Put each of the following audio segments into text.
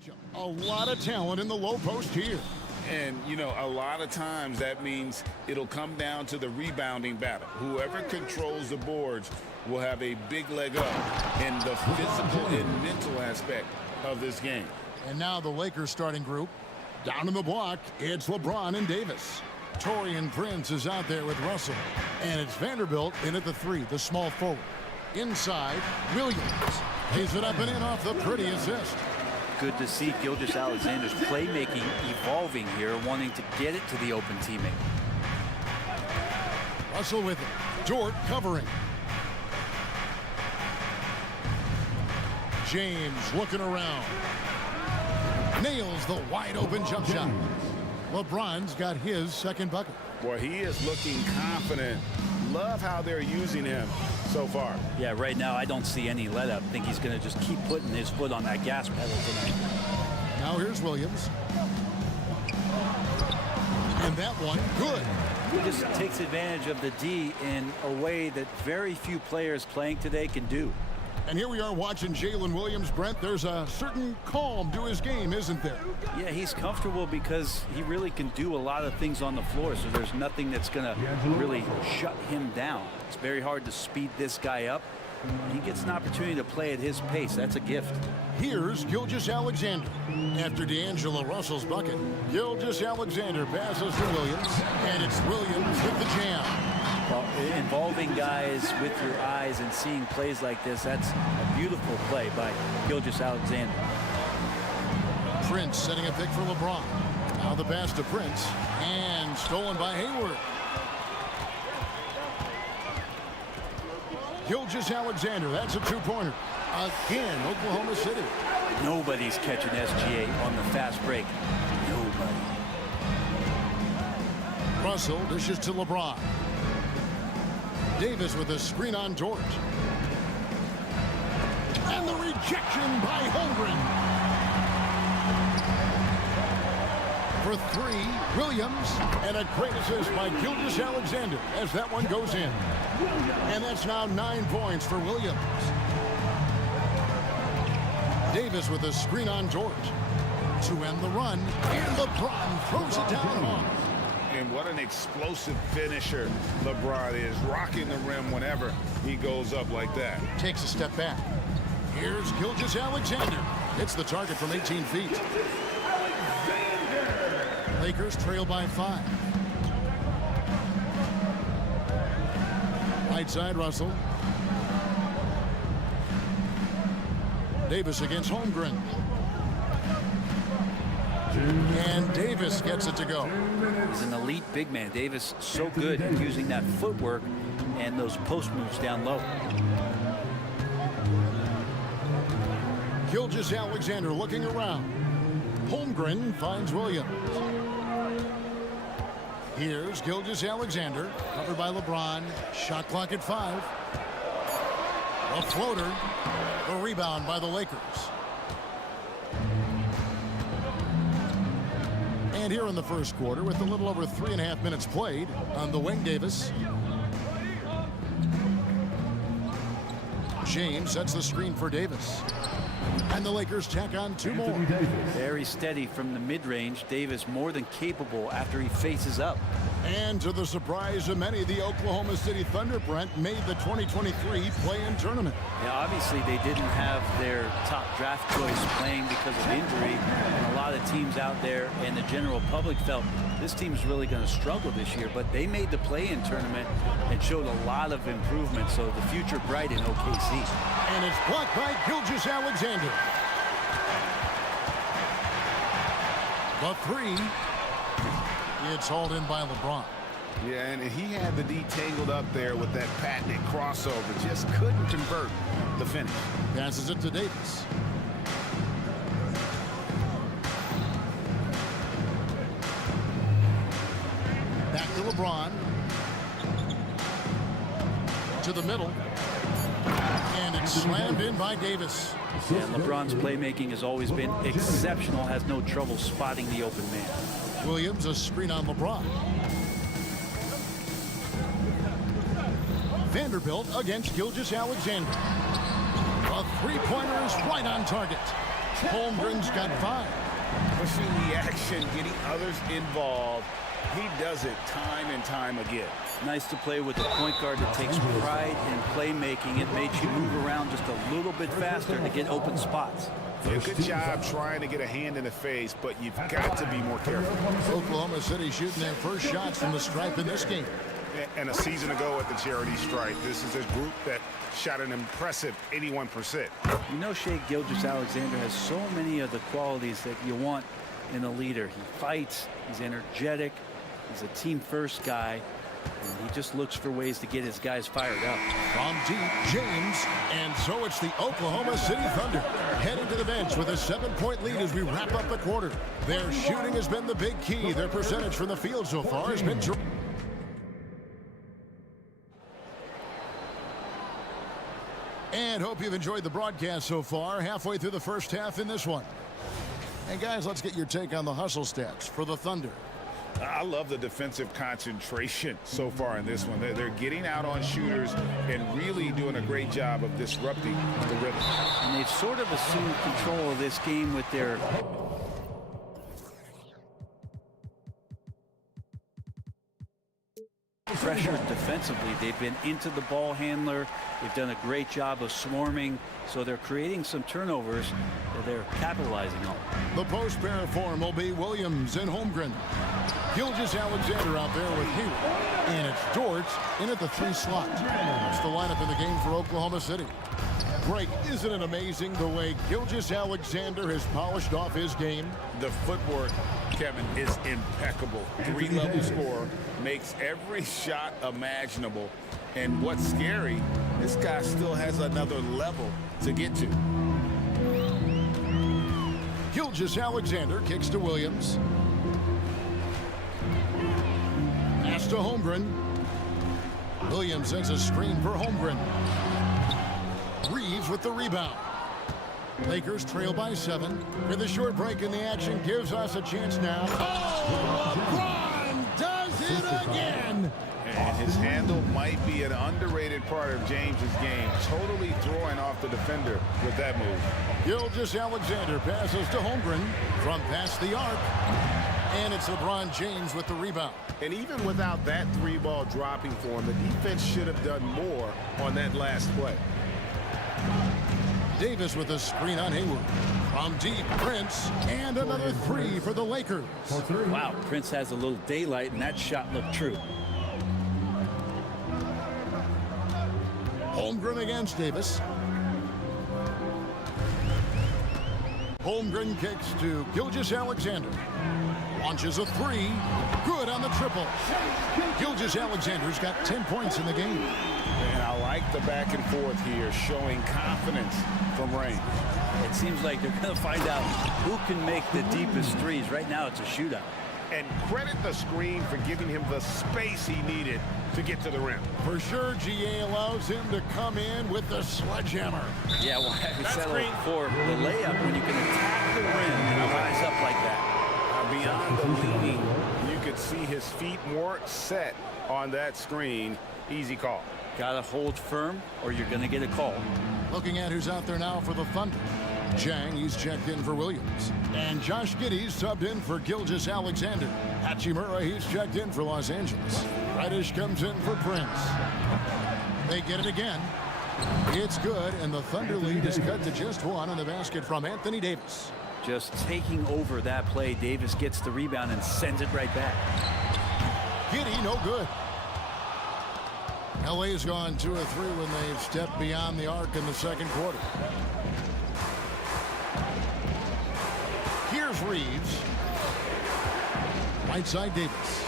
matchup. A lot of talent in the low post here. And, you know, a lot of times that means it'll come down to the rebounding battle. Whoever controls the boards will have a big leg up in the physical and mental aspect of this game. And now the Lakers starting group. Down in the block, it's LeBron and Davis. Taurean Prince is out there with Russell. And it's Vanderbilt in at the three, the small forward. Inside, Williams. Lays it up and in off the pretty assist. Good to see Gilgeous-Alexander's playmaking evolving here, wanting to get it to the open teammate. Russell with it. Dort covering. James looking around. Nails the wide open jump shot. LeBron's got his second bucket. Boy, he is looking confident. Love how they're using him so far. Yeah, right now I don't see any let up. I think he's going to just keep putting his foot on that gas pedal tonight. Now here's Williams. And that one, good. He just takes advantage of the D in a way that very few players playing today can do. And here we are watching Jalen Williams, Brent. There's a certain calm to his game, isn't there? Yeah, he's comfortable because he really can do a lot of things on the floor, so there's nothing that's going to really shut him down. It's very hard to speed this guy up. He gets an opportunity to play at his pace. That's a gift. Here's Gilgeous-Alexander. After D'Angelo Russell's bucket, Gilgeous-Alexander passes to Williams, and it's Williams with the jam. Well, involving guys with your eyes and seeing plays like this, that's a beautiful play by Gilgeous-Alexander. Prince setting a pick for LeBron. Now the pass to Prince, and stolen by Hayward. Gilgeous-Alexander, that's a two-pointer. Again, Oklahoma City. Nobody's catching SGA on the fast break. Nobody. Russell dishes to LeBron. Davis with a screen on Dort. And the rejection by Holmgren. For three, Williams. And a great assist by Gilgeous-Alexander as that one goes in. And that's now 9 points for Williams. Davis with a screen on Dort. To end the run. And LeBron throws it down hard. And what an explosive finisher LeBron is, rocking the rim whenever he goes up like that. Takes a step back. Here's Gilgeous-Alexander. Hits the target from 18 feet. Lakers trail by 5. Right side, Russell. Davis against Holmgren. And Davis gets it to go. He's an elite big man. Davis so good at using that footwork and those post moves down low. Gilgeous-Alexander looking around. Holmgren finds Williams. Here's Gilgeous-Alexander, covered by LeBron. Shot clock at 5. A floater. A rebound by the Lakers. And here in the first quarter, with a little over 3.5 minutes played, on the wing, Davis. James sets the screen for Davis. And the Lakers tack on 2 more. Very steady from the mid-range. Davis more than capable after he faces up. And to the surprise of many, the Oklahoma City Thunder, Brent, made the 2023 play-in tournament. Yeah, obviously they didn't have their top draft choice playing because of injury. And a lot of teams out there and the general public felt this team's really going to struggle this year. But they made the play-in tournament and showed a lot of improvement. So the future bright in OKC. And it's blocked by Gilgeous-Alexander. The three. It's hauled in by LeBron. Yeah, and he had the D tangled up there with that patented crossover. Just couldn't convert the finish. Passes it to Davis. Back to LeBron. To the middle. And it's slammed in by Davis. Yeah, LeBron's playmaking has always been exceptional. Has no trouble spotting the open man. Williams, a screen on LeBron. Vanderbilt against Gilgeous-Alexander. A three-pointer is right on target. Holmgren's got 5. Pushing the action, getting others involved. He does it time and time again. Nice to play with a point guard that takes pride in playmaking. It makes you move around just a little bit faster to get open spots. Yeah, good job trying to get a hand in the face, but you've got to be more careful. Oklahoma City shooting their first shots from the stripe in this game. And a season ago at the charity stripe, this is a group that shot an impressive 81%. You know, Shea Gilgeous-Alexander has so many of the qualities that you want in a leader. He fights, he's energetic, he's a team-first guy, and he just looks for ways to get his guys fired up. From deep, James, and so it's the Oklahoma City Thunder heading to the bench with a 7-point lead as we wrap up the quarter. Their shooting has been the big key. Their percentage from the field so far has been terrific. And hope you've enjoyed the broadcast so far. Halfway through the first half in this one. And guys, let's get your take on the hustle stats for the Thunder. I love the defensive concentration so far in this one. They're getting out on shooters and really doing a great job of disrupting the rhythm. And they've sort of assumed control of this game with their pressure defensively. They've been into the ball handler. They've done a great job of swarming, so they're creating some turnovers that they're capitalizing on. The post pair form will be Williams and Holmgren. Gilgeous-Alexander out there with Hugh. And it's Dortz in at the 3 slot. That's the lineup in the game for Oklahoma City. Greg, isn't it amazing the way Gilgeous-Alexander has polished off his game? The footwork, Kevin, is impeccable. 3-level scorer, makes every shot imaginable. And what's scary, this guy still has another level to get to. Gilgeous-Alexander kicks to Williams. Pass to Holmgren. Williams sends a screen for Holmgren. Reeves with the rebound. Lakers trail by 7. With a short break in the action gives us a chance now. Oh, LeBron does it again! And his handle might be an underrated part of James's game. Totally throwing off the defender with that move. Gilgeous-Alexander passes to Holmgren from past the arc. And it's LeBron James with the rebound. And even without that 3-ball dropping for him, the defense should have done more on that last play. Davis with a screen on Hayward. From deep, Prince, and another 3 for the Lakers. Wow, Prince has a little daylight, and that shot looked true. Holmgren against Davis. Holmgren kicks to Gilgeous-Alexander. Launches a 3. Good on the triple. Gilgeous-Alexander's got 10 points in the game. And I like the back and forth here, showing confidence from range. It seems like they're going to find out who can make the deepest threes. Right now, it's a shootout. And credit the screen for giving him the space he needed to get to the rim. For sure, GA allows him to come in with the sledgehammer. Yeah, well, we settle for the layup when you can attack the rim and rise up like that. Beyond the leaning, you could see his feet more set on that screen. Easy call. Got to hold firm or you're going to get a call. Looking at who's out there now for the Thunder. Chang, he's checked in for Williams. And Josh Giddey's subbed in for Gilgeous-Alexander. Hachimura, he's checked in for Los Angeles. Reddish comes in for Prince. They get it again. It's good, and the Thunder lead is cut to just 1 on the basket from Anthony Davis. Just taking over that play, Davis gets the rebound and sends it right back. Giddey, no good. LA's gone 2 of 3 when they've stepped beyond the arc in the second quarter. Here's Reeves. Right side Davis.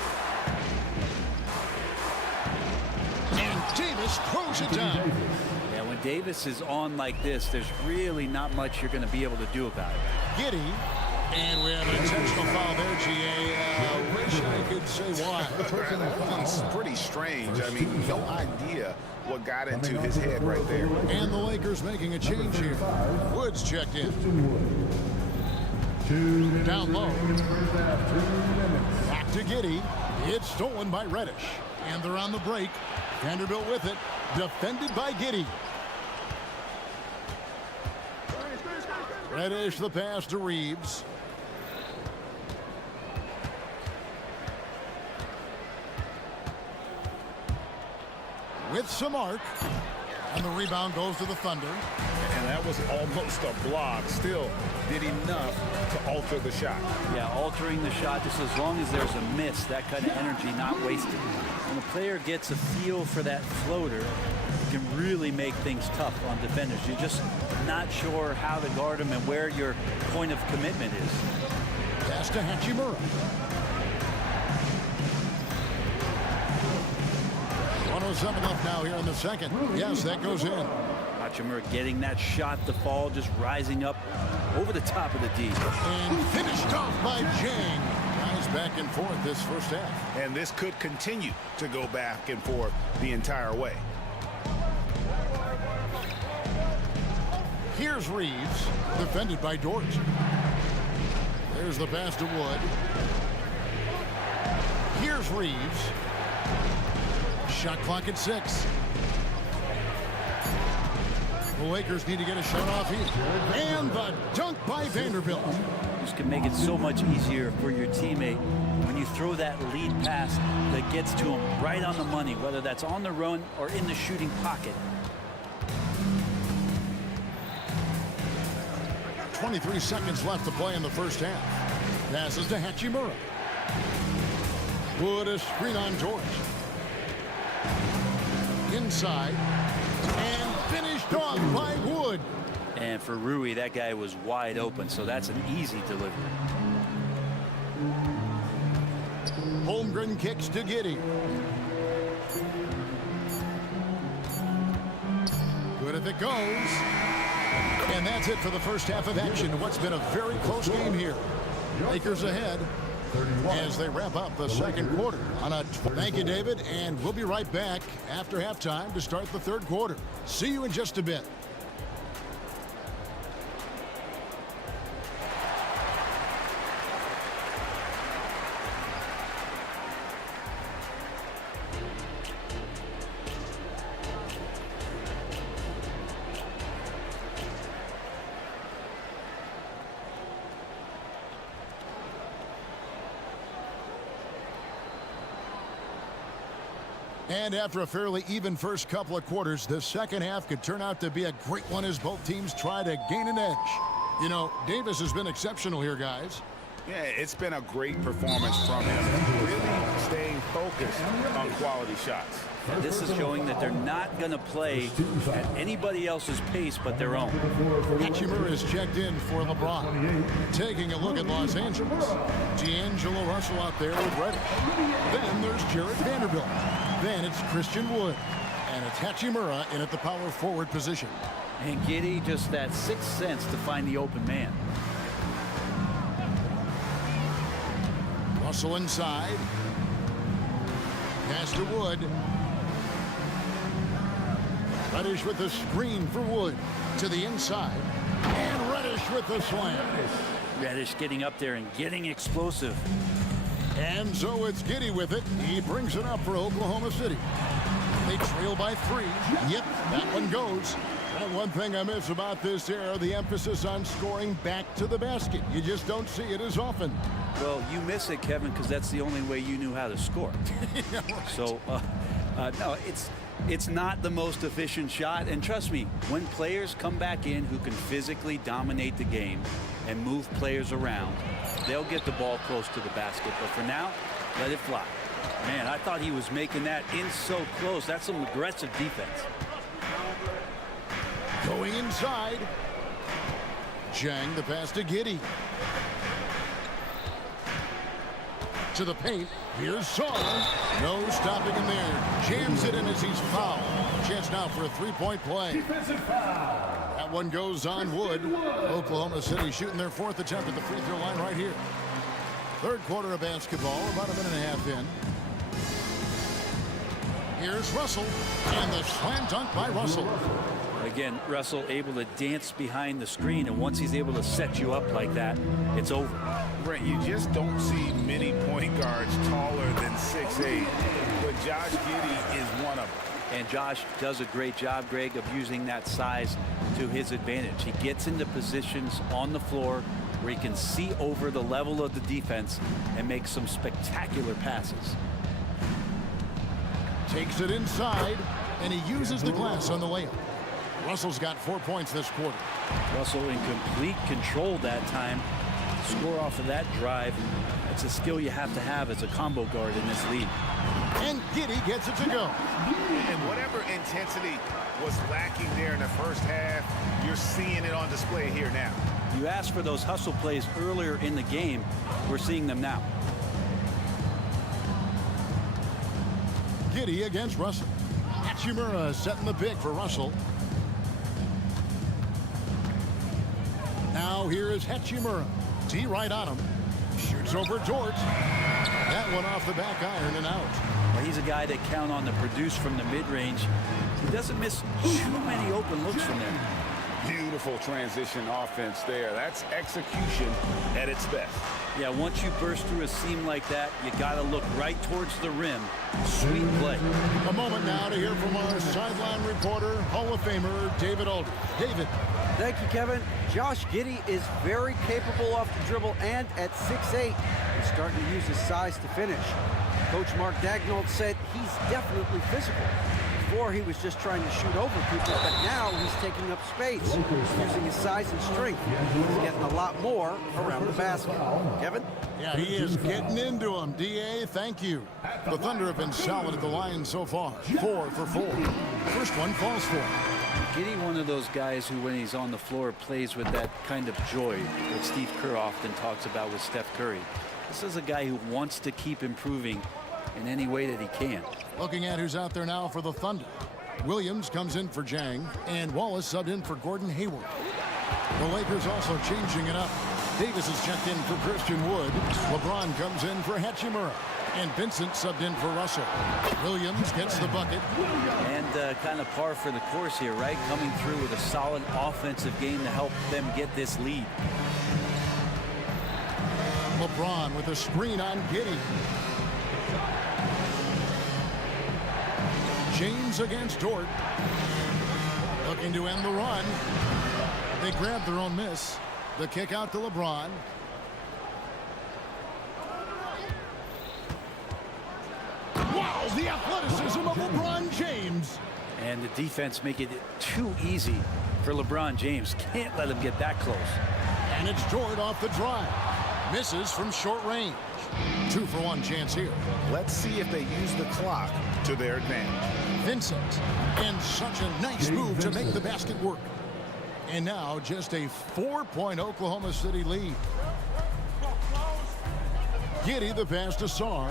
And Davis throws it down. Yeah, when Davis is on like this, there's really not much you're going to be able to do about it. Giddey. And we have an intentional foul there, GA. Wish I could say why. It's pretty strange. I mean, no idea what got into his head right there. And the Lakers making a change here. Woods checked in. Down low. Back to Giddey. It's stolen by Reddish. And they're on the break. Vanderbilt with it. Defended by Giddey. Reddish the pass to Reeves. With some arc. And the rebound goes to the Thunder. And that was almost a block. Still did enough to alter the shot. Yeah, altering the shot just as long as there's a miss, that kind of energy not wasted. When a player gets a feel for that floater, it can really make things tough on defenders. You're just not sure how to guard them and where your point of commitment is. Pass to Hachimura. 107 left now here in the second. Yes, that goes in. Hachimura getting that shot to fall, just rising up over the top of the D. And finished off by Jang. Guys back and forth this first half. And this could continue to go back and forth the entire way. Here's Reeves, defended by Dort. There's the pass to Wood. Here's Reeves. Shot clock at 6. The Lakers need to get a shot off here. And the dunk by Vanderbilt. This can make it so much easier for your teammate when you throw that lead pass that gets to him right on the money, whether that's on the run or in the shooting pocket. 23 seconds left to play in the first half. Passes to Hachimura. Wood a screen on George. Inside. And finished off by Wood. And for Rui, that guy was wide open, so that's an easy delivery. Holmgren kicks to Giddey. Good if it goes. And that's it for the first half of action. What's been a very close game here. Lakers ahead as they wrap up the second quarter. Thank you, David, and we'll be right back after halftime to start the third quarter. See you in just a bit. And after a fairly even first couple of quarters, the second half could turn out to be a great one as both teams try to gain an edge. You know, Davis has been exceptional here, guys. Yeah, it's been a great performance from him. Really staying focused on quality shots. And this is showing that they're not going to play at anybody else's pace but their own. Hachimura is checked in for LeBron. Taking a look at Los Angeles. D'Angelo Russell out there with Reddish. Then there's Jared Vanderbilt. Then it's Christian Wood. And it's Hachimura in at the power forward position. And Giddey just that sixth sense to find the open man. Russell inside. Pass to Wood. Reddish with the screen for Wood to the inside. And Reddish with the slam. Reddish getting up there and getting explosive. And so it's Giddey with it. He brings it up for Oklahoma City. They trail by 3. Yep, that one goes. And one thing I miss about this era, the emphasis on scoring back to the basket. You just don't see it as often. Well, you miss it, Kevin, because that's the only way you knew how to score. Yeah, right. So, no, it's not the most efficient shot. And trust me, when players come back in who can physically dominate the game and move players around, they'll get the ball close to the basket. But for now, let it fly. Man, I thought he was making that in so close. That's some aggressive defense. Going inside. Jang the pass to Giddey. To the paint. Here's Song. No stopping him there. Jams it in as he's fouled. Chance now for a three-point play. That one goes on Wood. Oklahoma City shooting their 4th attempt at the free throw line right here. Third quarter of basketball, about a minute and a half in. Here's Russell. And the slam dunk by Russell. Again, Russell able to dance behind the screen, and once he's able to set you up like that, it's over. Right, you just don't see many point guards taller than 6'8", but Josh Giddey is one of them. And Josh does a great job, Greg, of using that size to his advantage. He gets into positions on the floor where he can see over the level of the defense and make some spectacular passes. Takes it inside, and he uses the glass on the layup. Russell's got 4 points this quarter. Russell in complete control that time. Score off of that drive. That's a skill you have to have as a combo guard in this league. And Giddey gets it to go. And whatever intensity was lacking there in the first half, you're seeing it on display here now. You asked for those hustle plays earlier in the game. We're seeing them now. Giddey against Russell. Hachimura setting the pick for Russell. Now here is Hachimura. D right on him. Shoots over George. That one off the back iron and out. Well, he's a guy that count on to produce from the mid-range. He doesn't miss too many open looks from there. Beautiful transition offense there. That's execution at its best. Yeah, once you burst through a seam like that, you got to look right towards the rim. Sweet play. A moment now to hear from our sideline reporter, Hall of Famer David Aldridge. David. Thank you, Kevin. Josh Giddey is very capable off the dribble, and at 6'8", he's starting to use his size to finish. Coach Mark Daigneault said he's definitely physical. Before, he was just trying to shoot over people, but now he's taking up space, using his size and strength. He's getting a lot more around the basket. Kevin? Yeah, he is getting into him. D.A., thank you. The Thunder have been solid at the line so far. 4 for 4. First one falls for him. Giddey, one of those guys who, when he's on the floor, plays with that kind of joy that Steve Kerr often talks about with Steph Curry. This is a guy who wants to keep improving in any way that he can. Looking at who's out there now for the Thunder. Williams comes in for Jang, and Wallace subbed in for Gordon Hayward. The Lakers also changing it up. Davis is checked in for Christian Wood. LeBron comes in for Hachimura. And Vincent subbed in for Russell. Williams gets the bucket. And kind of par for the course here, right? Coming through with a solid offensive game to help them get this lead. LeBron with a screen on Giddey. James against Dort. Looking to end the run. They grab their own miss. The kick out to LeBron. Wow, the athleticism of LeBron James. And the defense making it too easy for LeBron James. Can't let him get that close. And it's Dort off the drive. Misses from short range. 2 for 1 chance here. Let's see if they use the clock to their advantage. Vincent. And such a nice move to make the basket work. And now just a 4-point Oklahoma City lead. Giddey the pass to Sarr.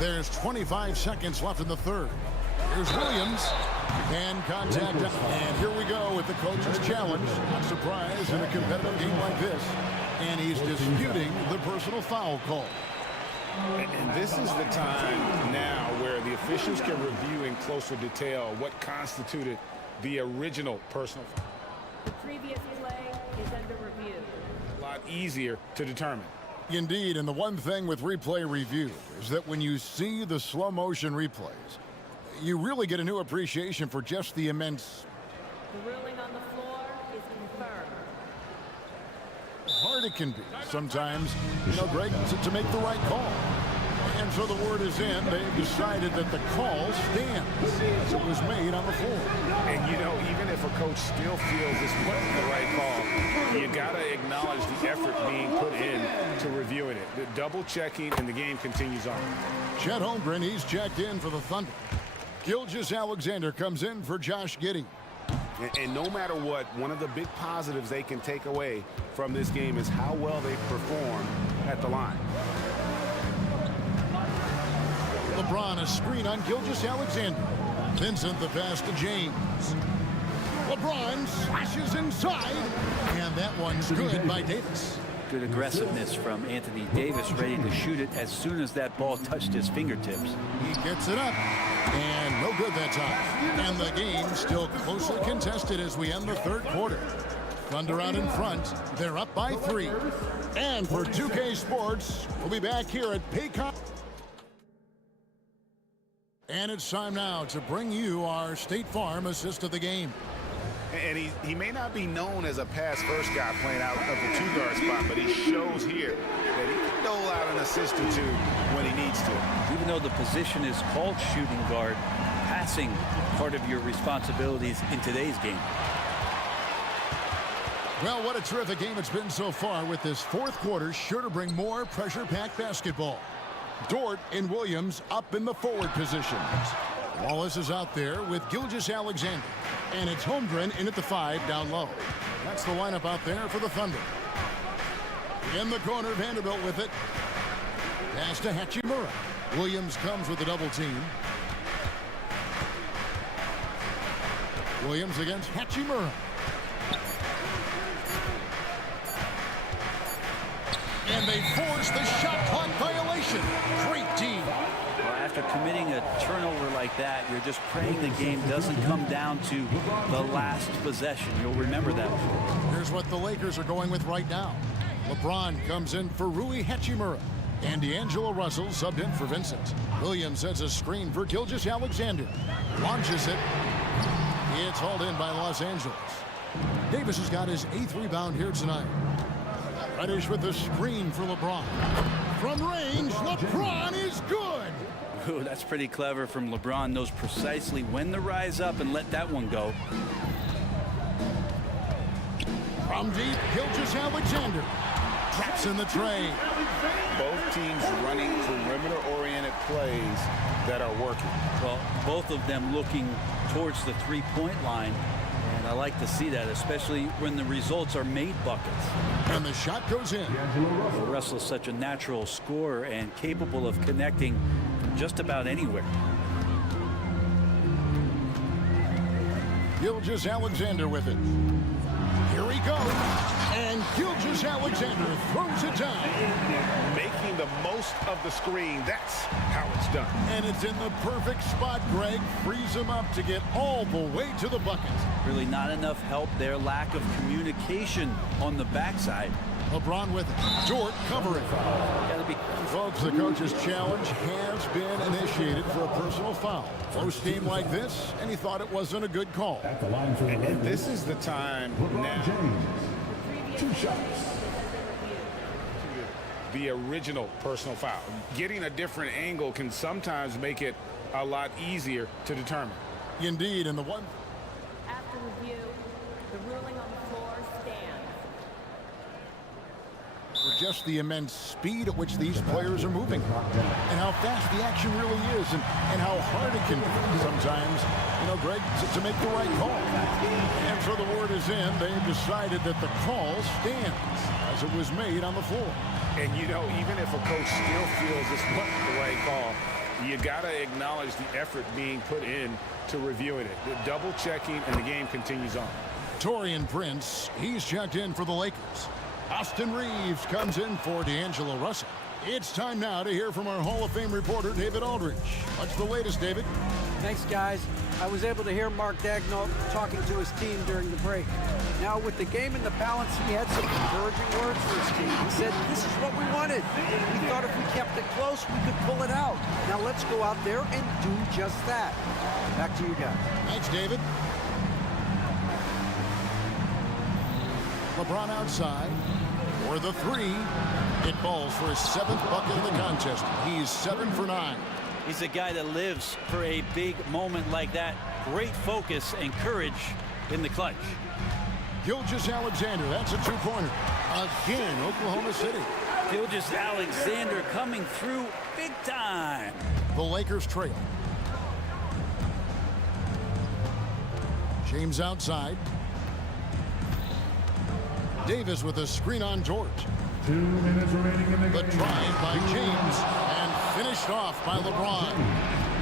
There's 25 seconds left in the third. Here's Williams. And contact. And here we go with the coach's challenge. Not surprised in a competitive game like this. And he's disputing the personal foul call. And this is the time now where the officials can review in closer detail what constituted the original personal foul. The previous play is under review. A lot easier to determine. Indeed, and the one thing with replay review is that when you see the slow motion replays, you really get a new appreciation for just the immense. The ruling on the floor is confirmed. Hard it can be sometimes, Greg, to make the right call. And so the word is in. They've decided that the call stands as it was made on the floor. And, even if a coach still feels this wasn't the right call, you got to acknowledge the effort being put in to reviewing it. The double checking, and the game continues on. Chet Holmgren, he's checked in for the Thunder. Gilgeous-Alexander comes in for Josh Giddey. And no matter what, one of the big positives they can take away from this game is how well they perform at the line. LeBron, a screen on Gilgeous-Alexander. Vincent the pass to James. LeBron slashes inside. And that one's good by Davis. Good aggressiveness from Anthony Davis, ready to shoot it as soon as that ball touched his fingertips. He gets it up. And no good that time. And the game still closely contested as we end the third quarter. Thunder out in front. They're up by 3. And for 2K Sports, we'll be back here at Paycom. And it's time now to bring you our State Farm assist of the game. And he may not be known as a pass-first guy playing out of the two-guard spot, but he shows here that he can dole out an assist or two when he needs to. Even though the position is called shooting guard, passing part of your responsibilities in today's game. Well, what a terrific game it's been so far, with this fourth quarter sure to bring more pressure-packed basketball. Dort and Williams up in the forward positions. Wallace is out there with Gilgeous-Alexander. And it's Holmgren in at the 5 down low. That's the lineup out there for the Thunder. In the corner, Vanderbilt with it. Pass to Hachimura. Williams comes with a double team. Williams against Hachimura. And they force the shot clock violation. Great team. Well, after committing a turnover like that, you're just praying the game doesn't come down to the last possession. You'll remember that. Here's what the Lakers are going with right now. LeBron comes in for Rui Hachimura. And D'Angelo Russell subbed in for Vincent. Williams sets a screen for Gilgeous-Alexander. Launches it. It's hauled in by Los Angeles. Davis has got his 8th rebound here tonight. Reddish with the screen for LeBron. From range, LeBron is good. Ooh, that's pretty clever from LeBron. Knows precisely when to rise up and let that one go. From deep, Gilgeous-Alexander. Traps in the tray. Both teams running perimeter-oriented plays that are working. Well, both of them looking towards the three-point line. And I like to see that, especially when the results are made buckets. And the shot goes in. Russell's such a natural scorer and capable of connecting from just about anywhere. Gilgeous-Alexander with it. Here he goes. And Gilgeous-Alexander throws it down. Making the most of the screen, that's how it's done. And it's in the perfect spot. Greg frees him up to get all the way to the bucket. Really not enough help there. Lack of communication on the backside. LeBron with it. Dort covering. Gotta be. Folks, the coach's challenge has been initiated for a personal foul. Close game like this, and he thought it wasn't a good call. And this is the time now. 2 shots. The original personal foul. Getting a different angle can sometimes make it a lot easier to determine. Indeed, and the one. After review, the ruling on the floor stands. For just the immense speed at which these players are moving, and how fast the action really is, and how hard it can be sometimes, Greg, to make the right call. And so the word is in. They've decided that the call stands as it was made on the floor. And even if a coach still feels this wasn't the right call, you gotta acknowledge the effort being put in to reviewing it. The double checking, and the game continues on. Taurean Prince, he's checked in for the Lakers. Austin Reeves comes in for D'Angelo Russell. It's time now to hear from our Hall of Fame reporter, David Aldridge. What's the latest, David? Thanks, guys. I was able to hear Mark Daigneault talking to his team during the break. Now, with the game in the balance, he had some encouraging words for his team. He said, this is what we wanted. We thought if we kept it close, we could pull it out. Now, let's go out there and do just that. Back to you guys. Thanks, David. LeBron outside for the 3. It falls for his 7th bucket of the contest. He's 7 for 9. He's a guy that lives for a big moment like that. Great focus and courage in the clutch. Gilgeous-Alexander, that's a 2-pointer. Again, Oklahoma City. Gilgeous-Alexander coming through big time. The Lakers trail. James outside. Davis with a screen on Dort. 2 minutes remaining in the The game. drive by James and finished off by LeBron.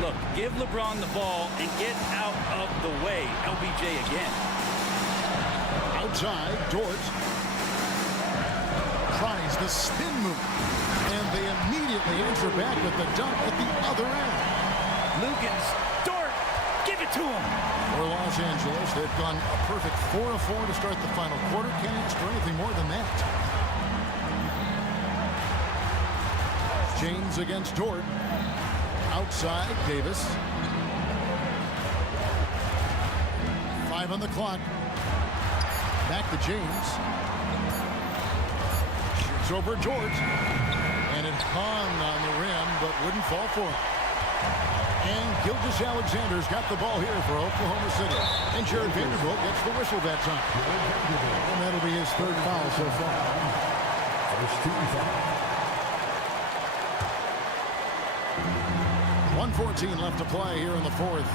Look, give LeBron the ball and get out of the way. LBJ again. Outside, Dort tries the spin move, and they immediately answer back with the dunk at the other end. Lugans, Dort, give it to him. For Los Angeles, they've gone a perfect 4-4 to start the final quarter. Can't ask for anything more than that. James against Dort. Outside, Davis. 5 on the clock. Back to James. Shoots over Dort. And it hung on the rim, but wouldn't fall for him. And Gilgeous-Alexander's got the ball here for Oklahoma City. And Jared Vanderbilt gets the whistle that time. And that'll be his 3rd foul so far. First team foul. 1:14 left to play here in the 4th.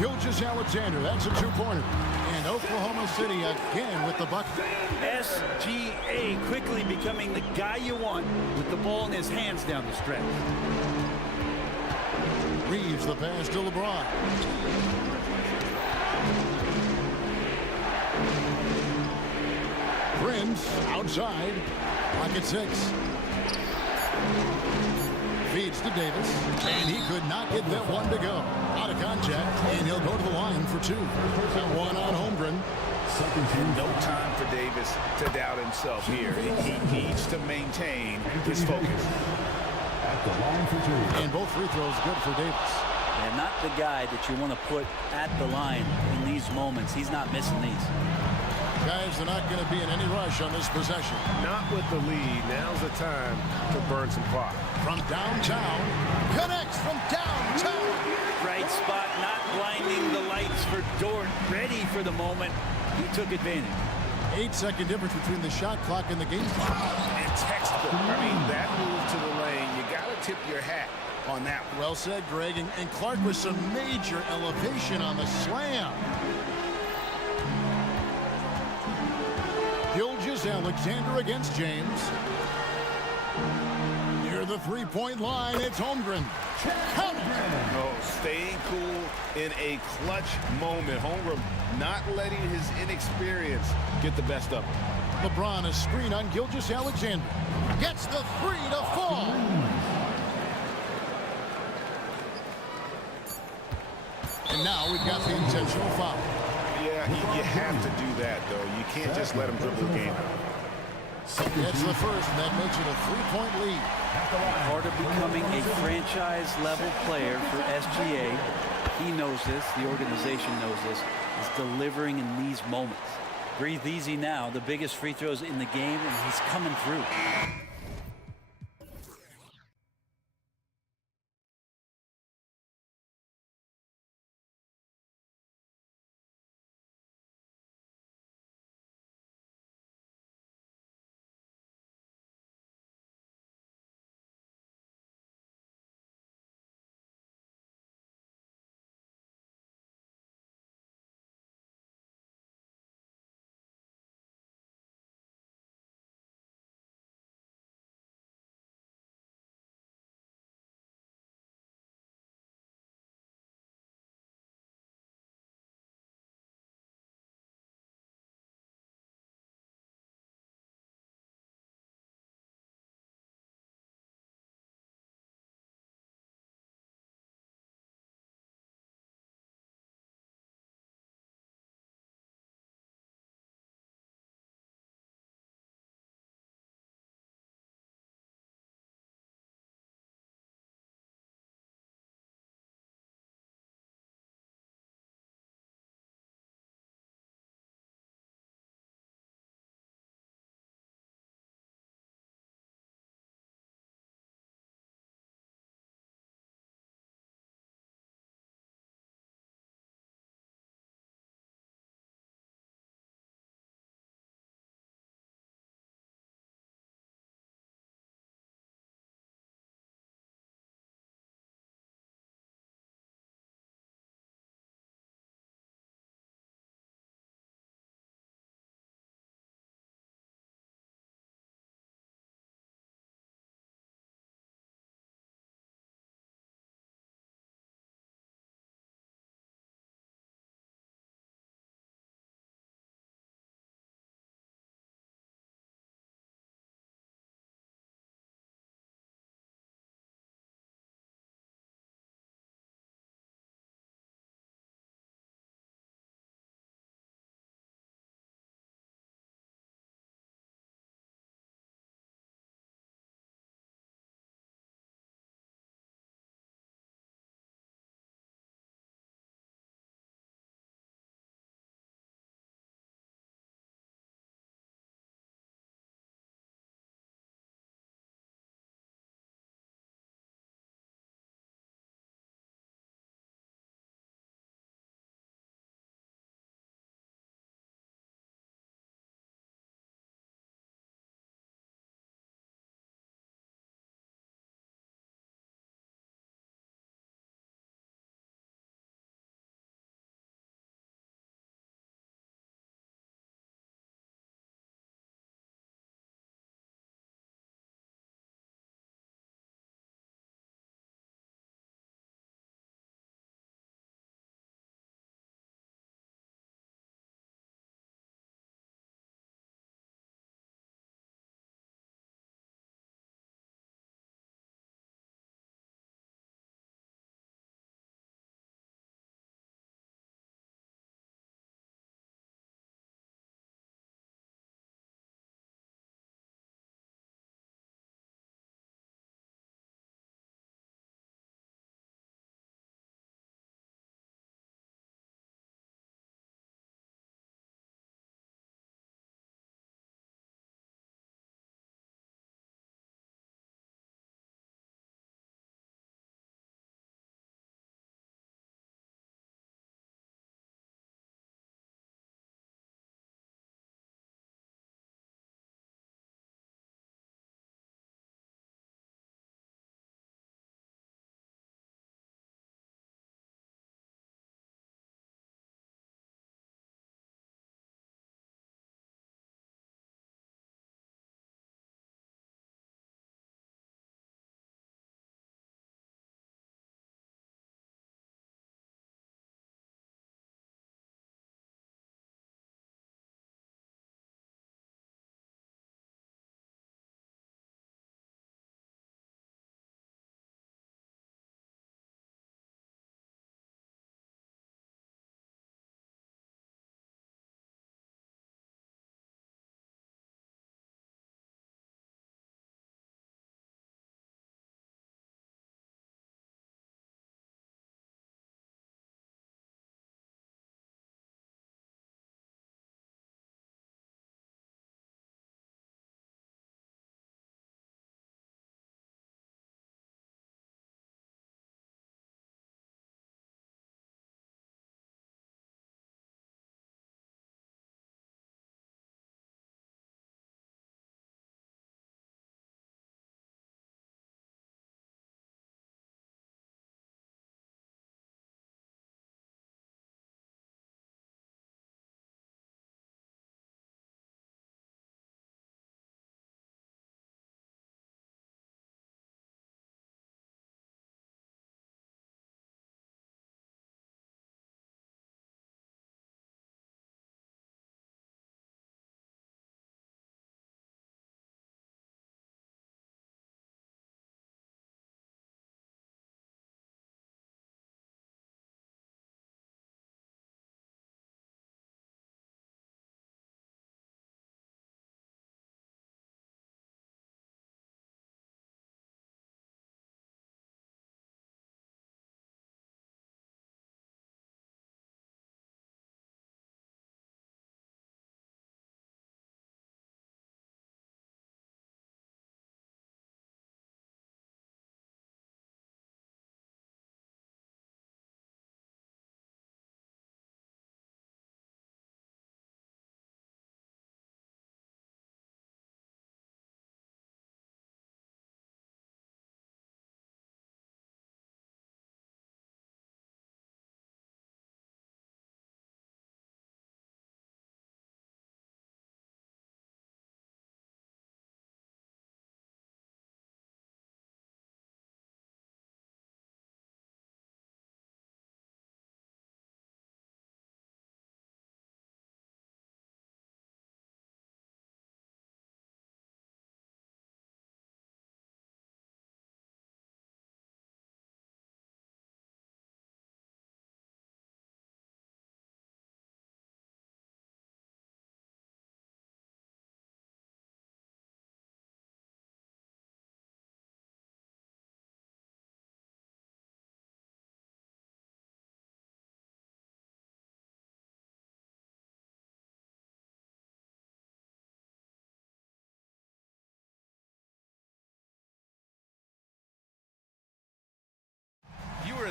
Gilgeous-Alexander, that's a 2-pointer. And Oklahoma City again with the bucket. SGA quickly becoming the guy you want with the ball in his hands down the stretch. Reeves the pass to LeBron. Prince outside. Pocket 6. Feeds to Davis. And he could not get that one to go. Out of contact. And he'll go to the line for 2. One on Holmgren. No time for Davis to doubt himself here. He needs to maintain his focus. At the line for 2. And both free throws good for Davis. And not the guy that you want to put at the line in these moments. He's not missing these. Guys, they're not going to be in any rush on this possession. Not with the lead. Now's the time to burn some clock. From downtown. Connects from downtown. Right spot, not blinding the lights for Dort. Ready for the moment. He took advantage. 8-second difference between the shot clock and the game clock. And textbook. I mean, that move to the lane, you got to tip your hat on that one. Well said, Greg. And Clark with some major elevation on the slam. Gilgeous-Alexander against James. Near the 3-point line, it's Holmgren. Oh, staying cool in a clutch moment. Holmgren not letting his inexperience get the best of him. LeBron, a screen on Gilgeous-Alexander. Gets the 3 to fall. And now we've got the intentional foul. Yeah, you have to do that, though. You can't just let him dribble the game out. That's the first, and that makes it a 3-point lead. Part of becoming a franchise-level player for SGA, he knows this, the organization knows this, is delivering in these moments. Breathe easy now, the biggest free throws in the game, and he's coming through.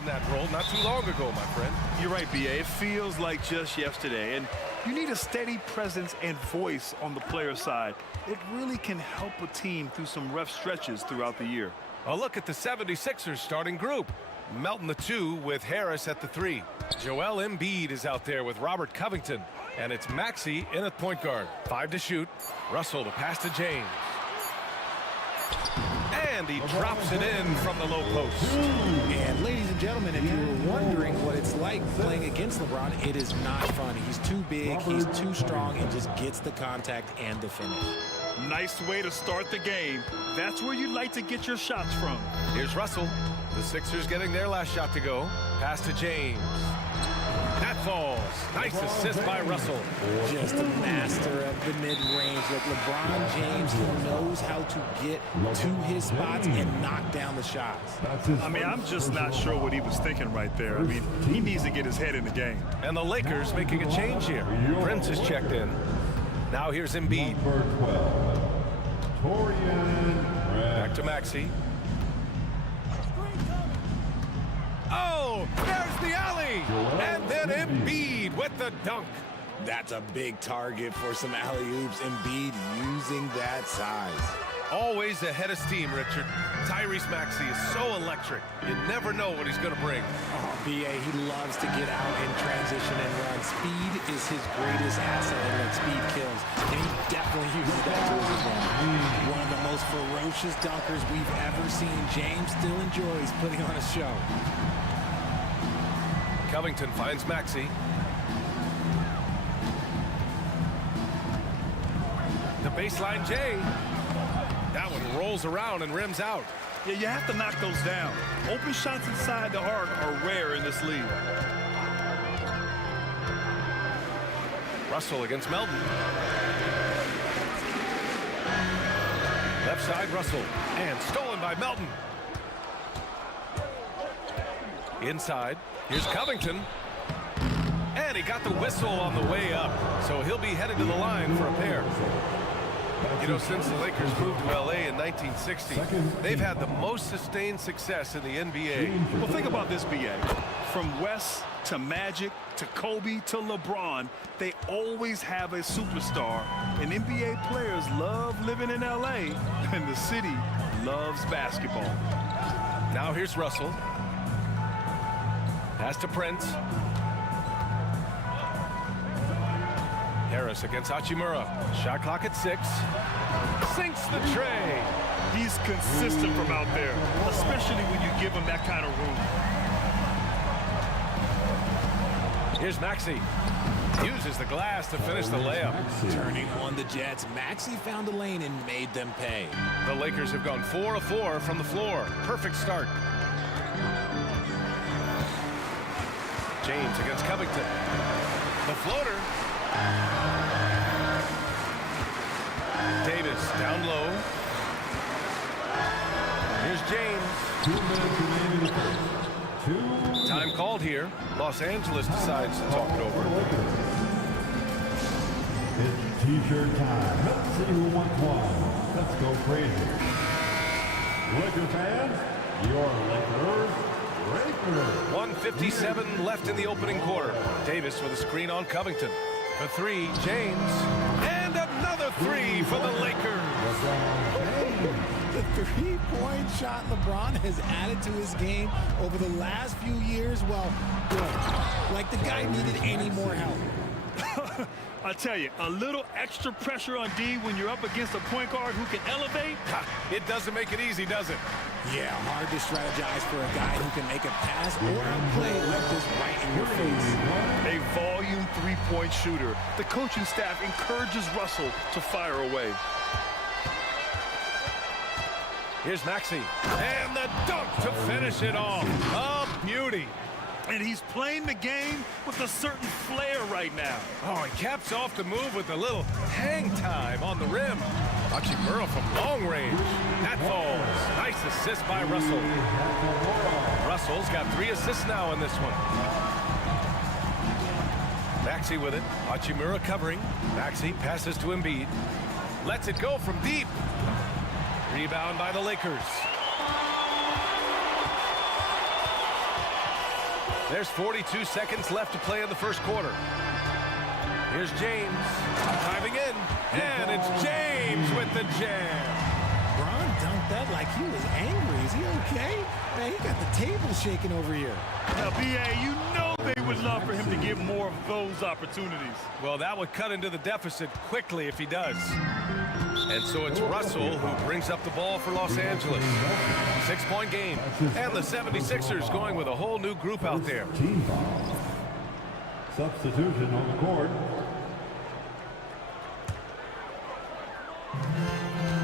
in that role not too long ago, my friend. You're right, B.A. It feels like just yesterday. And you need a steady presence and voice on the player side. It really can help a team through some rough stretches throughout the year. A look at the 76ers starting group. Melton the 2 with Harris at the 3. Joel Embiid is out there with Robert Covington. And it's Maxey in at point guard. 5 to shoot. Russell to pass to James. And he drops it in from the low post. And ladies and gentlemen, if you were wondering what it's like playing against LeBron, it is not fun. He's too big, he's too strong, and just gets the contact and the finish. Nice way to start the game. That's where you'd like to get your shots from. Here's Russell. The Sixers getting their last shot to go. Pass to James. That falls. Nice assist by Russell. Just a master of the mid-range. With LeBron James, he knows how to get to his spots and knock down the shots. I mean, I'm just not sure what he was thinking right there. I mean, he needs to get his head in the game. And the Lakers making a change here. Prince is checked in. Now here's Embiid. Back to Maxey. Oh, there's the alley! And then Embiid with the dunk. That's a big target for some alley-oops. Embiid using that size. Always ahead of steam, Richard. Tyrese Maxey is so electric. You never know what he's going to bring. Oh, B.A., he loves to get out in transition and run. Speed is his greatest asset, and that speed kills. And he definitely uses that to his advantage. One of the most ferocious dunkers we've ever seen. James still enjoys putting on a show. Covington finds Maxey. The baseline J. That one rolls around and rims out. Yeah, you have to knock those down. Open shots inside the arc are rare in this league. Russell against Melton. Left side Russell. And stolen by Melton. Inside. Here's Covington. And he got the whistle on the way up. So he'll be headed to the line for a pair. You know, since the Lakers moved to L.A. in 1960, they've had the most sustained success in the NBA. Well, think about this, B.A. From West to Magic to Kobe to LeBron, they always have a superstar. And NBA players love living in L.A., and the city loves basketball. Now here's Russell. Pass to Prince. Harris against Hachimura. Shot clock at 6. Sinks the tray. He's consistent from out there, especially when you give him that kind of room. Here's Maxey. Uses the glass to finish the layup. Turning on the Jets, Maxey found a lane and made them pay. The Lakers have gone 4 of 4 from the floor. Perfect start. James against Covington. The floater. Davis down low. Here's James. Time called here. Los Angeles decides to talk it over. It's t-shirt time. Let's see who wants one. Let's go crazy. Laker fans, your Lakers. 1:57 left in the opening quarter. Davis with a screen on Covington. For 3, James. And another 3 for the Lakers. The three-point shot LeBron has added to his game over the last few years. Well, good. Like the guy needed any more help. I tell you, a little extra pressure on D when you're up against a point guard who can elevate. It doesn't make it easy, does it? Yeah, hard to strategize for a guy who can make a pass or a play like this right in your face. A volume three-point shooter. The coaching staff encourages Russell to fire away. Here's Maxey. And the dunk to finish it off. A beauty. And he's playing the game with a certain flair right now. Oh, he caps off the move with a little hang time on the rim. Hachimura from long range. That falls. Nice assist by Russell. Russell's got 3 assists now in this one. Maxey with it. Hachimura covering. Maxey passes to Embiid. Lets it go from deep. Rebound by the Lakers. There's 42 seconds left to play in the first quarter. Here's James driving in, and it's James with the jam. Bron dunked that like he was angry. Is he okay? Man, he got the table shaking over here. Now, B.A., you know they would love for him to get more of those opportunities. Well, that would cut into the deficit quickly if he does. And so it's Russell who brings up the ball for Los Angeles. 6-point game. And the 76ers going with a whole new group out there. Team foul. Substitution on the court.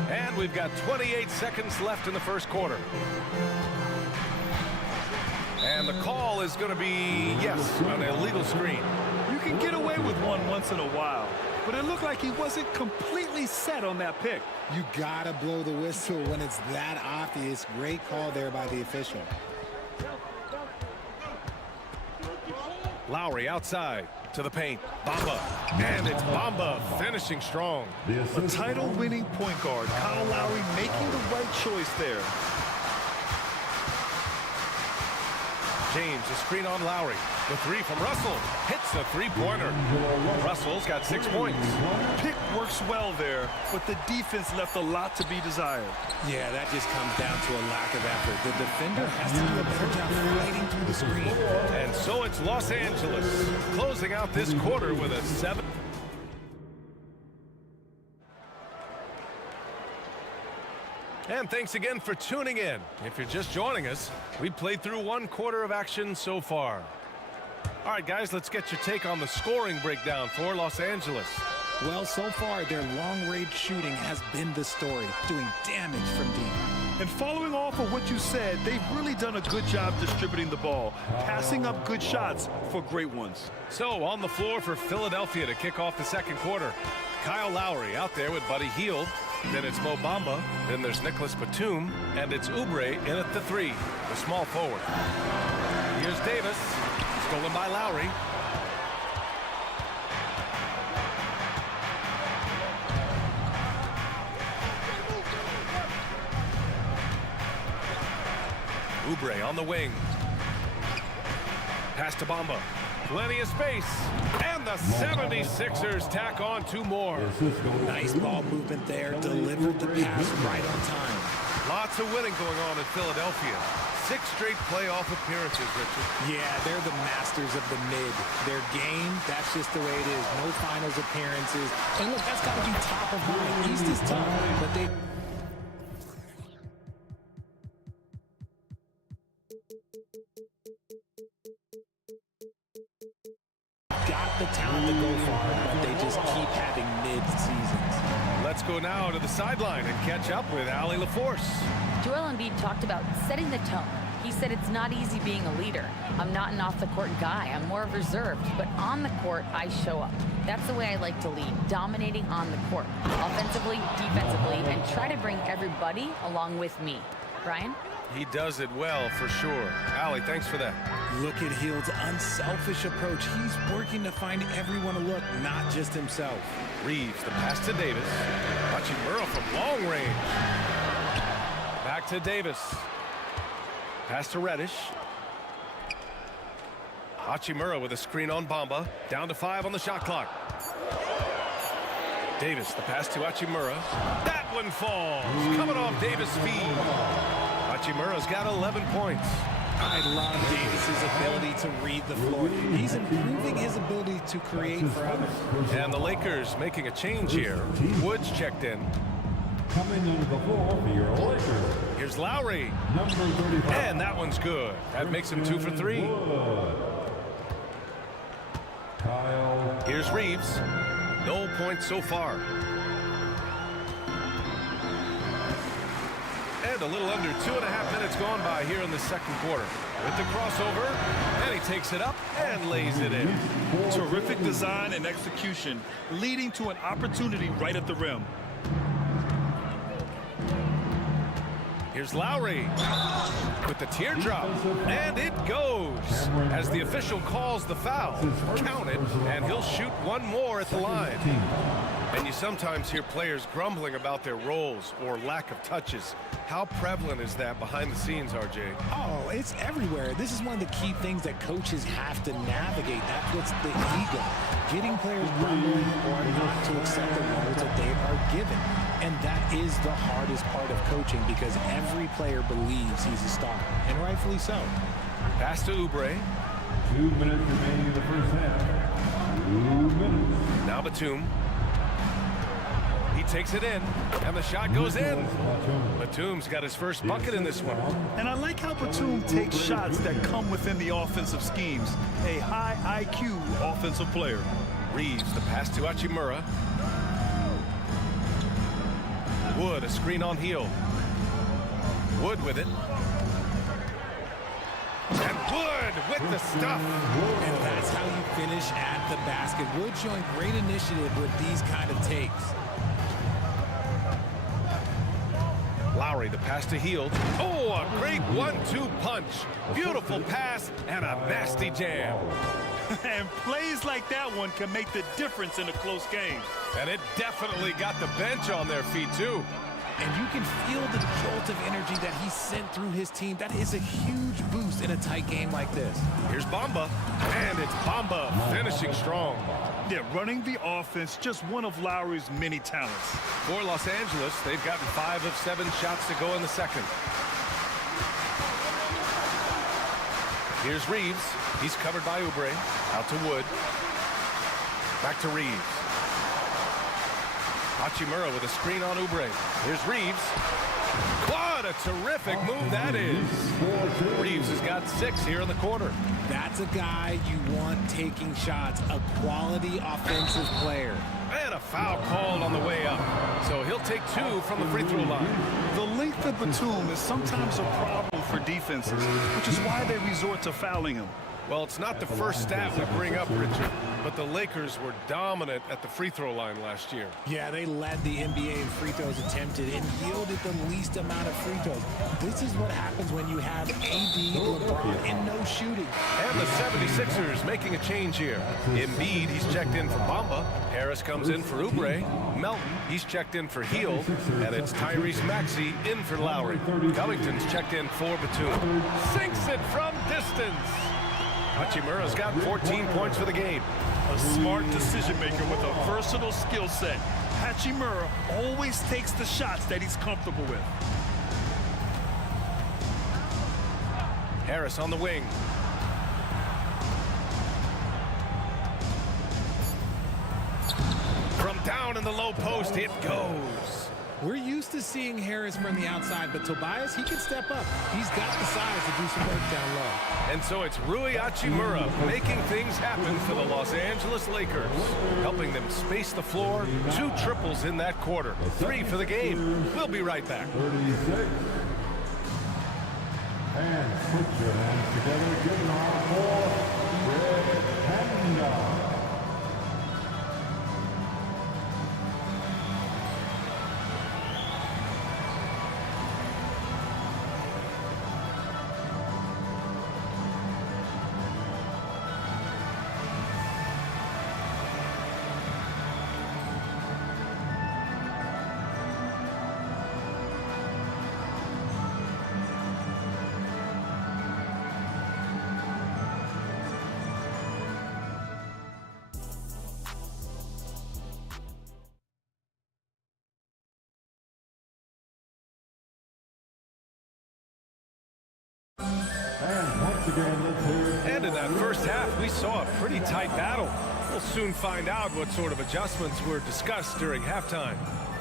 And we've got 28 seconds left in the first quarter. And the call is going to be, yes, an illegal screen. You can get away with one once in a while, but it looked like he wasn't completely set on that pick. You gotta blow the whistle when it's that obvious. Great call there by the official. Lowry outside to the paint. Bamba. And it's Bamba finishing strong. A title-winning point guard, Kyle Lowry, making the right choice there. James, a screen on Lowry. The three from Russell. Hits the three-pointer. Russell's got 6 points. Pick works well there, but the defense left a lot to be desired. Yeah, that just comes down to a lack of effort. The defender has to do a better job fighting through the screen. And so it's Los Angeles closing out this quarter with a 7. And thanks again for tuning in. If you're just joining us, we played through 1 quarter of action so far. All right, guys, let's get your take on the scoring breakdown for Los Angeles. Well, so far, their long-range shooting has been the story, doing damage from deep. And following off of what you said, they've really done a good job distributing the ball, passing up good shots for great ones. So on the floor for Philadelphia to kick off the second quarter, Kyle Lowry out there with Buddy Hield. Then it's Mo Bamba. Then there's Nicholas Batum. And it's Oubre in at the 3, the small forward. Here's Davis. Stolen by Lowry. Oubre on the wing. Pass to Bamba. Plenty of space. And the 76ers tack on 2 more. Nice ball movement there. Delivered the pass right on time. Lots of winning going on in Philadelphia. 6 straight playoff appearances, Richard. Yeah, they're the masters of the mid. Their game, that's just the way it is. No finals appearances. And look, that's got to be top of mind. East is tough, but they... got the talent to go far, but they just keep having mid-seasons. Let's go now to the sideline and catch up with Allie LaForce. Joel Embiid talked about setting the tone. He said it's not easy being a leader. I'm not an off-the-court guy. I'm more reserved. But on the court, I show up. That's the way I like to lead, dominating on the court. Offensively, defensively, and try to bring everybody along with me. Brian? He does it well, for sure. Allie, thanks for that. Look at Hield's unselfish approach. He's working to find everyone to look, not just himself. Reeves, the pass to Davis. Hachimura from long range. Back to Davis. Pass to Reddish. Hachimura with a screen on Bamba. Down to 5 on the shot clock. Davis, the pass to Hachimura. That one falls. Coming off Davis' feed. Hachimura's got 11 points. I love Davis's ability to read the floor. He's improving his ability to create for others. And the Lakers making a change here. Woods checked in. Coming into the floor for your Lakers. Here's Lowry. Number 35. And that one's good. That makes him 2 for 3. Kyle. Here's Reeves. No points so far. And a little under 2.5 minutes gone by here in the second quarter. With the crossover, and he takes it up and lays it in. Terrific design and execution, leading to an opportunity right at the rim. Here's Lowry with the teardrop, and it goes. As the official calls the foul, count it, and he'll shoot one more at the line. And you sometimes hear players grumbling about their roles or lack of touches. How prevalent is that behind the scenes, RJ? Oh, it's everywhere. This is one of the key things that coaches have to navigate. That's what's the ego. Getting players grumbling or not to accept the roles that they are given. And that is the hardest part of coaching because every player believes he's a star, and rightfully so. Pass to Oubre. 2 minutes remaining in the first half. 2 minutes. Now Batum. He takes it in, and the shot goes in. Batum's got his first bucket in this one. And I like how Batum takes shots that come within the offensive schemes. A high IQ offensive player. Reeves, the pass to Hachimura. Wood, a screen on heel. Wood with it. And Wood with the stuff. And that's how you finish at the basket. Wood showing great initiative with these kind of takes. Lowry, the pass to Hield. Oh, a great 1-2 punch. Beautiful pass and a nasty jam. And plays like that one can make the difference in a close game. And it definitely got the bench on their feet, too. And you can feel the jolt of energy that he sent through his team. That is a huge boost in a tight game like this. Here's Bamba, and it's Bamba finishing strong. Yeah, running the offense, just one of Lowry's many talents. For Los Angeles, they've gotten 5 of 7 shots to go in the second. Here's Reeves. He's covered by Oubre. Out to Wood. Back to Reeves. Hachimura with a screen on Oubre. Here's Reeves. What a terrific move that is. Reeves has got 6 here in the quarter. That's a guy you want taking shots, a quality offensive player. And a foul called on the way up. So he'll take 2 from the free throw line. The length of Batum is sometimes a problem for defenses, which is why they resort to fouling him. Well, it's not the first stat we bring up, Richard, but the Lakers were dominant at the free throw line last year. Yeah, they led the NBA in free throws attempted and yielded the least amount of free throws. This is what happens when you have AD, LeBron, and no shooting. And the 76ers making a change here. Embiid, he's checked in for Bamba. Harris comes in for Oubre. Melton, he's checked in for Hield. And it's Tyrese Maxey in for Lowry. Covington's checked in for Batum. Sinks it from distance. Hachimura's got 14 points for the game. A smart decision maker with a versatile skill set. Hachimura always takes the shots that he's comfortable with. Harris on the wing. From down in the low post, it goes. We're used to seeing Harris from the outside, but Tobias, he can step up. He's got the size to do some work down low. And so it's Rui Hachimura making things happen for the Los Angeles Lakers, helping them space the floor. 2 triples in that quarter, 3 for the game. We'll be right back. 36. And put your hands together. Give it on for Red Panda. And in that first half, we saw a pretty tight battle. We'll soon find out what sort of adjustments were discussed during halftime.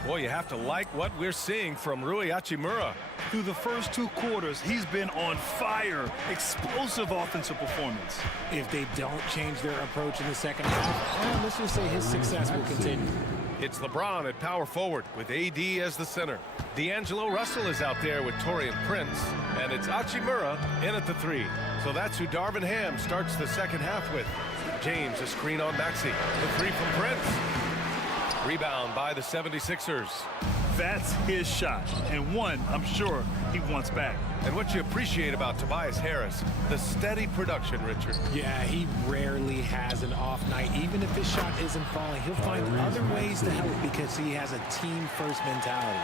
Boy, you have to like what we're seeing from Rui Hachimura. Through the first 2 quarters, he's been on fire. Explosive offensive performance. If they don't change their approach in the second half, well, let's just say his success will continue. It's LeBron at power forward with AD as the center. D'Angelo Russell is out there with Taurean Prince. And it's Hachimura in at the 3. So that's who Darvin Ham starts the second half with. James, a screen on Maxey. The 3 from Prince. Rebound by the 76ers. That's his shot, and one I'm sure he wants back. And what you appreciate about Tobias Harris, the steady production, Richard. Yeah, he rarely has an off night. Even if his shot isn't falling, he'll find other ways to help because he has a team-first mentality.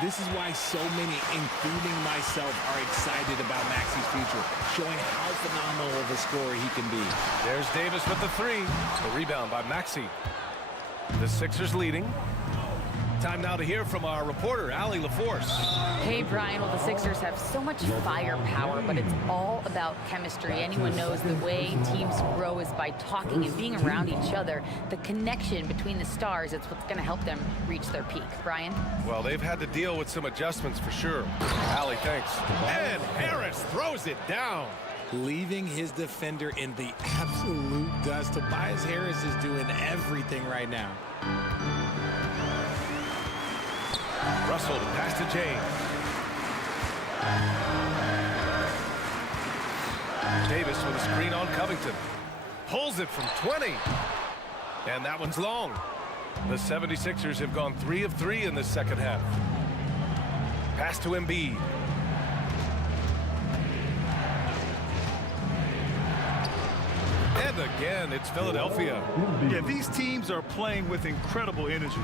This is why so many, including myself, are excited about Maxi's future, showing how phenomenal of a scorer he can be. There's Davis with the three. The rebound by Maxi. The Sixers leading. Time now to hear from our reporter, Allie LaForce. Hey, Brian. Well, the Sixers have so much firepower, but it's all about chemistry. Anyone knows the way teams grow is by talking and being around each other. The connection between the stars, it's what's going to help them reach their peak. Brian? Well, they've had to deal with some adjustments for sure. Allie, thanks. And Harris throws it down. Leaving his defender in the absolute dust. Tobias Harris is doing everything right now. Russell pass to James. Davis with a screen on Covington. Pulls it from 20. And that one's long. The 76ers have gone 3 of 3 in this second half. Pass to Embiid. And again, it's Philadelphia. Yeah, these teams are playing with incredible energy.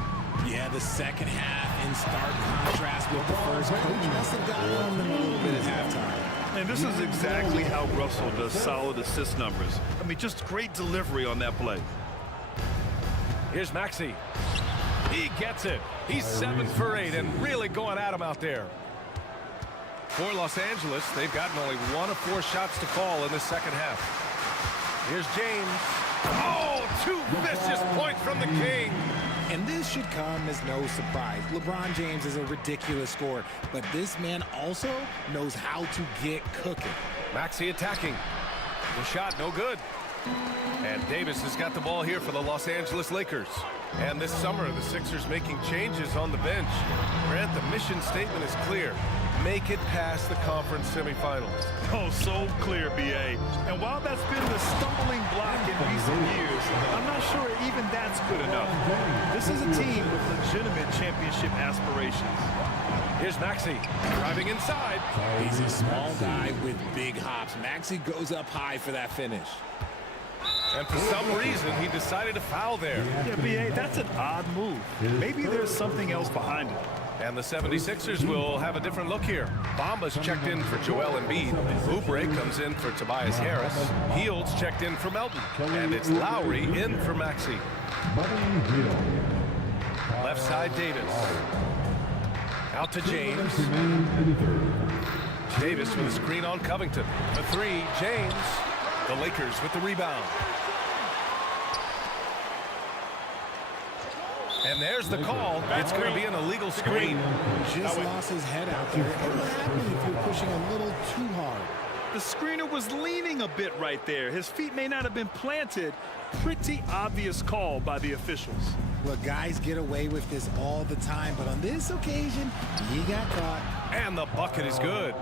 Yeah, the second half in stark contrast with the first. Coach must have gotten on them a little bit at halftime. And this is exactly how Russell does solid assist numbers. I mean, just great delivery on that play. Here's Maxi. He gets it. He's 7 for 8 and really going at him out there. For Los Angeles, they've gotten only 1 of 4 shots to call in the second half. Here's James. Oh, 2 vicious points from the King. And this should come as no surprise. LeBron James is a ridiculous scorer, but this man also knows how to get cooking. Maxi attacking. The shot no good. And Davis has got the ball here for the Los Angeles Lakers. And this summer, the Sixers making changes on the bench. Grant, the mission statement is clear. Make it past the conference semifinals. Oh, so clear, B.A. And while that's been the stumbling block in recent years, I'm not sure even that's good enough. This is a team with legitimate championship aspirations. Here's Maxi driving inside. He's a small guy with big hops. Maxi goes up high for that finish. And for some reason, he decided to foul there. Yeah, B.A., that's an odd move. Maybe there's something else behind it. And the 76ers will have a different look here. Bamba's checked in for Joel Embiid. Oubre comes in for Tobias Harris. Heald's checked in for Melton. And it's Lowry in for Maxi. Left side, Davis. Out to James. Davis with a screen on Covington. The three, James. The Lakers with the rebound. And there's the call. It's going to be an illegal screen. Just lost his head out there. What would happen if you're pushing a little too hard? The screener was leaning a bit right there. His feet may not have been planted. Pretty obvious call by the officials. Look, guys get away with this all the time, but on this occasion, he got caught. And the bucket is good.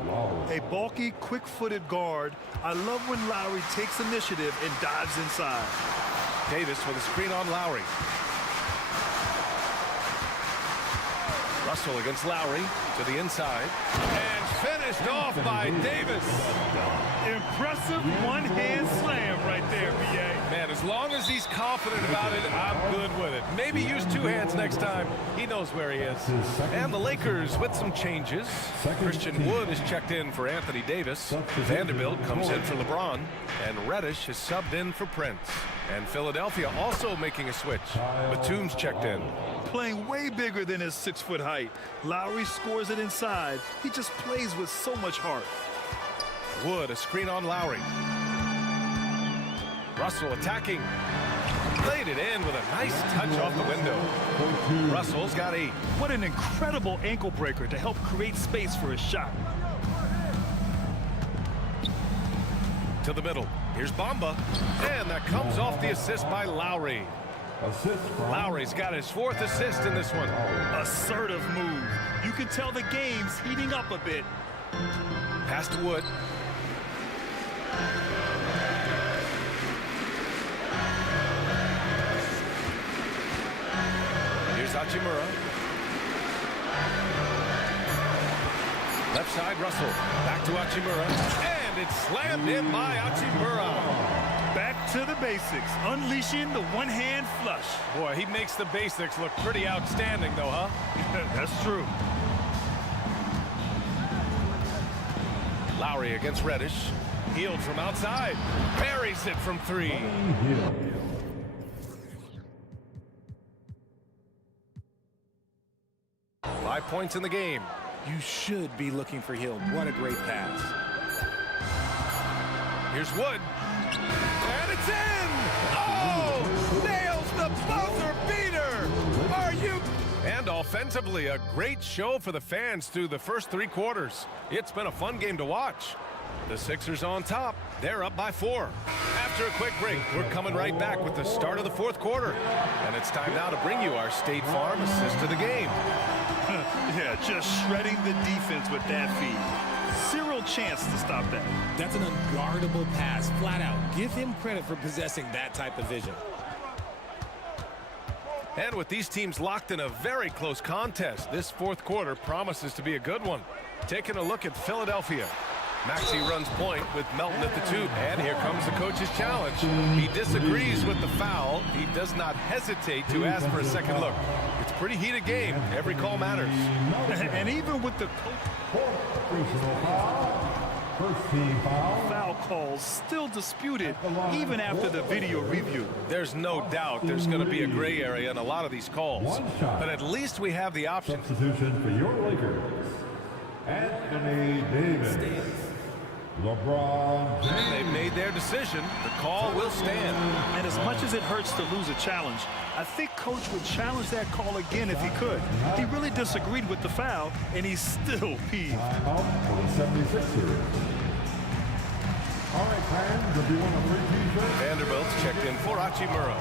A bulky, quick-footed guard. I love when Lowry takes initiative and dives inside. Davis with a screen on Lowry. Russell against Lowry to the inside. And finished off by Davis. Impressive one-hand slam right there, B.A. Man, as long as he's confident about it, I'm good with it. Maybe use 2 hands next time. He knows where he is. And the Lakers with some changes. Christian Wood is checked in for Anthony Davis. Vanderbilt comes in for LeBron. And Reddish is subbed in for Prince. And Philadelphia also making a switch. Batum's checked in. Playing way bigger than his 6-foot height. Lowry scores it inside. He just plays with so much heart. Wood, a screen on Lowry. Russell attacking. Laid it in with a nice touch off the window. Russell's got 8. What an incredible ankle breaker to help create space for his shot. To the middle. Here's Bamba. And that comes off the assist by Lowry. Lowry's got his 4th assist in this one. Assertive move. You can tell the game's heating up a bit. Pass to Wood. Here's Hachimura. Left side, Russell. Back to Hachimura. And it's slammed in by Hachimura. Back to the basics, unleashing the one-hand flush. Boy, he makes the basics look pretty outstanding, though, huh? That's true. Lowry against Reddish. Healed from outside. Buries it from 3. 5 points in the game. You should be looking for Hill. What a great pass. Here's Wood. And it's in! Oh! Nails the buzzer beater! Are you... And offensively, a great show for the fans through the first 3 quarters. It's been a fun game to watch. The Sixers on top. They're up by 4. After a quick break, we're coming right back with the start of the 4th quarter. And it's time now to bring you our State Farm assist of the game. Yeah, just shredding the defense with that feed. Zero chance to stop that. That's an unguardable pass, flat out. Give him credit for possessing that type of vision. And with these teams locked in a very close contest, this 4th quarter promises to be a good one. Taking a look at Philadelphia. Maxey runs point with Melton at the 2. And here comes the coach's challenge. He disagrees with the foul. He does not hesitate to ask for a second look. It's a pretty heated game. Every call matters. And even with the foul calls still disputed even after the video review. There's no doubt there's going to be a gray area in a lot of these calls. But at least we have the option. Substitution for your Lakers, Anthony Davis. LeBron James. They've made their decision. The call will stand. And as much as it hurts to lose a challenge, I think Coach would challenge that call again if he could. He really disagreed with the foul, and he's still peeved. Timeout for the 76ers. All right, fans, if you want a free t-shirt. Vanderbilt's checked in for Hachimura.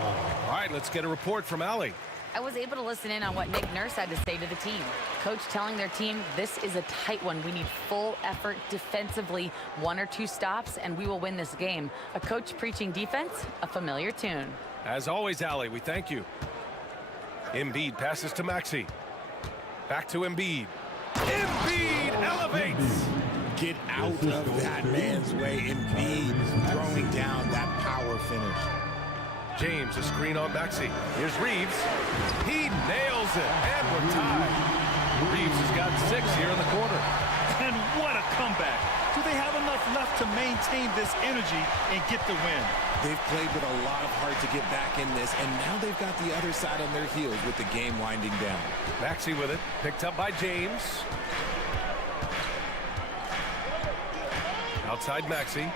All right, let's get a report from Allie. I was able to listen in on what Nick Nurse had to say to the team. Coach telling their team, this is a tight one. We need full effort defensively, 1 or 2 stops, and we will win this game. A coach preaching defense, a familiar tune. As always, Allie, we thank you. Embiid passes to Maxey. Back to Embiid. Embiid elevates. Get out of that man's way. Embiid throwing down that power finish. James, a screen on Maxey. Here's Reeves. He nails it, and we're tied. Reeves has got 6 here in the quarter. And what a comeback. Do they have enough left to maintain this energy and get the win? They've played with a lot of heart to get back in this, and now they've got the other side on their heels with the game winding down. Maxey with it, picked up by James. Outside Maxey.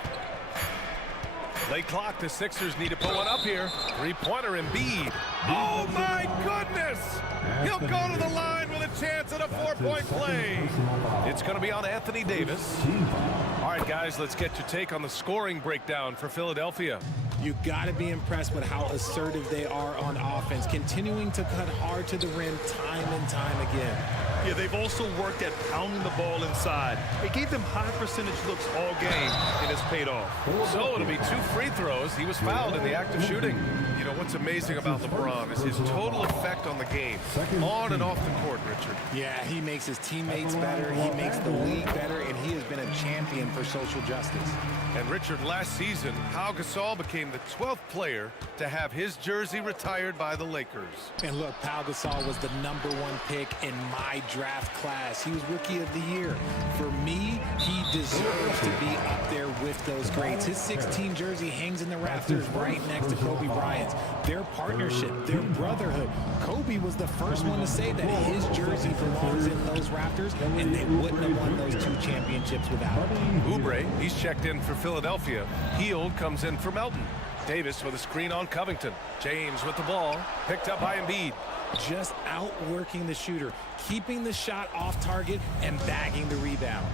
Late clock, the Sixers need to put one up here. 3-pointer Embiid. Oh my goodness! He'll go to the line with a chance at a 4-point play. It's going to be on Anthony Davis. All right, guys, let's get your take on the scoring breakdown for Philadelphia. You got to be impressed with how assertive they are on offense, continuing to cut hard to the rim time and time again. Yeah, they've also worked at pounding the ball inside. It gave them high percentage looks all game, and it's paid off. So it'll be 2 free throws. He was fouled in the act of shooting. You know, what's amazing about LeBron is his total effect on the game, on and off the court, Richard. Yeah, he makes his teammates better, he makes the league better, and he has been a champion for social justice. And Richard, last season, Pau Gasol became the 12th player to have his jersey retired by the Lakers. And look, Pau Gasol was the #1 pick in my draft class. He was Rookie of the Year. For me, he deserves to be up there with those greats. His 16 jersey hangs in the rafters right next to Kobe Bryant's. Their partnership, their brotherhood. Kobe was the first one to say that his jersey belongs in those rafters, and they wouldn't have won those 2 championships without him. Oubre, he's checked in for Philadelphia. Heald comes in for Melton. Davis with a screen on Covington. James with the ball, picked up by Embiid. Just outworking the shooter, keeping the shot off target and bagging the rebound.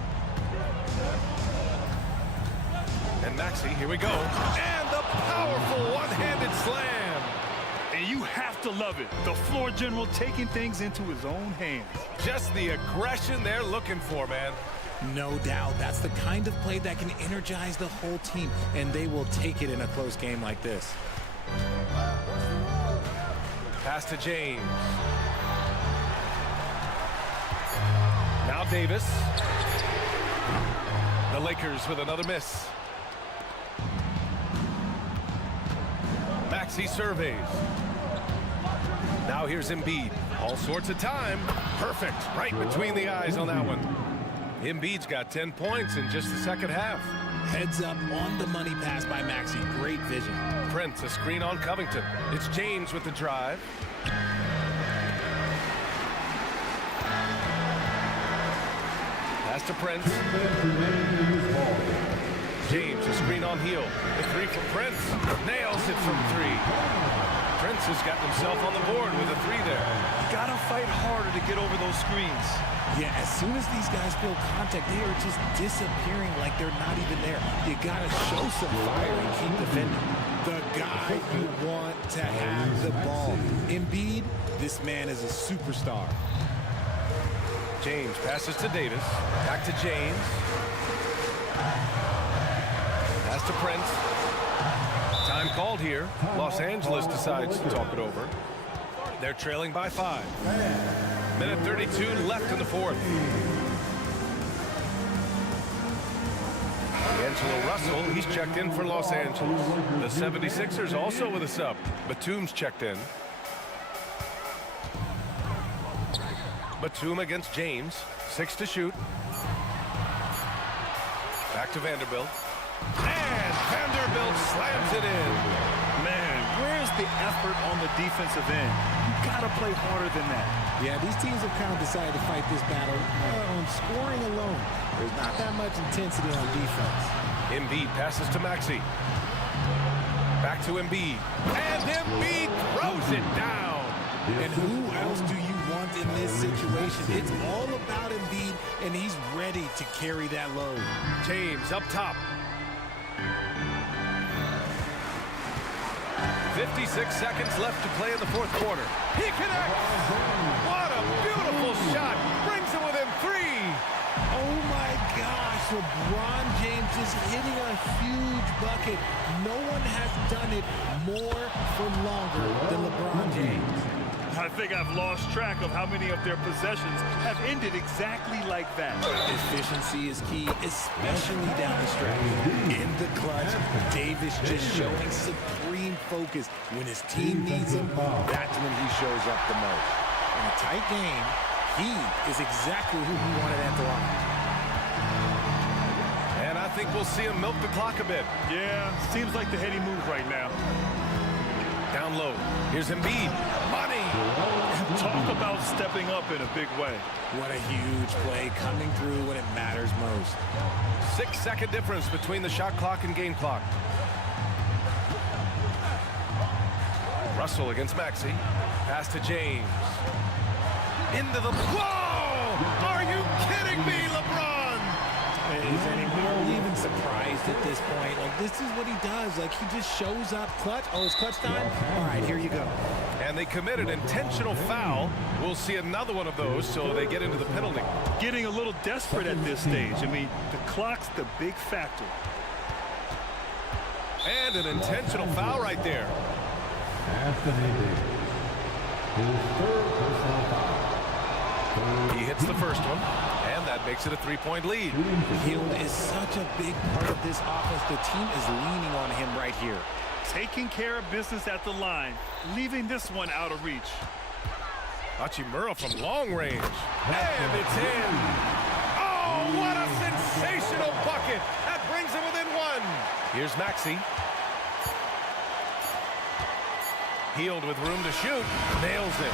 And Maxey, here we go. And the powerful one-handed slam. And you have to love it. The floor general taking things into his own hands. Just the aggression they're looking for, man. No doubt. That's the kind of play that can energize the whole team, and they will take it in a close game like this. Pass to James. Now Davis. The Lakers with another miss. Maxey surveys. Now here's Embiid. All sorts of time. Perfect. Right between the eyes on that one. Embiid's got 10 points in just the second half. Heads up on the money pass by Maxey. Great vision. Prince, a screen on Covington. It's James with the drive. Pass to Prince. James, a screen on Heel. The three from Prince. Nails it from three. Prince has got himself on the board with a three there. Gotta fight harder to get over those screens. Yeah, as soon as these guys feel contact, they are just disappearing like they're not even there. You gotta show some fire and keep defending. The guy you want to have the ball. Embiid, this man is a superstar. James passes to Davis. Back to James. Pass to Prince. Time called here. Los Angeles decides to talk it over. They're trailing by 5. Minute 32 left in the fourth. D'Angelo Russell, he's checked in for Los Angeles. The 76ers also with a sub. Batum's checked in. Batum against James. 6 to shoot. Back to Vanderbilt. And Vanderbilt slams it in. Man, where's the effort on the defensive end? You gotta play harder than that. Yeah, these teams have kind of decided to fight this battle on scoring alone. There's not that much intensity on defense. Embiid passes to Maxey. Back to Embiid. And Embiid throws it down. And who else do you want in this situation? It's all about Embiid, and he's ready to carry that load. James up top. 56 seconds left to play in the fourth quarter. He connects! What a beautiful shot! Brings him within 3! Oh my gosh, LeBron James is hitting a huge bucket. No one has done it more for longer than LeBron James. I think I've lost track of how many of their possessions have ended exactly like that. Efficiency is key, especially down the stretch. In the clutch, Davis just showing supreme focus. When his team needs him, that's when he shows up the most. In a tight game, he is exactly who he wanted at the line. And I think we'll see him milk the clock a bit. Yeah, seems like the heady move right now. Down low. Here's Embiid. Money! Talk about stepping up in a big way. What a huge play coming through when it matters most. 6-second difference between the shot clock and game clock. Russell against Maxey. Pass to James. Into the... Whoa! Are you kidding me, LeBron? Is anyone even surprised at this point? Like, this is what he does. Like, he just shows up clutch. Oh, it's clutch time? All right, here you go. And they commit an intentional foul. We'll see another one of those, so they get into the penalty. Getting a little desperate at this stage. I mean, the clock's the big factor. And an intentional foul right there. He hits the first one, and that makes it a 3-point lead. Hield is such a big part of this offense. The team is leaning on him right here. Taking care of business at the line, leaving this one out of reach. Hachimura from long range. And it's in. Oh, what a sensational bucket. That brings him within 1. Here's Maxey. Hield with room to shoot. Nails it.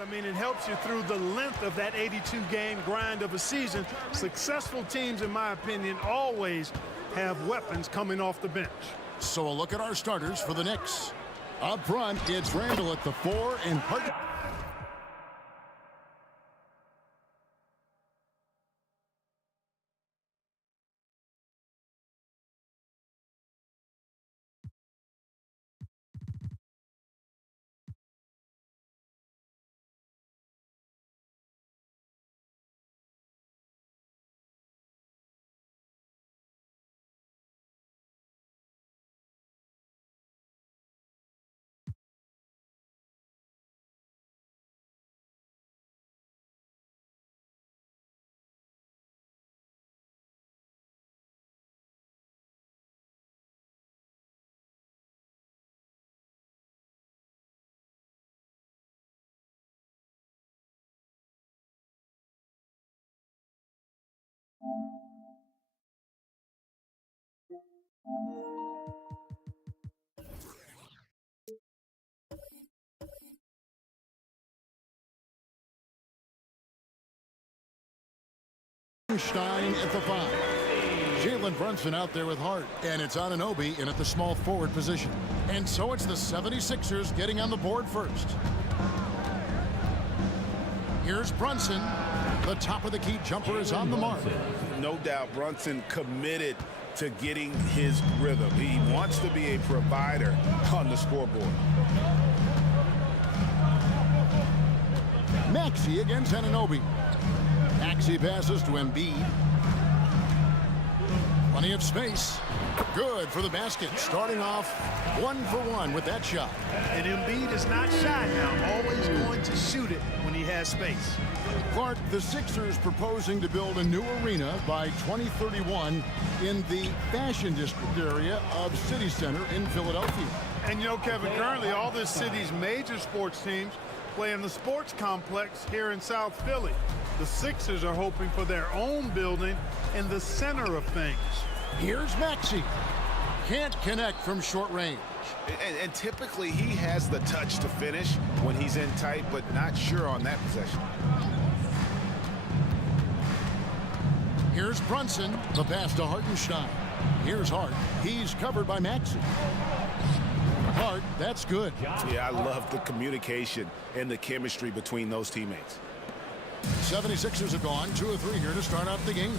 I mean, it helps you through the length of that 82-game grind of a season. Successful teams, in my opinion, always have weapons coming off the bench. So a look at our starters for the Knicks. Up front, it's Randall at the 4 and Hart. Stein at the 5. Jalen Brunson out there with Hart. And it's Anunoby in at the small forward position. And so it's the 76ers getting on the board first. Here's Brunson. The top of the key jumper is on the mark. No doubt Brunson committed to getting his rhythm. He wants to be a provider on the scoreboard. Maxey against Anunoby. Maxey passes to Embiid. Plenty of space. Good for the basket. Starting off 1 for 1 with that shot. And Embiid is not shy now. Always going to shoot it when he has space. Clark, the Sixers proposing to build a new arena by 2031 in the Fashion District area of City Center in Philadelphia. And you know, Kevin, currently all this city's major sports teams play in the sports complex here in South Philly. The Sixers are hoping for their own building in the center of things. Here's Maxey. Can't connect from short range. And typically he has the touch to finish when he's in tight, but not sure on that possession. Here's Brunson. The pass to Hartenstein. Here's Hart. He's covered by Maxey. Hart, that's good. Yeah, I love the communication and the chemistry between those teammates. 76ers have gone 2 of 3 here to start out the game.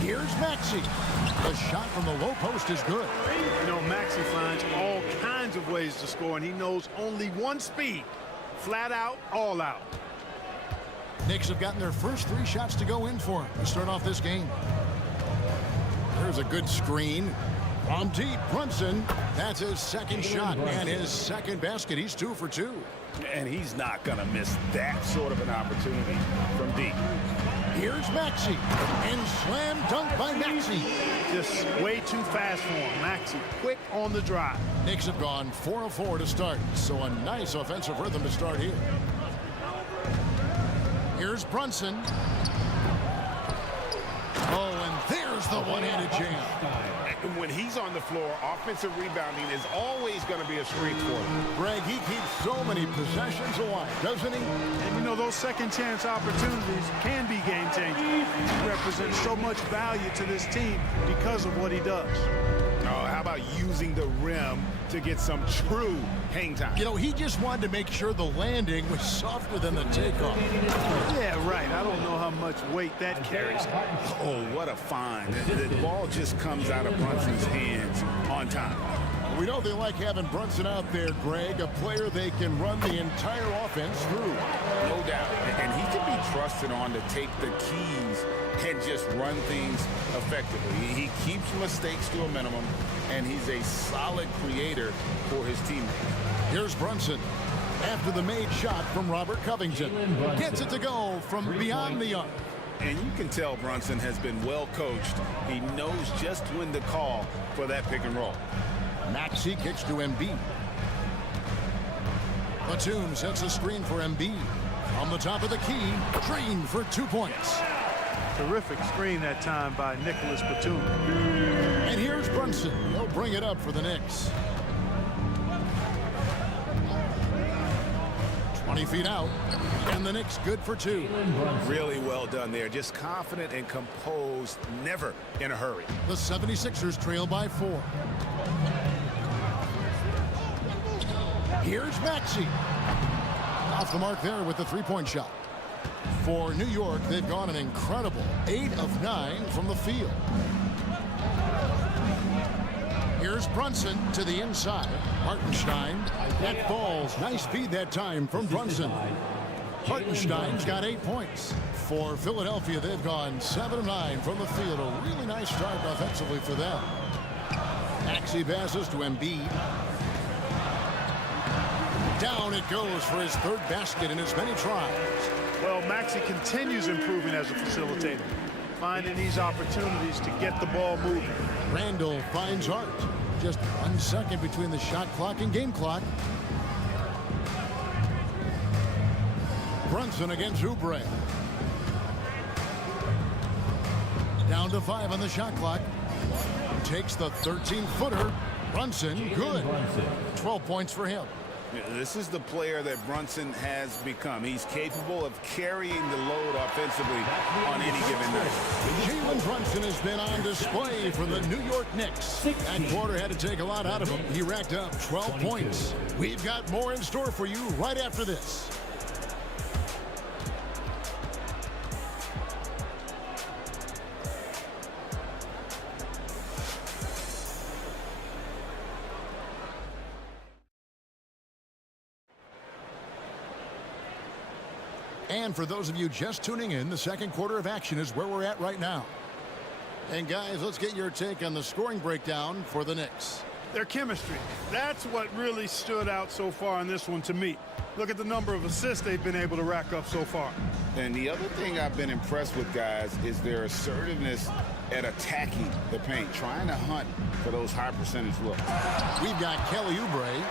Here's Maxey. The shot from the low post is good. You know, Maxey finds all kinds of ways to score, and he knows only one speed. Flat out, all out. Knicks have gotten their first 3 shots to go in for him to start off this game. There's a good screen. From deep, Brunson. That's his second shot and his second basket. He's 2 for 2. And he's not going to miss that sort of an opportunity from deep. Here's Maxey. And slam dunk by Maxey. Just way too fast for him. Maxey quick on the drive. Knicks have gone 4 of 4 to start. So a nice offensive rhythm to start here. Here's Brunson. Oh, and there's the one-handed jam. And when he's on the floor, offensive rebounding is always going to be a strength for him. Greg, he keeps so many possessions alive, doesn't he? And you know, those second chance opportunities can be game changing. He represents so much value to this team because of what he does. Oh, how about using the rim to get some true hang time? You know, he just wanted to make sure the landing was softer than the takeoff. Yeah, right. I don't know how much weight that carries. Oh, what a find. The ball just comes out of Brunson's hands on time. We know they like having Brunson out there, Greg, a player they can run the entire offense through. No doubt. And he can be trusted on to take the keys and just run things effectively. He keeps mistakes to a minimum, and he's a solid creator for his teammates. Here's Brunson. After the made shot from Robert Covington. Gets it to go from beyond the arc. And you can tell Brunson has been well coached. He knows just when to call for that pick and roll. Maxey kicks to Embiid. Batum sets a screen for Embiid. On the top of the key, Green for 2 points. Terrific screen that time by Nicholas Batum. And here's Brunson. He'll bring it up for the Knicks. 20 feet out, and the Knicks good for 2. Really well done there. Just confident and composed, never in a hurry. The 76ers trail by 4. Here's Maxey. Off the mark there with the three-point shot. For New York, they've gone an incredible 8 of 9 from the field. Here's Brunson to the inside. Hartenstein. That falls. Nice feed that time from Brunson. Hartenstein's got 8 points. For Philadelphia, they've gone 7 of 9 from the field. A really nice start offensively for them. Maxey passes to Embiid. Down it goes for his 3rd basket in as many tries. Well, Maxey continues improving as a facilitator, finding these opportunities to get the ball moving. Randall finds Hart. Just 1 second between the shot clock and game clock. Brunson against Oubre. Down to 5 on the shot clock. Takes the 13-footer. Brunson, good. 12 points for him. This is the player that Brunson has become. He's capable of carrying the load offensively on any given night. Jalen Brunson has been on display for the New York Knicks. That quarter had to take a lot out of him. He racked up 12 points. We've got more in store for you right after this. And for those of you just tuning in, the second quarter of action is where we're at right now. And guys, let's get your take on the scoring breakdown for the Knicks. Their chemistry. That's what really stood out so far in this one to me. Look at the number of assists they've been able to rack up so far. And the other thing I've been impressed with, guys, is their assertiveness at attacking the paint, trying to hunt for those high percentage looks. We've got Kelly Oubre,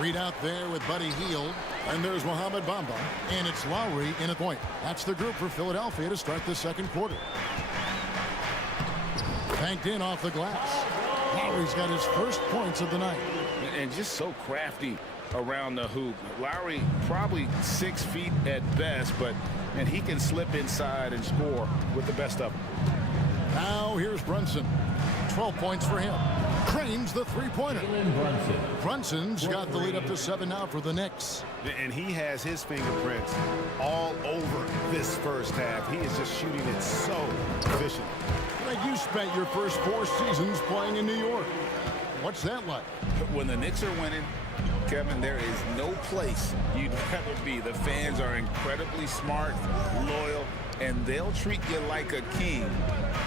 read out there with Buddy Hield, and there's Mohamed Bamba, and it's Lowry in a point. That's the group for Philadelphia to start the second quarter. Banked in off the glass. Lowry's got his first points of the night. And just so crafty around the hoop. Lowry probably 6 feet at best, but and he can slip inside and score with the best of them. Now here's Brunson. 12 points for him. Cranes the three-pointer. Brunson's got the lead up to 7 now for the Knicks. And he has his fingerprints all over this first half. He is just shooting it so efficiently. Like you spent your first 4 seasons playing in New York. What's that like? When the Knicks are winning, Kevin, there is no place you'd rather be. The fans are incredibly smart, loyal, and they'll treat you like a king.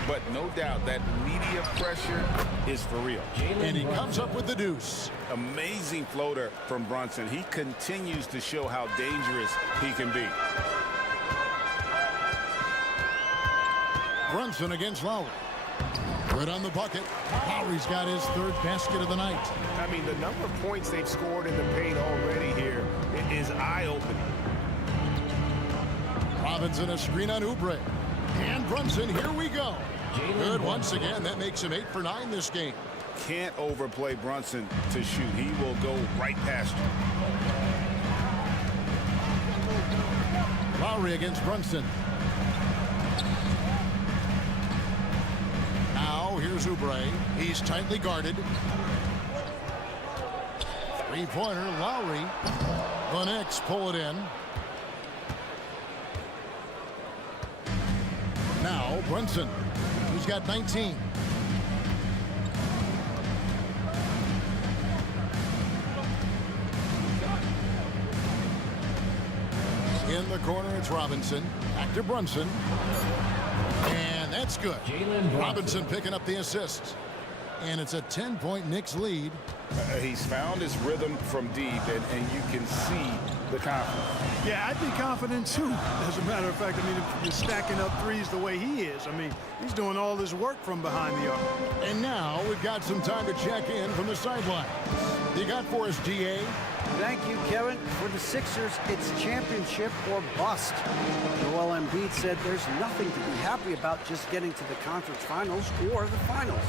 But no doubt that media pressure is for real. And he comes up with the deuce. Amazing floater from Brunson. He continues to show how dangerous he can be. Brunson against Lowry. Good on the bucket. Lowry's got his 3rd basket of the night. I mean, the number of points they've scored in the paint already here is eye-opening. Robinson a screen on Oubre. And Brunson, here we go. Good once again. That makes him 8 for 9 this game. Can't overplay Brunson to shoot. He will go right past you. Lowry against Brunson. Now here's Oubre. He's tightly guarded. Three-pointer, Lowry. The Knicks pull it in. Now Brunson. He's got 19. In the corner, it's Robinson. Back to Brunson. And that's good. Robinson picking up the assist. And it's a 10-point Knicks lead. He's found his rhythm from deep, and you can see the confidence. Yeah, I'd be confident too. As a matter of fact, I mean, if you're stacking up threes the way he is, I mean, he's doing all this work from behind the arc. And now we've got some time to check in from the sideline. You got for us, GA? Thank you, Kevin. For the Sixers, it's championship or bust. Joel Embiid said there's nothing to be happy about just getting to the conference finals or the finals.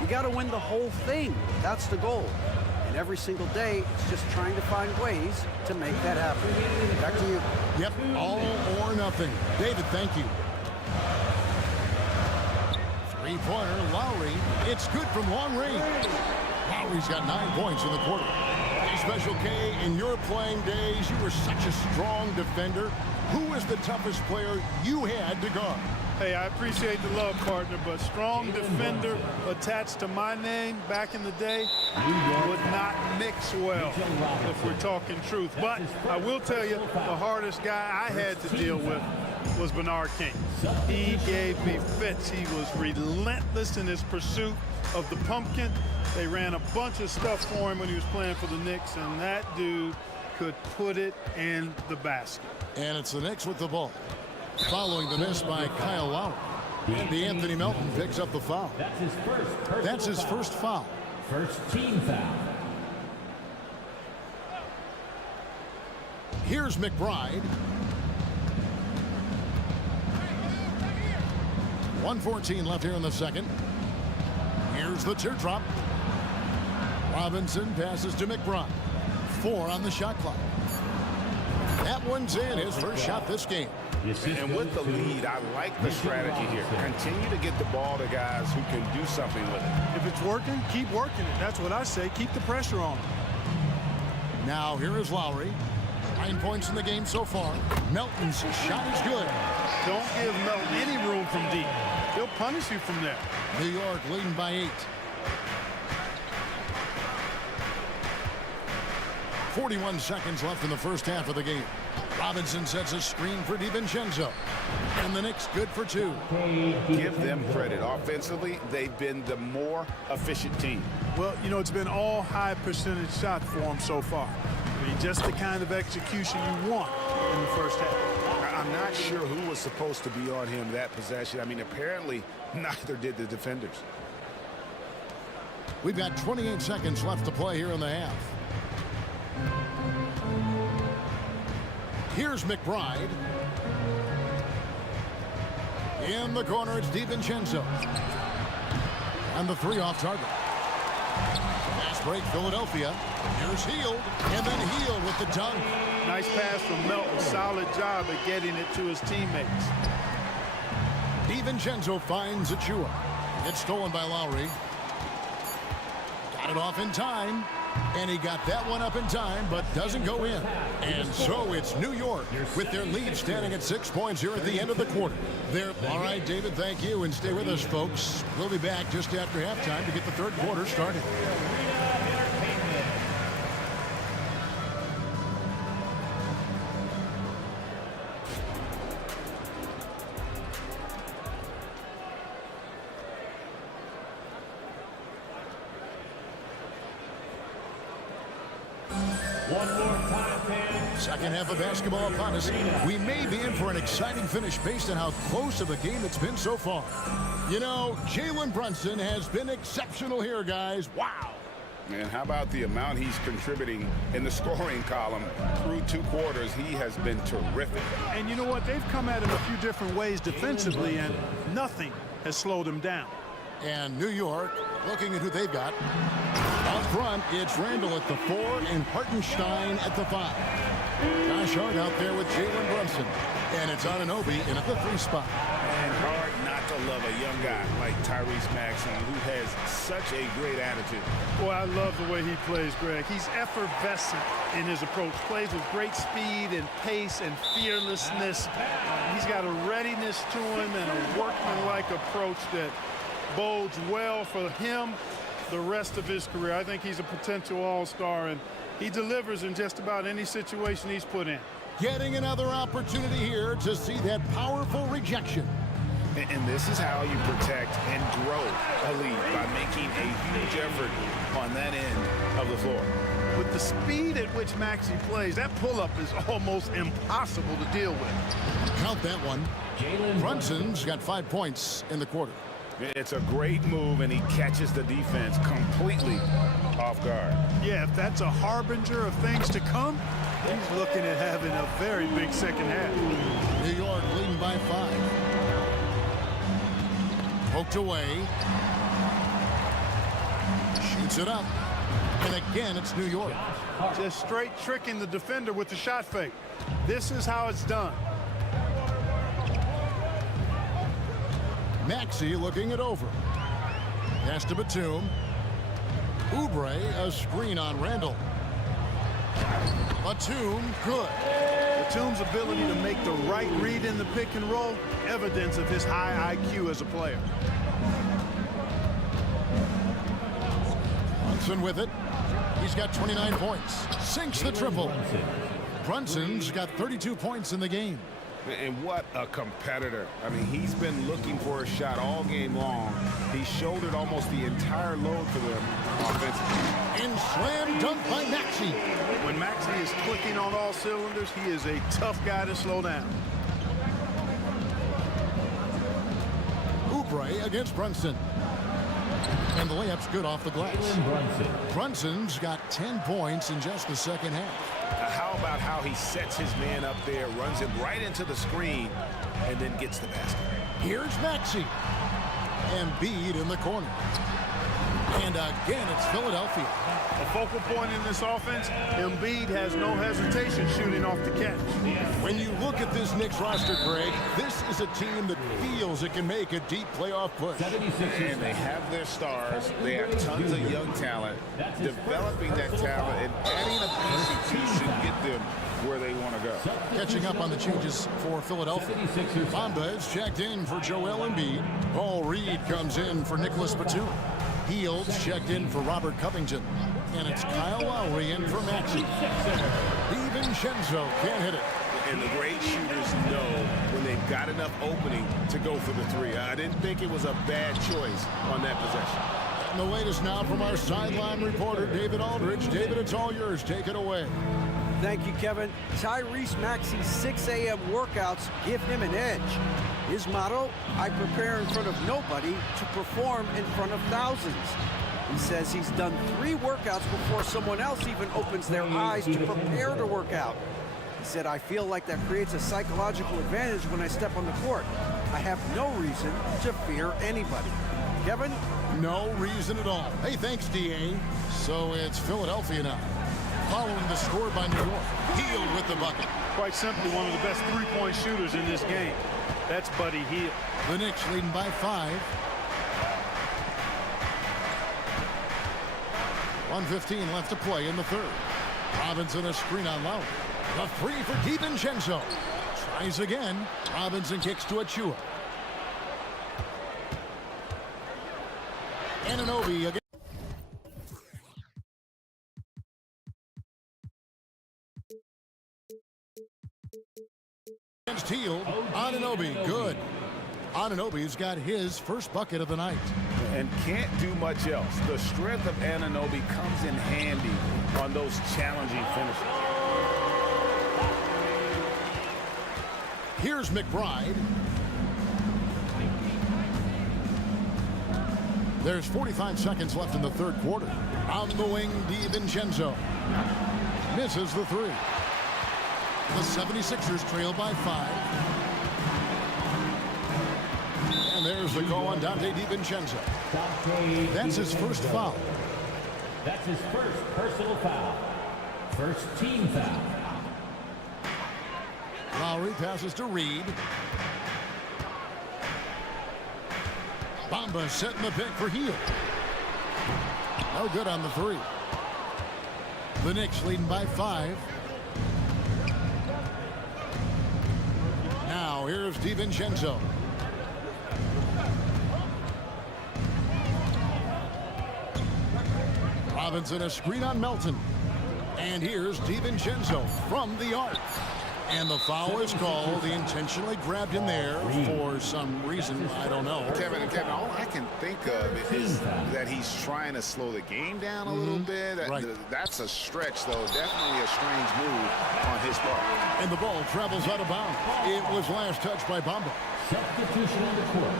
You got to win the whole thing. That's the goal. And And every single day, it's just trying to find ways to make that happen. Back to you. Yep, all or nothing. David, thank you. Three-pointer, Lowry. It's good from long range. Lowry's got 9 points in the quarter. Hey, Special K, in your playing days, you were such a strong defender. Who is the toughest player you had to guard? Hey, I appreciate the love, partner, but strong defender attached to my name back in the day would not mix well if we're talking truth. But I will tell you, the hardest guy I had to deal with was Bernard King. He gave me fits. He was relentless in his pursuit of the pumpkin. They ran a bunch of stuff for him when he was playing for the Knicks, and that dude could put it in the basket. And it's the Knicks with the ball. Following the miss by Kyle Lowry. And Anthony Melton picks up the foul. That's his first foul. First team foul. Here's McBride. 1:14 left here in the second. Here's the teardrop. Robinson passes to McBride. 4 on the shot clock. That one's in, his first shot this game. And with the lead, I like the strategy here. Continue to get the ball to guys who can do something with it. If it's working, keep working it. That's what I say. Keep the pressure on. Now here is Lowry. 9 points in the game so far. Melton's shot is good. Don't give Melton any room from deep. He'll punish you from there. New York leading by 8. 41 seconds left in the first half of the game. Robinson sets a screen for DiVincenzo. And the Knicks good for 2. Give them credit. Offensively, they've been the more efficient team. Well, you know, it's been all high percentage shots for them so far. I mean, just the kind of execution you want in the first half. I'm not sure who was supposed to be on him that possession. I mean, apparently, neither did the defenders. We've got 28 seconds left to play here in the half. Here's McBride. In the corner, it's DiVincenzo. And the 3 off target. Fast break, Philadelphia. Here's Hield, and then Hield with the dunk. Nice pass from Melton. Solid job at getting it to his teammates. DiVincenzo finds Achua. It's stolen by Lowry. Got it off in time. And he got that one up in time, but doesn't go in. And so it's New York with their lead standing at 6 points here at the end of the quarter. All right, David, thank you. And stay with us, folks. We'll be back just after halftime to get the third quarter started. One more time, fans. Second half of basketball upon us. We may be in for an exciting finish based on how close of a game it's been so far. You know, Jalen Brunson has been exceptional here, guys. Wow. And how about the amount he's contributing in the scoring column through 2 quarters? He has been terrific. And you know what? They've come at him a few different ways defensively, and nothing has slowed him down. And New York, looking at who they've got. Up front, it's Randall at the 4 and Hartenstein at the 5. Josh Hart out there with Jalen Brunson. And it's Anunoby in at the 3 spot. And hard not to love a young guy like Tyrese Maxey, who has such a great attitude. Boy, I love the way he plays, Greg. He's effervescent in his approach. Plays with great speed and pace and fearlessness. He's got a readiness to him and a workmanlike approach that bodes well for him the rest of his career. I think he's a potential all-star, and he delivers in just about any situation he's put in. Getting another opportunity here to see that powerful rejection. And this is how you protect and grow a lead, by making a huge effort on that end of the floor. With the speed at which Maxey plays, that pull-up is almost impossible to deal with. Count that one. Brunson's got 5 points in the quarter. It's a great move, and he catches the defense completely off guard. Yeah, if that's a harbinger of things to come, he's looking at having a very big second half. New York leading by 5. Poked away. Shoots it up. And again, it's New York. Just straight tricking the defender with the shot fake. This is how it's done. Maxey looking it over. Pass to Batum. Oubre, a screen on Randall. Batum, good. Batum's ability to make the right read in the pick and roll, evidence of his high IQ as a player. Brunson with it. He's got 29 points. Sinks the triple. Brunson's got 32 points in the game. And what a competitor. I mean, he's been looking for a shot all game long. He shouldered almost the entire load for them offensively. And slam dunk by Maxey. When Maxey is clicking on all cylinders, he is a tough guy to slow down. Oubre against Brunson. And the layup's good off the glass. Brunson's got 10 points in just the second half. How about how he sets his man up there, runs him right into the screen, and then gets the basket. Here's Maxey. Embiid in the corner. And again, it's Philadelphia. A focal point in this offense, Embiid has no hesitation shooting off the catch. When you look at this Knicks roster, Greg, this is a team that feels it can make a deep playoff push. And they have their stars. They have tons of young talent. Developing that talent and adding a piece or two should get them where they want to go. Catching up on the changes for Philadelphia. Bamba is checked in for Joel Embiid. Paul Reed comes in for Nicholas Batum. Heald's checked in for Robert Covington. And it's Kyle Lowry in for Maxey. DiVincenzo can't hit it. And the great shooters know when they've got enough opening to go for the three. I didn't think it was a bad choice on that possession. And the latest now from our sideline reporter, David Aldridge. David, it's all yours. Take it away. Thank you, Kevin. Tyrese Maxey's 6 a.m. workouts give him an edge. His motto, I prepare in front of nobody to perform in front of thousands. He says he's done 3 workouts before someone else even opens their eyes to prepare to work out. He said, I feel like that creates a psychological advantage when I step on the court. I have no reason to fear anybody. Kevin? No reason at all. Hey, thanks, D.A. So it's Philadelphia now. Following the score by New York. Hield with the bucket. Quite simply, one of the best three-point shooters in this game. That's Buddy Hield. The Knicks leading by 5. 1:15 left to play in the third. Robinson a screen on Lowry. The three for DiVincenzo. Tries again. Robinson kicks to Achua. Anunoby again. Against Hield. Anunoby, good. Anunoby's got his first bucket of the night. And can't do much else. The strength of Anunoby comes in handy on those challenging finishes. Here's McBride. There's 45 seconds left in the third quarter. On the wing, DiVincenzo. Misses the three. The 76ers trail by 5. And there's the call on Dante DiVincenzo. That's his first foul. That's his first personal foul. First team foul. Lowry passes to Reed. Bamba setting the pick for Hield. No good on the three. The Knicks leading by 5. Now here's DiVincenzo. Robinson a screen on Melton. And here's DiVincenzo from the arc. And the foul is called. He intentionally grabbed in there for some reason. I don't know. Kevin, all I can think of is that he's trying to slow the game down a little bit. That's a stretch, though. Definitely a strange move on his part. And the ball travels out of bounds. It was last touched by Bamba. Substitution on the court.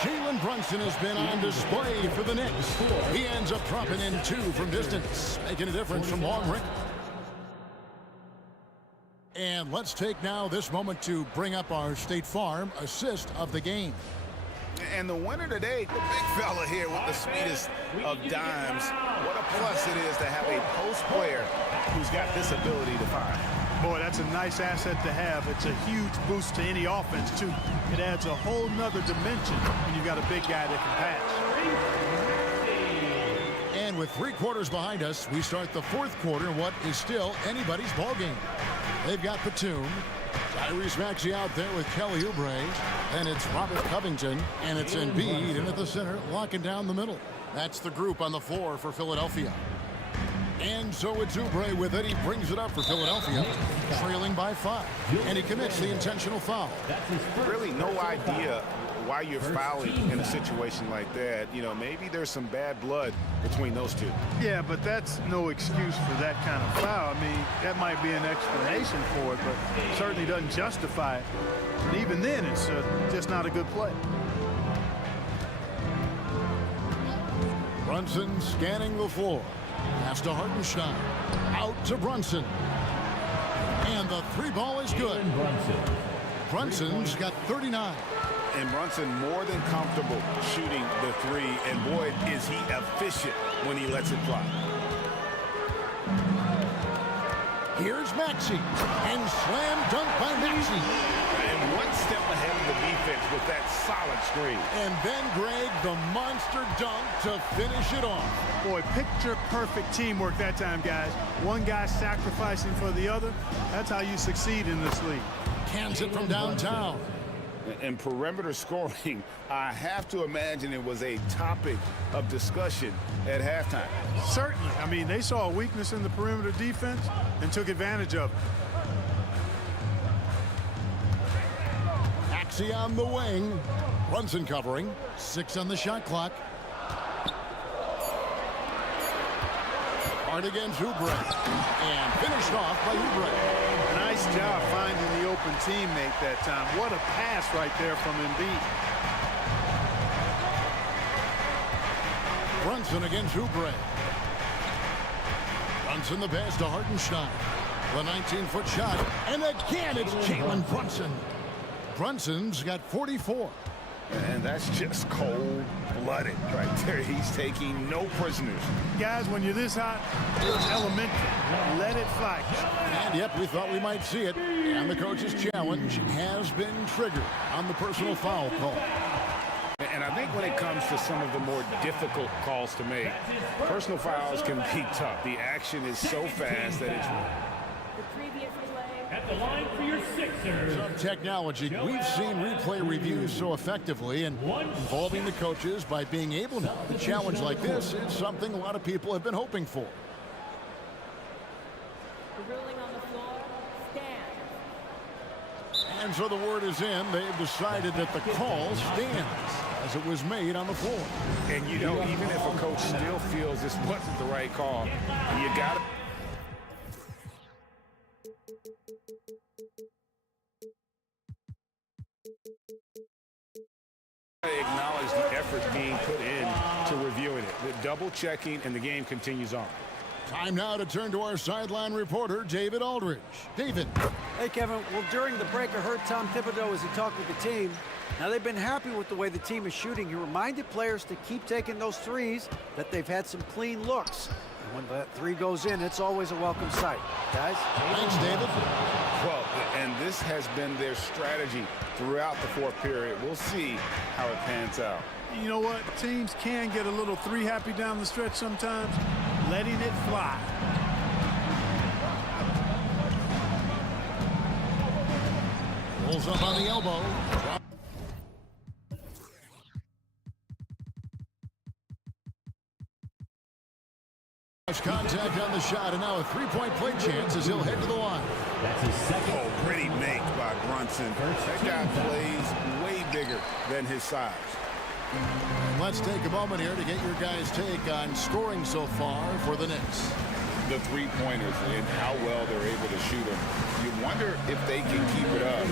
Jalen Brunson has been on display for the Knicks. He ends up dropping in 2 from distance, making a difference from long range. And let's take now this moment to bring up our State Farm assist of the game. And the winner today, the big fella here with the sweetest of dimes. What a plus it is to have a post player who's got this ability to fire. Boy, that's a nice asset to have. It's a huge boost to any offense, too. It adds a whole nother dimension when you've got a big guy that can pass. And with 3 quarters behind us, we start the 4th quarter in what is still anybody's ball game. They've got Batum, Tyrese Maxey out there with Kelly Oubre, and it's Robert Covington, and it's Embiid in at the center, locking down the middle. That's the group on the floor for Philadelphia. And so it's Oubre with it. He brings it up for Philadelphia, trailing by 5. And he commits the intentional foul. Really no idea why you're fouling in a situation like that. You know, maybe there's some bad blood between those two. Yeah, but that's no excuse for that kind of foul. I mean, that might be an explanation for it, but it certainly doesn't justify it. And even then, it's just not a good play. Brunson scanning the floor. Pass to Hartenstein. Out to Brunson. And the 3 ball is good. Brunson's got 39. And Brunson more than comfortable shooting the 3. And boy, is he efficient when he lets it fly. Here's Maxey. And slam dunk by Maxey. And 1 step ahead of the defense with that solid screen. And then Greg, the monster dunk to finish it off. Boy, picture perfect teamwork that time, guys. One guy sacrificing for the other. That's how you succeed in this league. Cans it from downtown. And perimeter scoring, I have to imagine it was a topic of discussion at halftime. Certainly. I mean, they saw a weakness in the perimeter defense and took advantage of it. Maxey on the wing. Brunson covering. 6 on the shot clock. Hard against Oubre. And finished off by Oubre. Nice job finding the open teammate that time. What a pass right there from Embiid. Brunson against Oubre. Brunson the pass to Hartenstein. The 19-foot shot. And again, it's Jalen Brunson. Brunson's got 44. And that's just cold-blooded right there. He's taking no prisoners. Guys, when you're this hot, it's elementary. Let it fly. And yep, we thought we might see it. And the coach's challenge has been triggered on the personal foul call. And I think when it comes to some of the more difficult calls to make, personal fouls can be tough. The action is so fast that it's... At the line for your Sixers. Technology. We've seen replay reviews so effectively and involving the coaches by being able now. A challenge like this is something a lot of people have been hoping for. Ruling on the floor, stand. And so the word is in. They've decided that the call stands as it was made on the floor. And you know, even if a coach still feels this wasn't the right call, you got to... acknowledge the effort being put in to reviewing it, the double checking, and the game continues on. Time now to turn to our sideline reporter, David Aldridge. David. Hey, Kevin. Well, during the break, I heard Tom Thibodeau as he talked with the team. Now, they've been happy with the way the team is shooting. He reminded players to keep taking those threes, that they've had some clean looks. And when that 3 goes in, it's always a welcome sight. Guys? Thanks, David. Well, and this has been their strategy throughout the 4th period. We'll see how it pans out. You know what? Teams can get a little 3 happy down the stretch sometimes. Letting it fly. Rolls up on the elbow. Contact on the shot, and now a 3-point play chance as he'll head to the line. That's his second. Oh, pretty make by Brunson. That guy plays way bigger than his size. Let's take a moment here to get your guys' take on scoring so far for the Knicks. The 3-pointers and how well they're able to shoot them. You wonder if they can keep it up.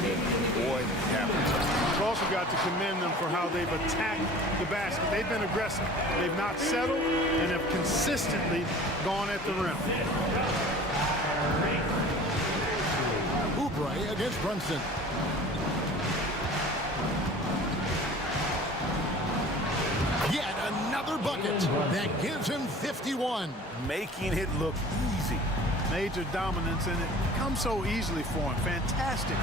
Boy, it happens. You've also got to commend them for how they've attacked the basket. They've been aggressive. They've not settled and have consistently gone at the rim. Oubre against Brunson. bucket. That gives him 51. Making it look easy. Major dominance, and it comes so easily for him. Fantastic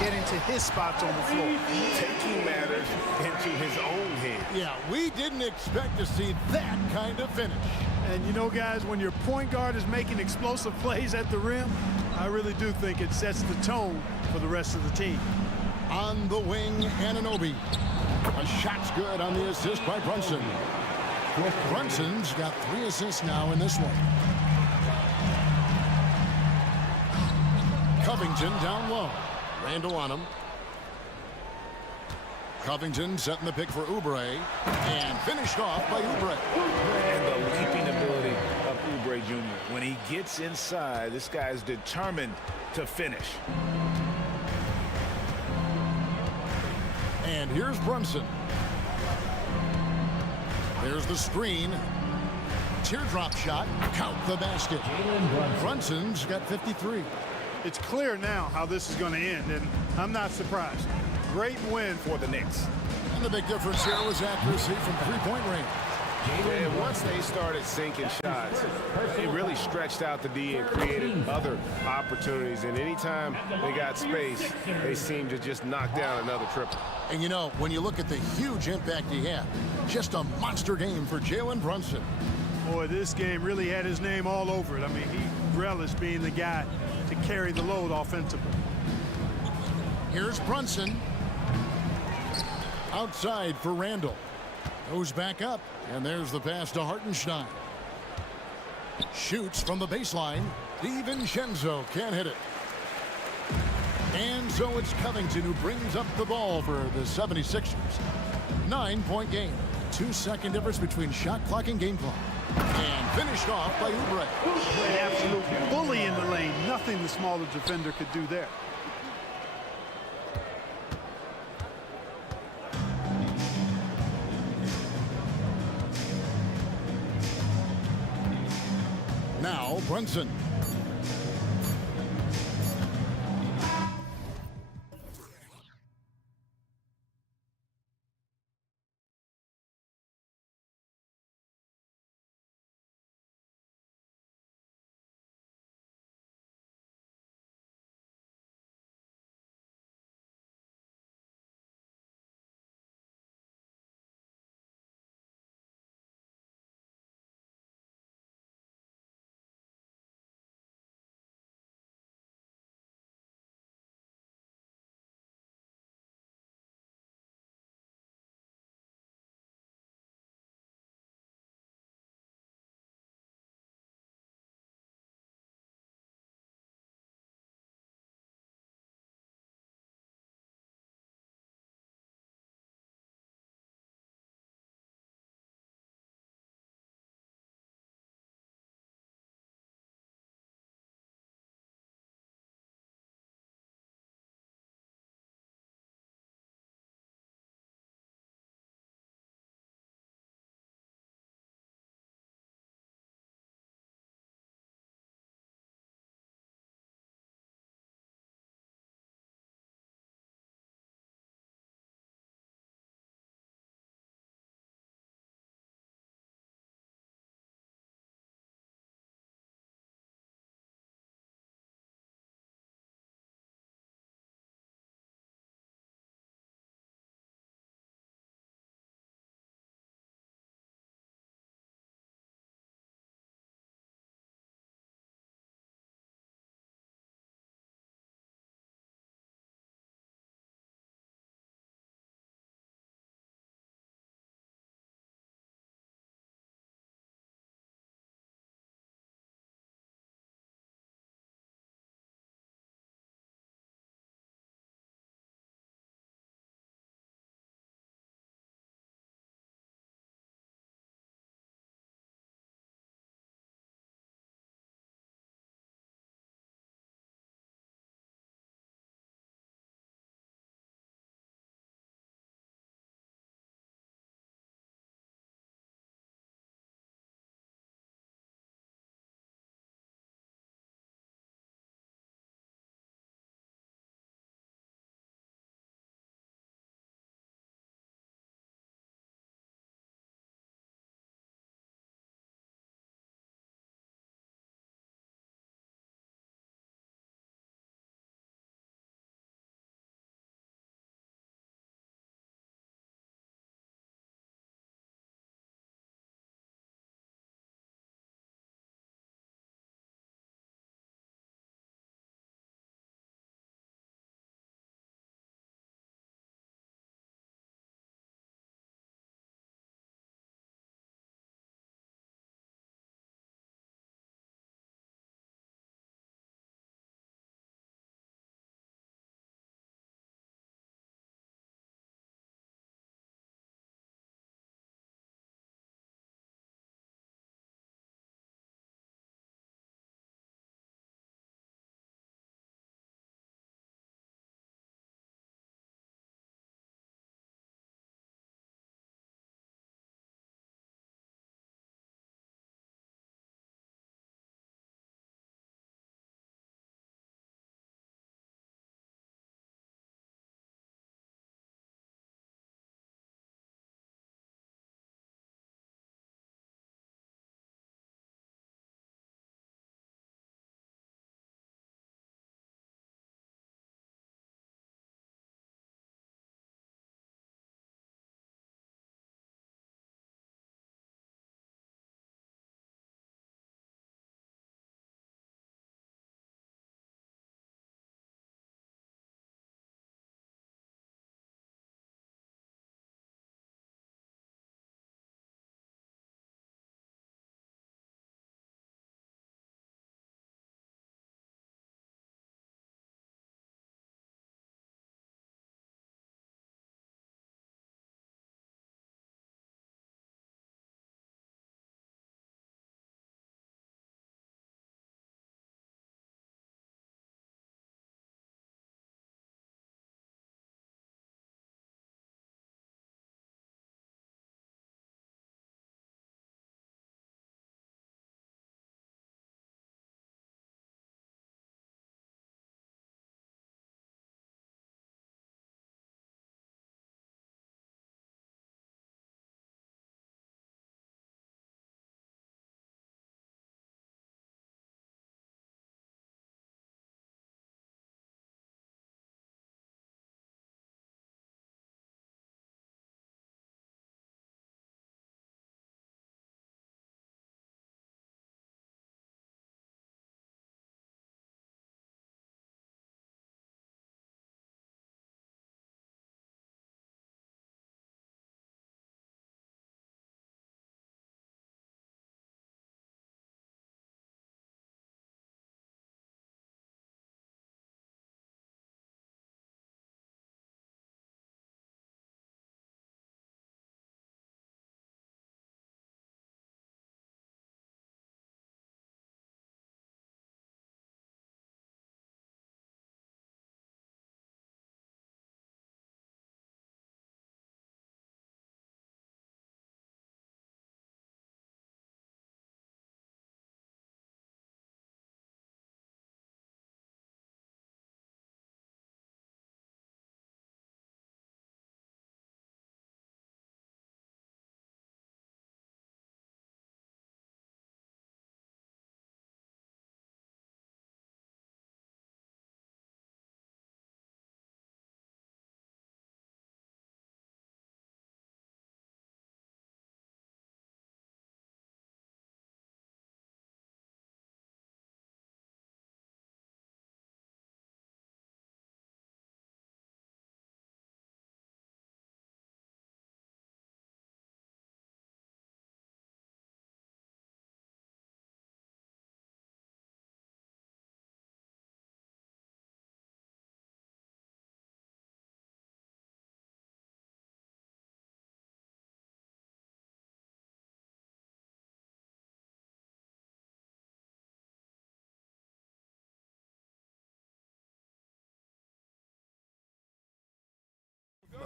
getting to his spots on the floor. Taking matters into his own hand. Yeah, we didn't expect to see that kind of finish. And you know, guys, when your point guard is making explosive plays at the rim, I really do think it sets the tone for the rest of the team. On the wing, Anunoby. A shot's good on the assist by Brunson. Brunson's got 3 assists now in this one. Covington down low. Randall on him. Covington setting the pick for Oubre. And finished off by Oubre. And the leaping ability of Oubre Jr. When he gets inside, this guy's determined to finish. And here's Brunson. There's the screen. Teardrop shot. Count the basket. Brunson's got 53. It's clear now how this is going to end, and I'm not surprised. Great win for the Knicks. And the big difference here was accuracy from three-point range. And once they started sinking shots, it really stretched out the D and created other opportunities. And anytime they got space, they seemed to just knock down another triple. And you know, when you look at the huge impact he had, just a monster game for Jalen Brunson. Boy, this game really had his name all over it. I mean, he relished being the guy to carry the load offensively. Here's Brunson. Outside for Randall. Goes back up, and there's the pass to Hartenstein. Shoots from the baseline. DiVincenzo can't hit it. And so it's Covington who brings up the ball for the 76ers. 9-point game. 2-second difference between shot clock and game clock. And finished off by Oubre. An absolute bully in the lane. Nothing the smaller defender could do there. Now Brunson.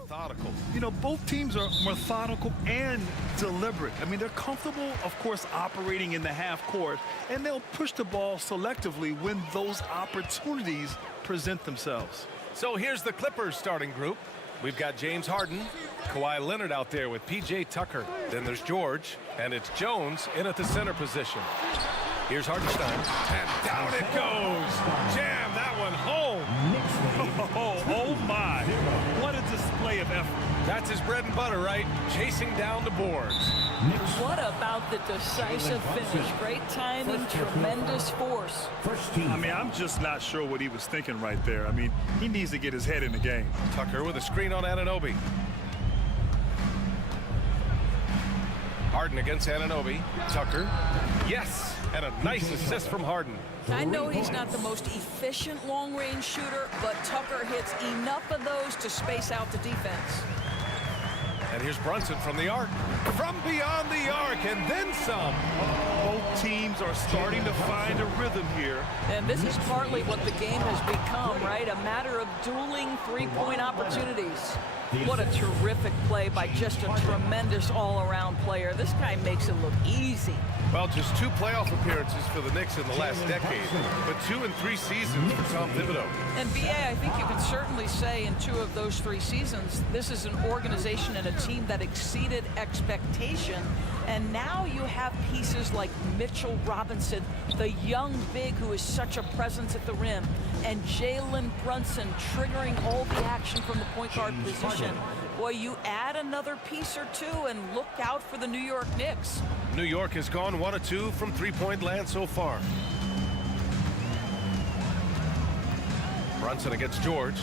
methodical. You know, both teams are methodical and deliberate. I mean, they're comfortable, of course, operating in the half court, and they'll push the ball selectively when those opportunities present themselves. So here's the Clippers starting group. We've got James Harden, Kawhi Leonard out there with P.J. Tucker. Then there's George, and it's Jones in at the center position. Here's Hartenstein, and down it goes. Jam that one home. Oh my. What a display of effort. That's his bread and butter, right? Chasing down the boards. What about the decisive finish? Great timing, tremendous force. I mean, I'm just not sure what he was thinking right there. I mean, he needs to get his head in the game. Tucker with a screen on Anunoby. Harden against Anunoby. Tucker. Yes! And a nice assist from Harden. I know he's not the most efficient long-range shooter, but Tucker hits enough of those to space out the defense. And here's Brunson from the arc. From beyond the arc, and then some. Both teams are starting to find a rhythm here. And this is partly what the game has become, right? A matter of dueling three-point opportunities. What a terrific play by just a tremendous all-around player. This guy makes it look easy. Well, just 2 playoff appearances for the Knicks in the last decade, but 2 in 3 seasons for Tom Thibodeau. And B.A., I think you can certainly say in 2 of those 3 seasons, this is an organization and a team that exceeded expectation. And now you have pieces like Mitchell Robinson, the young big who is such a presence at the rim, and Jalen Brunson triggering all the action from the point guard position. Boy, you add another piece or 2 and look out for the New York Knicks. New York has gone 1 of 2 from three-point land so far. Brunson against George.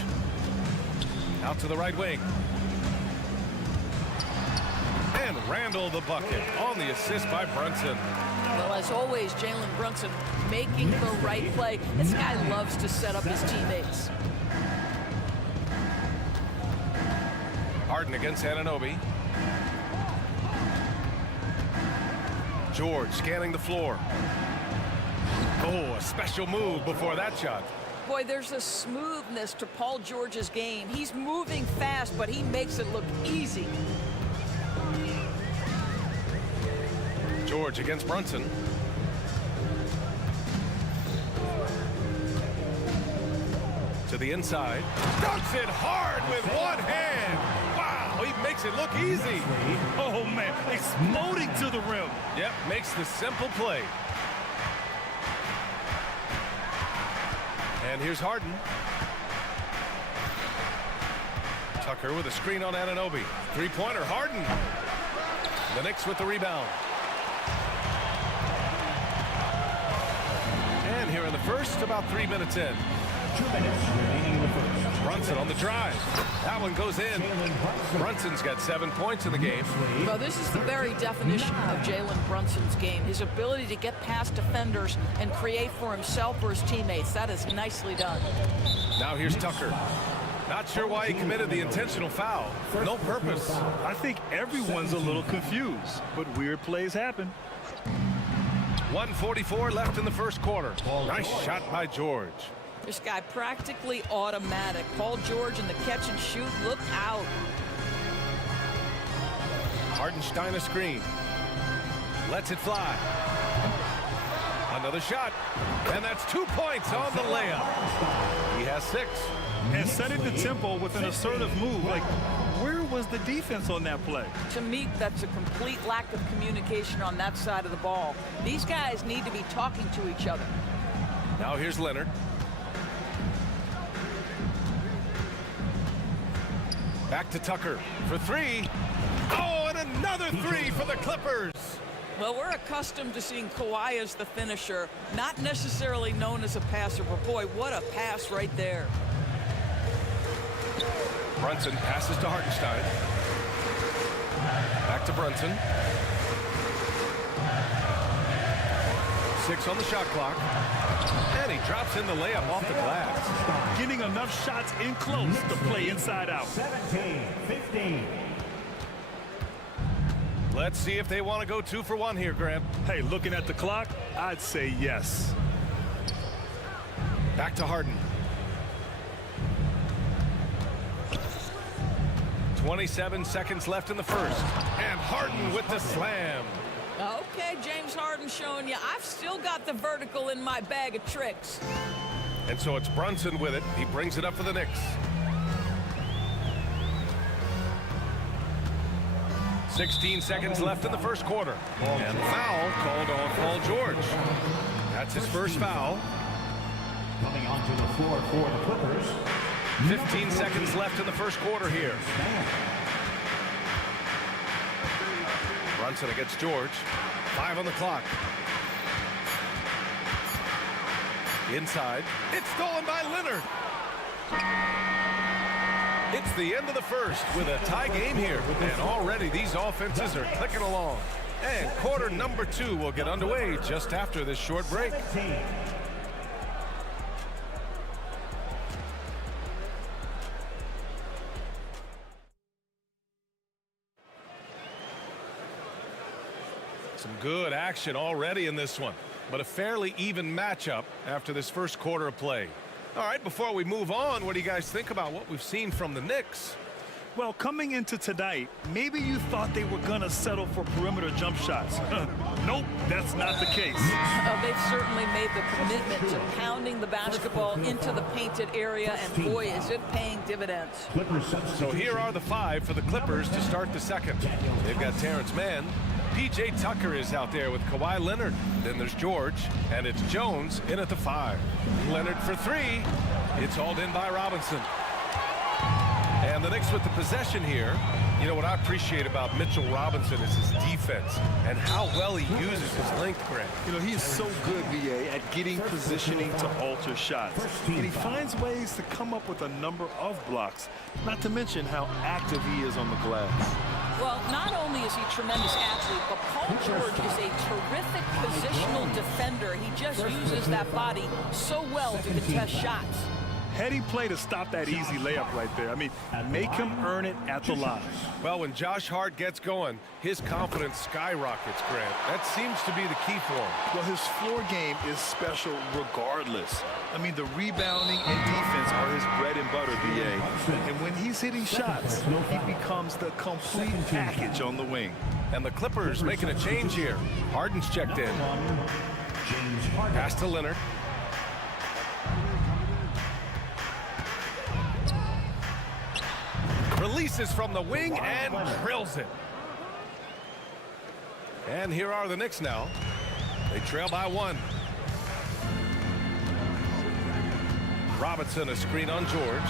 Out to the right wing. And Randall the bucket on the assist by Brunson. Well, as always, Jalen Brunson making the right play. This guy loves to set up his teammates. Harden against Anunoby. George scanning the floor. Oh, a special move before that shot. Boy, there's a smoothness to Paul George's game. He's moving fast, but he makes it look easy. George against Brunson. To the inside. Dunks it hard with one hand. Wow, he makes it look easy. Oh, man, exploding to the rim. Yep, makes the simple play. And here's Harden. Tucker with a screen on Anunoby. Three-pointer, Harden. The Knicks with the rebound. And here in the first, about 3 minutes in. 2 minutes remaining in the first. Brunson on the drive. That one goes in. Brunson's got 7 points in the game. Well, this is the very definition of Jalen Brunson's game. His ability to get past defenders and create for himself or his teammates. That is nicely done. Now here's Tucker. Not sure why he committed the intentional foul. No purpose. I think everyone's a little confused, but weird plays happen. 1:44 left in the first quarter. Nice shot by George. This guy practically automatic. Paul George in the catch and shoot. Look out. Hartenstein a screen. Lets it fly. Another shot. And that's 2 points on the layup. He has 6. And setting the tempo with an assertive move. Like, where was the defense on that play? To me, that's a complete lack of communication on that side of the ball. These guys need to be talking to each other. Now here's Leonard. Back to Tucker for 3. Oh, and another 3 for the Clippers. Well, we're accustomed to seeing Kawhi as the finisher, not necessarily known as a passer, but boy, what a pass right there. Brunson passes to Hartenstein. Back to Brunson. 6 on the shot clock. And he drops in the layup off the glass. Getting enough shots in close to play inside out. 17-15. Let's see if they want to go 2 for 1 here, Grant. Hey, looking at the clock, I'd say yes. Back to Harden. 27 seconds left in the first. And Harden with the slam. Okay, James Harden showing you I've still got the vertical in my bag of tricks. And so it's Brunson with it. He brings it up for the Knicks. 16 seconds left in the first quarter. And foul called on Paul George. That's his first foul. Coming onto the floor for the Clippers. 15 seconds left in the first quarter here. Brunson against George. 5 on the clock. Inside. It's stolen by Leonard. It's the end of the first with a tie game here. And already these offenses are clicking along. And quarter number 2 will get underway just after this short break. Some good action already in this one, but a fairly even matchup after this first quarter of play. All right, before we move on, what do you guys think about what we've seen from the Knicks? Well, coming into tonight, maybe you thought they were going to settle for perimeter jump shots. Nope, that's not the case. They've certainly made the commitment to pounding the basketball into the painted area, and boy, is it paying dividends. So here are the 5 for the Clippers to start the second. They've got Terrence Mann. P.J. Tucker is out there with Kawhi Leonard. Then there's George, and it's Jones in at the 5. Leonard for 3. It's hauled in by Robinson. And the Knicks with the possession here. You know, what I appreciate about Mitchell Robinson is his defense and how well he uses his length, Grant. You know, he is so good, VA, at getting positioning to alter shots. And he finds ways to come up with a number of blocks, not to mention how active he is on the glass. Well, not only is he a tremendous athlete, but Paul George is a terrific positional defender. He just uses that body so well to contest shots. Heady play to stop that easy layup right there. I mean, make him earn it at the line. Well, when Josh Hart gets going, his confidence skyrockets, Grant. That seems to be the key for him. Well, his floor game is special regardless. I mean, the rebounding and defense are his bread and butter, VA. And when he's hitting shots, he becomes the complete package on the wing. And the Clippers making a change here. Harden's checked in. Pass to Leonard. Releases from the wing and drills it. And here are the Knicks now. They trail by 1. Robinson, a screen on George.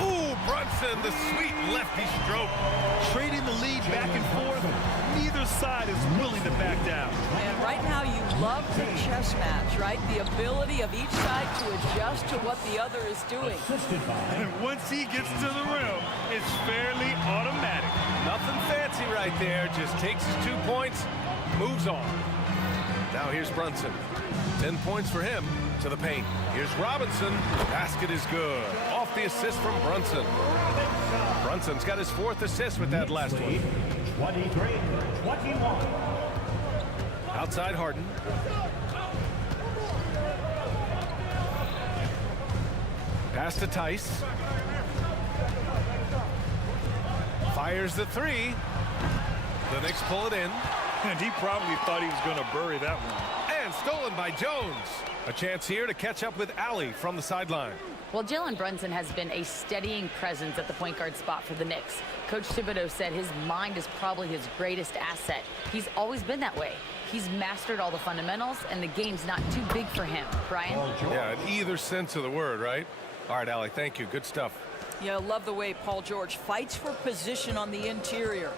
Ooh, Brunson, the sweet lefty stroke. Trading the lead back and forth. Neither side is willing to back down. And right now you love the chess match, right? The ability of each side to adjust to what the other is doing. And once he gets to the rim, it's fairly automatic. Nothing fancy right there. Just takes his 2 points, moves on. Now here's Brunson. 10 points for him to the paint. Here's Robinson. Basket is good. Off the assist from Brunson. Brunson's got his 4th assist with that last one. 23-21. Outside Harden. Pass to Tice. Fires the 3. The Knicks pull it in. And he probably thought he was going to bury that one. And stolen by Jones. A chance here to catch up with Allie from the sideline. Well, Jalen Brunson has been a steadying presence at the point guard spot for the Knicks. Coach Thibodeau said his mind is probably his greatest asset. He's always been that way. He's mastered all the fundamentals, and the game's not too big for him. Brian? Yeah, in either sense of the word, right? All right, Allie, thank you. Good stuff. Yeah, love the way Paul George fights for position on the interior.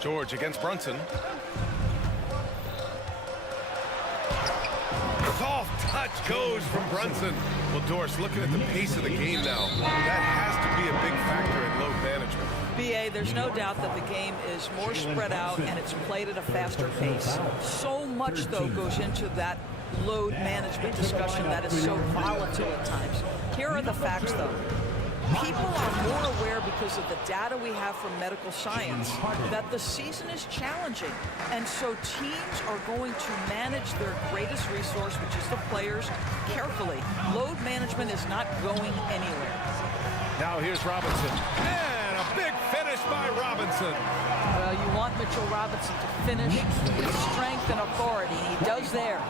George against Brunson. Soft touch goes from Brunson. Well, Doris, looking at the pace of the game now, that has to be a big factor in load management. BA, there's no doubt that the game is more spread out and it's played at a faster pace. So much, though, goes into that load management discussion that is so volatile at times. Here are the facts, though. People are more aware because of the data we have from medical science that the season is challenging. And so teams are going to manage their greatest resource, which is the players, carefully. Load management is not going anywhere. Now here's Robinson. And a big finish by Robinson. Well, you want Mitchell Robinson to finish with strength and authority. He does there.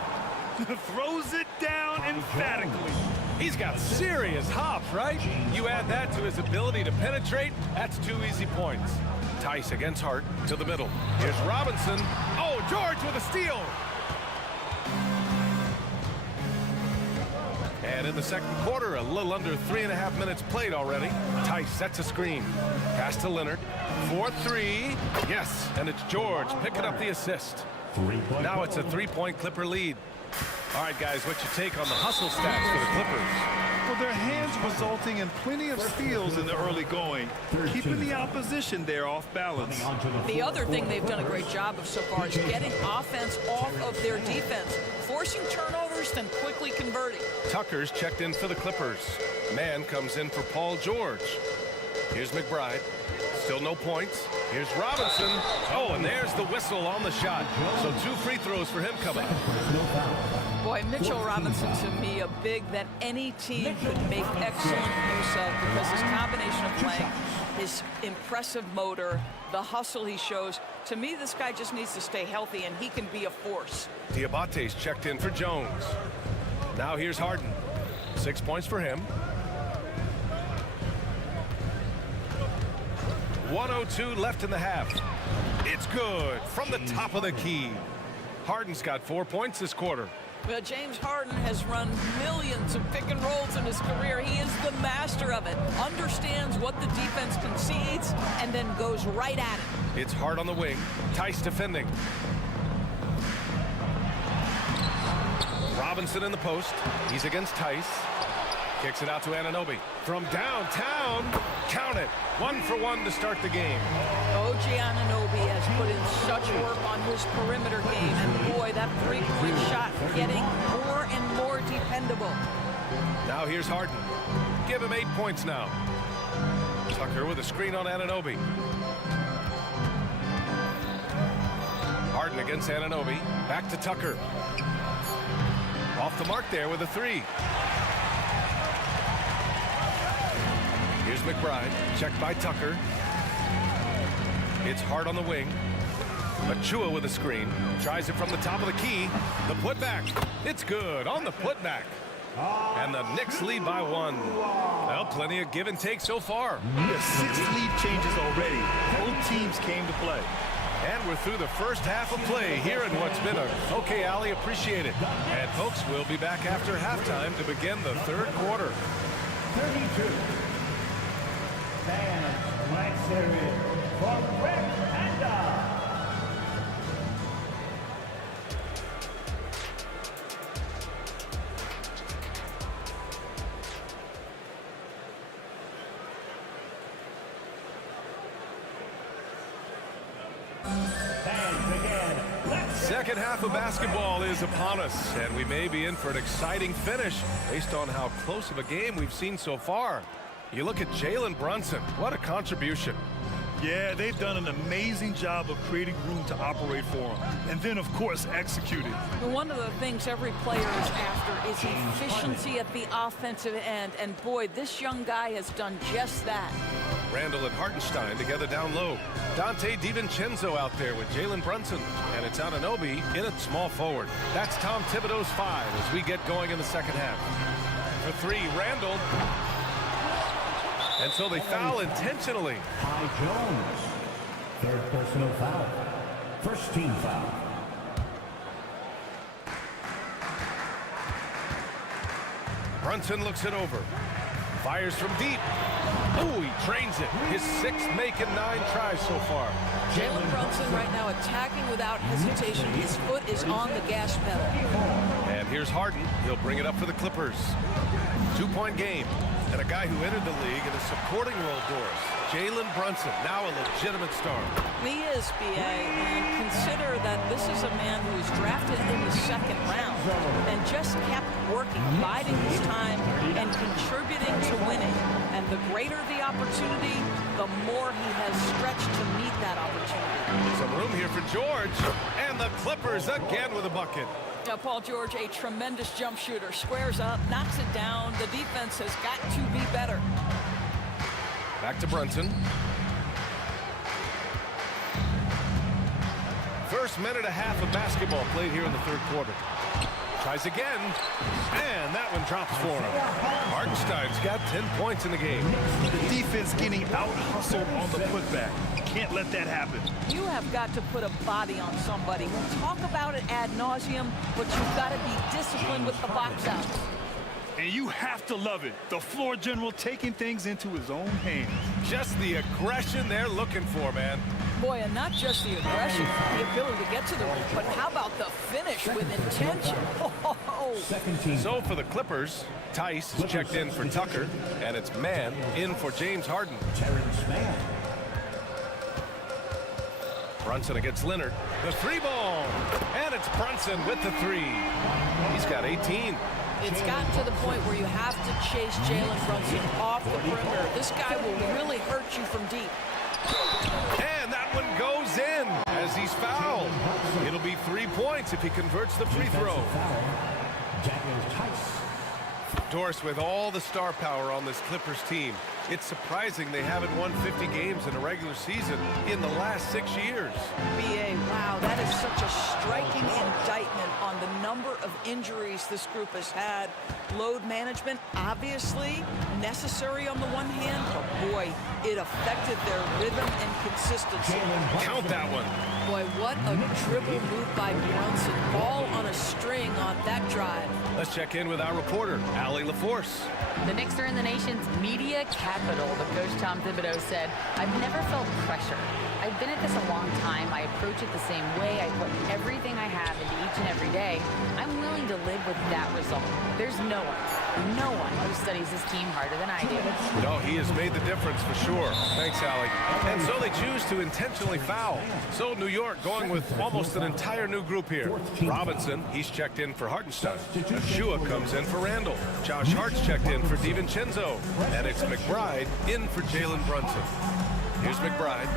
Throws it down emphatically. He's got serious hops, right? You add that to his ability to penetrate, that's 2 easy points. Tice against Hart to the middle. Here's Robinson. Oh, George with a steal. And in the second quarter, a little under 3.5 minutes played already. Tice sets a screen. Pass to Leonard. 4-3. Yes, and it's George picking up the assist. Now it's a 3-point Clipper lead. All right, guys, what's your take on the hustle stats for the Clippers? Well, their hands resulting in plenty of steals in the early going, keeping the opposition there off balance. The other thing they've done a great job of so far is getting offense off of their defense, forcing turnovers, then quickly converting. Tucker's checked in for the Clippers. Man comes in for Paul George. Here's McBride. Still no points. Here's Robinson. Oh, and there's the whistle on the shot. So 2 free throws for him coming up. Boy, Mitchell Robinson, to me, a big that any team could make excellent use of because his combination of playing, his impressive motor, the hustle he shows. To me, this guy just needs to stay healthy, and he can be a force. Diabate's checked in for Jones. Now here's Harden. 6 points for him. 1:02 left in the half. It's good from the top of the key. Harden's got 4 points this quarter. Well, James Harden has run millions of pick and rolls in his career. He is the master of it. Understands what the defense concedes and then goes right at it. It's Hart on the wing. Tice defending. Robinson in the post. He's against Tice. Kicks it out to Anunoby. From downtown, count it. 1 for 1 to start the game. OG Anunoby has put in such work on his perimeter game, and boy, that 3-point shot getting more and more dependable. Now here's Harden. Give him 8 points now. Tucker with a screen on Anunoby. Harden against Anunoby. Back to Tucker. Off the mark there with a 3. Here's McBride, checked by Tucker. It's Hart on the wing. Achua with a screen. Tries it from the top of the key. The putback. It's good on the putback. And the Knicks lead by 1. Well, plenty of give and take so far. The 6 lead changes already. Both teams came to play. And we're through the first half of play here in what's been a okay, Ali, appreciate it. And folks, we'll be back after halftime to begin the third quarter. 32. Fans, right series for Red Panda. Second half of basketball is upon us, and we may be in for an exciting finish based on how close of a game we've seen so far. You look at Jalen Brunson, what a contribution. Yeah, they've done an amazing job of creating room to operate for him. And then, of course, executing. One of the things every player is after is efficiency at the offensive end. And boy, this young guy has done just that. Randall and Hartenstein together down low. Dante DiVincenzo out there with Jalen Brunson. And it's Anunoby in at small forward. That's Tom Thibodeau's 5 as we get going in the second half. For 3, Randall. And so they foul intentionally. Ty Jones. Third personal foul. First team foul. Brunson looks it over. Fires from deep. Oh, he trains it. His 6th make in 9 tries so far. Jalen Brunson right now attacking without hesitation. His foot is on the gas pedal. And here's Harden. He'll bring it up for the Clippers. 2-point game. And a guy who entered the league in a supporting role, Doris. Jalen Brunson, now a legitimate star. He is, B.A., and consider that this is a man who was drafted in the 2nd round and just kept working, biding his time, and contributing to winning. And the greater the opportunity, the more he has stretched to meet that opportunity. Some room here for George, and the Clippers again with a bucket. Now, Paul George, a tremendous jump shooter, squares up, knocks it down. The defense has got to be better. Back to Brunson. First minute and a half of basketball played here in the third quarter. Tries again, and that one drops for him. Hartenstein's got 10 points in the game. The defense getting out-hustled on the putback. You can't let that happen. You have got to put a body on somebody. We'll talk about it ad nauseum, but you've got to be disciplined with the box outs. And you have to love it. The floor general taking things into his own hands. Just the aggression they're looking for, man. Boy, and not just the aggression, the ability to get to the rim, but how about the finish with intention? So for the Clippers, Tice is checked in for Tucker, and it's Mann in for James Harden. Brunson against Leonard. The three ball, and it's Brunson with the three. He's got 18. It's gotten to the point where you have to chase Jalen Brunson off the perimeter. This guy will really hurt you from deep. And that one goes in as he's fouled. It'll be 3 points if he converts the free throw. Doris, with all the star power on this Clippers team, it's surprising they haven't won 50 games in a regular season in the last 6 years. BA, wow, that is such a striking indictment on the number of injuries this group has had. Load management, obviously necessary on the one hand, but boy, it affected their rhythm and consistency. Count that one. Boy, what a dribble move by Brunson. Ball on a string on that drive. Let's check in with our reporter, Allie LaForce. The Knicks are in the nation's media capital, but Coach Tom Thibodeau said, "I've never felt pressure. I've been at this a long time. I approach it the same way. I put everything I have into each and every day. I'm willing to live with that result. There's no one who studies this team harder than I do." No, he has made the difference for sure. Thanks, Allie. And so they choose to intentionally foul. So New York going with almost an entire new group here. Robinson, he's checked in for Hartenstein. Shua comes in for Randall. Josh Hart's checked in for DiVincenzo. And it's McBride in for Jalen Brunson. Here's McBride.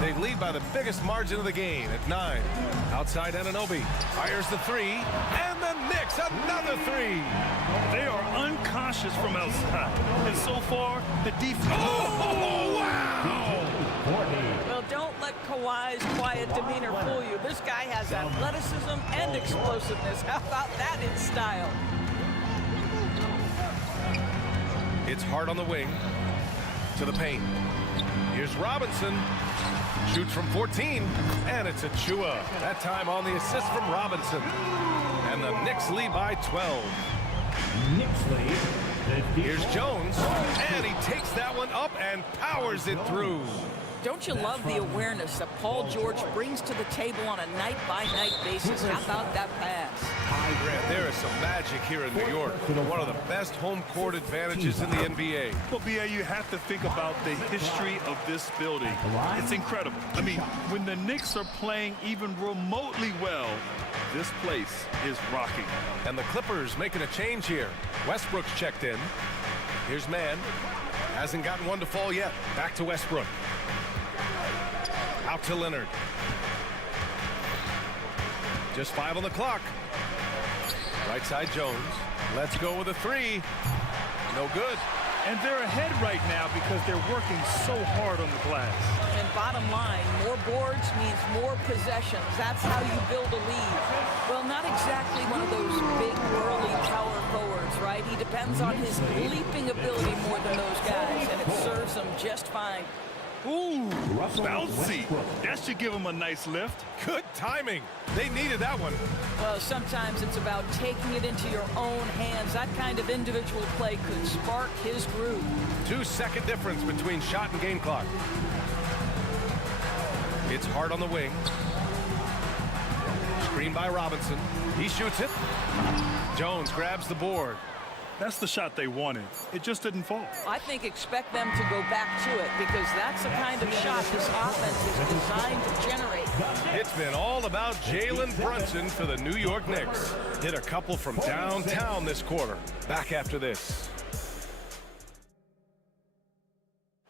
They lead by the biggest margin of the game at 9. Outside Anunoby fires the three, and the Knicks another three. They are unconscious from outside. And so far, the defense... Oh, wow! Well, don't let Kawhi's quiet demeanor fool you. This guy has athleticism and explosiveness. How about that in style? It's Hart on the wing to the paint. Here's Robinson. Shoots from 14, and it's Achua. That time on the assist from Robinson. And the Knicks lead by 12. Here's Jones, and he takes that one up and powers it through. Don't you love the awareness that Paul George brings to the table on a night-by-night basis? How about that pass? Grant, there is some magic here in New York. One of the best home court advantages in the NBA. Well, BA, you have to think about the history of this building. It's incredible. I mean, when the Knicks are playing even remotely well, this place is rocking. And the Clippers making a change here. Westbrook's checked in. Here's Mann. Hasn't gotten one to fall yet. Back to Westbrook. Out to Leonard. Just 5 on the clock. Right side Jones. Let's go with a three. No good. And they're ahead right now because they're working so hard on the glass. And bottom line, more boards means more possessions. That's how you build a lead. Well, not exactly one of those big, burly power forwards, right? He depends on his leaping ability more than those guys, and it serves him just fine. Ooh, bouncy. That should give him a nice lift. Good timing. They needed that one. Well, sometimes it's about taking it into your own hands. That kind of individual play could spark his groove. 2-second difference between shot and game clock. It's Hart on the wing. Screen by Robinson. He shoots it. Jones grabs the board. That's the shot they wanted. It just didn't fall. I think expect them to go back to it because that's the kind of shot this offense is designed to generate. It's been all about Jalen Brunson for the New York Knicks. Hit a couple from downtown this quarter. Back after this.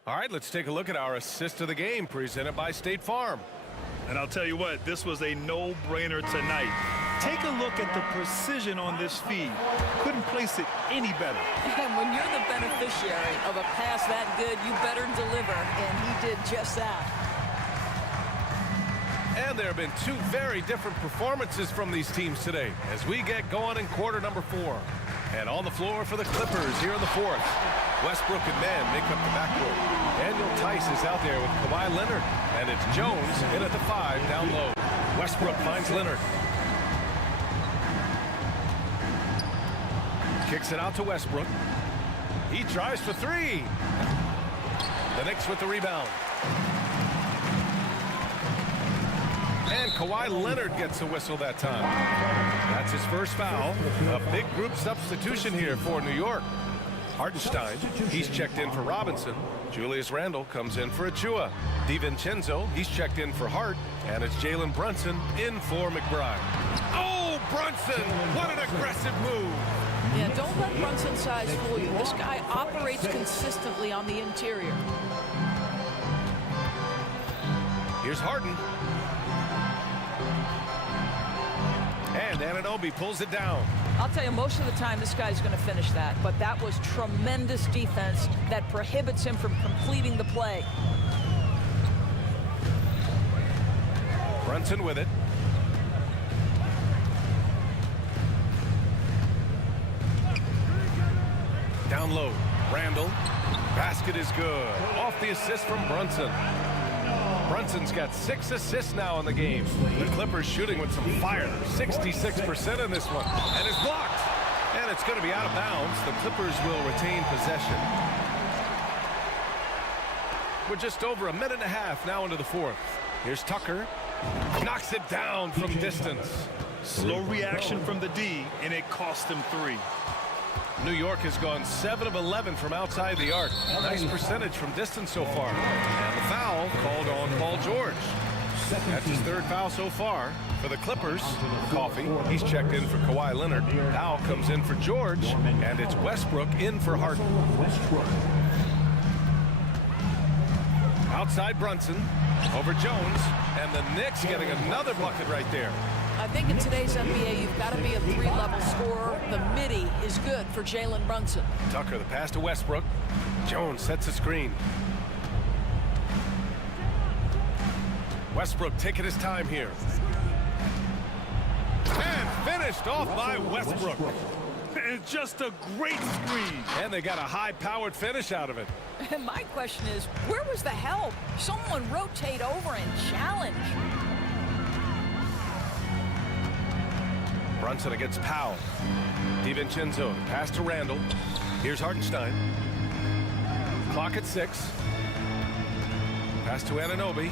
All right, let's take a look at our assist of the game presented by State Farm. And I'll tell you what, this was a no-brainer tonight. Take a look at the precision on this feed. Couldn't place it any better. And when you're the beneficiary of a pass that good, you better deliver, and he did just that. And there have been two very different performances from these teams today as we get going in quarter number 4. And on the floor for the Clippers here in the 4th. Westbrook and Mann make up the backcourt. Daniel Tice is out there with Kawhi Leonard. And it's Jones in at the 5 down low. Westbrook finds Leonard. Kicks it out to Westbrook. He tries for 3. The Knicks with the rebound. And Kawhi Leonard gets a whistle that time. That's his first foul. A big group substitution here for New York. Hartenstein, he's checked in for Robinson. Julius Randle comes in for Achua. DiVincenzo, he's checked in for Hart. And it's Jalen Brunson in for McBride. Oh, Brunson! What an aggressive move! Yeah, don't let Brunson's size fool you. This guy operates consistently on the interior. Here's Harden. And Anunoby pulls it down. I'll tell you, most of the time this guy's going to finish that, but that was tremendous defense that prohibits him from completing the play. Brunson with it. Down low, Randle. Basket is good. Off the assist from Brunson. Brunson's got 6 assists now in the game. The Clippers shooting with some fire. 66% in this one. And it's blocked. And it's going to be out of bounds. The Clippers will retain possession. We're just over a minute and a half now into the 4th. Here's Tucker. Knocks it down from distance. Slow reaction from the D, and it cost him 3. New York has gone 7 of 11 from outside the arc. Nice percentage from distance so far. And the foul called on Paul George. That's his 3rd foul so far. For the Clippers, Coffey, he's checked in for Kawhi Leonard. Foul comes in for George, and it's Westbrook in for Harden. Outside Brunson, over Jones, and the Knicks getting another bucket right there. I think in today's NBA, you've got to be a 3-level scorer. The midi is good for Jalen Brunson. Tucker, the pass to Westbrook. Jones sets a screen. Westbrook taking his time here. And finished off by Westbrook. It's just a great screen. And they got a high-powered finish out of it. And my question is, where was the help? Someone rotate over and challenge. Brunson against Powell. DiVincenzo, pass to Randle. Here's Hartenstein. Clock at 6. Pass to Anunoby.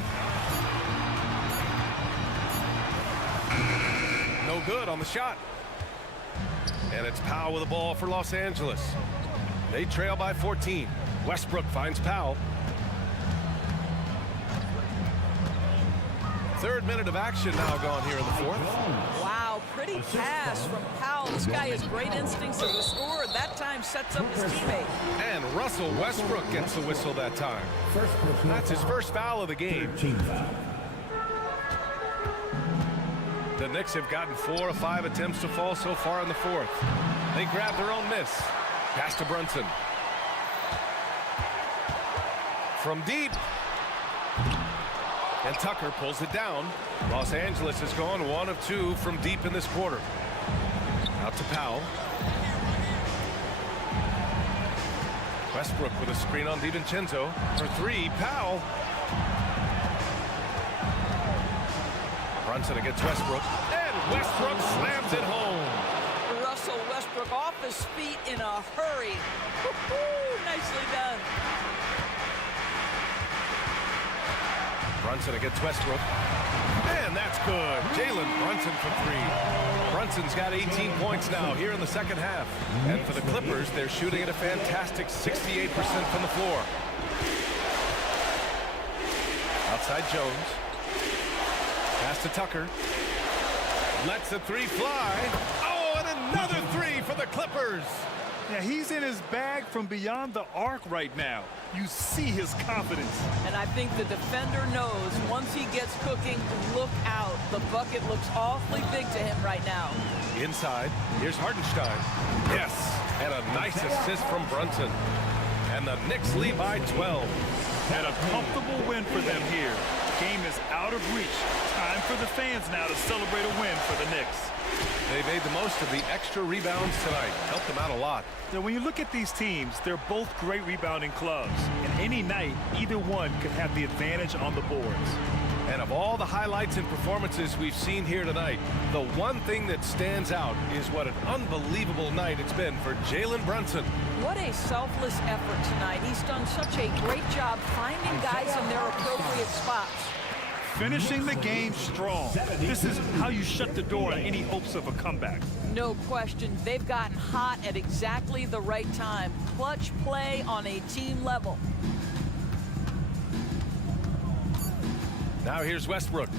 No good on the shot. And it's Powell with the ball for Los Angeles. They trail by 14. Westbrook finds Powell. 3rd minute of action now gone here in the 4th. Wow, pretty pass from Powell. This guy has great instincts as a scorer. That time sets up his teammate. And Russell Westbrook gets the whistle that time. That's his first foul of the game. The Knicks have gotten 4 of 5 attempts to fall so far in the 4th. They grab their own miss. Pass to Brunson. From deep. And Tucker pulls it down. Los Angeles has gone 1 of 2 from deep in this quarter. Out to Powell. Westbrook with a screen on DiVincenzo. For 3, Powell. Brunson against Westbrook. And Westbrook slams it home. Russell Westbrook off his feet in a hurry. Nicely done. Brunson against Westbrook. And that's good. Jalen Brunson for 3. Brunson's got 18 points now here in the 2nd half. And for the Clippers, they're shooting at a fantastic 68% from the floor. Outside Jones. Pass to Tucker. Lets the 3 fly. Oh, and another 3 for the Clippers. Yeah, he's in his bag from beyond the arc right now. You see his confidence. And I think the defender knows once he gets cooking, look out. The bucket looks awfully big to him right now. Inside, here's Hartenstein. Yes, and a nice assist from Brunson. And the Knicks lead by 12. And a comfortable win for them here. Game is out of reach. Time for the fans now to celebrate a win for the Knicks. They made the most of the extra rebounds tonight. Helped them out a lot. Now, when you look at these teams, they're both great rebounding clubs. And any night, either one could have the advantage on the boards. And of all the highlights and performances we've seen here tonight, the one thing that stands out is what an unbelievable night it's been for Jalen Brunson. What a selfless effort tonight. He's done such a great job finding guys in their appropriate spots. Finishing the game strong. This is how you shut the door on any hopes of a comeback. No question. They've gotten hot at exactly the right time. Clutch play on a team level. Now here's Westbrook.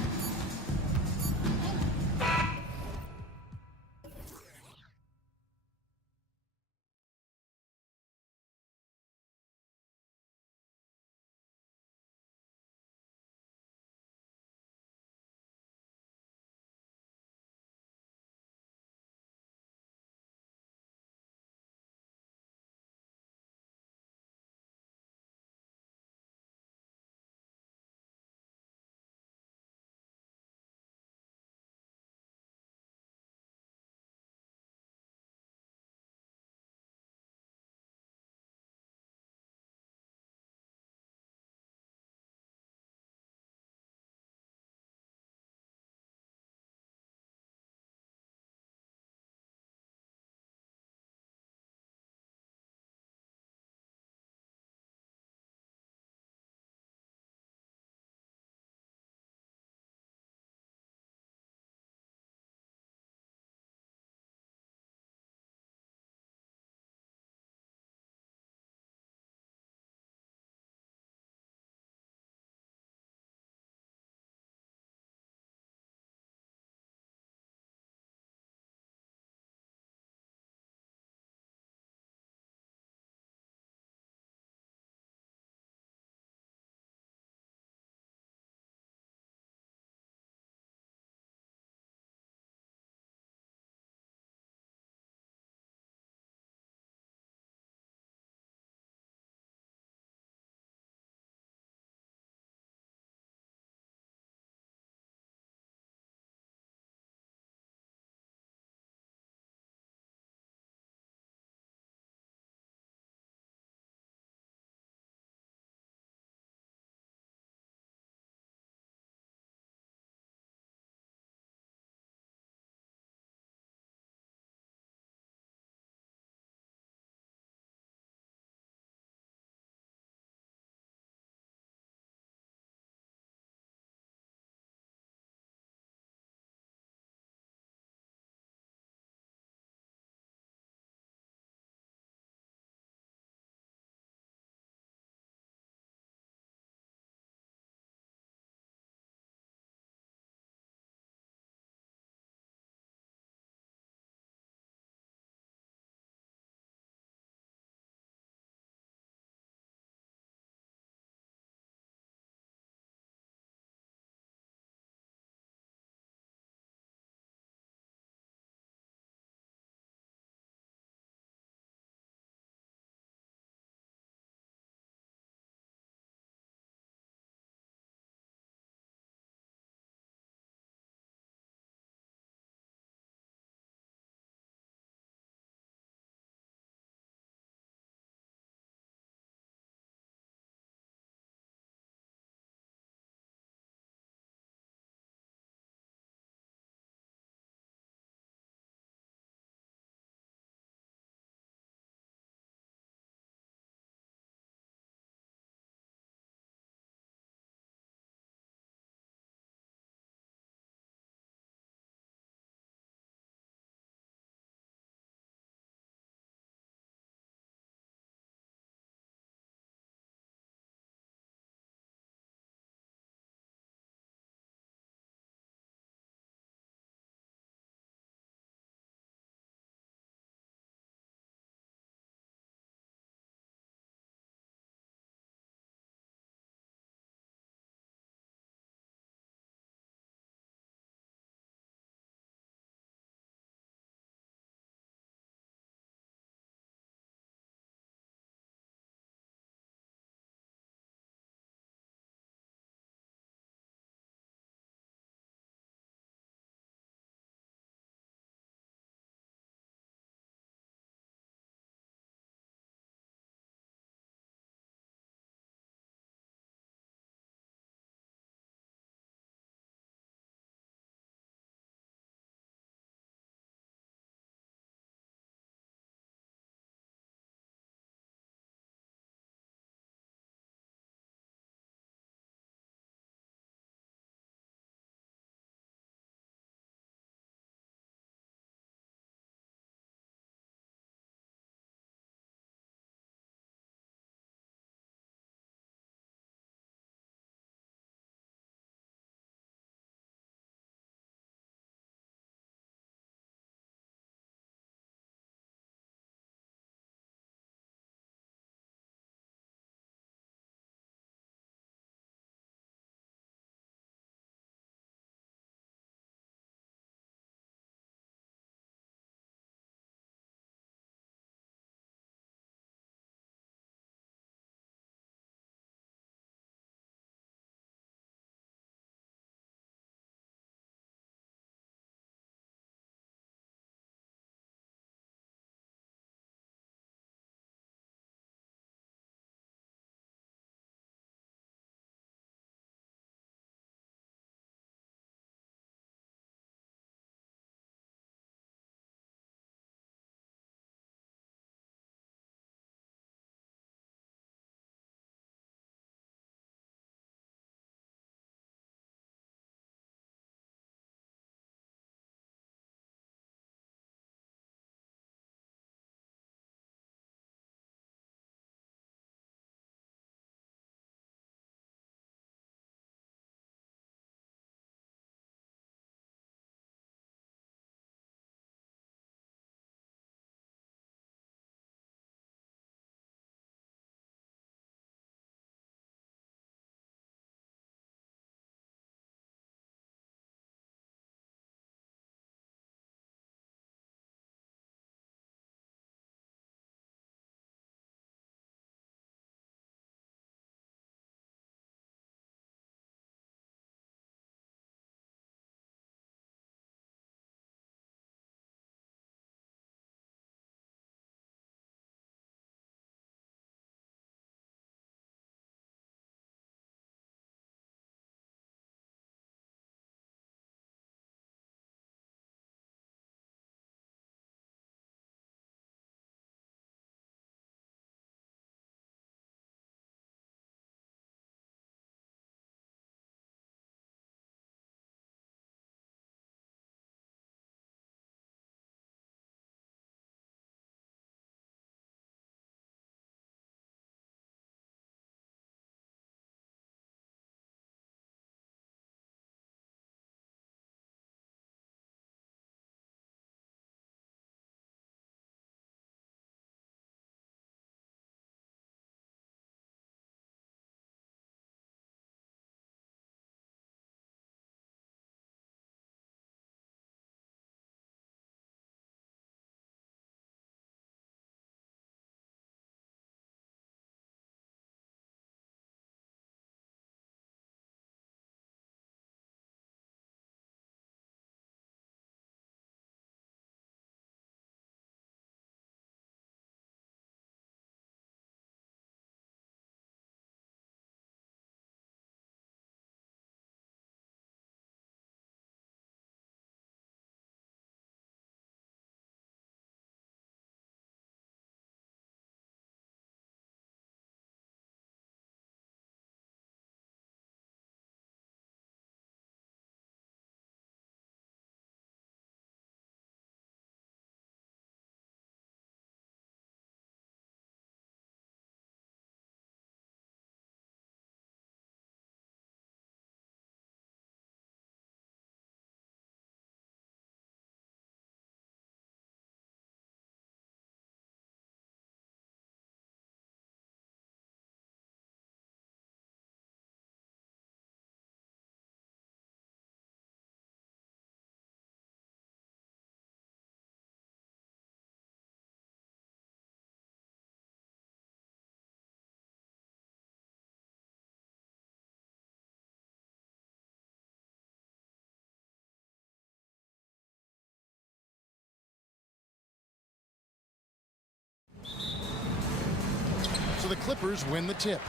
the Clippers win the tip.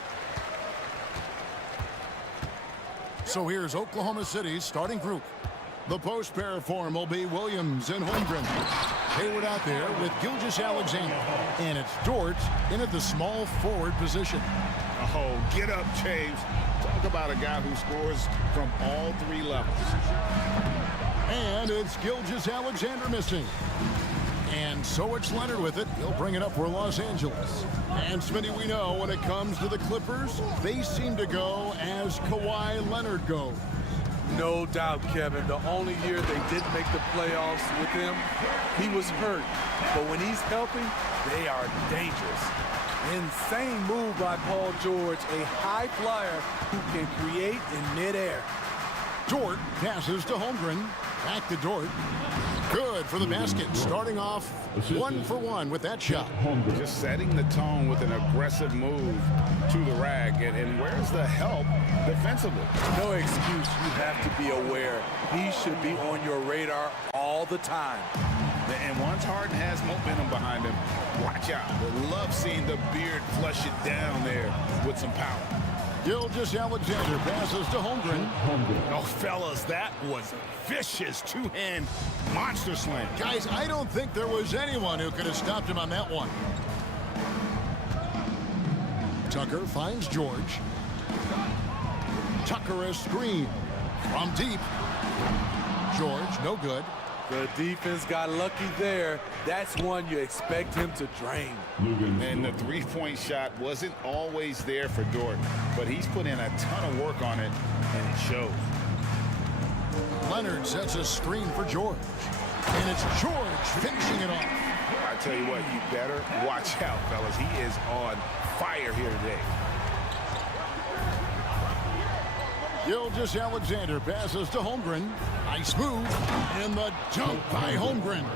So here's Oklahoma City's starting group. The post pair form will be Williams and Holmgren. Hayward out there with Gilgeous-Alexander. And it's Dort in at the small forward position. Oh, get up, James. Talk about a guy who scores from all three levels. And it's Gilgeous-Alexander missing. And so it's Leonard with it. He'll bring it up for Los Angeles. And Smitty, we know when it comes to the Clippers, they seem to go as Kawhi Leonard goes. No doubt, Kevin. The only year they didn't make the playoffs with him, he was hurt. But when he's healthy, they are dangerous. Insane move by Paul George, a high flyer who can create in midair. Dort passes to Holmgren. Back to Dort. Good for the basket. Starting off 1-for-1 with that shot. Just setting the tone with an aggressive move to the rack. And where's the help defensively? No excuse. You have to be aware. He should be on your radar all the time. And once Harden has momentum behind him, watch out. Love seeing the beard flush it down there with some power. Gilgeous-Alexander passes to Holmgren. Oh, fellas, that was a vicious two-hand monster slam. Guys, I don't think there was anyone who could have stopped him on that one. Tucker finds George. Tucker a screen from deep. George, no good. The defense got lucky there. That's one you expect him to drain. And the three-point shot wasn't always there for Dort, but he's put in a ton of work on it, and it shows. Leonard sets a screen for George. And it's George finishing it off. I tell you what, you better watch out, fellas. He is on fire here today. Gilgeous-Alexander passes to Holmgren. Nice move. And the dunk by Holmgren.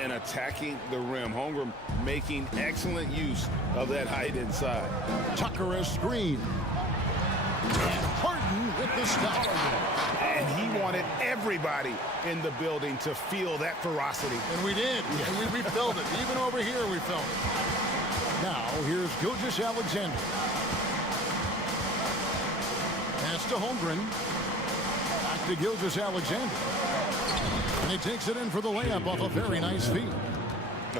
And attacking the rim. Holmgren making excellent use of that height inside. Tucker a screen. And Harden with the stop. And he wanted everybody in the building to feel that ferocity. And we did. And we felt it. Even over here we felt it. Now here's Gilgeous-Alexander. Pass to Holmgren. Back to Gilgeous-Alexander. And he takes it in for the layup off a very nice feed.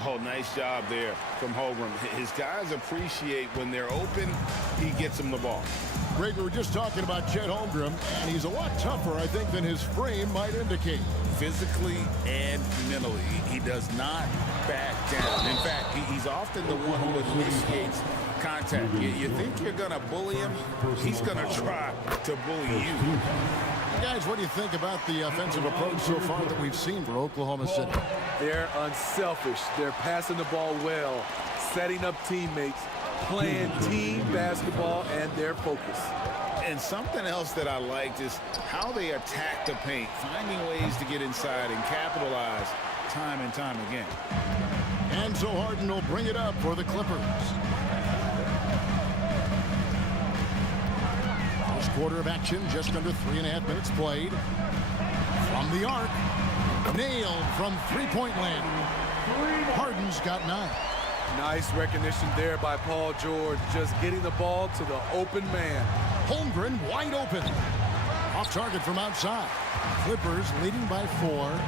Oh, nice job there from Holmgren. His guys appreciate when they're open, he gets them the ball. Greg, we were just talking about Chet Holmgren, and he's a lot tougher, I think, than his frame might indicate. Physically and mentally, he does not back down. In fact, he's often the one who initiates contact. You think you're going to bully him, he's going to try to bully you. Guys, what do you think about the offensive approach so far that we've seen for Oklahoma City? They're unselfish. They're passing the ball well, setting up teammates, playing team basketball, and their focus. And something else that I liked is how they attack the paint, finding ways to get inside and capitalize time and time again. And so Harden will bring it up for the Clippers. First quarter of action, just under 3.5 minutes played. From the arc, nailed from three-point land. Harden's got 9. Nice recognition there by Paul George, just getting the ball to the open man. Holmgren wide open. Off target from outside. Clippers leading by 4.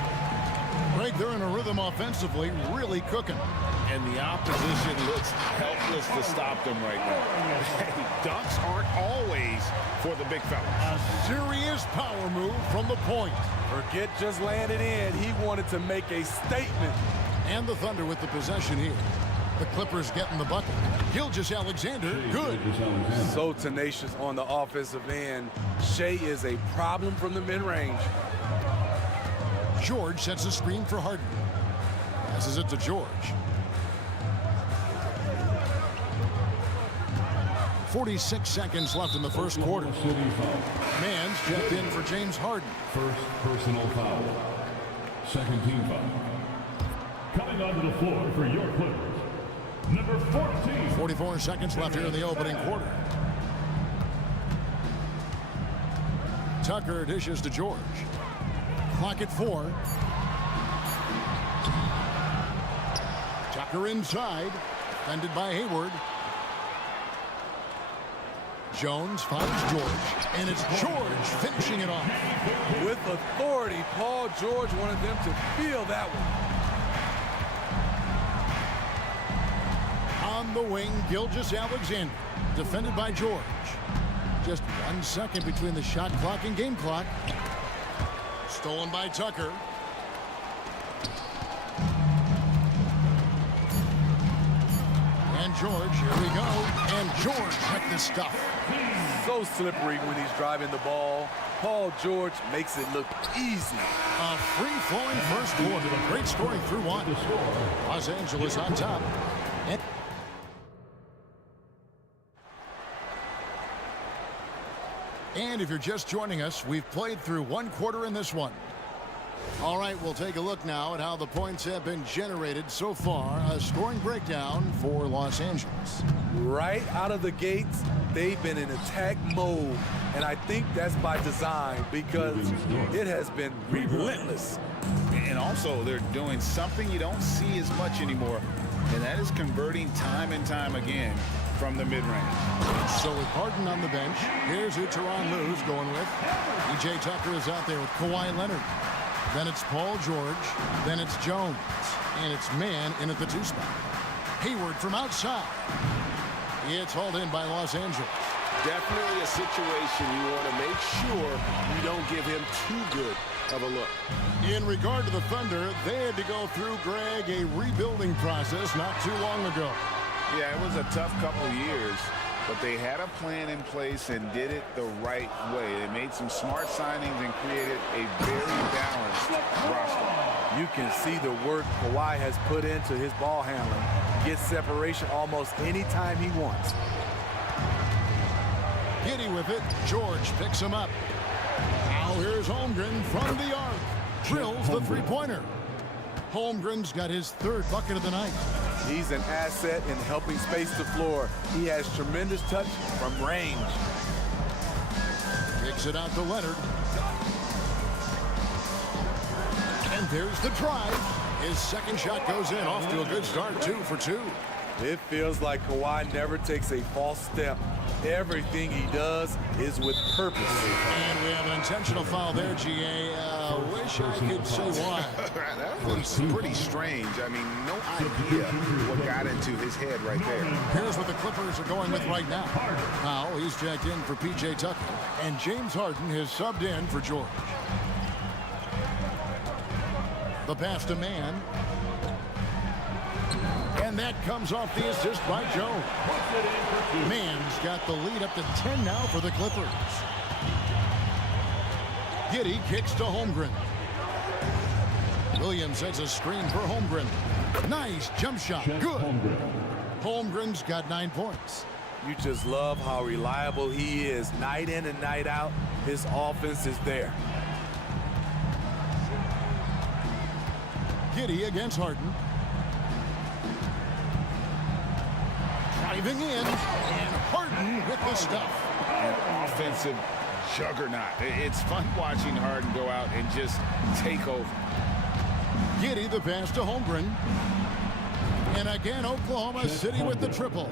Greg, they're in a rhythm offensively, really cooking. And the opposition looks helpless to stop them right now. Hey, dunks aren't always for the big fellas. A serious power move from the point. Forget just landing in. He wanted to make a statement. And the Thunder with the possession here. The Clippers getting the bucket. Gilgeous-Alexander, good. So tenacious on the offensive end. Shea is a problem from the mid-range. George sets a screen for Harden. Passes it to George. 46 seconds left in the first quarter. Man's checked in for James Harden. First personal foul. Second team foul. Coming onto the floor for your Clippers, number 14. 44 seconds left here in the opening quarter. Tucker dishes to George. Clock at 4. Tucker inside. Defended by Hayward. Jones finds George, and it's George finishing it off. With authority, Paul George wanted them to feel that one. On the wing, Gilgeous-Alexander, defended by George. Just 1 second between the shot clock and game clock. Stolen by Tucker. And George, here we go. And George hit the stuff. So slippery when he's driving the ball. Paul George makes it look easy. A free-flowing first quarter. A great scoring through one. Los Angeles on top. And if you're just joining us, we've played through 1 quarter in this one. All right, we'll take a look now at how the points have been generated so far. A scoring breakdown for Los Angeles. Right out of the gates, they've been in attack mode. And I think that's by design because it has been relentless. And also, they're doing something you don't see as much anymore, and that is converting time and time again from the mid-range. So with Harden on the bench, here's who Tyronn Lue's going with. P.J. Tucker is out there with Kawhi Leonard. Then it's Paul George. Then it's Jones. And it's man in at the 2 spot. Hayward from outside. It's hauled in by Los Angeles. Definitely a situation you want to make sure you don't give him too good of a look. In regard to the Thunder, they had to go through, Greg, a rebuilding process not too long ago. Yeah, it was a tough couple years, but they had a plan in place and did it the right way. They made some smart signings and created a very balanced roster. You can see the work Kawhi has put into his ball handling. Gets separation almost any time he wants. Giddy with it. George picks him up. Now here's Holmgren from the arc. Drills the three-pointer. Holmgren's got his 3rd bucket of the night. He's an asset in helping space the floor. He has tremendous touch from range. Kicks it out to Leonard. And there's the drive. His 2nd shot goes in. Off to a good start, 2 for 2. It feels like Kawhi never takes a false step. Everything he does is with purpose. And we have an intentional foul there, G.A. Wish I could say why. That was pretty strange. I mean, no idea what got into his head right there. Here's what the Clippers are going with right now. Now he's checked in for P.J. Tucker. And James Harden has subbed in for George. The pass to man. And that comes off the assist by Jones. Man's got the lead up to 10 now for the Clippers. Giddy kicks to Holmgren. Williams sets a screen for Holmgren. Nice jump shot. Good. Holmgren's got 9 points. You just love how reliable he is. Night in and night out, his offense is there. Giddy against Harden. Driving in, and Harden with the stuff. An offensive juggernaut. It's fun watching Harden go out and just take over. Giddy the pass to Holmgren. And again, Oklahoma City with the triple.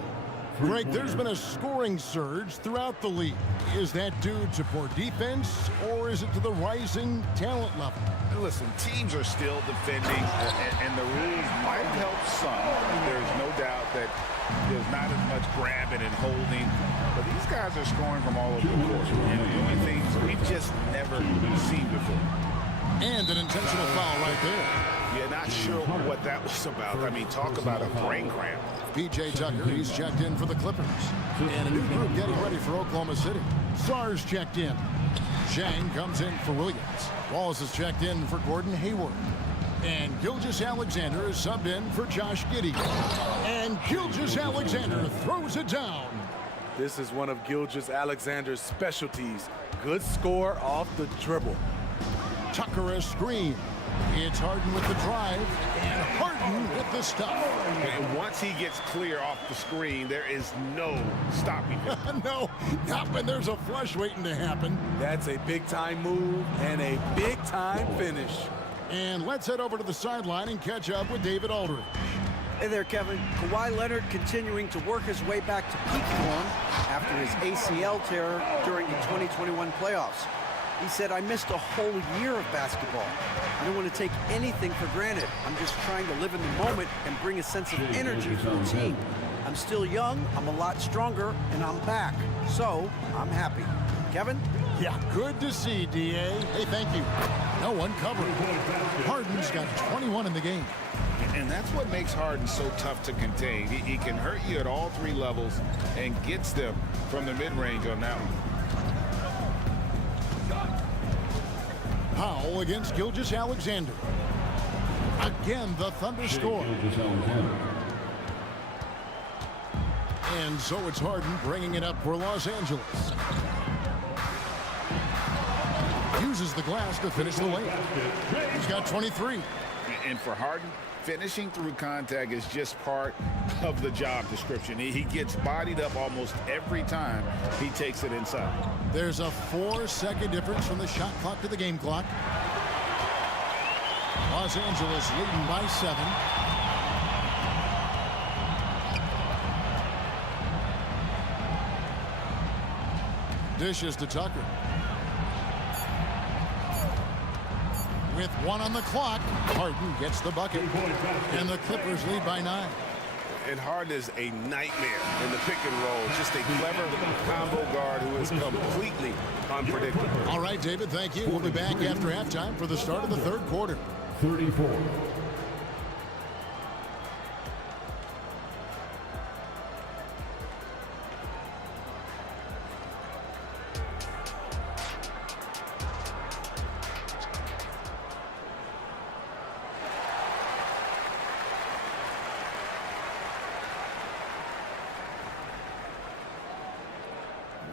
Greg, there's been a scoring surge throughout the league. Is that due to poor defense, or is it to the rising talent level? Listen, teams are still defending, and the rules might help some. There's no doubt that there's not as much grabbing and holding, but these guys are scoring from all over the court and doing things we've just never seen before. And an intentional foul right there. Yeah, not sure what that was about. I mean, talk about a brain cramp. P.J. Tucker, he's checked in for the Clippers. And a new group getting ready for Oklahoma City. Sar's checked in. Zhang comes in for Williams. Wallace is checked in for Gordon Hayward. And Gilgeous-Alexander is subbed in for Josh Giddy. And Gilgeous-Alexander throws it down. This is one of Gilgeous-Alexander's specialties. Good score off the dribble. Tucker a screen. It's Harden with the drive, and Harden with the stuff. And once he gets clear off the screen, there is no stopping him. No, not when there's a flush waiting to happen. That's a big-time move and a big-time finish. And let's head over to the sideline and catch up with David Aldridge. Hey there, Kevin. Kawhi Leonard continuing to work his way back to peak form after his ACL tear during the 2021 playoffs. He said, I missed a whole year of basketball. I don't want to take anything for granted. I'm just trying to live in the moment and bring a sense of energy for the team. I'm still young, I'm a lot stronger, and I'm back. So, I'm happy. Kevin? Yeah, good to see, D.A. Hey, thank you. No one covered. Harden's got 21 in the game. And that's what makes Harden so tough to contain. He can hurt you at all three levels and gets them from the mid-range on that one. Powell against Gilgeous-Alexander. Again, the Thunder score. And so it's Harden bringing it up for Los Angeles. Uses the glass to finish the layup. He's got 23. And for Harden, finishing through contact is just part of the job description. He gets bodied up almost every time he takes it inside. There's a 4-second difference from the shot clock to the game clock. Los Angeles leading by 7. Dishes to Tucker. With 1 on the clock, Harden gets the bucket. And the Clippers lead by 9. And Harden is a nightmare in the pick and roll. Just a clever combo guard who is completely unpredictable. All right, David, thank you. We'll be back after halftime for the start of the third quarter. 34.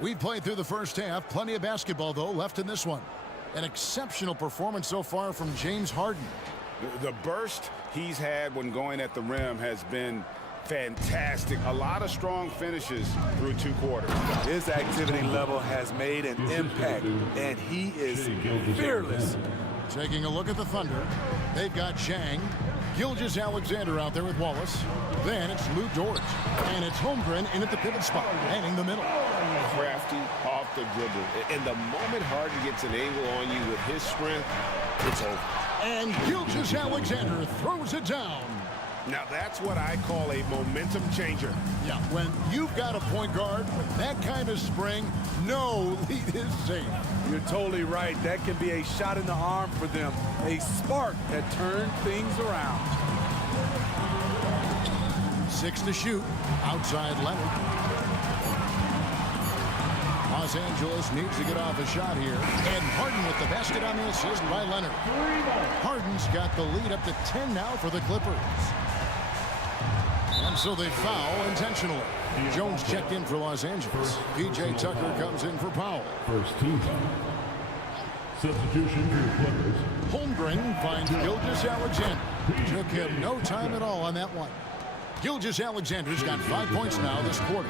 We played through the first half. Plenty of basketball, though, left in this one. An exceptional performance so far from James Harden. The burst he's had when going at the rim has been fantastic. A lot of strong finishes through 2 quarters. His activity level has made an impact, and he is fearless. Taking a look at the Thunder, they've got Chang, Gilgeous-Alexander out there with Wallace. Then it's Lou Dort, and it's Holmgren in at the pivot spot, manning the middle. Crafty off the dribble. And the moment Harden gets an angle on you with his strength, it's over. And Gilgeous-Alexander throws it down. Now that's what I call a momentum changer. Yeah, when you've got a point guard with that kind of spring, no lead is safe. You're totally right. That can be a shot in the arm for them. A spark that turns things around. 6 to shoot. Outside Leonard. Los Angeles needs to get off a shot here. And Harden with the basket on the assist by Leonard. Harden's got the lead up to 10 now for the Clippers. And so they foul intentionally. Jones checked in for Los Angeles. P.J. Tucker comes in for Powell. First team foul. Substitution for the Clippers. Holmgren finds Gilgeous-Alexander. Took him no time at all on that one. Gilgeous-Alexander's got 5 points now this quarter.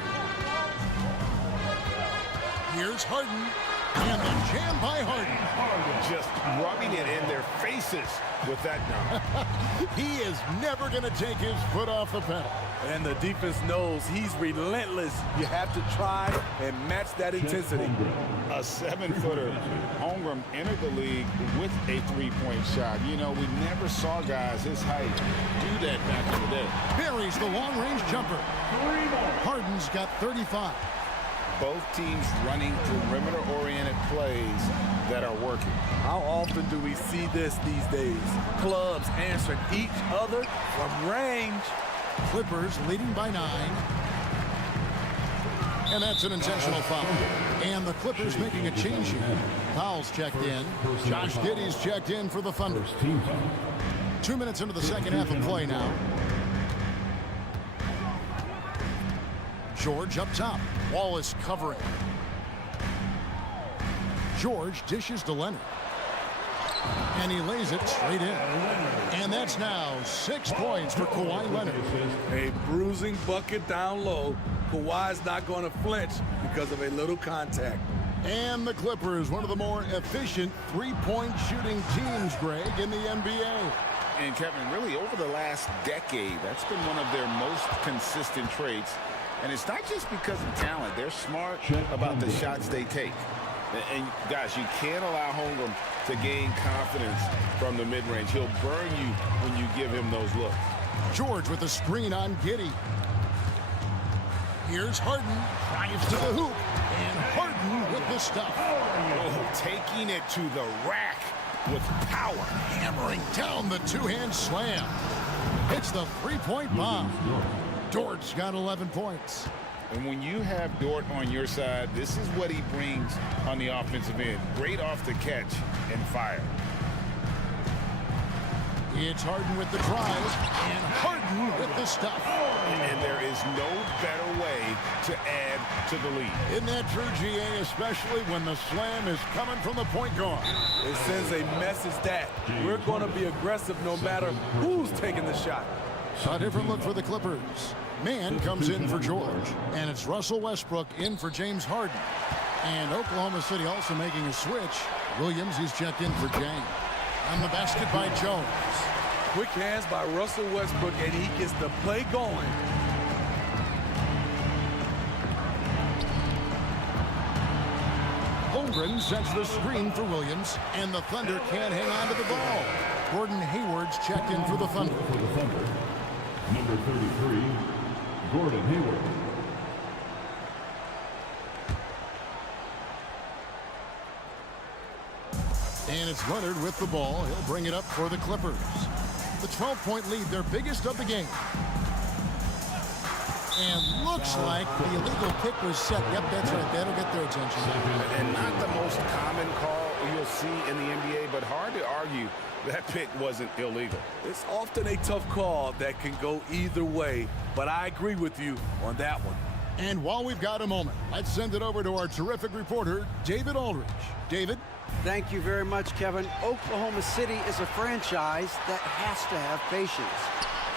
Here's Harden. And the jam by Harden. Just rubbing it in their faces with that dunk. He is never going to take his foot off the pedal. And the defense knows he's relentless. You have to try and match that intensity. A 7-footer. Holmgren entered the league with a 3-point shot. You know, we never saw guys his height do that back in the day. Buries the long-range jumper. Harden's got 35. Both teams running perimeter-oriented plays that are working. How often do we see this these days? Clubs answering each other from range. Clippers leading by 9. And that's an intentional foul. And the Clippers making a change here. Powell's checked in. Josh Giddey's checked in for the Thunder. 2 minutes into the second half of play now. George up top. Wallace covering. George dishes to Leonard. And he lays it straight in. And that's now 6 points for Kawhi Leonard. A bruising bucket down low. Kawhi's not going to flinch because of a little contact. And the Clippers, one of the more efficient three-point shooting teams, Greg, in the NBA. And Kevin, really over the last decade, that's been one of their most consistent traits. And it's not just because of talent. They're smart about the shots they take. And guys, you can't allow Holmgren to gain confidence from the mid-range. He'll burn you when you give him those looks. George with the screen on Giddey. Here's Harden, drives to the hoop, and Harden with the stuff. Oh, taking it to the rack with power. Hammering down the two-hand slam. Hits the three-point bomb. Dort's got 11 points. And when you have Dort on your side, this is what he brings on the offensive end. Great off the catch and fire. It's Harden with the drive, and Harden with the stuff. And there is no better way to add to the lead. Isn't that true, GA, especially when the slam is coming from the point guard? It sends a message that we're going to be aggressive no matter who's taking the shot. A different look for the Clippers. Man comes in for George, and it's Russell Westbrook in for James Harden. And Oklahoma City also making a switch. Williams, he's checked in for James. On the basket by Jones. Quick hands by Russell Westbrook, and he gets the play going. Holmgren sets the screen for Williams, and the Thunder can't hang on to the ball. Gordon Hayward's checked in for the Thunder. Number 33, Gordon Hayward. And it's Leonard with the ball. He'll bring it up for the Clippers. The 12-point lead, their biggest of the game. And looks like the illegal kick was set. Yep, that's right. That'll get their attention. And not the most common call you'll see in the NBA, but hard to argue that pick wasn't illegal. It's often a tough call that can go either way, but I agree with you on that one. And while we've got a moment, let's send it over to our terrific reporter, David Aldridge. David? Thank you very much, Kevin. Oklahoma City is a franchise that has to have patience.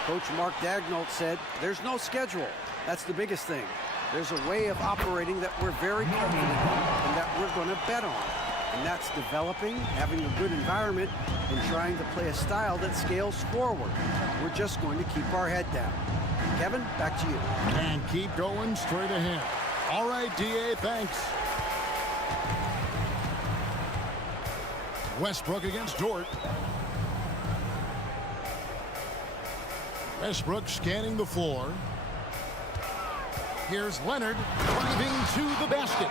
Coach Mark Daigneault said, there's no schedule. That's the biggest thing. There's a way of operating that we're very confident in and that we're going to bet on. And that's developing, having a good environment, and trying to play a style that scales forward. We're just going to keep our head down. Kevin, back to you. And keep going straight ahead. All right, DA, thanks. Westbrook against Dort. Westbrook scanning the floor. Here's Leonard driving to the basket.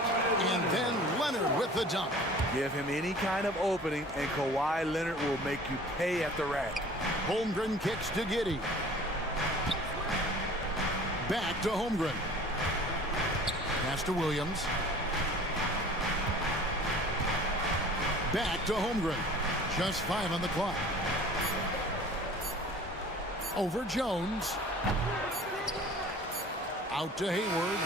And then Leonard with the dunk. Give him any kind of opening, and Kawhi Leonard will make you pay at the rack. Holmgren kicks to Giddey. Back to Holmgren. Pass to Williams. Back to Holmgren. Just 5 on the clock. Over Jones. Out to Hayward.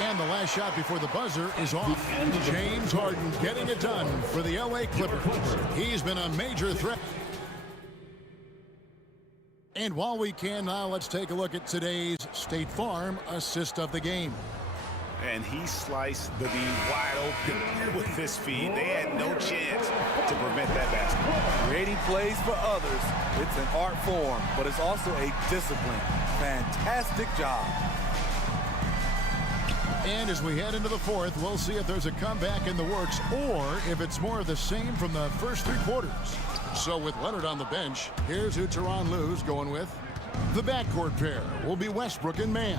And the last shot before the buzzer is off. James Harden getting it done for the LA Clippers. He's been a major threat. And while we can now, let's take a look at today's State Farm assist of the game. And he sliced the D wide open with this feed. They had no chance to prevent that basket. Creating plays for others, it's an art form, but it's also a discipline. Fantastic job. And as we head into the fourth, we'll see if there's a comeback in the works or if it's more of the same from the first 3 quarters. So with Leonard on the bench, here's who Tyronn Lue's going with. The backcourt pair will be Westbrook and Mann.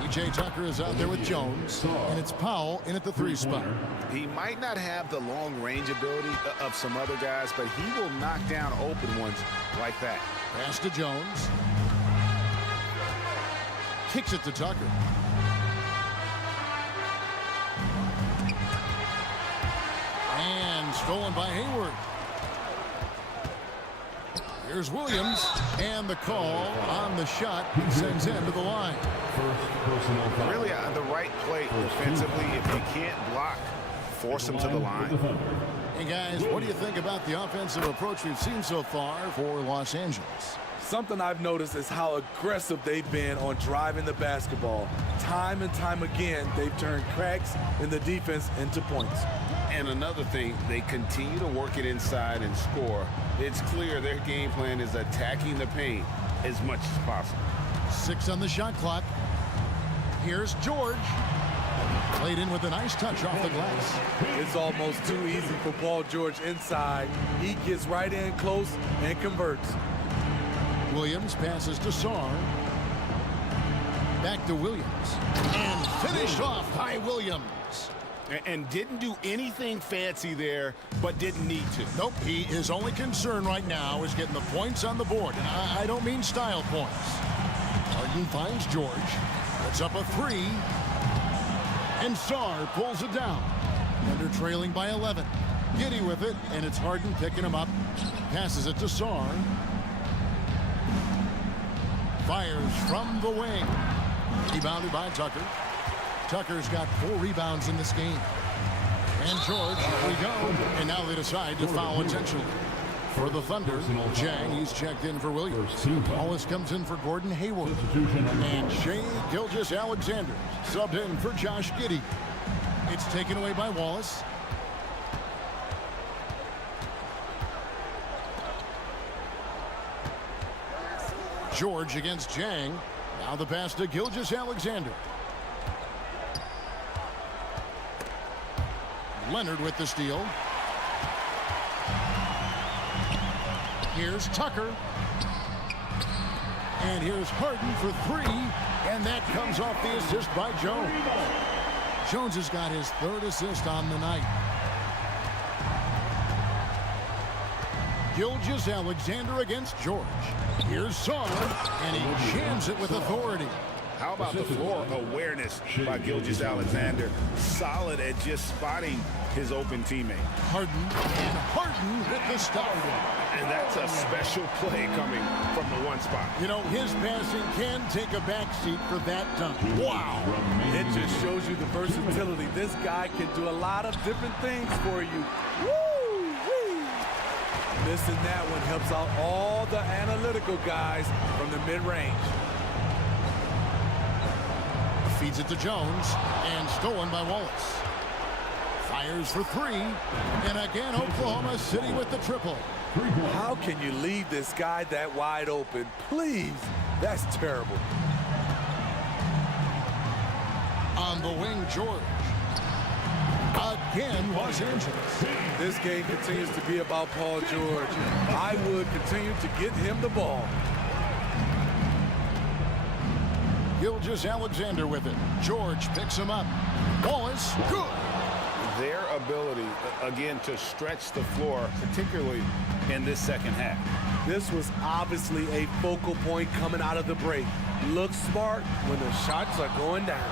PJ Tucker is out there with Jones, and it's Powell in at the 3 spot. He might not have the long range ability of some other guys, but he will knock down open ones like that. Pass to Jones. Kicks it to Tucker. And stolen by Hayward. Here's Williams, and the call on the shot sends him to the line. Really on the right play defensively. If you can't block, force him to the line. Hey guys, what do you think about the offensive approach we've seen so far for Los Angeles? Something I've noticed is how aggressive they've been on driving the basketball. Time and time again, they've turned cracks in the defense into points. And another thing, they continue to work it inside and score. It's clear their game plan is attacking the paint as much as possible. 6 on the shot clock. Here's George. Played in with a nice touch off the glass. It's almost too easy for Paul George inside. He gets right in close and converts. Williams passes to Sarr. Back to Williams. And finished off by Williams. And didn't do anything fancy there, but didn't need to. Nope, his only concern right now is getting the points on the board. And I don't mean style points. Harden finds George. Puts up a 3. And Sarr pulls it down. Thunder trailing by 11. Giddy with it, and it's Harden picking him up. Passes it to Sarr. Fires from the wing. Rebounded by Tucker. Tucker's got 4 rebounds in this game. And George, here we go. And now they decide to foul intentionally. For the Thunder, Jang, he's checked in for Williams. Wallace comes in for Gordon Hayward. And Shea Gilgeous-Alexander subbed in for Josh Giddey. It's taken away by Wallace. George against Jang. Now the pass to Gilgeous-Alexander. Leonard with the steal. Here's Tucker. And here's Harden for 3. And that comes off the assist by Jones. Jones has got his 3rd assist on the night. Gilgeous-Alexander against George. Here's Sarr. And he jams it with authority. How about the floor awareness by Gilgeous-Alexander? Solid at just spotting his open teammate. Harden, and Harden with the stop. And that's a special play coming from the one spot. You know, his passing can take a backseat for that dunk. Wow. It just shows you the versatility. This guy can do a lot of different things for you. Woo-wee. Missing that one helps out all the analytical guys from the mid-range. Feeds it to Jones, and stolen by Wallace. Fires for 3, and again Oklahoma City with the triple. How can you leave this guy that wide open? Please, that's terrible. On the wing, George. Again, Los Angeles. This game continues to be about Paul George. I would continue to get him the ball. Gilgeous-Alexander with it. George picks him up. Wallace, good. Their ability, again, to stretch the floor, particularly in this second half. This was obviously a focal point coming out of the break. Look smart when the shots are going down.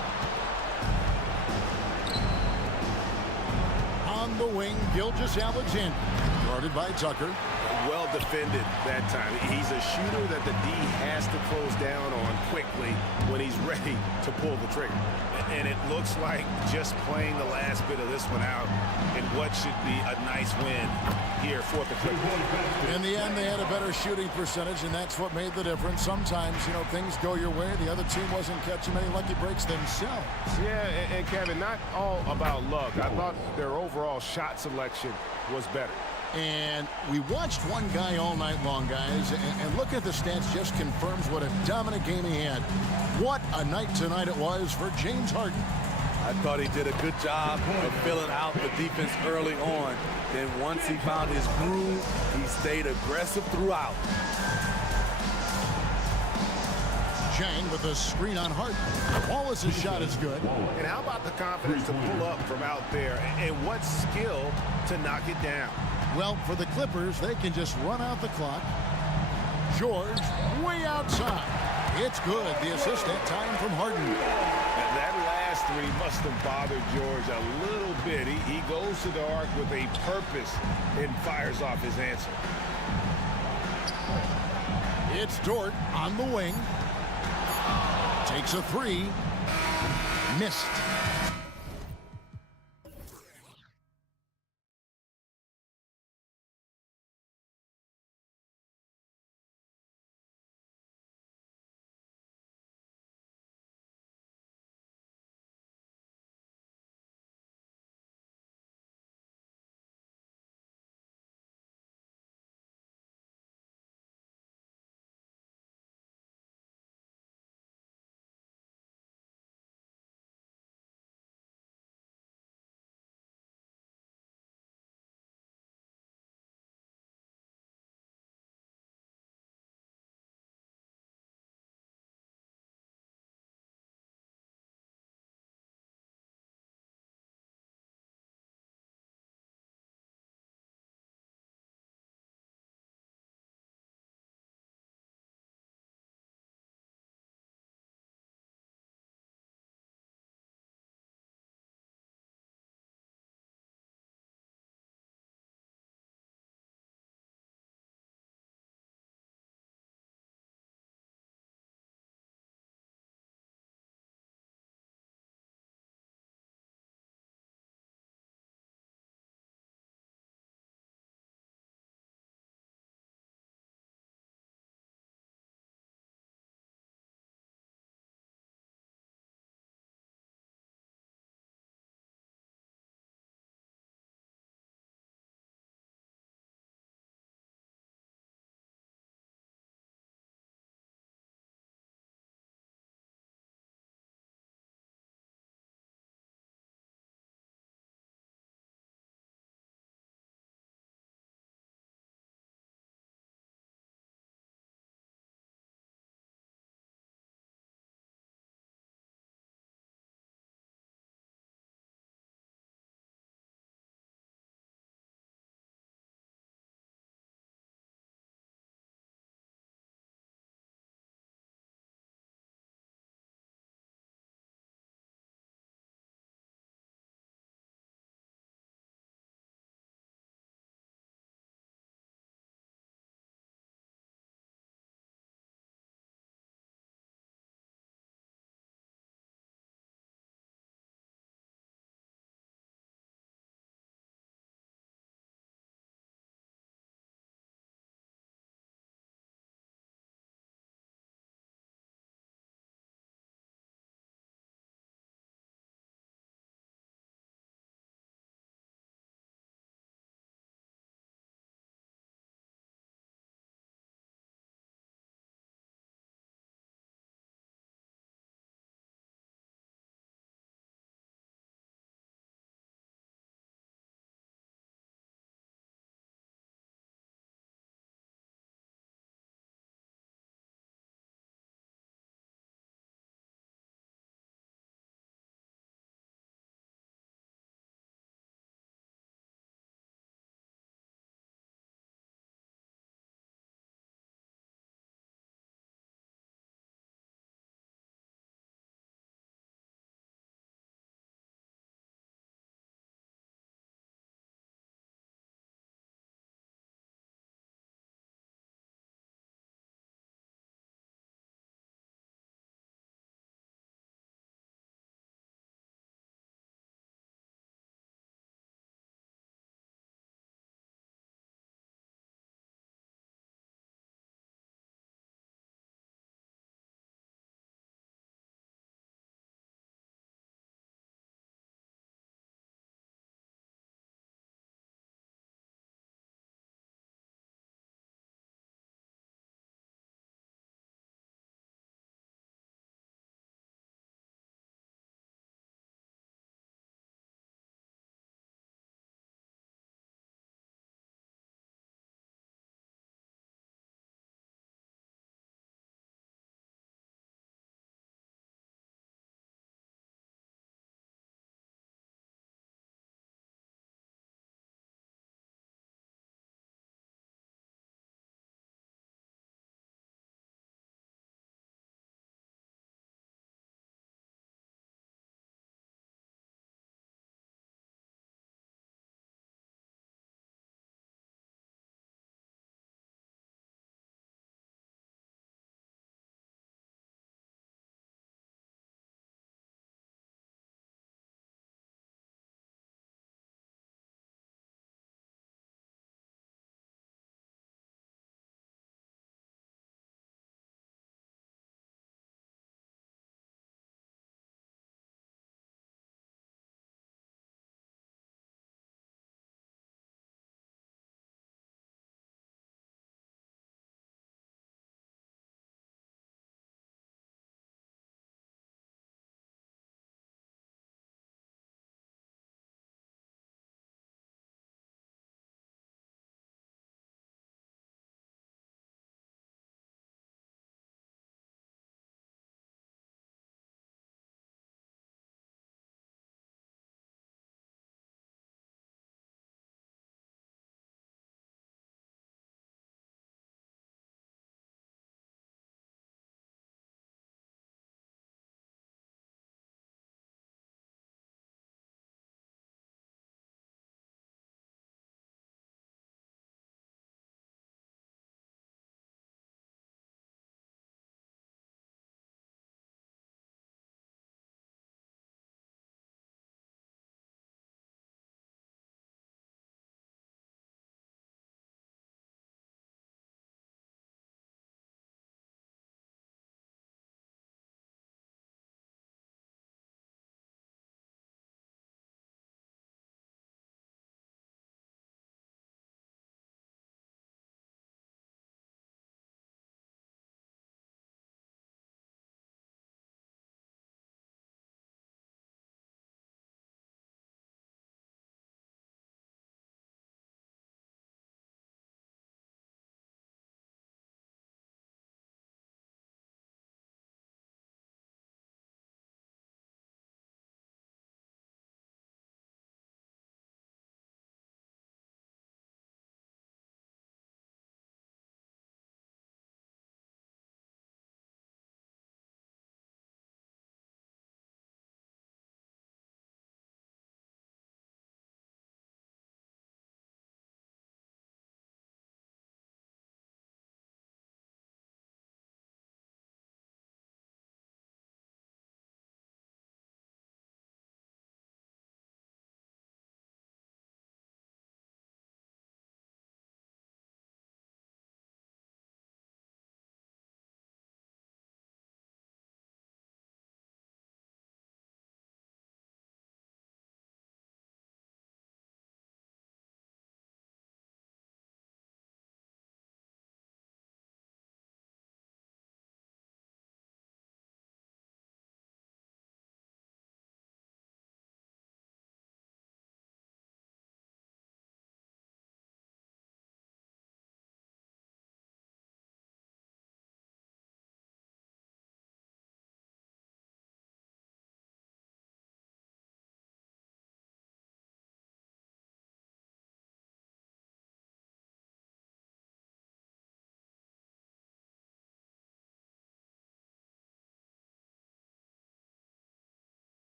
On the wing, Gilgeous-Alexander. Guarded by Tucker. Well defended that time. He's a shooter that the D has to close down on quickly when he's ready to pull the trigger. And it looks like just playing the last bit of this one out in what should be a nice win here for the Clippers. In the end, they had a better shooting percentage, and that's what made the difference. Sometimes, you know, things go your way. The other team wasn't catching many lucky breaks themselves. Yeah, and Kevin, not all about luck. I thought their overall shot selection was better. And we watched one guy all night long, guys, and look at the stats, just confirms what a dominant game he had. What a night tonight it was for James Harden. I thought he did a good job of filling out the defense early on. Then once he found his groove, he stayed aggressive throughout. Jang with a screen on Harden. Wallace's shot is good. And how about the confidence to pull up from out there, and what skill to knock it down? Well, for the Clippers, they can just run out the clock. George, way outside. It's good. The assist that time from Harden. And that last 3 must have bothered George a little bit. He goes to the arc with a purpose and fires off his answer. It's Dort on the wing. Takes a 3. Missed.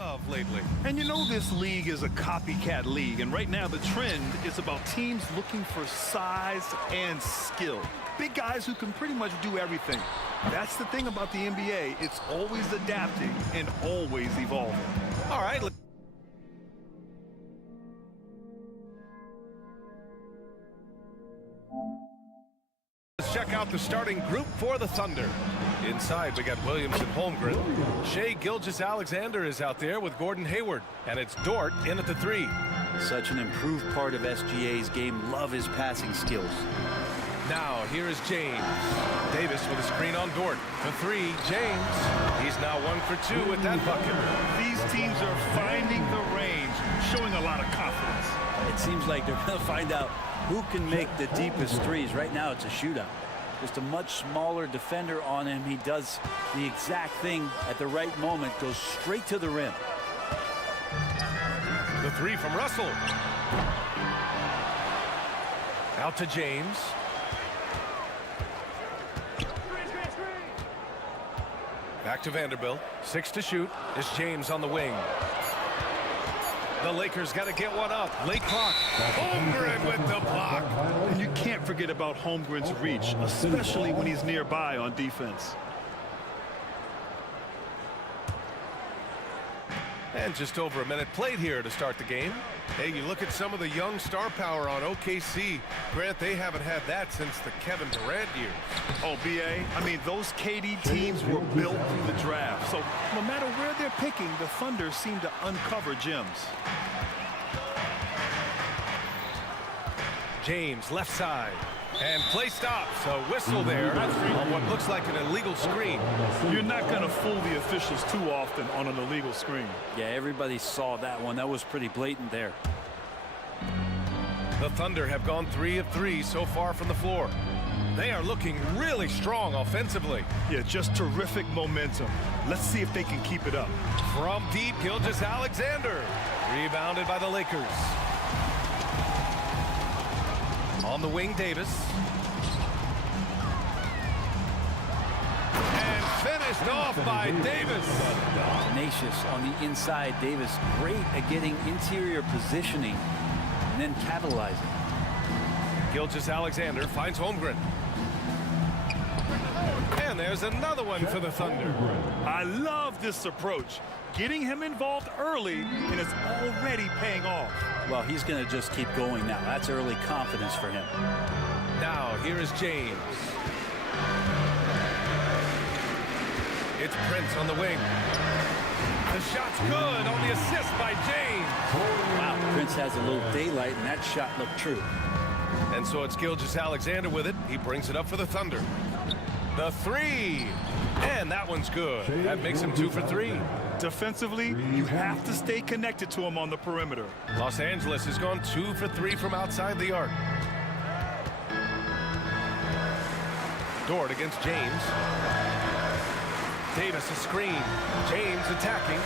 of lately. And you know this league is a copycat league, and right now the trend is about teams looking for size and skill. Big guys who can pretty much do everything. That's the thing about the NBA. It's always adapting and always evolving. All right. Let's check out the starting group for the Thunder. Inside, we got Williams and Holmgren. Shai Gilgeous-Alexander is out there with Gordon Hayward. And it's Dort in at the 3. Such an improved part of SGA's game. Love his passing skills. Now, here is James. Davis with a screen on Dort. The 3, James. He's now 1 for 2 with that bucket. These teams are finding the range, showing a lot of confidence. It seems like they're going to find out who can make the deepest threes. Right now, it's a shootout. Just a much smaller defender on him. He does the exact thing at the right moment, goes straight to the rim. The 3 from Russell. Out to James. Back to Vanderbilt. 6 to shoot. It's James on the wing. The Lakers got to get one up. Late clock. Holmgren with the block. And you can't forget about Holmgren's reach, especially when he's nearby on defense. And just over a minute played here to start the game. Hey, you look at some of the young star power on OKC. Grant, they haven't had that since the Kevin Durant years. Oh, BA, I mean, those KD teams were built through the draft. So no matter where they're picking, the Thunder seem to uncover gems. James, left side. And play stops. A whistle there on what looks like an illegal screen. You're not going to fool the officials too often on an illegal screen. Yeah, everybody saw that one. That was pretty blatant there. The Thunder have gone 3 of 3 so far from the floor. They are looking really strong offensively. Yeah, just terrific momentum. Let's see if they can keep it up. From deep, Gilgeous-Alexander. Rebounded by the Lakers. On the wing, Davis. And finished off by Davis. Tenacious on the inside. Davis great at getting interior positioning and then capitalizing. Gilgeous-Alexander finds Holmgren. And there's another one for the Thunder. I love this approach. Getting him involved early, and it's already paying off. Well, he's going to just keep going now. That's early confidence for him. Now, here is James. It's Prince on the wing. The shot's good on the assist by James. Wow, Prince has a little daylight, and that shot looked true. And so it's Gilgeous-Alexander with it. He brings it up for the Thunder. The 3. And that one's good. That makes him 2 for 3. Defensively, you have to stay connected to him on the perimeter. Los Angeles has gone 2 for 3 from outside the arc. Dort against James. Davis a screen. James attacking.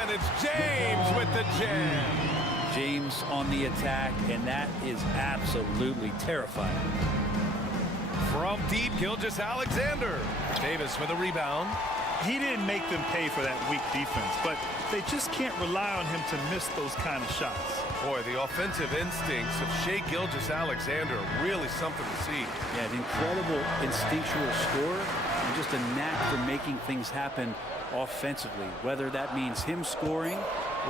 And it's James with the jam. James on the attack, and that is absolutely terrifying. From deep, Gilgeous-Alexander. Davis with a rebound. He didn't make them pay for that weak defense, but they just can't rely on him to miss those kind of shots. Boy, the offensive instincts of Shai Gilgeous-Alexander are really something to see. Yeah, an incredible instinctual scorer and just a knack for making things happen offensively, whether that means him scoring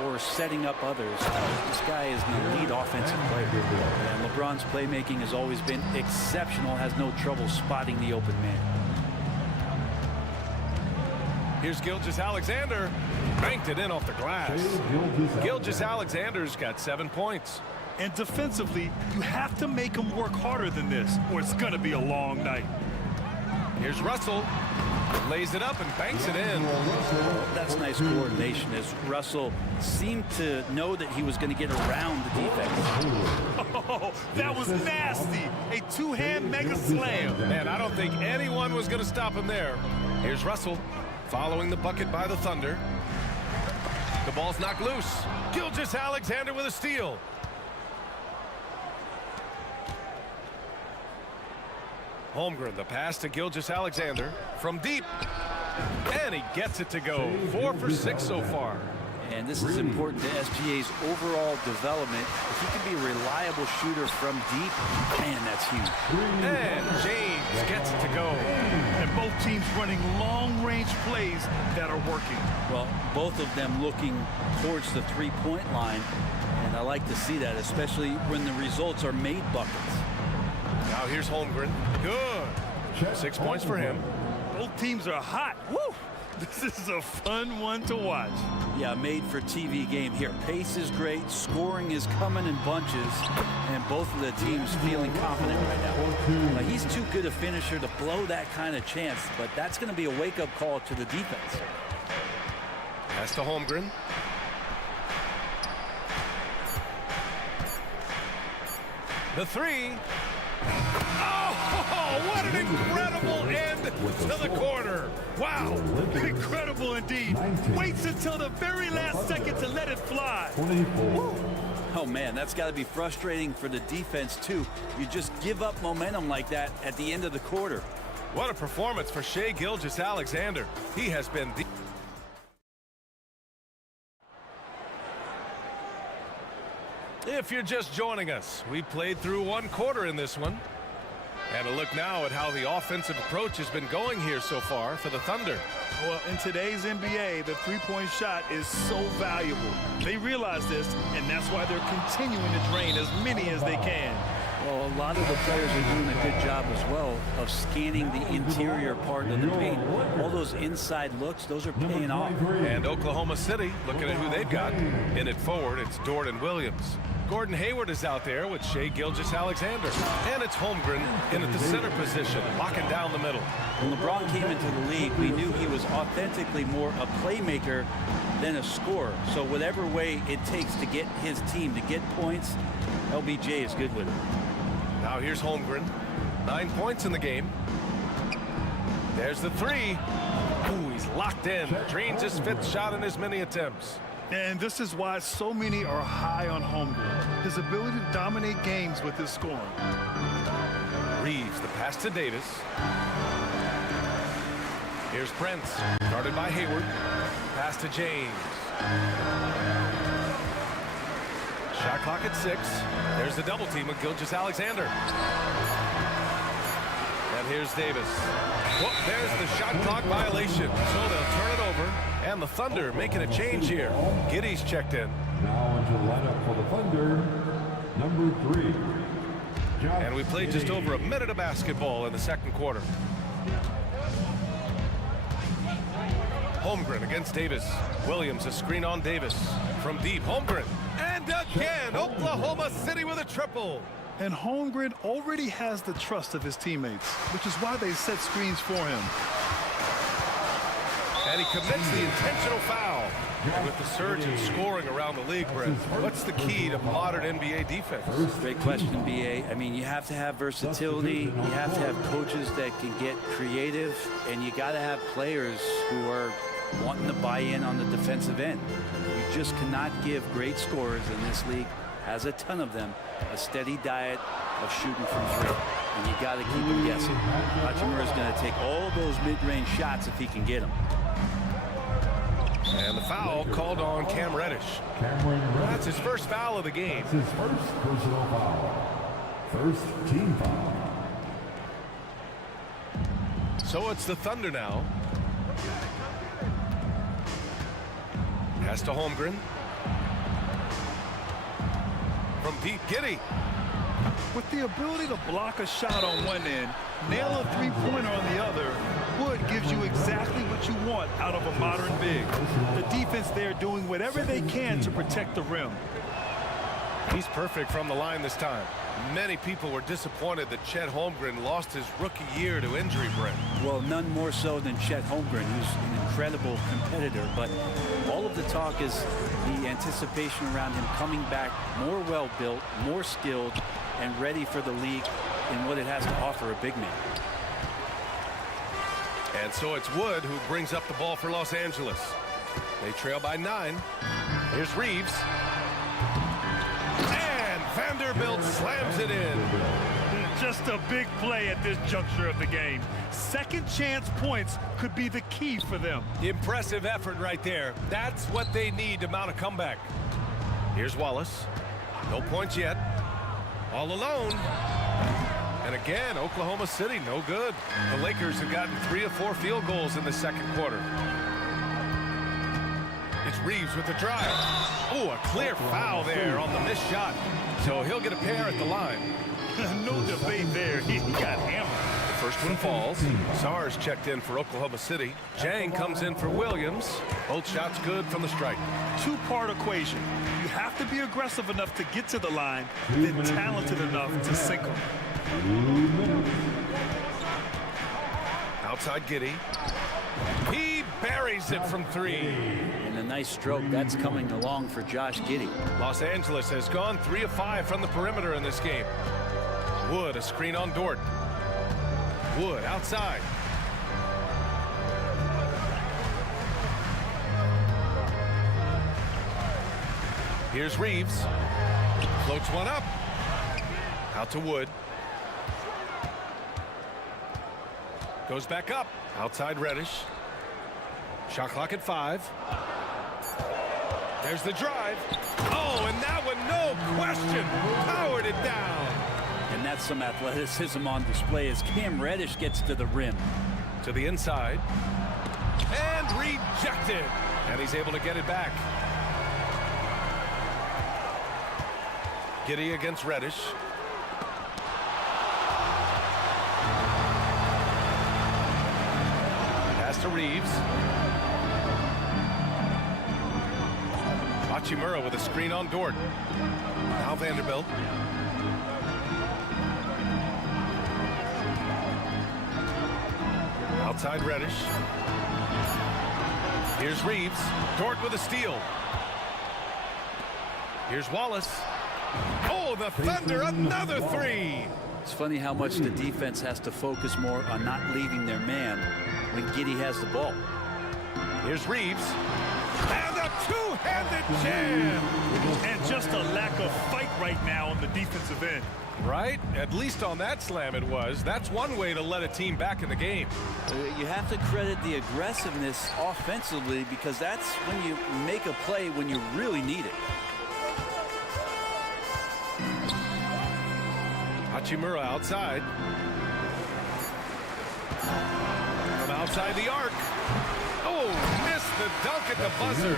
or setting up others. This guy is an elite offensive player. And LeBron's playmaking has always been exceptional, has no trouble spotting the open man. Here's Gilgeous-Alexander. Banked it in off the glass. Gilgeous-Alexander's got 7 points. And defensively, you have to make him work harder than this, or it's going to be a long night. Here's Russell. Lays it up and banks it in. That's nice coordination as Russell seemed to know that he was going to get around the defense. Oh, that was nasty. A two-hand mega slam. Man, I don't think anyone was going to stop him there. Here's Russell following the bucket by the Thunder. The ball's knocked loose. Gilgeous-Alexander with a steal. Holmgren, the pass to Gilgeous-Alexander from deep. And he gets it to go. 4 for 6 so far. And this is important to SGA's overall development. If he can be a reliable shooter from deep, man, that's huge. And James gets it to go. And both teams running long-range plays that are working. Well, both of them looking towards the three-point line. And I like to see that, especially when the results are made buckets. Now here's Holmgren. Good. 6 points for him. Both teams are hot. Woo! This is a fun one to watch. Yeah, made for TV game here. Pace is great, scoring is coming in bunches, and both of the teams feeling confident right now. He's too good a finisher to blow that kind of chance, but that's going to be a wake-up call to the defense. Pass to Holmgren. The three. Oh, what an incredible end to the quarter. Wow, incredible indeed. Waits until the very last second to let it fly. Oh man, that's got to be frustrating for the defense too. You just give up momentum like that at the end of the quarter. What a performance for Shai Gilgeous-Alexander. He has been the... If you're just joining us, we played through one quarter in this one. And a look now at how the offensive approach has been going here so far for the Thunder. Well, in today's NBA, the three-point shot is so valuable. They realize this, and that's why they're continuing to drain as many as they can. Well, a lot of the players are doing a good job as well of scanning the interior part of the paint. All those inside looks, those are paying off. And Oklahoma City, looking at who they've got. In it forward, it's Jordan Williams. Gordon Hayward is out there with Shai Gilgeous-Alexander. And it's Holmgren in at the center position, locking down the middle. When LeBron came into the league, we knew he was authentically more a playmaker than a scorer. So whatever way it takes to get his team to get points, LBJ is good with it. Now here's Holmgren. 9 points in the game. There's the three. Ooh, he's locked in. Drains his fifth shot in as many attempts. And this is why so many are high on Holmgren. His ability to dominate games with his scoring. Reeves, the pass to Davis. Here's Prince, guarded by Hayward. Pass to James. Shot clock at 6. There's the double team with Gilgeous-Alexander. And here's Davis. Whoop, there's the shot clock violation. So they'll turn it over. And the Thunder making a change here. Giddey's checked in. Now into the lineup for the Thunder, number 3. And we played just over a minute of basketball in the second quarter. Holmgren against Davis. Williams, a screen on Davis. From deep, Holmgren. And again, Oklahoma City with a triple. And Holmgren already has the trust of his teammates, which is why they set screens for him. And he commits the intentional foul. And with the surge in scoring around the league, Brent, what's the key to modern NBA defense? Great question, BA. I mean, you have to have versatility. You have to have coaches that can get creative. And you got to have players who are wanting to buy in on the defensive end. You just cannot give great scorers in this league, has a ton of them, a steady diet of shooting from three. And you got to keep them guessing. Hachimura is going to take all those mid-range shots if he can get them. And the foul called on Cam Reddish. That's his first foul of the game. That's his first personal foul. First team foul. So it's the Thunder now. Pass to Holmgren. From deep, Giddey. With the ability to block a shot on one end, nail a three-pointer on the other, Wood gives you exactly what you want out of a modern big. The defense there doing whatever they can to protect the rim. He's perfect from the line this time. Many people were disappointed that Chet Holmgren lost his rookie year to injury, Brent. Well, none more so than Chet Holmgren, who's an incredible competitor. But all of the talk is the anticipation around him coming back more well-built, more skilled, and ready for the league in what it has to offer a big man. And so it's Wood who brings up the ball for Los Angeles. They trail by 9. Here's Reeves. And Vanderbilt slams it in. just a big play at this juncture of the game. Second chance points could be the key for them. Impressive effort right there. That's what they need to mount a comeback. Here's Wallace. No points yet. All alone. And again, Oklahoma City, no good. The Lakers have gotten 3 of 4 field goals in the second quarter. It's Reeves with the drive. Oh, a clear foul there on the missed shot. So he'll get a pair at the line. No debate there. He got hammered. The first one falls. Sars checked in for Oklahoma City. Jang comes in for Williams. Both shots good from the strike. Two-part equation. You have to be aggressive enough to get to the line, then talented enough to sink them. Outside Giddey. He buries it from 3. And a nice stroke that's coming along for Josh Giddey. Los Angeles has gone 3 of 5 from the perimeter in this game. Wood, a screen on Dort. Wood outside. Here's Reeves. Floats one up. Out to Wood. Goes back up. Outside Reddish. Shot clock at 5. There's the drive. Oh, and that one, no question, powered it down. And that's some athleticism on display as Cam Reddish gets to the rim. To the inside. And rejected. And he's able to get it back. Giddey against Reddish. Pass to Reeves. Hachimura with a screen on Dort. Now Vanderbilt. Outside Reddish. Here's Reeves. Dort with a steal. Here's Wallace. Oh, the Thunder, another 3. It's funny how much the defense has to focus more on not leaving their man when Giddey has the ball. Here's Reeves. And a two-handed jam. And just a lack of fight right now on the defensive end. Right? At least on that slam it was. That's one way to let a team back in the game. You have to credit the aggressiveness offensively because that's when you make a play when you really need it. Hachimura outside. From outside the arc. Oh, missed the dunk at the buzzer.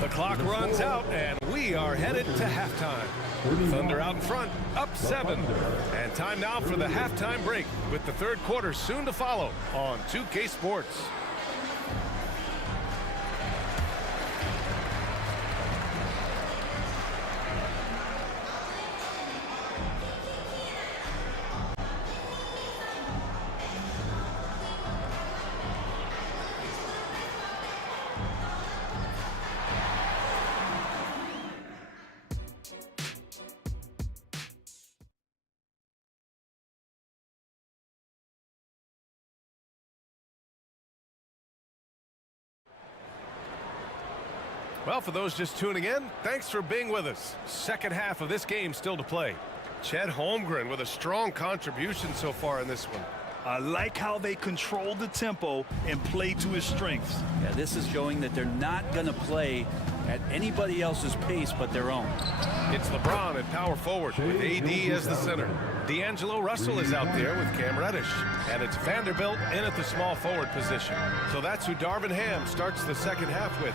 The clock runs out, and we are headed to halftime. Thunder out in front, up 7. And time now for the halftime break, with the third quarter soon to follow on 2K Sports. Well, for those just tuning in, thanks for being with us. Second half of this game still to play. Chet Holmgren with a strong contribution so far in this one. I like how they control the tempo and play to his strengths. Yeah, this is showing that they're not going to play at anybody else's pace but their own. It's LeBron at power forward with AD as the center. D'Angelo Russell is out there with Cam Reddish. And it's Vanderbilt in at the small forward position. So that's who Darvin Ham starts the second half with.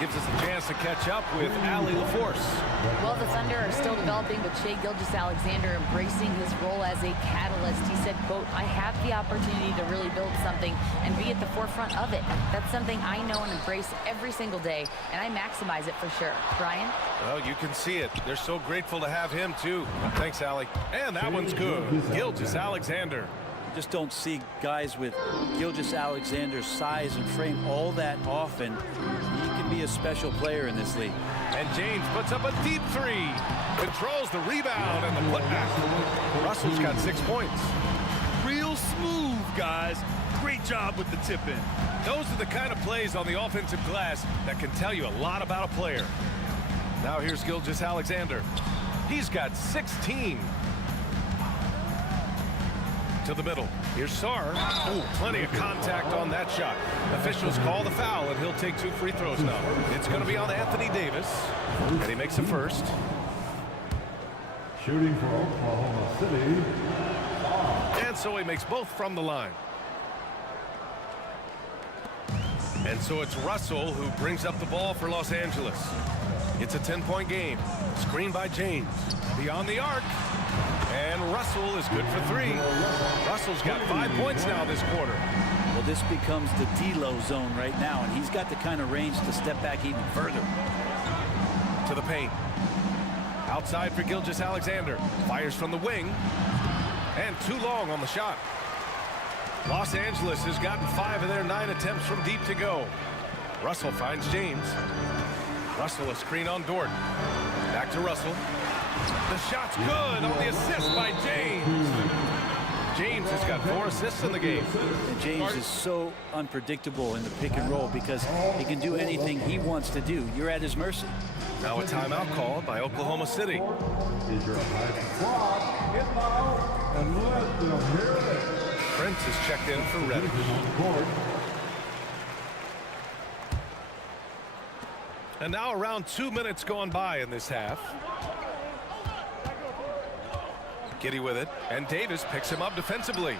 Gives us a chance to catch up with Allie LaForce. Well, the Thunder are still developing, but Shai Gilgeous-Alexander embracing his role as a catalyst. He said, quote, I have the opportunity to really build something and be at the forefront of it. That's something I know and embrace every single day, and I maximize it for sure. Brian? Well, you can see it. They're so grateful to have him, too. Thanks, Allie. And that one's good. Gilgeous-Alexander. Just don't see guys with Gilgeous-Alexander's size and frame all that often. He can be a special player in this league. And James puts up a deep 3. Controls the rebound and the putback. Russell's got 6 points. Real smooth, guys. Great job with the tip in. Those are the kind of plays on the offensive glass that can tell you a lot about a player. Now here's Gilgeous-Alexander. He's got 16. to the middle. Here's Sarr. Oh, plenty of contact on that shot. Officials call the foul, and he'll take 2 free throws now. It's going to be on Anthony Davis, and he makes the first. Shooting for Oklahoma City. And so he makes both from the line. And so it's Russell who brings up the ball for Los Angeles. It's a 10-point game. Screen by James. Beyond the arc. And Russell is good for 3. Russell's got 5 points now this quarter. Well, this becomes the D-low zone right now, and he's got the kind of range to step back even further. To the paint. Outside for Gilgeous-Alexander. Fires from the wing. And too long on the shot. Los Angeles has gotten 5 of their 9 attempts from deep to go. Russell finds James. Russell a screen on Dort. Back to Russell. The shot's good on the assist by James. James has got 4 assists in the game. And James is so unpredictable in the pick and roll because he can do anything he wants to do. You're at his mercy. Now a timeout called by Oklahoma City. Prince is checked in for Reddish. And now around 2 minutes gone by in this half. Giddey with it, and Davis picks him up defensively.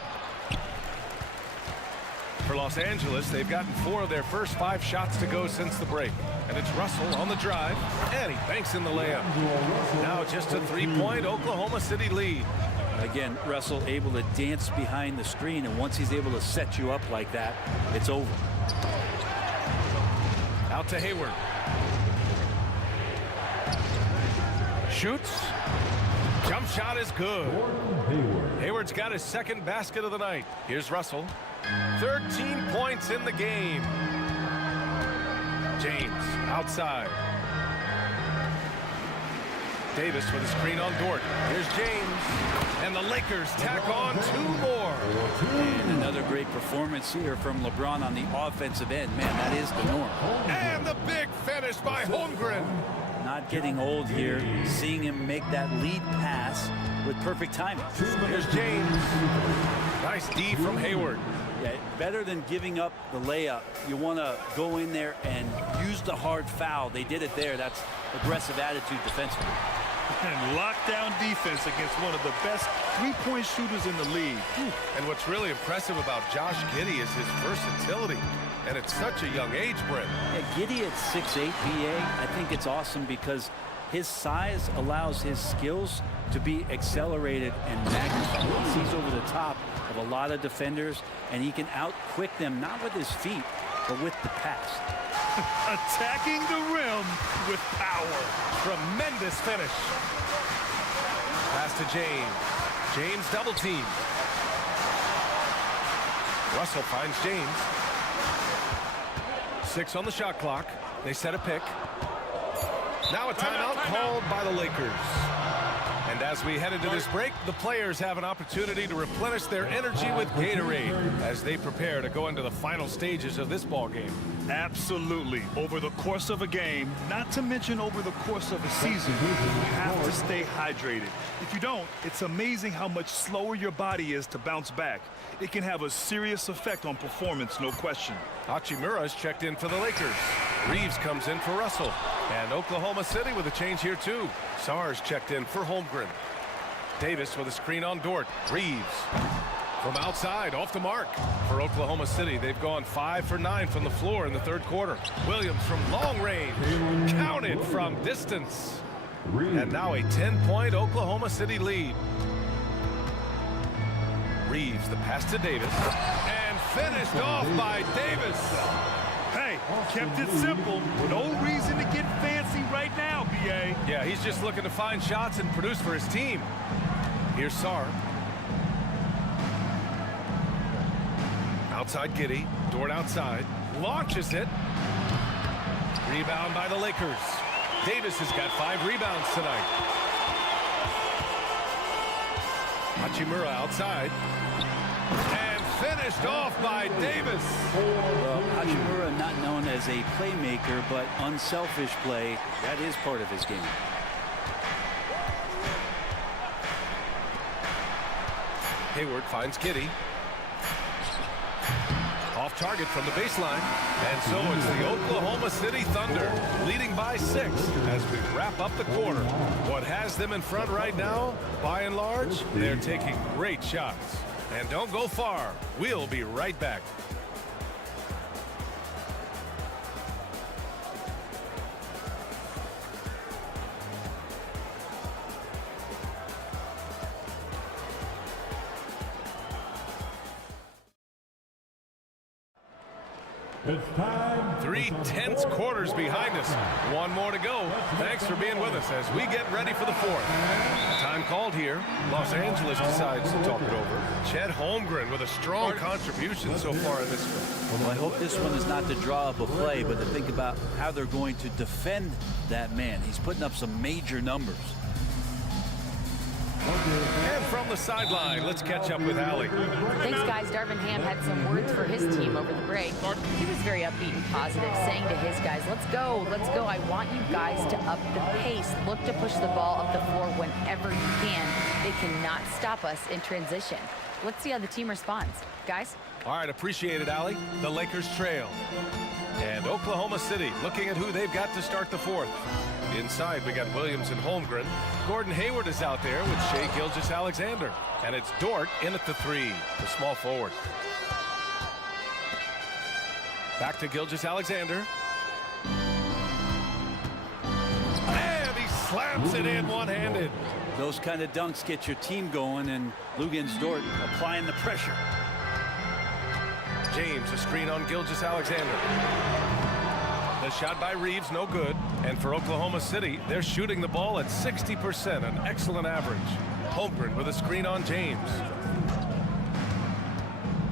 For Los Angeles, they've gotten 4 of their first 5 shots to go since the break. And it's Russell on the drive, and he banks in the layup. Now just a 3-point Oklahoma City lead. Again, Russell able to dance behind the screen, and once he's able to set you up like that, it's over. Out to Hayward. Shoots. Jump shot is good. Hayward's got his 2nd basket of the night. Here's Russell. 13 points in the game. James outside. Davis with a screen on Dort. Here's James. And the Lakers tack on 2 more. And another great performance here from LeBron on the offensive end. Man, that is the norm. And the big finish by Holmgren. Not getting old here. Seeing him make that lead pass with perfect timing. Here's James. Nice D from Hayward. Yeah, better than giving up the layup. You want to go in there and use the hard foul. They did it there. That's aggressive attitude defensively. And lockdown defense against one of the best 3-point shooters in the league. And what's really impressive about Josh Giddey is his versatility. And at such a young age, Brent. Yeah, Giddey at 6'8", BA, I think it's awesome because his size allows his skills to be accelerated and magnified. He sees over the top of a lot of defenders, and he can out-quick them, not with his feet, but with the pass. Attacking the rim with power. Tremendous finish. Pass to James. James double team. Russell finds James. 6 on the shot clock. They set a pick. Now a timeout called by the Lakers. And as we head into this break, the players have an opportunity to replenish their energy with Gatorade as they prepare to go into the final stages of this ball game. Absolutely. Over the course of a game, not to mention over the course of a season, you have to stay hydrated. If you don't, it's amazing how much slower your body is to bounce back. It can have a serious effect on performance, no question. Hachimura is checked in for the Lakers. Reeves comes in for Russell. And Oklahoma City with a change here, too. Sarr's checked in for Holmgren. Davis with a screen on Dort. Reeves from outside, off the mark. For Oklahoma City, they've gone 5 for 9 from the floor in the 3rd quarter. Williams from long range. Counted from distance. And now a 10-point Oklahoma City lead. Reeves, the pass to Davis. And finished off by Davis. Hey, kept it simple. No reason to get fancy right now, BA. Yeah, he's just looking to find shots and produce for his team. Here's Sarr. Outside Giddey. Dort outside. Launches it. Rebound by the Lakers. Davis has got 5 rebounds tonight. Hachimura outside. And finished off by Davis. Well, Hachimura not known as a playmaker, but unselfish play, that is part of his game. Hayward finds Giddey. Off target from the baseline. And so it's the Oklahoma City Thunder leading by 6 as we wrap up the quarter. What has them in front right now, by and large, they're taking great shots. And don't go far. We'll be right back. It's time. 3 tense quarters behind us. One more to go. Thanks for being with us as we get ready for the 4th. Time called here. Los Angeles decides to talk it over. Chet Holmgren with a strong contribution so far in this one. Well, I hope this one is not to draw up a play, but to think about how they're going to defend that man. He's putting up some major numbers. And from the sideline, let's catch up with Allie. Thanks, guys. Darvin Ham had some words for his team over the break. He was very upbeat and positive, saying to his guys, let's go, let's go. I want you guys to up the pace. Look to push the ball up the floor whenever you can. They cannot stop us in transition. Let's see how the team responds. Guys? All right, appreciate it, Allie. The Lakers trail. And Oklahoma City looking at who they've got to start the 4th. Inside, we got Williams and Holmgren. Gordon Hayward is out there with Shai Gilgeous-Alexander. And it's Dort in at the 3, the small forward. Back to Gilgeous-Alexander. And he slams it in one-handed. Those kind of dunks get your team going, and Luguentz Dort applying the pressure. James, a screen on Gilgeous-Alexander. The shot by Reeves, no good. And for Oklahoma City, they're shooting the ball at 60%, an excellent average. Holmgren with a screen on James.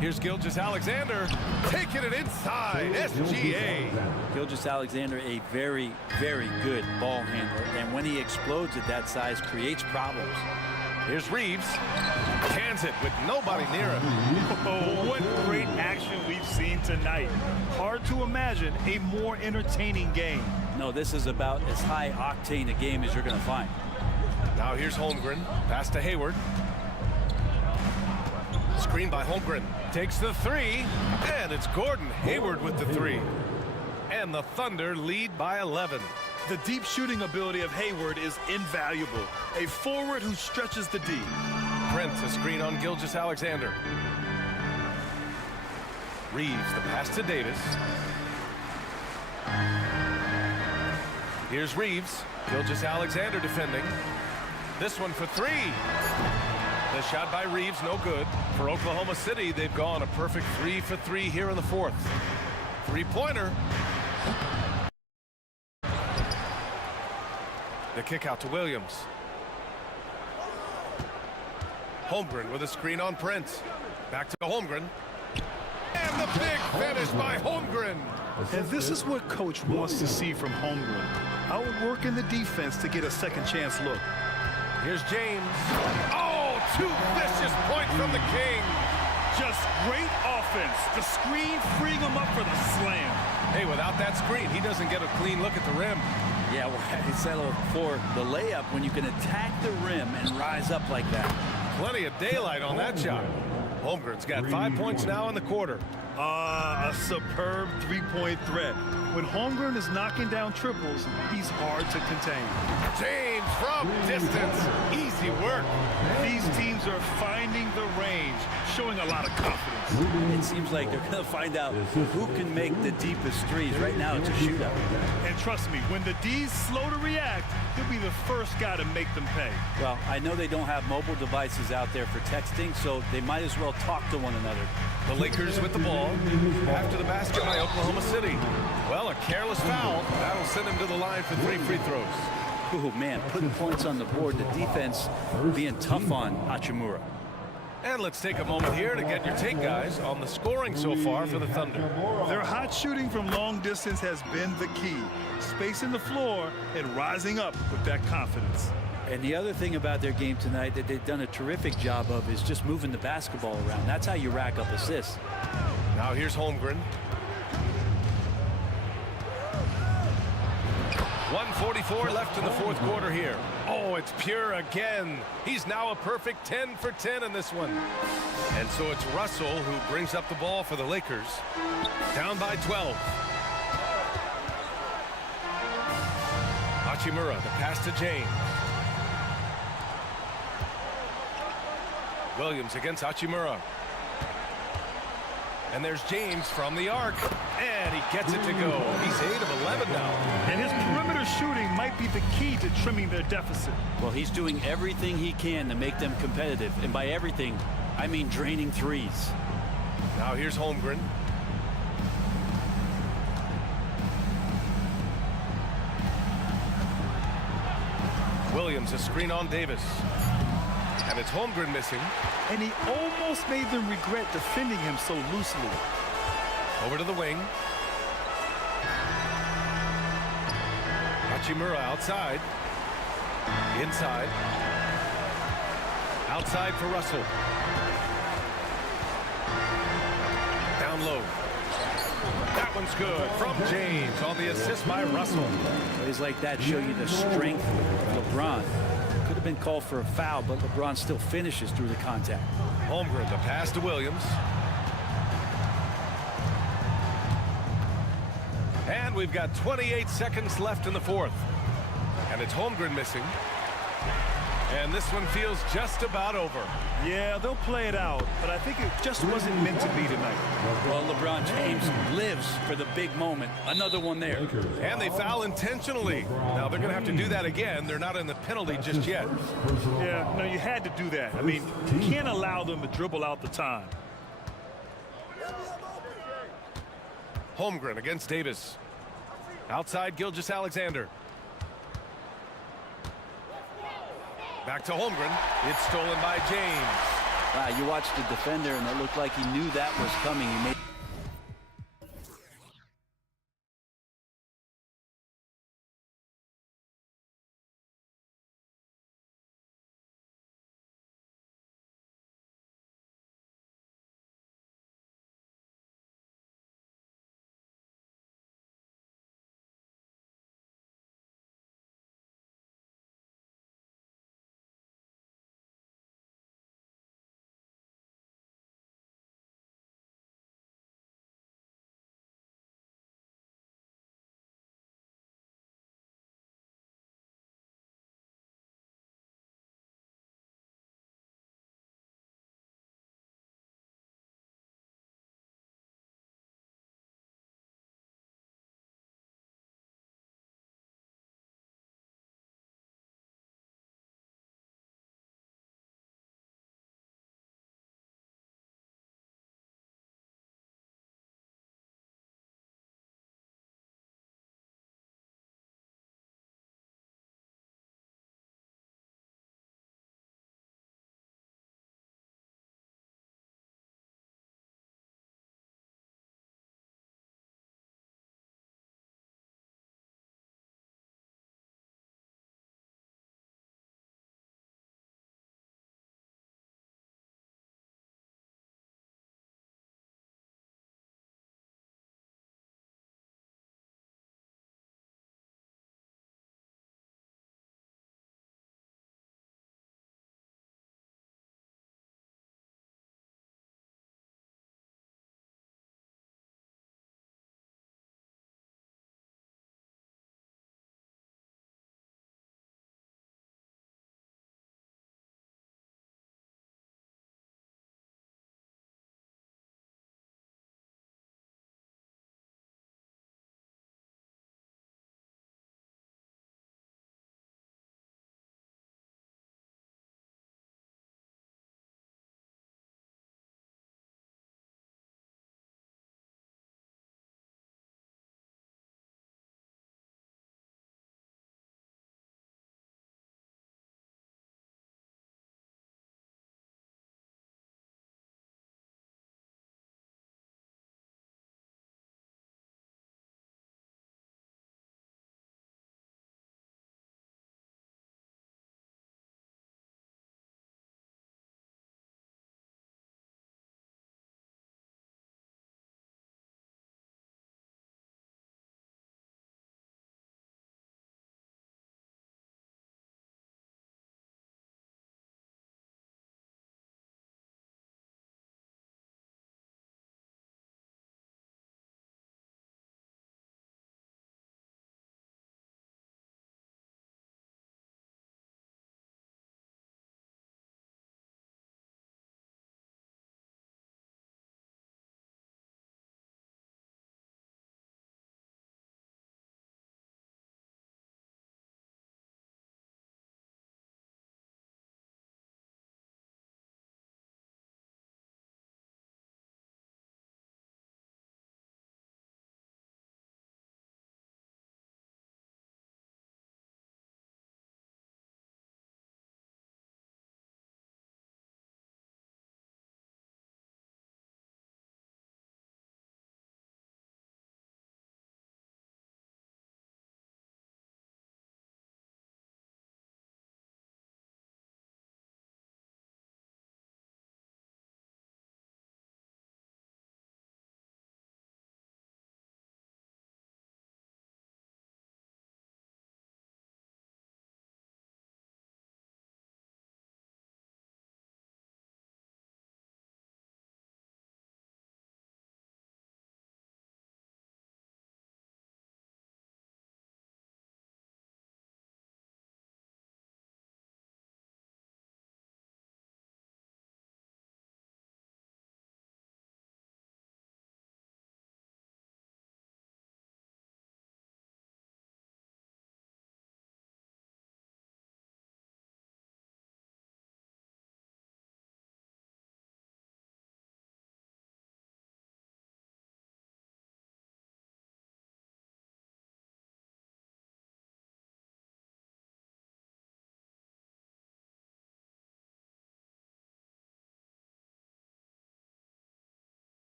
Here's Gilgeous-Alexander taking it inside. SGA. Gilgeous-Alexander, a very, very good ball handler. And when he explodes at that size, creates problems. Here's Reeves. Cans it with nobody near him. Oh, what great action we've seen tonight. Hard to imagine a more entertaining game. No, this is about as high octane a game as you're going to find. Now here's Holmgren. Pass to Hayward. Screen by Holmgren. Takes the 3. And it's Gordon Hayward with the 3. And the Thunder lead by 11. The deep shooting ability of Hayward is invaluable. A forward who stretches the D. Prince, a screen on Gilgeous-Alexander. Reeves, the pass to Davis. Here's Reeves. Gilgeous-Alexander defending. This one for 3. The shot by Reeves, no good. For Oklahoma City, they've gone a perfect 3 for 3 here in the 4th. 3-pointer. The kick out to Williams. Holmgren with a screen on Prince. Back to Holmgren. And the big finish by Holmgren. And this is what coach wants to see from Holmgren. Outworking the defense to get a second chance look. Here's James. Oh, 2 vicious points from the King. Just great offense. The screen freeing him up for the slam. Hey, without that screen, he doesn't get a clean look at the rim. Yeah, well, I settle for the layup when you can attack the rim and rise up like that. Plenty of daylight on that shot. Holmgren's got 5 points now in the quarter. A superb 3-point threat. When Holmgren is knocking down triples, he's hard to contain. James from distance. Easy work. These teams are finding the range, showing a lot of confidence. It seems like they're going to find out who can make the deepest threes. Right now, it's a shootout. And trust me, when the D's slow to react, he'll be the first guy to make them pay. Well, I know they don't have mobile devices out there for texting, so they might as well talk to one another. The Lakers with the ball after the basket by Oklahoma City. Well, a careless foul. That'll send him to the line for 3 free throws. Oh, man, putting points on the board. The defense being tough on Hachimura. And let's take a moment here to get your take, guys, on the scoring so far for the Thunder. Their hot shooting from long distance has been the key. Spacing the floor and rising up with that confidence. And the other thing about their game tonight that they've done a terrific job of is just moving the basketball around. That's how you rack up assists. Now here's Holmgren. 1:44 left in the fourth quarter here. Oh, it's Pure again. He's now a perfect 10 for 10 in this one. And so it's Russell who brings up the ball for the Lakers. Down by 12. Hachimura, the pass to James. Williams against Hachimura. And there's James from the arc. And he gets it to go. He's 8 of 11 now. And his perimeter shooting might be the key to trimming their deficit. Well, he's doing everything he can to make them competitive. And by everything, I mean draining threes. Now here's Holmgren. Williams, a screen on Davis. And it's Holmgren missing. And he almost made them regret defending him so loosely. Over to the wing. Hachimura outside. Inside. Outside for Russell. Down low. That one's good from James on the assist by Russell. Plays like that show you the strength of LeBron. Could have been called for a foul, but LeBron still finishes through the contact. Holmgren, the pass to Williams. And we've got 28 seconds left in the fourth. And it's Holmgren missing. And this one feels just about over. Yeah, they'll play it out, but I think it just wasn't meant to be tonight. Well, LeBron James lives for the big moment. Another one there. And they foul intentionally. Now they're going to have to do that again. They're not in the penalty just yet. Yeah, no, you had to do that. I mean, you can't allow them to dribble out the time. Holmgren against Davis. Outside Gilgeous-Alexander. Back to Holmgren. It's stolen by James. Wow, you watched the defender, and it looked like he knew that was coming. He made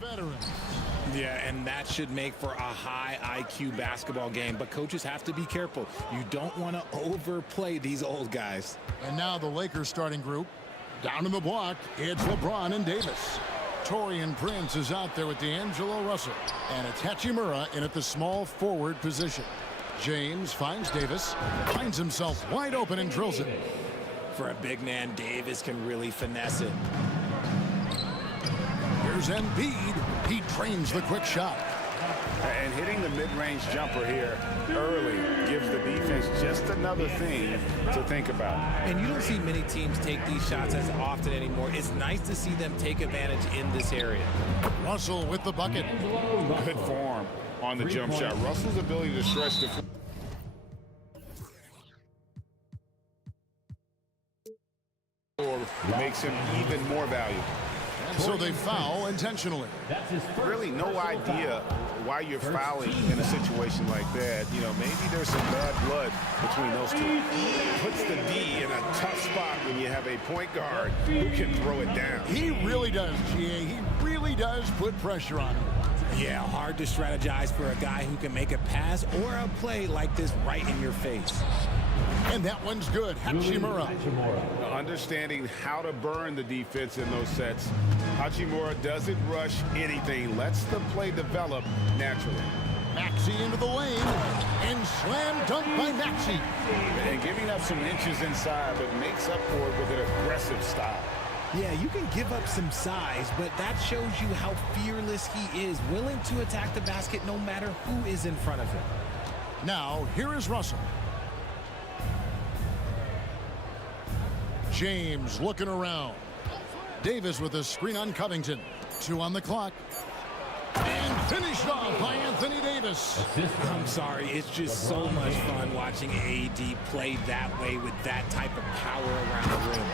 with veterans. Yeah, and that should make for a high IQ basketball game. But coaches have to be careful. You don't want to overplay these old guys. And now the Lakers starting group. Down in the block, it's LeBron and Davis. Taurean Prince is out there with D'Angelo Russell. And it's Hachimura in at the small forward position. James finds Davis, finds himself wide open and drills it. For a big man, Davis can really finesse it. Here's Embiid. He trains the quick shot. And hitting the mid-range jumper here early gives the defense just another thing to think about. And you don't see many teams take these shots as often anymore. It's nice to see them take advantage in this area. Russell with the bucket. Good form on the jump shot. Russell's ability to stretch the floor makes him even more valuable. And so they foul intentionally. Really no idea why you're fouling in a situation like that. You know, maybe there's some bad blood between those two. Puts the D in a tough spot when you have a point guard who can throw it down. He really does, GA. He really does put pressure on him. Yeah, hard to strategize for a guy who can make a pass or a play like this right in your face. And that one's good. Hachimura. Understanding how to burn the defense in those sets. Hachimura doesn't rush anything. Lets the play develop naturally. Maxey into the lane. And slam dunk by Maxey. And giving up some inches inside, but makes up for it with an aggressive style. Yeah, you can give up some size, but that shows you how fearless he is, willing to attack the basket no matter who is in front of him. Now, here is Russell. James looking around. Davis with a screen on Covington. 2 on the clock. And finished off by Anthony Davis. I'm sorry, it's just so much fun watching AD play that way with that type of power around the rim.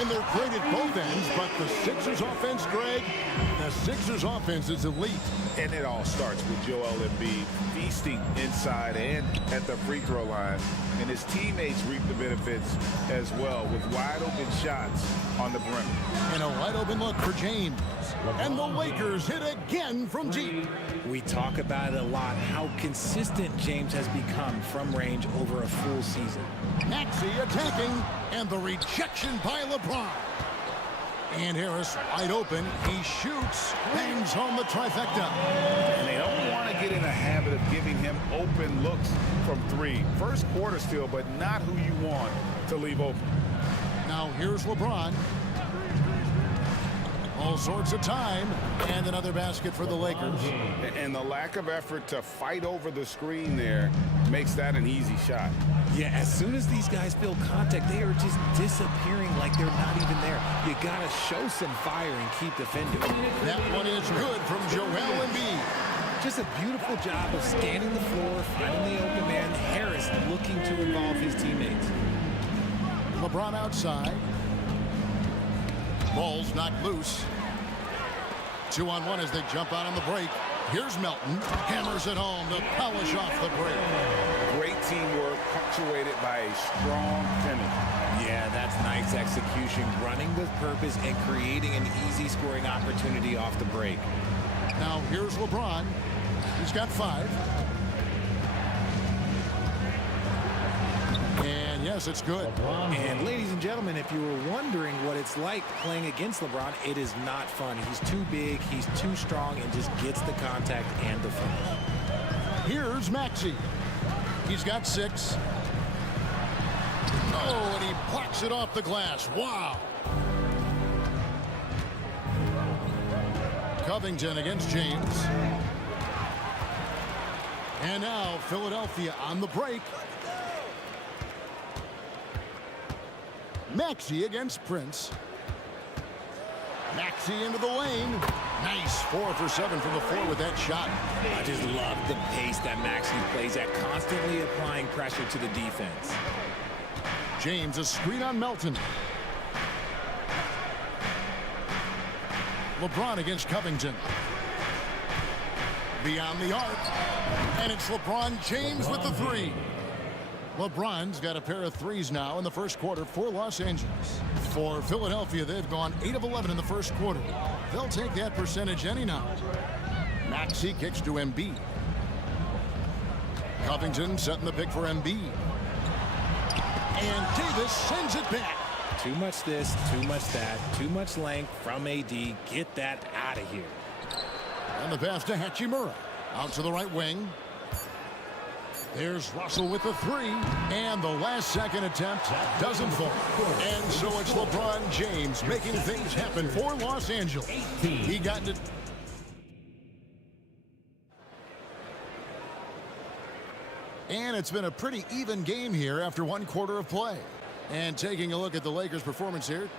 And they're great at both ends, but the Sixers offense, Greg, the Sixers offense is elite. And it all starts with Joel Embiid feasting inside and at the free throw line. And his teammates reap the benefits as well with wide open shots on the brim. And a wide open look for James. And the Lakers hit again from deep. We talk about it a lot, how consistent James has become from range over a full season. Maxey attacking, and the rejection by LeBron. And Harris wide open. He shoots, bangs home the trifecta. And they don't want to get in a habit of giving him open looks from three. First quarter still, but not who you want to leave open. Now here's LeBron. All sorts of time, and another basket for the Lakers. And the lack of effort to fight over the screen there makes that an easy shot. Yeah, as soon as these guys feel contact, they are just disappearing like they're not even there. You gotta show some fire and keep defending. That one is good from Joel Embiid. Just a beautiful job of scanning the floor, finding the open man. Harris looking to involve his teammates. LeBron outside. Ball's knocked loose. 2-on-1 as they jump out on the break. Here's Melton. Hammers it home to polish off the break. Great teamwork punctuated by a strong finish. Yeah, that's nice execution, running with purpose and creating an easy scoring opportunity off the break. Now here's LeBron. He's got 5. And yes, it's good. And ladies and gentlemen, if you were wondering what it's like playing against LeBron, it is not fun. He's too big, he's too strong, and just gets the contact and the finish. Here's Maxey. He's got 6. Oh, and he blocks it off the glass. Wow. Covington against James. And now Philadelphia on the break. Maxey against Prince. Maxey into the lane. Nice 4 for 7 from the floor with that shot. I just love the pace that Maxey plays at, constantly applying pressure to the defense. James, a screen on Melton. LeBron against Covington. Beyond the arc. And it's LeBron James with the 3. LeBron's got a pair of 3s now in the first quarter for Los Angeles. For Philadelphia, they've gone 8 of 11 in the first quarter. They'll take that percentage any night. Maxey kicks to Embiid. Covington setting the pick for Embiid. And Davis sends it back. Too much this, too much that, too much length from AD. Get that out of here. And the pass to Hachimura. Out to the right wing. There's Russell with the three. And the last second attempt doesn't fall. And so it's LeBron James making things happen for Los Angeles. He got it. And it's been a pretty even game here after one quarter of play. And taking a look at the Lakers' performance here,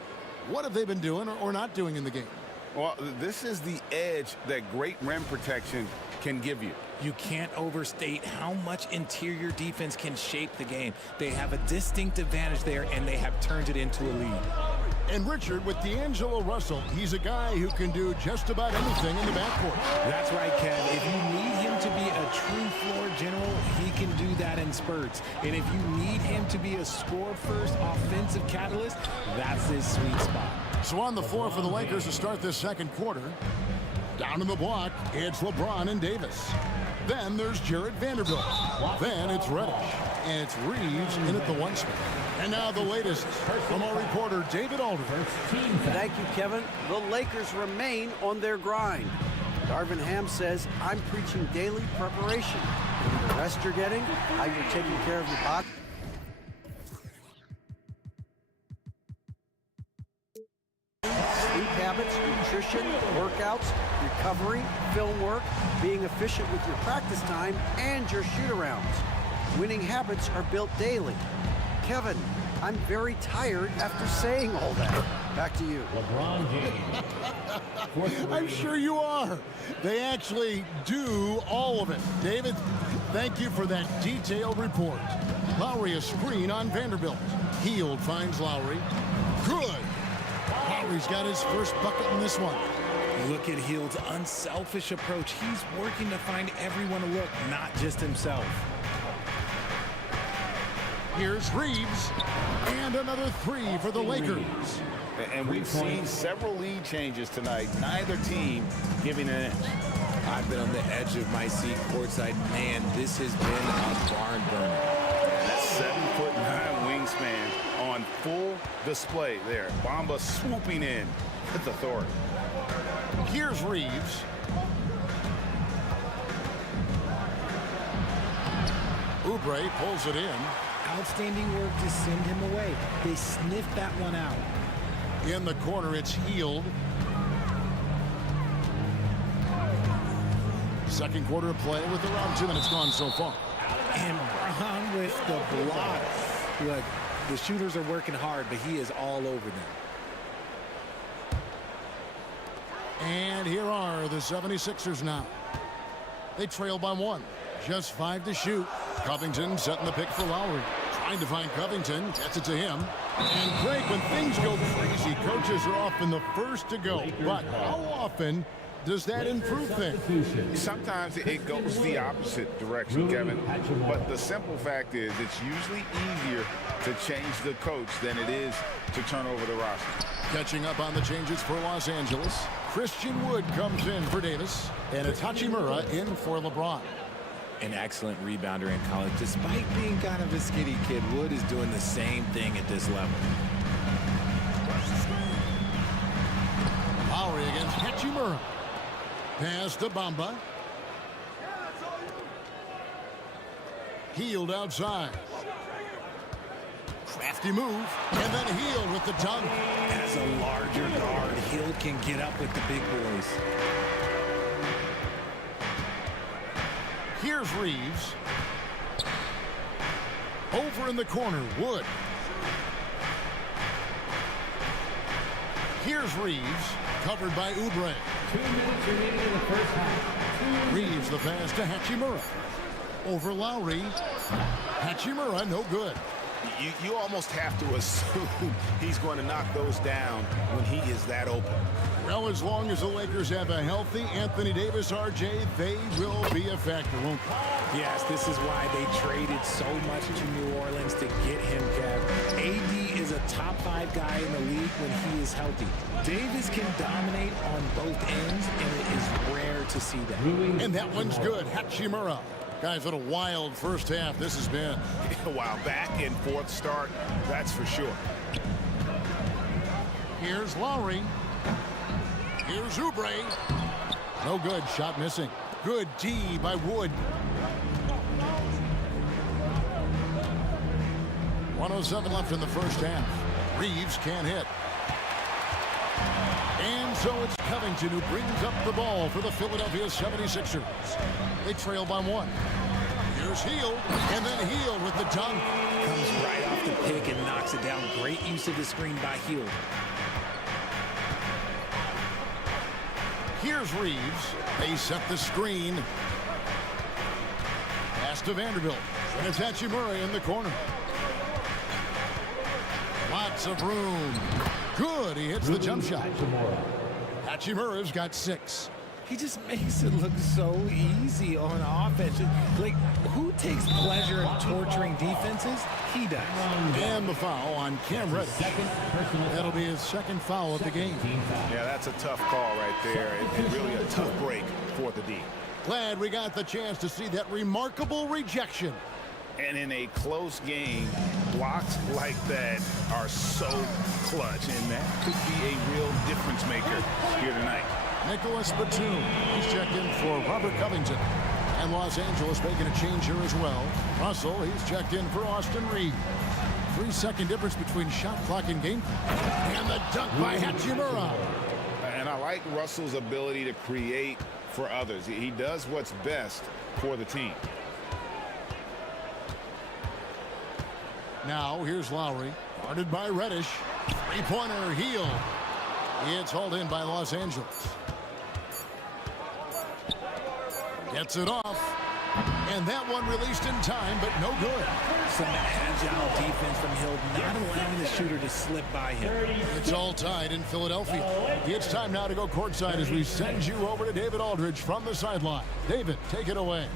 what have they been doing or not doing in the game? Well, this is the edge that great rim protection can give you. You can't overstate how much interior defense can shape the game. They have a distinct advantage there, and they have turned it into a lead. And Richard, with D'Angelo Russell, he's a guy who can do just about anything in the backcourt. That's right, Kev. If you need him to be a true floor general, he can do that in spurts. And if you need him to be a score-first offensive catalyst, that's his sweet spot. So on the floor for the Lakers to start this second quarter. Down in the block, it's LeBron and Davis. Then there's Jared Vanderbilt. Then it's Reddish. And it's Reeves in at the one spot. And now the latest from our reporter, David Aldridge. Thank you, Kevin. The Lakers remain on their grind. Darvin Ham says, I'm preaching daily preparation. The rest you're getting, how you're taking care of your body. Sleep habits, nutrition, workouts, recovery, film work, being efficient with your practice time, and your shoot-arounds. Winning habits are built daily. Kevin, I'm very tired after saying all that. Back to you. LeBron James. I'm sure you are. They actually do all of it. David, thank you for that detailed report. Lowry a screen on Vanderbilt. Hield finds Lowry. Good. Lowry's got his first bucket in this one. Look at Hield's unselfish approach. He's working to find everyone to look, not just himself. Here's Reeves. And another three for the Lakers. And we've seen several lead changes tonight. Neither team giving an inch. I've been on the edge of my seat courtside. Man, this has been a barn burner. That 7'9" wingspan on full display there. Bamba swooping in with authority. Here's Reeves. Oubre pulls it in. Outstanding work to send him away. They sniffed that one out. In the corner, it's Hield. Second quarter of play with around 2 minutes gone so far. And Brown with the block. Look, the shooters are working hard, but he is all over them. And here are the 76ers now. They trail by 1. Just 5 to shoot. Covington setting the pick for Lowry. Trying to find Covington. Gets it to him. And Craig, when things go crazy, coaches are often the first to go. But how often does that improve things? Sometimes it goes the opposite direction, Kevin. But the simple fact is it's usually easier to change the coach than it is to turn over the roster. Catching up on the changes for Los Angeles. Christian Wood comes in for Davis. And it's Hachimura in for LeBron. An excellent rebounder in college. Despite being kind of a skinny kid, Wood is doing the same thing at this level. Lowry against Hachimura. Pass to Bamba. Hield outside. Crafty move. And then Hield with the dunk. As a larger guard, Hield can get up with the big boys. Here's Reeves. Over in the corner, Wood. Here's Reeves, covered by Oubre. 2 minutes remaining in the first half. Reeves the pass to Hachimura. Over Lowry. Hachimura, no good. You almost have to assume he's going to knock those down when he is that open. Well, as long as the Lakers have a healthy Anthony Davis, RJ, they will be a factor, won't they? Yes, this is why they traded so much to New Orleans to get him, Kev. AD is a top 5 guy in the league when he is healthy. Davis can dominate on both ends, and it is rare to see that. And that one's good. Hachimura. Guys, what a wild first half this has been. Wow, back and forth start, that's for sure. Here's Lowry. Here's Oubre. No good. Shot missing. Good D by Wood. 1:07 left in the first half. Reeves can't hit. And so it's Covington who brings up the ball for the Philadelphia 76ers. They trail by 1. Here's Hield, and then Hield with the dunk. Comes right off the pick and knocks it down. Great use of the screen by Hield. Here's Reeves. They set the screen. Pass to Vanderbilt. And it's Hachimura in the corner. Lots of room. Good. He hits the jump shot. Hachimura's got 6. He just makes it look so easy on offense. Like, who takes pleasure in torturing defenses? He does. And the foul on Cam Reddish. That'll be his second foul of the game. Yeah, that's a tough call right there, and really a tough break for the D. Glad we got the chance to see that remarkable rejection. And in a close game, blocks like that are so clutch, and that could be a real difference maker here tonight. Nicholas Batum, he's checked in for Robert Covington. And Los Angeles making a change here as well. Russell, he's checked in for Austin Reeves. 3-second difference between shot clock and game clock. And the dunk by Hachimura. And I like Russell's ability to create for others. He does what's best for the team. Now here's Lowry, guarded by Reddish. Three-pointer Hield. It's hauled in by Los Angeles. Gets it off. And that one released in time, but no good. Some agile defense from Hill, not allowing the shooter to slip by him. It's all tied in Philadelphia. It's time now to go courtside as we send you over to David Aldridge from the sideline. David, take it away.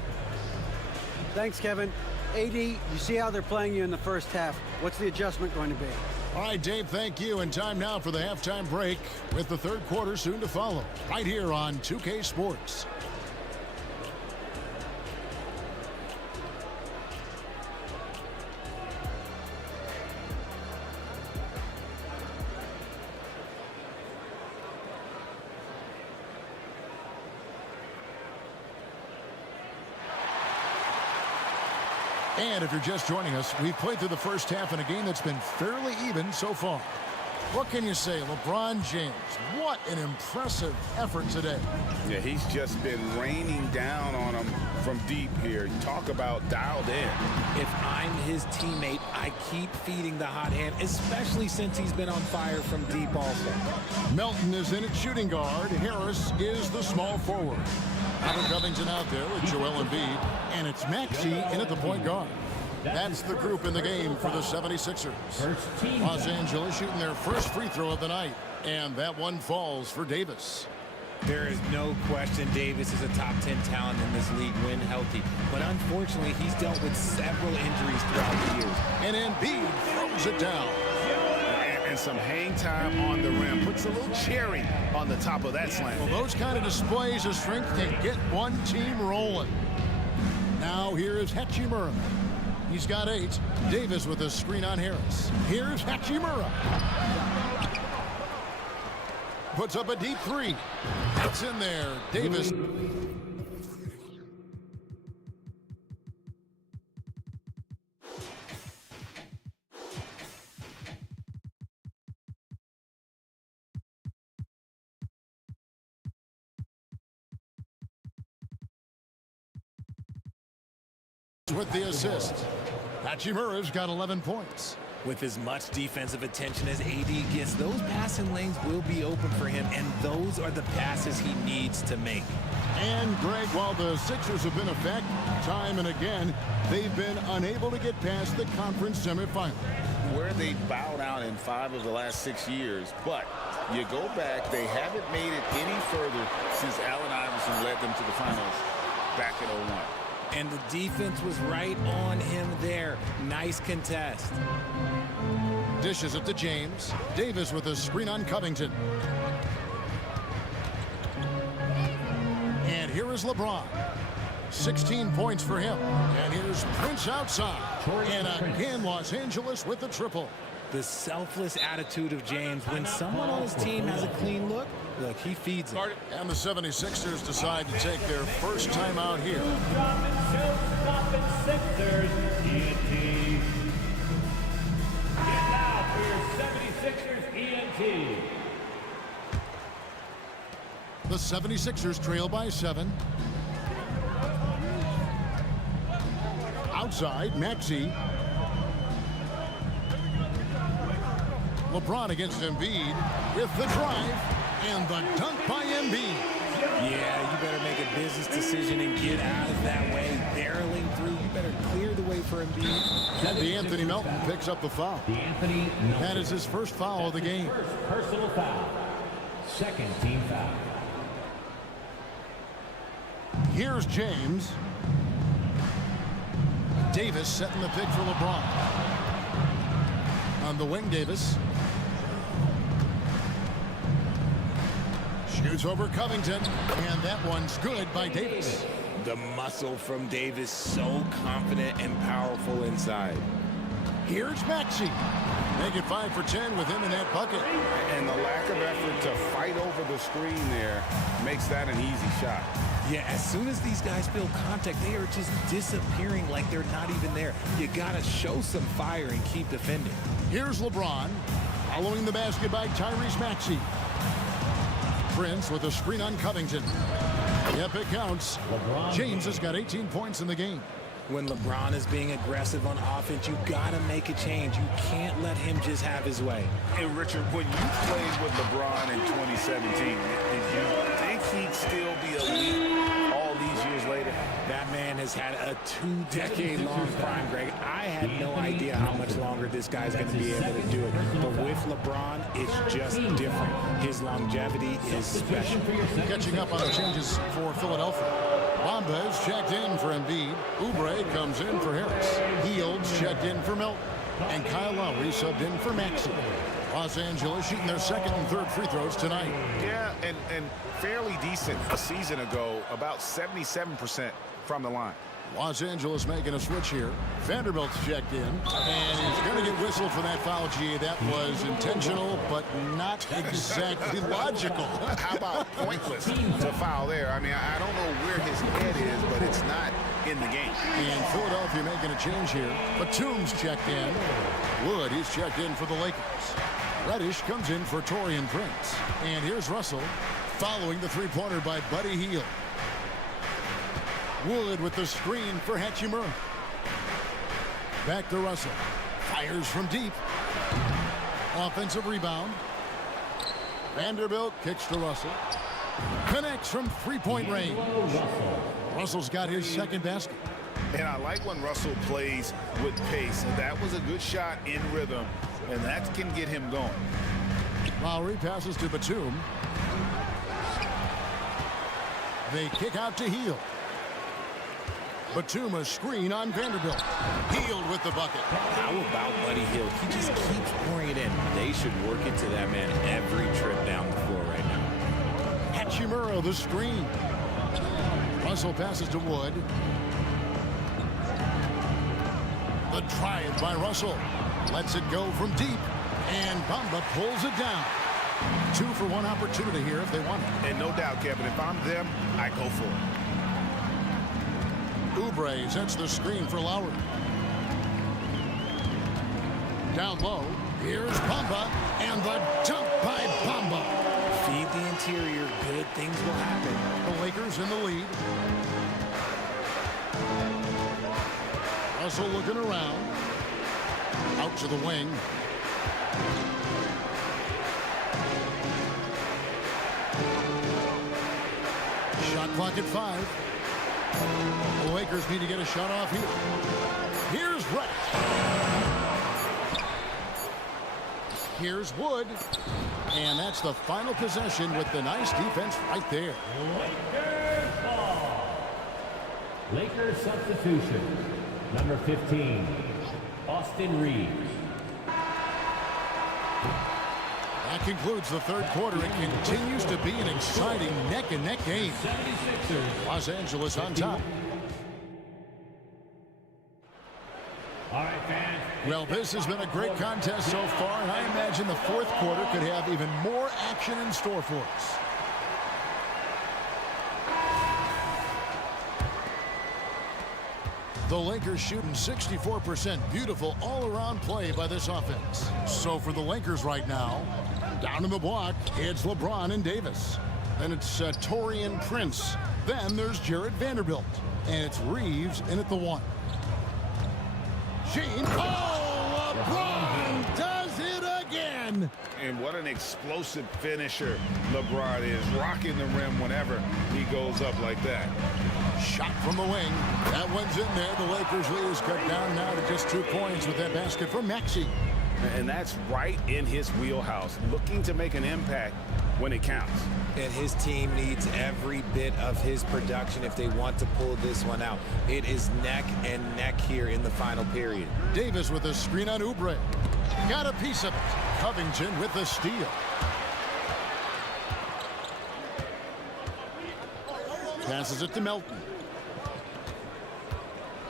Thanks, Kevin. AD, you see how they're playing you in the first half. What's the adjustment going to be? All right, Dave, thank you. And time now for the halftime break with the third quarter soon to follow. Right here on 2K Sports. And if you're just joining us, we've played through the first half in a game that's been fairly even so far. What can you say, LeBron James? What an impressive effort today. Yeah, he's just been raining down on them from deep here. Talk about dialed in. If I'm his teammate, I keep feeding the hot hand, especially since he's been on fire from deep also. Melton is in at shooting guard. Harris is the small forward. Robert Covington out there with Joel Embiid, and it's Maxey in at the point guard. That's the group in the game for the 76ers. Los Angeles shooting their first free throw of the night, and that one falls for Davis. There is no question Davis is a top 10 talent in this league when healthy, but unfortunately he's dealt with several injuries throughout the years. And Embiid throws it down. And some hang time on the rim. Puts a little cherry on the top of that slam. Well, those kind of displays of strength can get one team rolling. Now here is Hachimura. He's got 8. Davis with a screen on Harris. Here's Hachimura. Puts up a deep 3. It's in there. Davis. With the assist. Hachimura's got 11 points. With as much defensive attention as AD gets, those passing lanes will be open for him, and those are the passes he needs to make. And, Greg, while the Sixers have been a fact time and again, they've been unable to get past the conference semifinal. Where they bowed out in 5 of the last 6 years, but you go back, they haven't made it any further since Allen Iverson led them to the finals back in 01. And the defense was right on him there. Nice contest. Dishes it to James. Davis with a screen on Covington. And here is LeBron. 16 points for him. And here's Prince outside. And again, Los Angeles with the triple. The selfless attitude of James. When someone on his team has a clean look, he feeds it. And the 76ers decide to take their first time out here. Sixers, ENT. And now for your 76ers ENT. The 76ers trail by 7. Outside, Maxey. LeBron against Embiid with the drive and the dunk by Embiid. Yeah, you better make a business decision and get out of that way. Barreling through, you better clear the way for Embiid. And Anthony Melton picks up the foul. That is his first foul of the game. First personal foul. Second team foul. Here's James. Davis setting the pick for LeBron. On the wing, Davis. Shoots over Covington, and that one's good by Davis. The muscle from Davis, so confident and powerful inside. Here's Maxey. Make it 5 for 10 with him in that bucket. And the lack of effort to fight over the screen there makes that an easy shot. Yeah, as soon as these guys feel contact, they are just disappearing like they're not even there. You gotta show some fire and keep defending. Here's LeBron, following the basket by Tyrese Maxey. Prince with a screen on Covington. Yep, it counts. James has got 18 points in the game. When LeBron is being aggressive on offense, you gotta make a change. You can't let him just have his way. And Richard, when you played with LeBron in 2017, did you think he'd still be elite all these years later? That man has had a 2-decade-long prime, Greg. I had no idea how much longer this guy's going to be able to do it. But with LeBron, it's just different. His longevity is special. Catching up on the changes for Philadelphia. Bamba is checked in for Embiid. Oubre comes in for Harris. Hields checked in for Melton. And Kyle Lowry subbed in for Maxey. Los Angeles shooting their second and third free throws tonight. Yeah, and fairly decent a season ago, about 77% from the line. Los Angeles making a switch here. Vanderbilt's checked in, and he's going to get whistled for that foul, G. That was intentional, but not exactly logical. How about pointless to foul there? I mean, I don't know where his head is, but it's not in the game. And Philadelphia making a change here. Batum's checked in. Wood, he's checked in for the Lakers. Reddish comes in for Taurean Prince. And here's Russell, following the three-pointer by Buddy Hield. Wood with the screen for Hachimura. Back to Russell. Fires from deep. Offensive rebound. Vanderbilt kicks to Russell. Connects from three-point range. Russell's got his second basket. And I like when Russell plays with pace. That was a good shot in rhythm, and that can get him going. Lowry passes to Batum. They kick out to Hield. Batum a screen on Vanderbilt. Hield with the bucket. How about Buddy Hield? He just keeps pouring it in. They should work it to that man every trip down the floor right now. Hachimura the screen. Russell passes to Wood. The drive by Russell. Lets it go from deep. And Bamba pulls it down. 2-for-1 opportunity here if they want it. And no doubt, Kevin, if I'm them, I go for it. Oubre sets the screen for Lowry. Down low, here's Bamba, and the dunk by Bamba. Feed the interior, good things will happen. The Lakers in the lead. Russell looking around. Out to the wing. Shot clock at 5. The Lakers need to get a shot off here. Here's Brett. Here's Wood. And that's the final possession with the nice defense right there. Lakers ball. Lakers substitution. Number 15, Austin Reeves. That concludes the third quarter. It continues to be an exciting neck-and-neck game. Los Angeles on top. All right, fans. Well, this has been a great contest so far, and I imagine the fourth quarter could have even more action in store for us. The Lakers shooting 64%. Beautiful all-around play by this offense. So for the Lakers right now, down in the block, it's LeBron and Davis. Then it's Taurean Prince. Then there's Jared Vanderbilt. And it's Reeves in at the 1. James. Oh, LeBron does it again. And what an explosive finisher LeBron is, rocking the rim whenever he goes up like that. Shot from the wing. That one's in there. The Lakers lead is cut down now to just 2 points with that basket from Maxey. And that's right in his wheelhouse, looking to make an impact when it counts. And his team needs every bit of his production if they want to pull this one out. It is neck and neck here in the final period. Davis with a screen on Oubre. Got a piece of it. Covington with the steal. Passes it to Melton.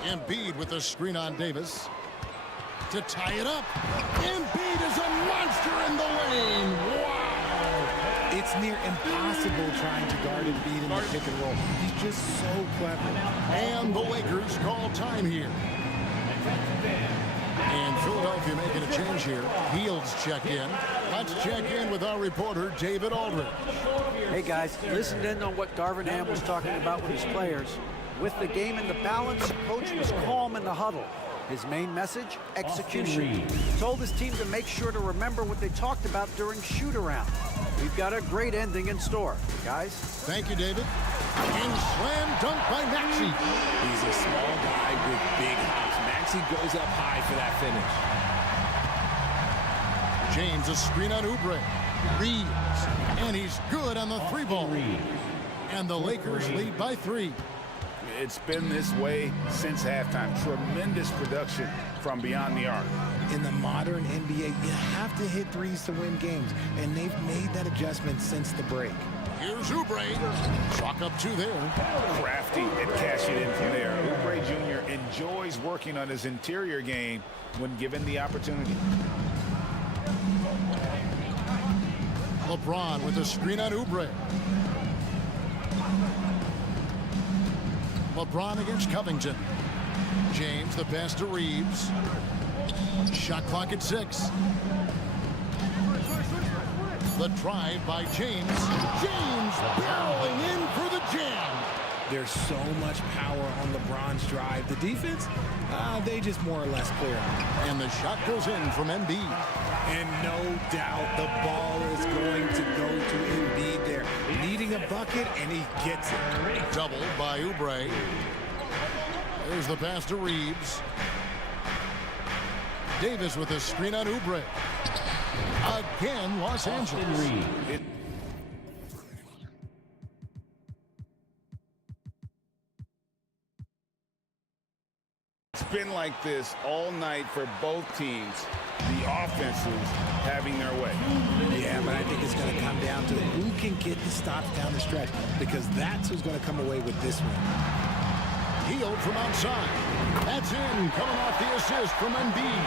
Embiid with a screen on Davis. To tie it up. Embiid is a monster in the lane. Wow. It's near impossible trying to guard Embiid in the pick and roll. He's just so clever. And the Lakers call time here. And Philadelphia making a change here. Fields check in. Let's check in with our reporter, David Aldridge. Hey guys, listen in on what Darvin Ham was talking about with his players. With the game in the balance, coach was calm in the huddle. His main message, execution. Told his team to make sure to remember what they talked about during shoot-around. We've got a great ending in store, guys. Thank you, David. And slam dunk by Maxey. He's a small guy with big hops. Maxey goes up high for that finish. James, a screen on Oubre. Reeves. And he's good on the 3-ball. And the Lakers lead by 3. It's been this way since halftime. Tremendous production from beyond the arc. In the modern NBA, you have to hit threes to win games, and they've made that adjustment since the break. Here's Oubre. Chalk up 2 there. Crafty at cashing in from there. Oubre Jr. enjoys working on his interior game when given the opportunity. LeBron with a screen on Oubre. LeBron against Covington. James, the pass to Reeves. Shot clock at 6. The drive by James. James barreling in for the jam. There's so much power on LeBron's drive. The defense, they just more or less clear. And the shot goes in from Embiid. And no doubt the ball is going to go to Embiid there. Needing a bucket, and he gets it. Doubled by Oubre. There's the pass to Reeves. Davis with a screen on Oubre. Again, Los Angeles. It's been like this all night for both teams. The offenses having their way. Yeah, but I think it's going to come down to who can get the stops down the stretch, because that's who's going to come away with this one. Hield from outside. That's in, coming off the assist from Embiid.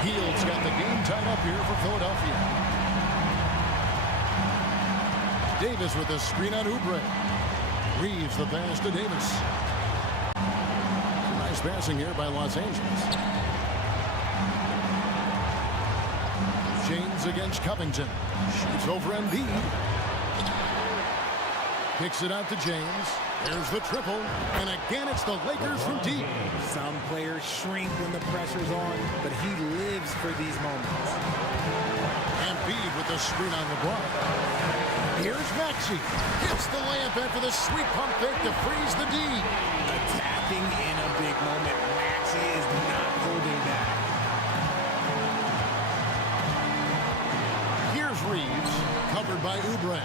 Hield's got the game tied up here for Philadelphia. Davis with a screen on Oubre. Reeves the pass to Davis. Nice passing here by Los Angeles. James against Covington. Shoots over Embiid. Kicks it out to James. There's the triple. And again, it's the Lakers from deep. Some players shrink when the pressure's on, but he lives for these moments. Embiid with the screen on LeBron. Here's Maxey. Hits the layup after the sweet pump fake to freeze the D. Attacking in a big moment. Maxey is not holding back. Here's Reeves, covered by Oubre.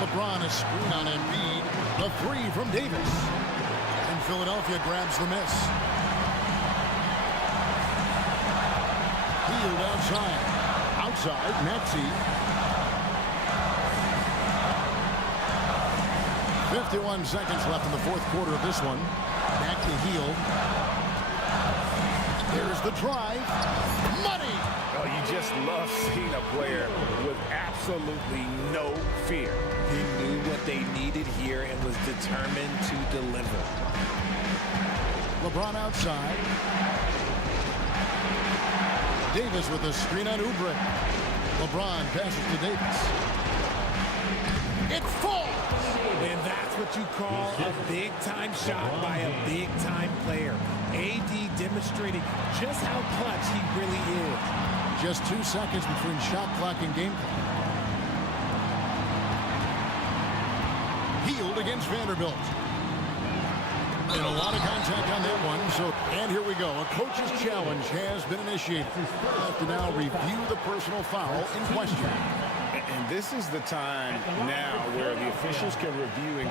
LeBron a screen on Embiid. The three from Davis. And Philadelphia grabs the miss. Hield outside. Outside, Maxey. 51 seconds left in the fourth quarter of this one. Back to Hield. There's the drive. Money! Oh, you just love seeing a player with absolutely no fear. He knew what they needed here and was determined to deliver. LeBron outside. Davis with a screen on Oubre. LeBron passes to Davis. It falls! And that's what you call a big-time shot by a big-time player. AD demonstrating just how clutch he really is. Just 2 seconds between shot clock and game clock. Hield against Vanderbilt. And a lot of contact on that one. And here we go. A coach's challenge has been initiated. We'll have to now review the personal foul in question. And this is the time now where the officials can review and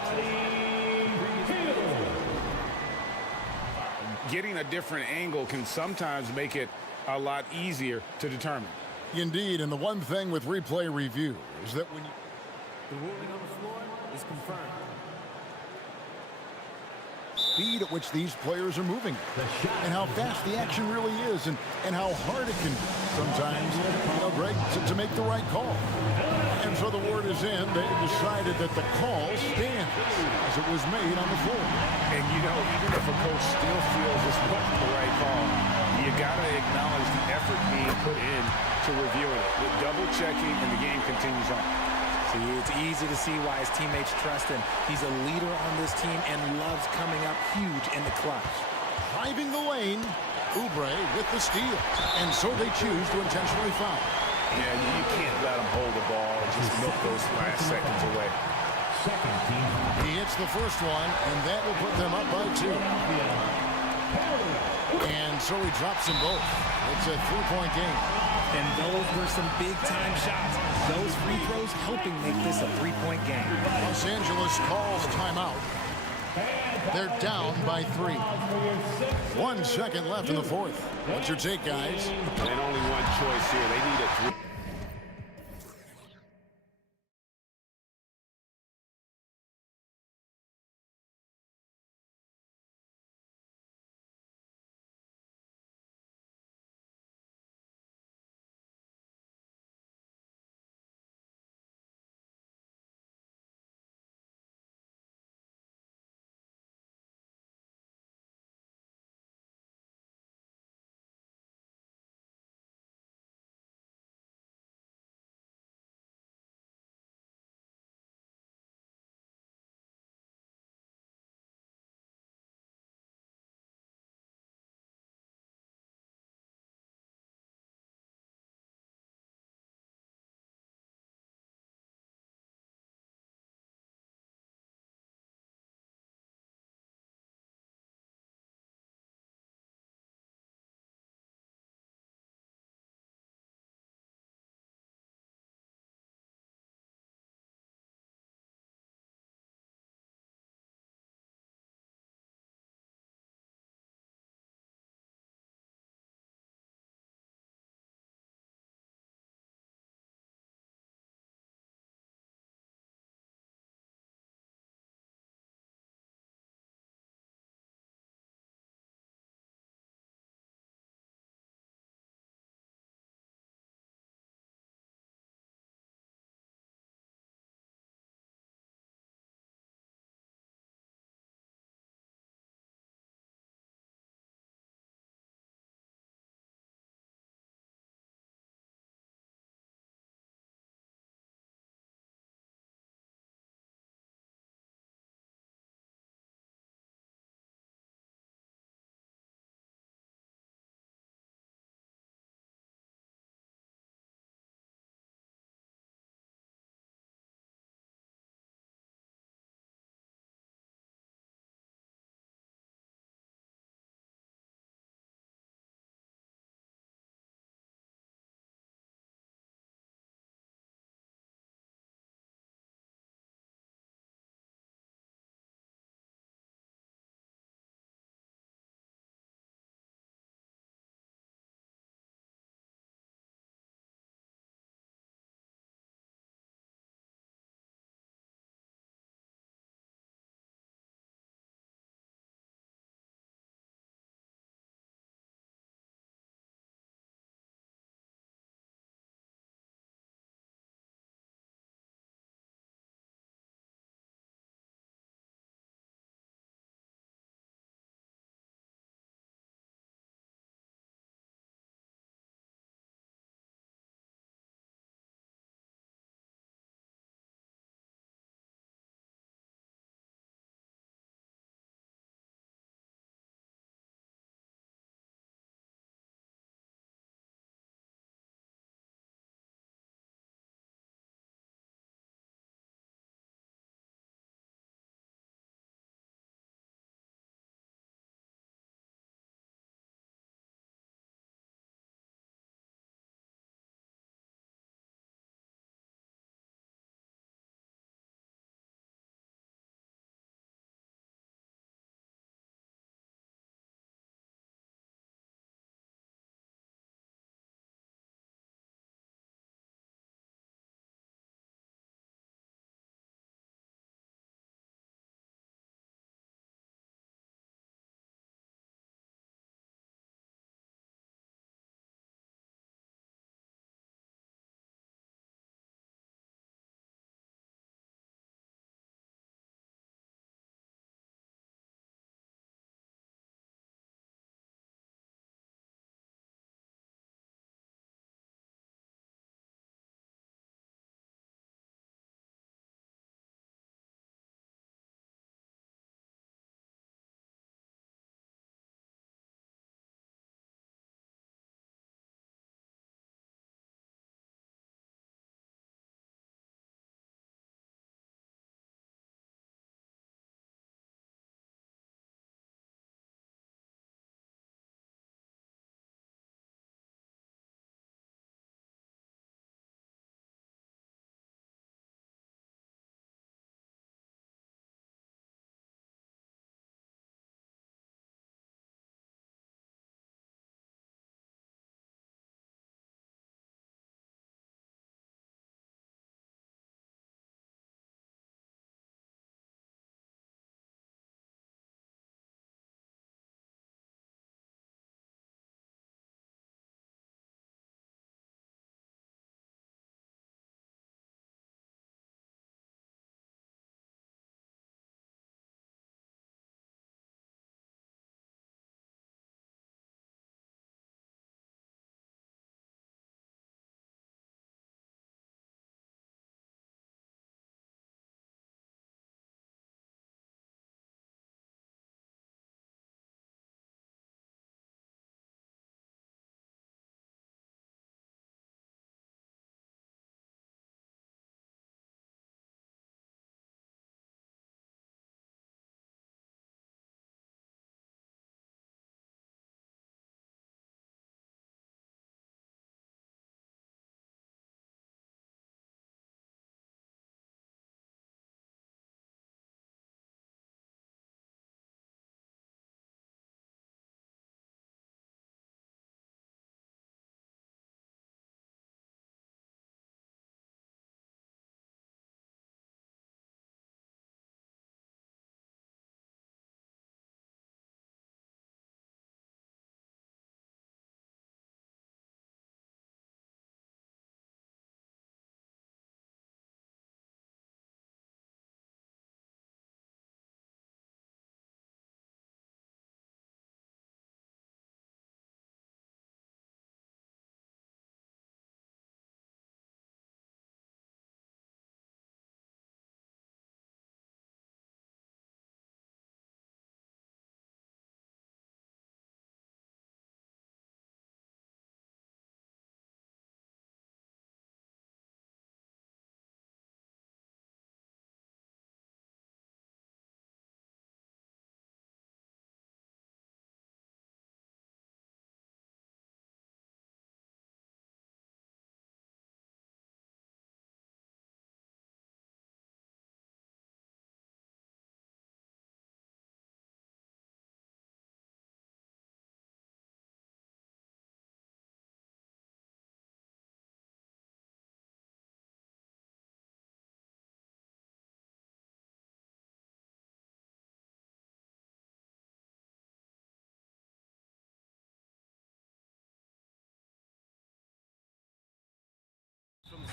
getting a different angle can sometimes make it a lot easier to determine. Indeed, and the one thing with replay review is that when you... The ruling on the floor is confirmed. Speed at which these players are moving and how fast the action really is and how hard it can be sometimes, Greg, to make the right call. And so the word is in. They decided that the call stands as it was made on the floor. And, even if a coach still feels this wasn't the right call, you got to acknowledge the effort being put in to reviewing it. With double-checking, and the game continues on. See, it's easy to see why his teammates trust him. He's a leader on this team and loves coming up huge in the clutch. Driving the lane, Oubre with the steal. And so they choose to intentionally foul. Yeah, you can't let him hold the ball and just milk those last seconds away. He hits the first one, and that will put them up by 2. And so he drops them both. It's a 3-point game. And those were some big-time shots. Those free throws helping make this a 3-point game. Los Angeles calls timeout. They're down by 3. 1 second left in the fourth. What's your take, guys? And only one choice here. They need a 3.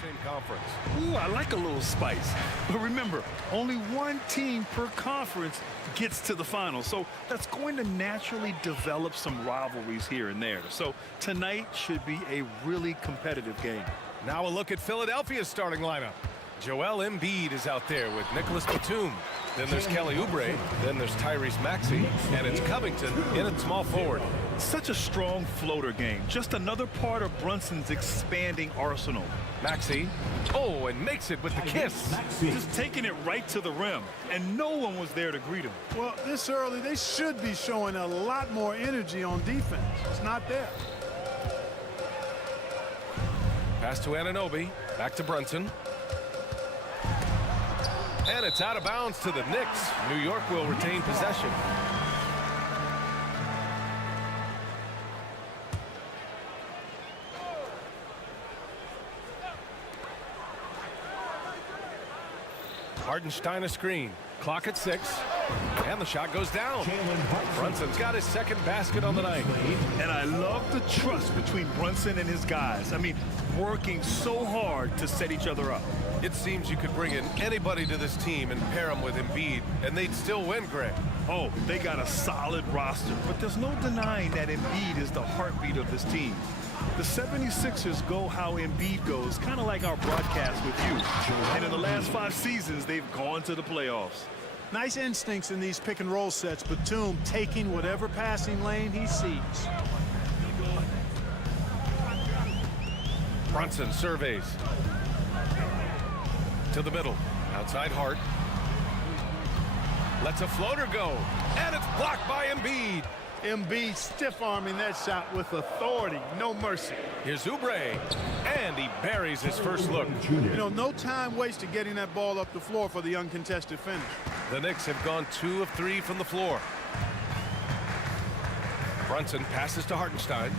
same conference. Ooh, I like a little spice. But remember, only one team per conference gets to the finals. So that's going to naturally develop some rivalries here and there. So tonight should be a really competitive game. Now a look at Philadelphia's starting lineup. Joel Embiid is out there with Nicholas Batum. Then there's Kelly Oubre. Then there's Tyrese Maxey. And it's Covington in at small forward. Such a strong floater game. Just another part of Brunson's expanding arsenal. Maxey. Oh, and makes it with the kiss. Just taking it right to the rim. And no one was there to greet him. Well, this early, they should be showing a lot more energy on defense. It's not there. Pass to Anunoby. Back to Brunson. And it's out of bounds to the Knicks. New York will retain possession. Hartenstein a screen. Clock at 6. And the shot goes down. Brunson's got his second basket on the night. And I love the trust between Brunson and his guys. I mean, working so hard to set each other up. It seems you could bring in anybody to this team and pair them with Embiid, and they'd still win, Greg. Oh, they got a solid roster, but there's no denying that Embiid is the heartbeat of this team. The 76ers go how Embiid goes, kind of like our broadcast with you. And in the last 5 seasons, they've gone to the playoffs. Nice instincts in these pick and roll sets. Batum taking whatever passing lane he sees. Brunson surveys. To the middle. Outside Hart. Lets a floater go. And it's blocked by Embiid. Embiid stiff-arming that shot with authority. No mercy. Here's Oubre. And he buries his first look. You know, no time wasted getting that ball up the floor for the uncontested finish. The Knicks have gone 2 of 3 from the floor. Brunson passes to Hartenstein.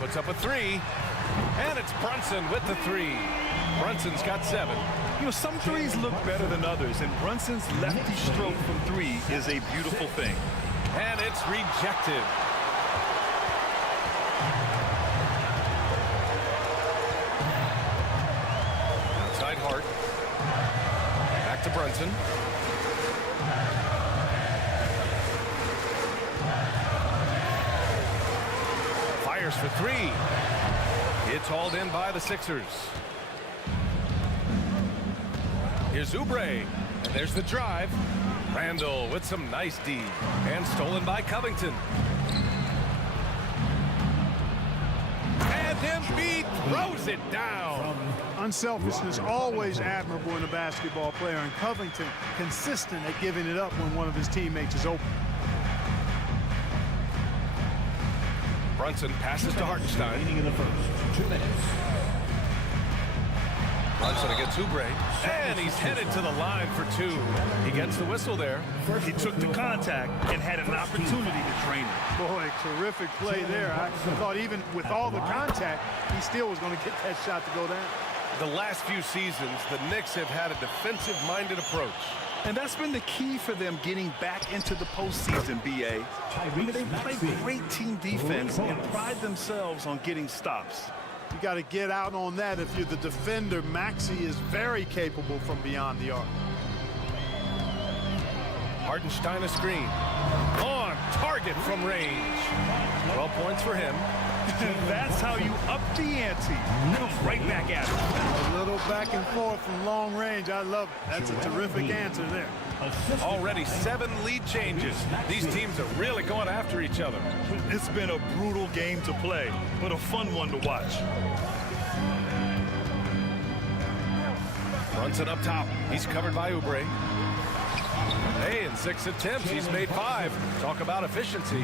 Puts up a 3. And it's Brunson with the 3. Brunson's got 7. You know, some threes look better than others, and Brunson's lefty stroke from 3 is a beautiful thing. And it's rejected. Outside Hart. Back to Brunson. Fires for 3. It's hauled in by the Sixers. Here's Oubre. And there's the drive. Randall with some nice D. And stolen by Covington. And Embiid throws it down. Unselfishness always admirable in a basketball player, and Covington consistent at giving it up when one of his teammates is open. Brunson passes to Hartenstein. In the first 2 minutes. Brunson against Oubre. And he's headed to the line for 2. He gets the whistle there. He took the contact and had an opportunity to drain it. Boy, terrific play there. I thought even with all the contact, he still was going to get that shot to go down. The last few seasons, the Knicks have had a defensive-minded approach. And that's been the key for them getting back into the postseason, B.A. They play great team defense and pride themselves on getting stops. You got to get out on that if you're the defender. Maxey is very capable from beyond the arc. Hartenstein a screen. On target from range. 12 points for him. That's how you up the ante. Come right back at it. A little back and forth from long range. I love it. That's a terrific answer there. Already 7 lead changes. These teams are really going after each other. It's been a brutal game to play, but a fun one to watch. Brunson up top. He's covered by Oubre. Hey, in 6 attempts, he's made 5. Talk about efficiency.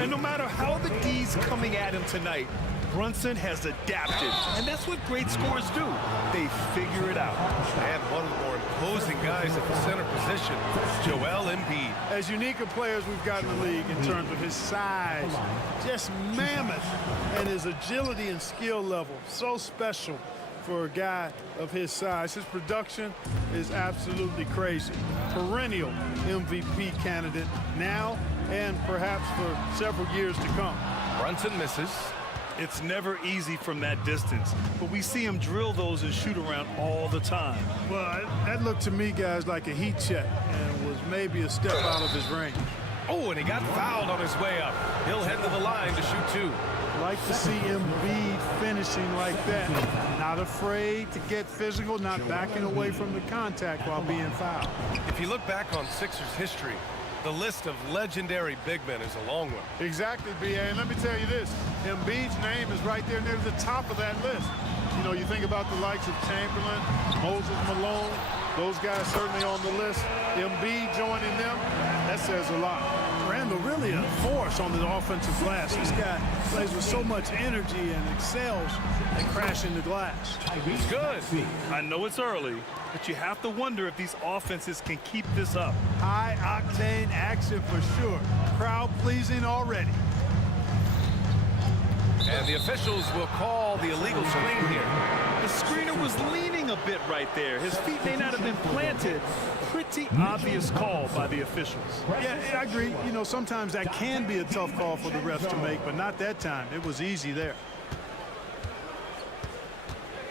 And no matter how the D's coming at him tonight, Brunson has adapted. And that's what great scorers do. They figure it out. And one of the more imposing guys at the center position, Joel Embiid. As unique a player as we've got in the league in terms of his size, just mammoth, and his agility and skill level, so special for a guy of his size. His production is absolutely crazy. Perennial MVP candidate now and perhaps for several years to come. Brunson misses. It's never easy from that distance, but we see him drill those and shoot around all the time. Well, that looked to me, guys, like a heat check and was maybe a step out of his range. Oh, and he got fouled on his way up. He'll head to the line to shoot two. Like to see Embiid finishing like that. Not afraid to get physical, not backing away from the contact while being fouled. If you look back on Sixers history, the list of legendary big men is a long one. Exactly, B.A. And let me tell you this, Embiid's name is right there near the top of that list. You know, you think about the likes of Chamberlain, Moses Malone, those guys certainly on the list. Embiid joining them, that says a lot. Randall really a force on the offensive glass. This guy plays with so much energy and excels at crashing the glass. He's good. I know it's early, but you have to wonder if these offenses can keep this up. High-octane action for sure. Crowd-pleasing already. And the officials will call the illegal screen here. The screener was leaning a bit right there. His feet may not have been planted. Pretty obvious call by the officials. Yeah, I agree. You know, sometimes that can be a tough call for the refs to make, but not that time. It was easy there.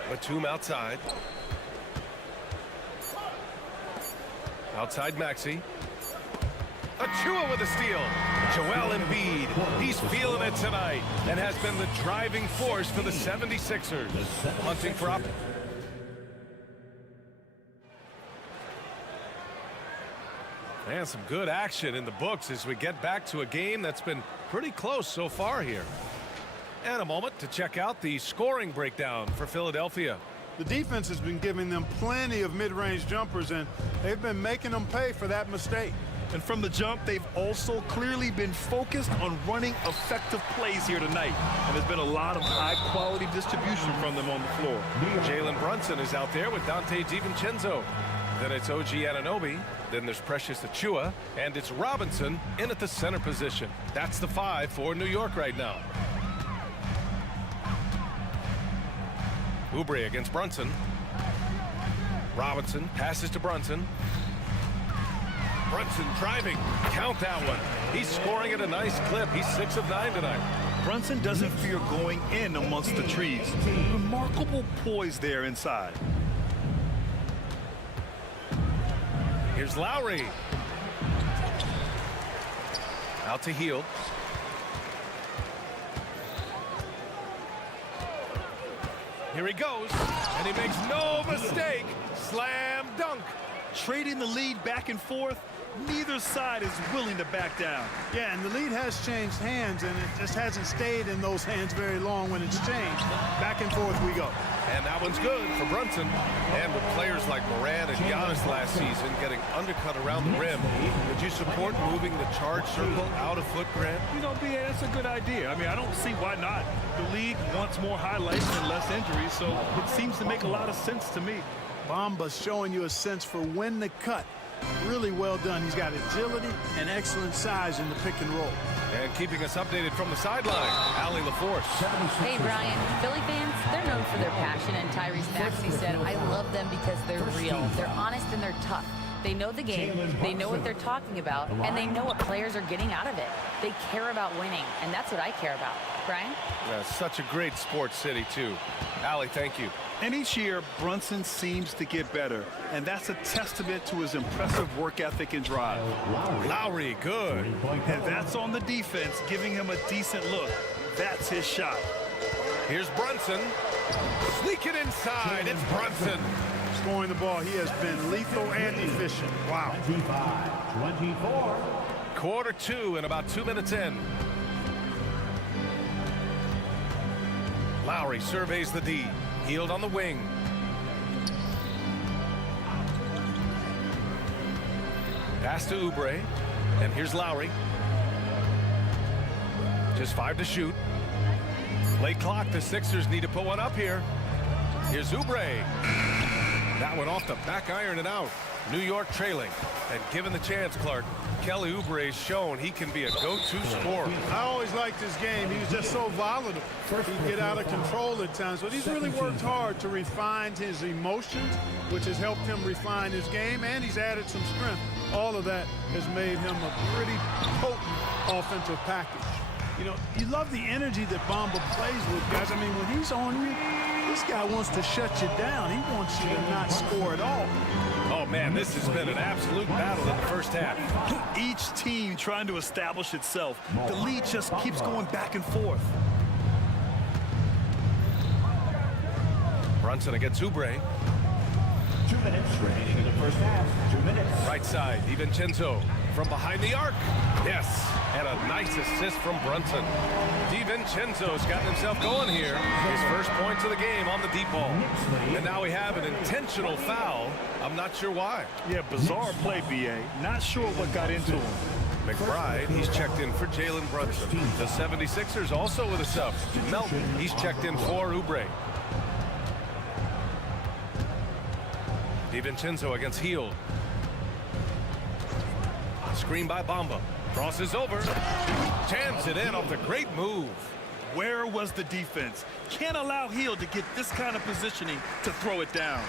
Batum outside. Outside Maxey. Achua with a steal. Joel Embiid. He's feeling it tonight and has been the driving force for the 76ers. Hunting for up. And some good action in the books as we get back to a game that's been pretty close so far here. And a moment to check out the scoring breakdown for Philadelphia. The defense has been giving them plenty of mid-range jumpers, and they've been making them pay for that mistake. And from the jump, they've also clearly been focused on running effective plays here tonight. And there's been a lot of high-quality distribution from them on the floor. Jalen Brunson is out there with Dante DiVincenzo. Then it's OG Anunoby. Then there's Precious Achua. And it's Robinson in at the center position. That's the 5 for New York right now. Oubre against Brunson. Robinson passes to Brunson. Brunson driving. Count that one. He's scoring at a nice clip. He's 6 of 9 tonight. Brunson doesn't fear going in amongst the trees. Remarkable poise there inside. Here's Lowry. Out to Hield. Here he goes, and he makes no mistake. Slam dunk. Trading the lead back and forth, neither side is willing to back down. Yeah, and the lead has changed hands, and it just hasn't stayed in those hands very long when it's changed. Back and forth we go. And that one's good for Brunson. And with players like Morant and Giannis last season getting undercut around the rim, would you support moving the charge circle out of foot, Grant? You know, B.A., that's a good idea. I mean, I don't see why not. The league wants more highlights and less injuries, so it seems to make a lot of sense to me. Bamba's showing you a sense for when to cut. Really well done. He's got agility and excellent size in the pick and roll. And keeping us updated from the sideline, Allie LaForce. Hey, Brian. Philly fans, they're known for their passion, and Tyrese Maxey said, I love them because they're real. They're honest and they're tough. They know the game, they know what they're talking about, and they know what players are getting out of it. They care about winning, and that's what I care about. Brian? Yeah, such a great sports city, too. Allie, thank you. And each year, Brunson seems to get better, and that's a testament to his impressive work ethic and drive. Lowry, good. And that's on the defense, giving him a decent look. That's his shot. Here's Brunson. Sneak it inside. It's Brunson. Scoring the ball, he has been lethal and efficient. Wow. 25-24. Quarter 2 and about 2 minutes in. Lowry surveys the D. Hield on the wing. Pass to Oubre. And here's Lowry. Just 5 to shoot. Late clock. The Sixers need to put one up here. Here's Oubre. That one off the back iron and out. New York trailing. And given the chance, Clark, Kelly Oubre's shown he can be a go-to scorer. I always liked his game. He was just so volatile. He'd get out of control at times, but he's really worked hard to refine his emotions, which has helped him refine his game, and he's added some strength. All of that has made him a pretty potent offensive package. You know, you love the energy that Bamba plays with, guys. I mean, when he's on you, this guy wants to shut you down. He wants you to not score at all. Oh, man, this has been an absolute battle in the first half. Each team trying to establish itself. The lead just keeps going back and forth. Brunson against Oubre. 2 minutes remaining in the first half. 2 minutes. Right side, DiVincenzo from behind the arc. Yes, and a nice assist from Brunson. DiVincenzo's gotten himself going here. His first points of the game on the deep ball. And now we have an intentional foul. I'm not sure why. Yeah, bizarre play, B.A. Not sure what got into him. McBride, he's checked in for Jalen Brunson. The 76ers also with a sub. Melton, he's checked in for Oubre. DiVincenzo against Hield. Screen by Bamba. Crosses over. Jams it in off the great move. Where was the defense? Can't allow Hield to get this kind of positioning to throw it down.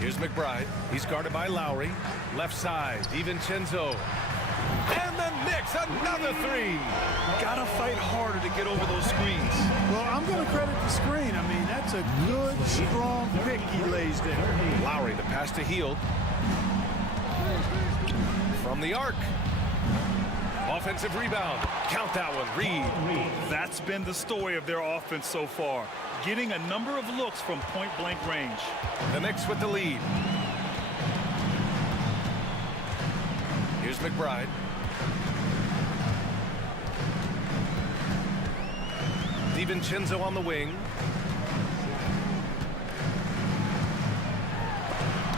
Here's McBride. He's guarded by Lowry. Left side, DiVincenzo. And the Knicks, another three. Gotta fight harder to get over those screens. Well, I'm going to credit the screen. I mean, that's a good, strong pick he lays there. Lowry, the pass to Hield. From the arc. Offensive rebound. Count that one, Reed. That's been the story of their offense so far. Getting a number of looks from point-blank range. The Knicks with the lead. Here's McBride. DiVincenzo on the wing.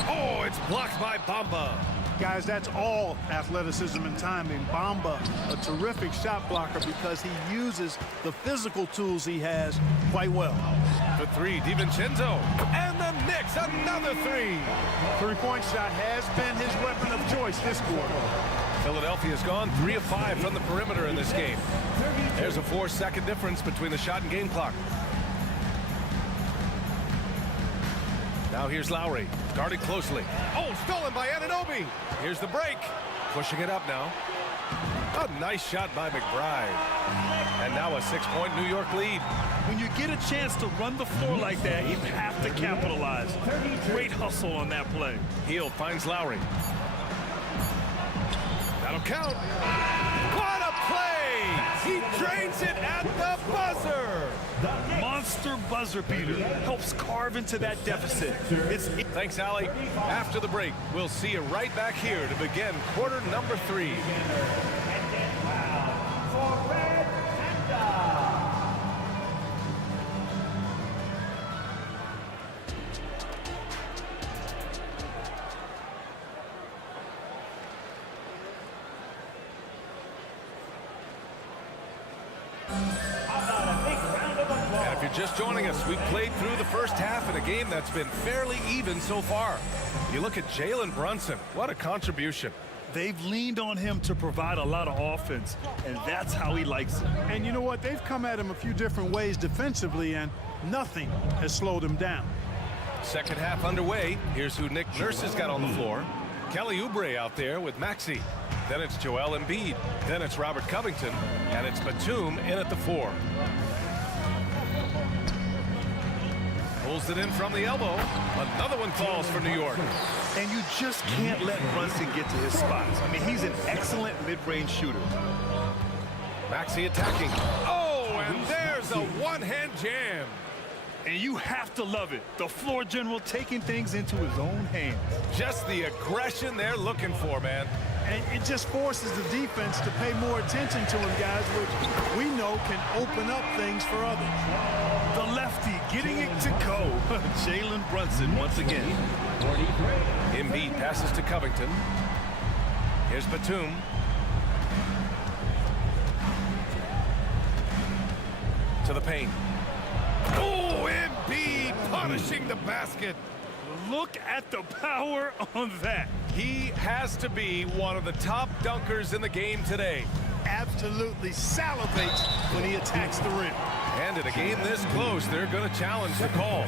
Oh, it's blocked by Bamba. Guys, that's all athleticism and timing. Bamba, a terrific shot blocker because he uses the physical tools he has quite well. The three, DiVincenzo. And the Knicks, another three. Three-point shot has been his weapon of choice this quarter. Philadelphia's gone 3 of 5 from the perimeter in this game. There's a 4-second difference between the shot and game clock. Now here's Lowry, guarded closely. Oh, stolen by Anunoby. Here's the break. Pushing it up now. A nice shot by McBride. And now a 6-point New York lead. When you get a chance to run the floor like that, you have to capitalize. Great hustle on that play. Hield finds Lowry. That'll count. What a play! He drains it at the buzzer. Monster buzzer beater helps carve into that deficit. Thanks, Allie. After the break, we'll see you right back here to begin quarter number 3. And if you're just joining us, we've played through the first half in a game that's been fairly even so far. You look at Jalen Brunson, what a contribution. They've leaned on him to provide a lot of offense, and that's how he likes it. And you know what? They've come at him a few different ways defensively, and nothing has slowed him down. Second half underway. Here's who Nick Nurse has got on the floor. Kelly Oubre out there with Maxey. Then it's Joel Embiid. Then it's Robert Covington. And it's Batum in at the 4. Pulls it in from the elbow. Another one falls for New York. And you just can't let Brunson get to his spots. I mean, he's an excellent mid-range shooter. Maxey attacking. Oh, and there's a one-hand jam. And you have to love it. The floor general taking things into his own hands. Just the aggression they're looking for, man. And it just forces the defense to pay more attention to him, guys, which we know can open up things for others. The lefty getting it to go. Jalen Brunson once again. Embiid passes to Covington. Here's Batum. To the paint. Oh, Embiid punishing the basket. Look at the power on that. He has to be one of the top dunkers in the game today. Absolutely salivates when he attacks the rim. And in a game this close, they're going to challenge the call.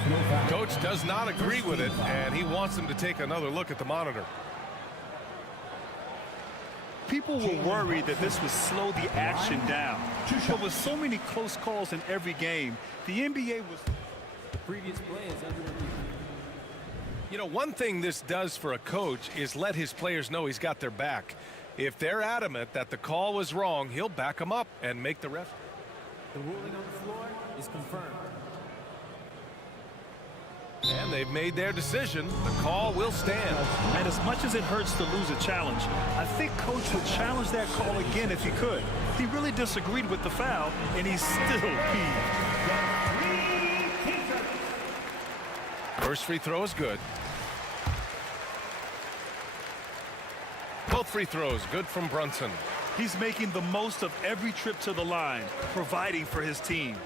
Coach does not agree with it, and he wants them to take another look at the monitor. People were worried that this would slow the action down. But with so many close calls in every game, the NBA was... The previous play is under review. You know, one thing this does for a coach is let his players know he's got their back. If they're adamant that the call was wrong, he'll back them up and make the ref. The ruling on the floor is confirmed. And they've made their decision. The call will stand. And as much as it hurts to lose a challenge, I think Coach would challenge that call again if he could. He really disagreed with the foul, and he's still peeved. First free throw is good. Both free throws good from Brunson. He's making the most of every trip to the line, providing for his team.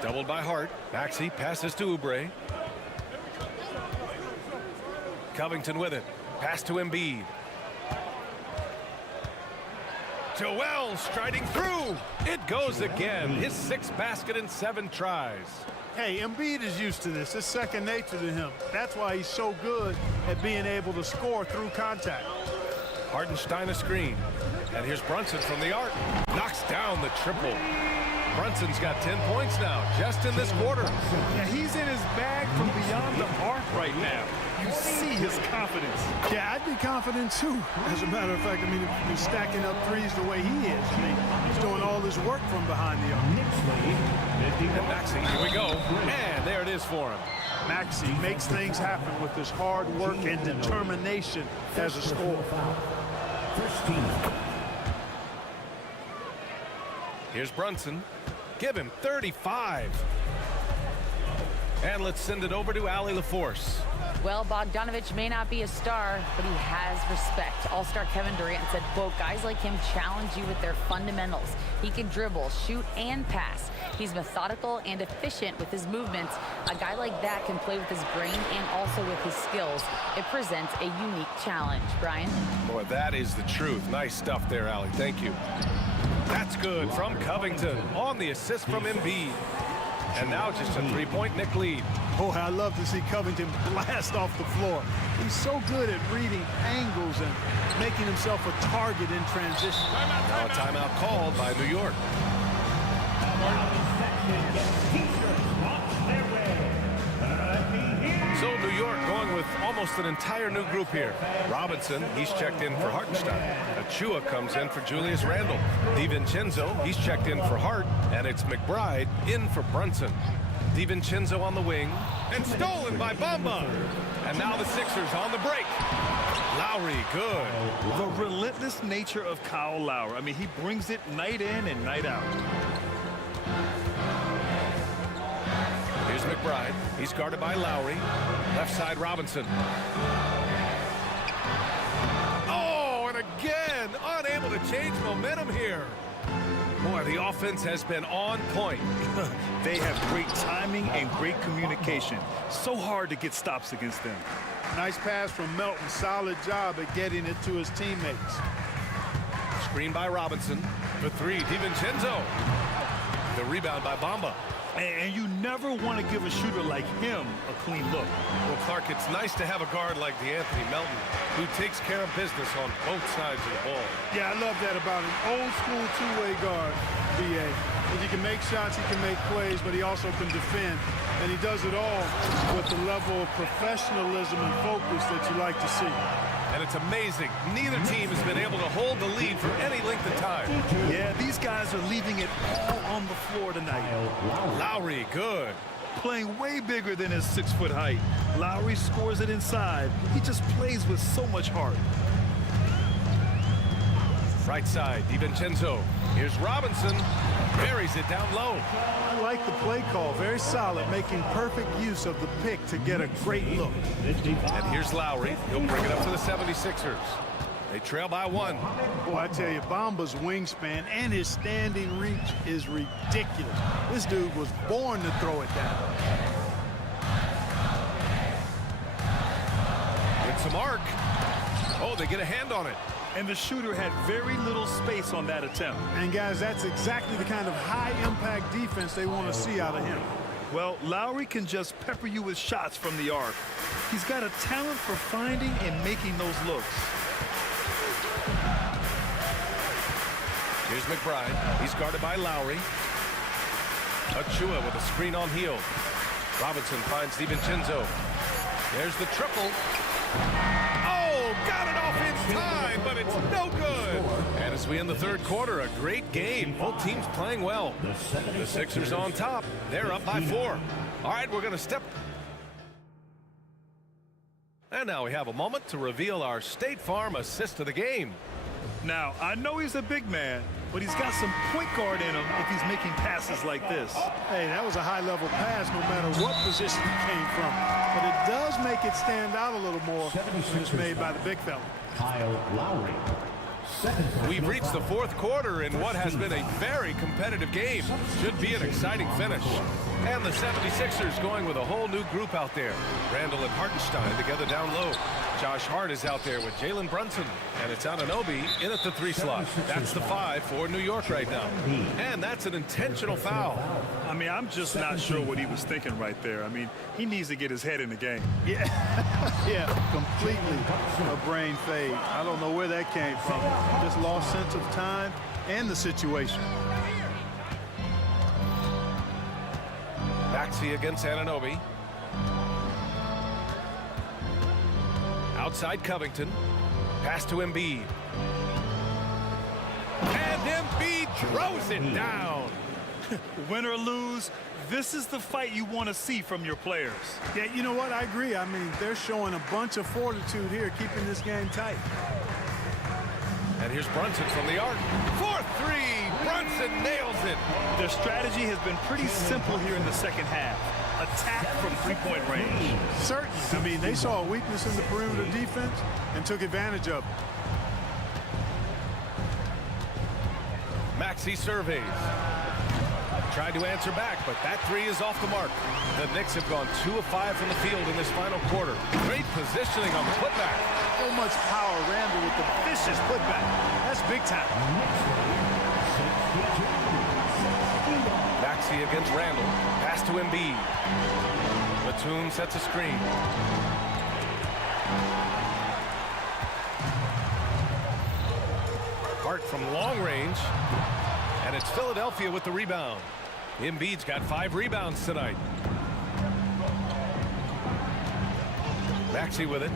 Doubled by Hart. Maxey passes to Oubre. Covington with it. Pass to Embiid. Joel striding through. It goes again. His 6th basket in 7 tries. Hey, Embiid is used to this. It's second nature to him. That's why he's so good at being able to score through contact. Hartenstein a screen. And here's Brunson from the arc. Knocks down the triple. Brunson's got 10 points now, just in this quarter. Yeah, he's in his bag from beyond the arc right now. You see his confidence. Yeah, I'd be confident too. As a matter of fact, I mean, if he's stacking up threes the way he is, I mean, he's doing all this work from behind the arc. And Maxey, here we go. And there it is for him. Maxey makes things happen with his hard work and determination as a scorer. Here's Brunson. Give him 35. And let's send it over to Allie LaForce. Well, Bogdanovich may not be a star, but he has respect. All-star Kevin Durant said, quote, guys like him challenge you with their fundamentals. He can dribble, shoot, and pass. He's methodical and efficient with his movements. A guy like that can play with his brain and also with his skills. It presents a unique challenge. Brian? Boy, that is the truth. Nice stuff there, Allie. Thank you. That's good from Covington on the assist from Embiid. And now just a 3-point Knick lead. Boy, I love to see Covington blast off the floor. He's so good at reading angles and making himself a target in transition. Now a timeout called by New York. So New York going with almost an entire new group here. Robinson, he's checked in for Hartenstein. Achua comes in for Julius Randle. DiVincenzo, he's checked in for Hart. And it's McBride in for Brunson. DiVincenzo on the wing. And stolen by Bamba. And now the Sixers on the break. Lowry, good. The relentless nature of Kyle Lowry. I mean, he brings it night in and night out. Here's McBride. He's guarded by Lowry. Left side, Robinson. Oh, and again, unable to change momentum here. Boy, the offense has been on point. They have great timing and great communication. So hard to get stops against them. Nice pass from Melton. Solid job at getting it to his teammates. Screen by Robinson. For 3, DiVincenzo. The rebound by Bamba. And you never want to give a shooter like him a clean look. Well, Clark, it's nice to have a guard like DeAnthony Melton who takes care of business on both sides of the ball. Yeah, I love that about him. Old school two-way guard, BA. He can make shots, he can make plays, but he also can defend. And he does it all with the level of professionalism and focus that you like to see. And it's amazing. Neither team has been able to hold the lead for any length of time. Yeah, these guys are leaving it all on the floor tonight. Lowry, good. Playing way bigger than his 6-foot height. Lowry scores it inside. He just plays with so much heart. Right side, DiVincenzo. Here's Robinson. Buries it down low. I like the play call. Very solid, making perfect use of the pick to get a great look. And here's Lowry. He'll bring it up to the 76ers. They trail by 1. Boy, I tell you, Bamba's wingspan and his standing reach is ridiculous. This dude was born to throw it down. It's a mark. Oh, they get a hand on it. And the shooter had very little space on that attempt. And guys, that's exactly the kind of high-impact defense they want to see out of him. Well, Lowry can just pepper you with shots from the arc. He's got a talent for finding and making those looks. Here's McBride. He's guarded by Lowry. Achua with a screen on heel. Robinson finds DiVincenzo. There's the triple. Oh, got it off in time, but it's no good. And as we end the third quarter, a great game. Both teams playing well. The Sixers on top. They're up by 4. All right, we're going to step. And now we have a moment to reveal our State Farm assist of the game. Now, I know he's a big man, but he's got some point guard in him if he's making passes like this. Hey, that was a high-level pass no matter what position it came from. But it does make it stand out a little more when it's made by the big fella. Kyle Lowry. We've reached the fourth quarter in what has been a very competitive game. Should be an exciting finish. And the 76ers going with a whole new group out there. Randall and Hartenstein together down low. Josh Hart is out there with Jalen Brunson. And it's Anunoby in at the 3 slot. That's the 5 for New York right now. And that's an intentional foul. I mean, I'm just not sure what he was thinking right there. I mean, he needs to get his head in the game. Yeah, yeah, completely a brain fade. I don't know where that came from. Just lost sense of time and the situation. Maxey against Anunoby. Outside Covington. Pass to Embiid. And Embiid throws it down. Win or lose, this is the fight you want to see from your players. Yeah, you know what? I agree. I mean, they're showing a bunch of fortitude here, keeping this game tight. And here's Brunson from the arc. 4-3. Brunson nails it. Their strategy has been pretty simple here in the second half. Attack from 3-point range. Certainly. I mean, they saw a weakness in the perimeter defense and took advantage of it. Maxey surveys. Tried to answer back, but that 3 is off the mark. The Knicks have gone 2 of 5 from the field in this final quarter. Great positioning on the putback. So much power, Randall, with the vicious putback. That's big time. Maxey against Randall. Pass to Embiid. Batum sets a screen. Hart from long range. And it's Philadelphia with the rebound. Embiid's got 5 rebounds tonight. Maxey with it.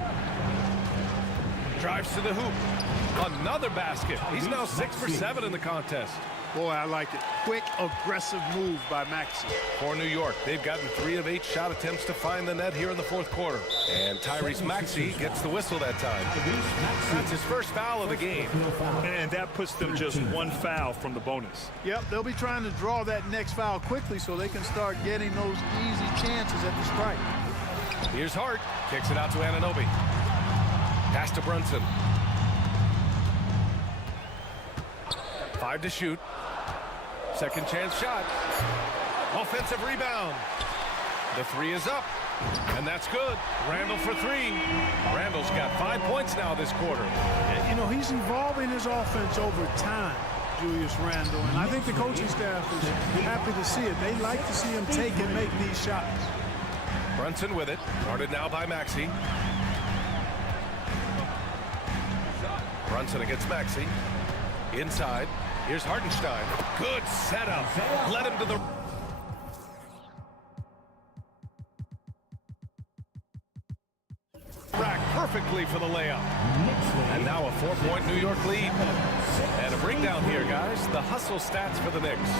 Drives to the hoop. Another basket. He's now 6 for 7 in the contest. Boy, I like it. Quick, aggressive move by Maxey. For New York, they've gotten 3 of 8 shot attempts to find the net here in the fourth quarter. And Tyrese Maxey gets the whistle that time. That's his first foul of the game. And that puts them just 1 foul from the bonus. Yep, they'll be trying to draw that next foul quickly so they can start getting those easy chances at the strike. Here's Hart. Kicks it out to Anunoby. Pass to Brunson. 5 to shoot. Second chance shot. Offensive rebound. The 3 is up. And that's good. Randall for 3. Randall's got 5 points now this quarter. And, you know, he's evolving his offense over time, Julius Randall. And I think the coaching staff is happy to see it. They like to see him take and make these shots. Brunson with it. Guarded now by Maxey. Brunson against Maxey. Inside. Here's Hartenstein. Good setup. Led him to the... rack perfectly for the layup. And now a 4-point New York lead. And a breakdown here, guys. The hustle stats for the Knicks.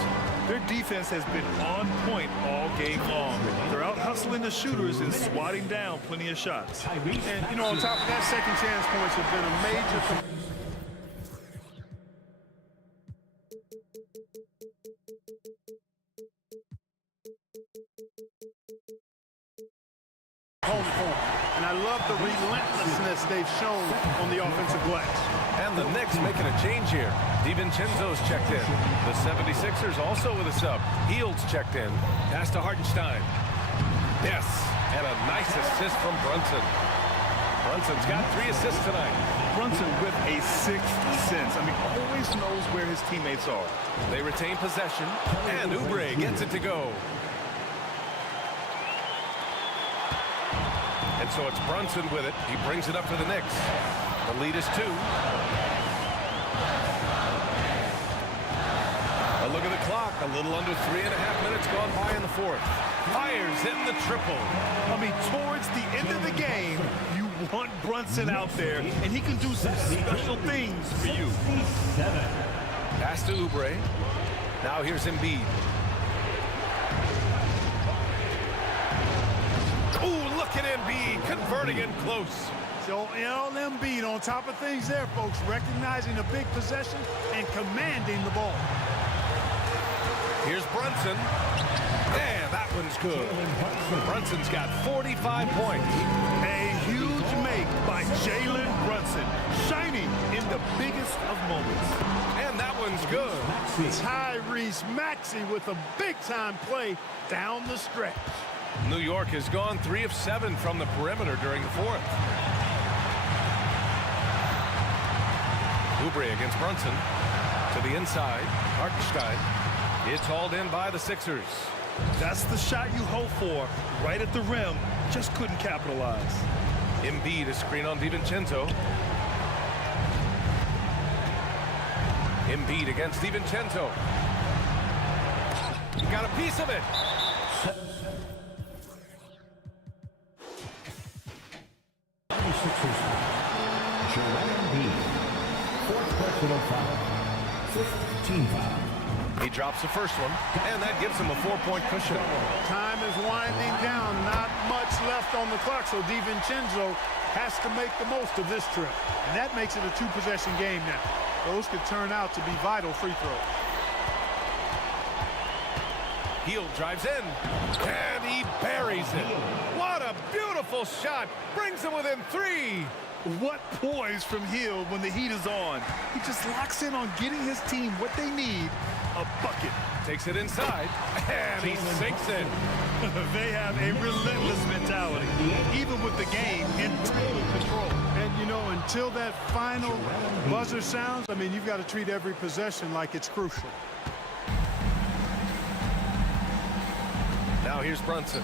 Their defense has been on point all game long. They're out hustling the shooters and swatting down plenty of shots. And, you know, on top of that, second chance points have been a major... And I love the relentlessness they've shown on the offensive glass. And the Knicks making a change here. DiVincenzo's checked in. The 76ers also with a sub. Hield's checked in. Pass to Hartenstein. Yes, and a nice assist from Brunson. Brunson's got 3 assists tonight. Brunson with a 6th sense. I mean, always knows where his teammates are. They retain possession, and Oubre gets it to go. And so it's Brunson with it. He brings it up to the Knicks. The lead is 2. A look at the clock. A little under 3.5 minutes gone by in the fourth. Fires in the triple. I mean, towards the end of the game, you want Brunson out there, and he can do some special things for you. Pass to Oubre. Now here's Embiid. Ooh, look at Embiid converting in close. So Embiid on top of things there, folks, recognizing a big possession and commanding the ball. Here's Brunson. And that one's good. Brunson's got 45 points. A huge make by Jalen Brunson, shining in the biggest of moments. And that one's good. Tyrese Maxey with a big-time play down the stretch. New York has gone 3 of 7 from the perimeter during the fourth. Oubre against Brunson. To the inside. Hartenstein. It's hauled in by the Sixers. That's the shot you hope for. Right at the rim. Just couldn't capitalize. Embiid is screen on DiVincenzo. Embiid against DiVincenzo. Got a piece of it. He drops the first one, and that gives him a 4-point cushion. Time is winding down. Not much left on the clock, so DiVincenzo has to make the most of this trip. And that makes it a 2-possession game now. Those could turn out to be vital free throws. Hield drives in, and he buries it. What a beautiful shot. Brings him within 3. What poise from Hill when the heat is on. He just locks in on getting his team what they need, a bucket. Takes it inside, and he sinks it. They have a relentless mentality, even with the game in total control. And, you know, until that final buzzer sounds, I mean, you've got to treat every possession like it's crucial. Now here's Brunson.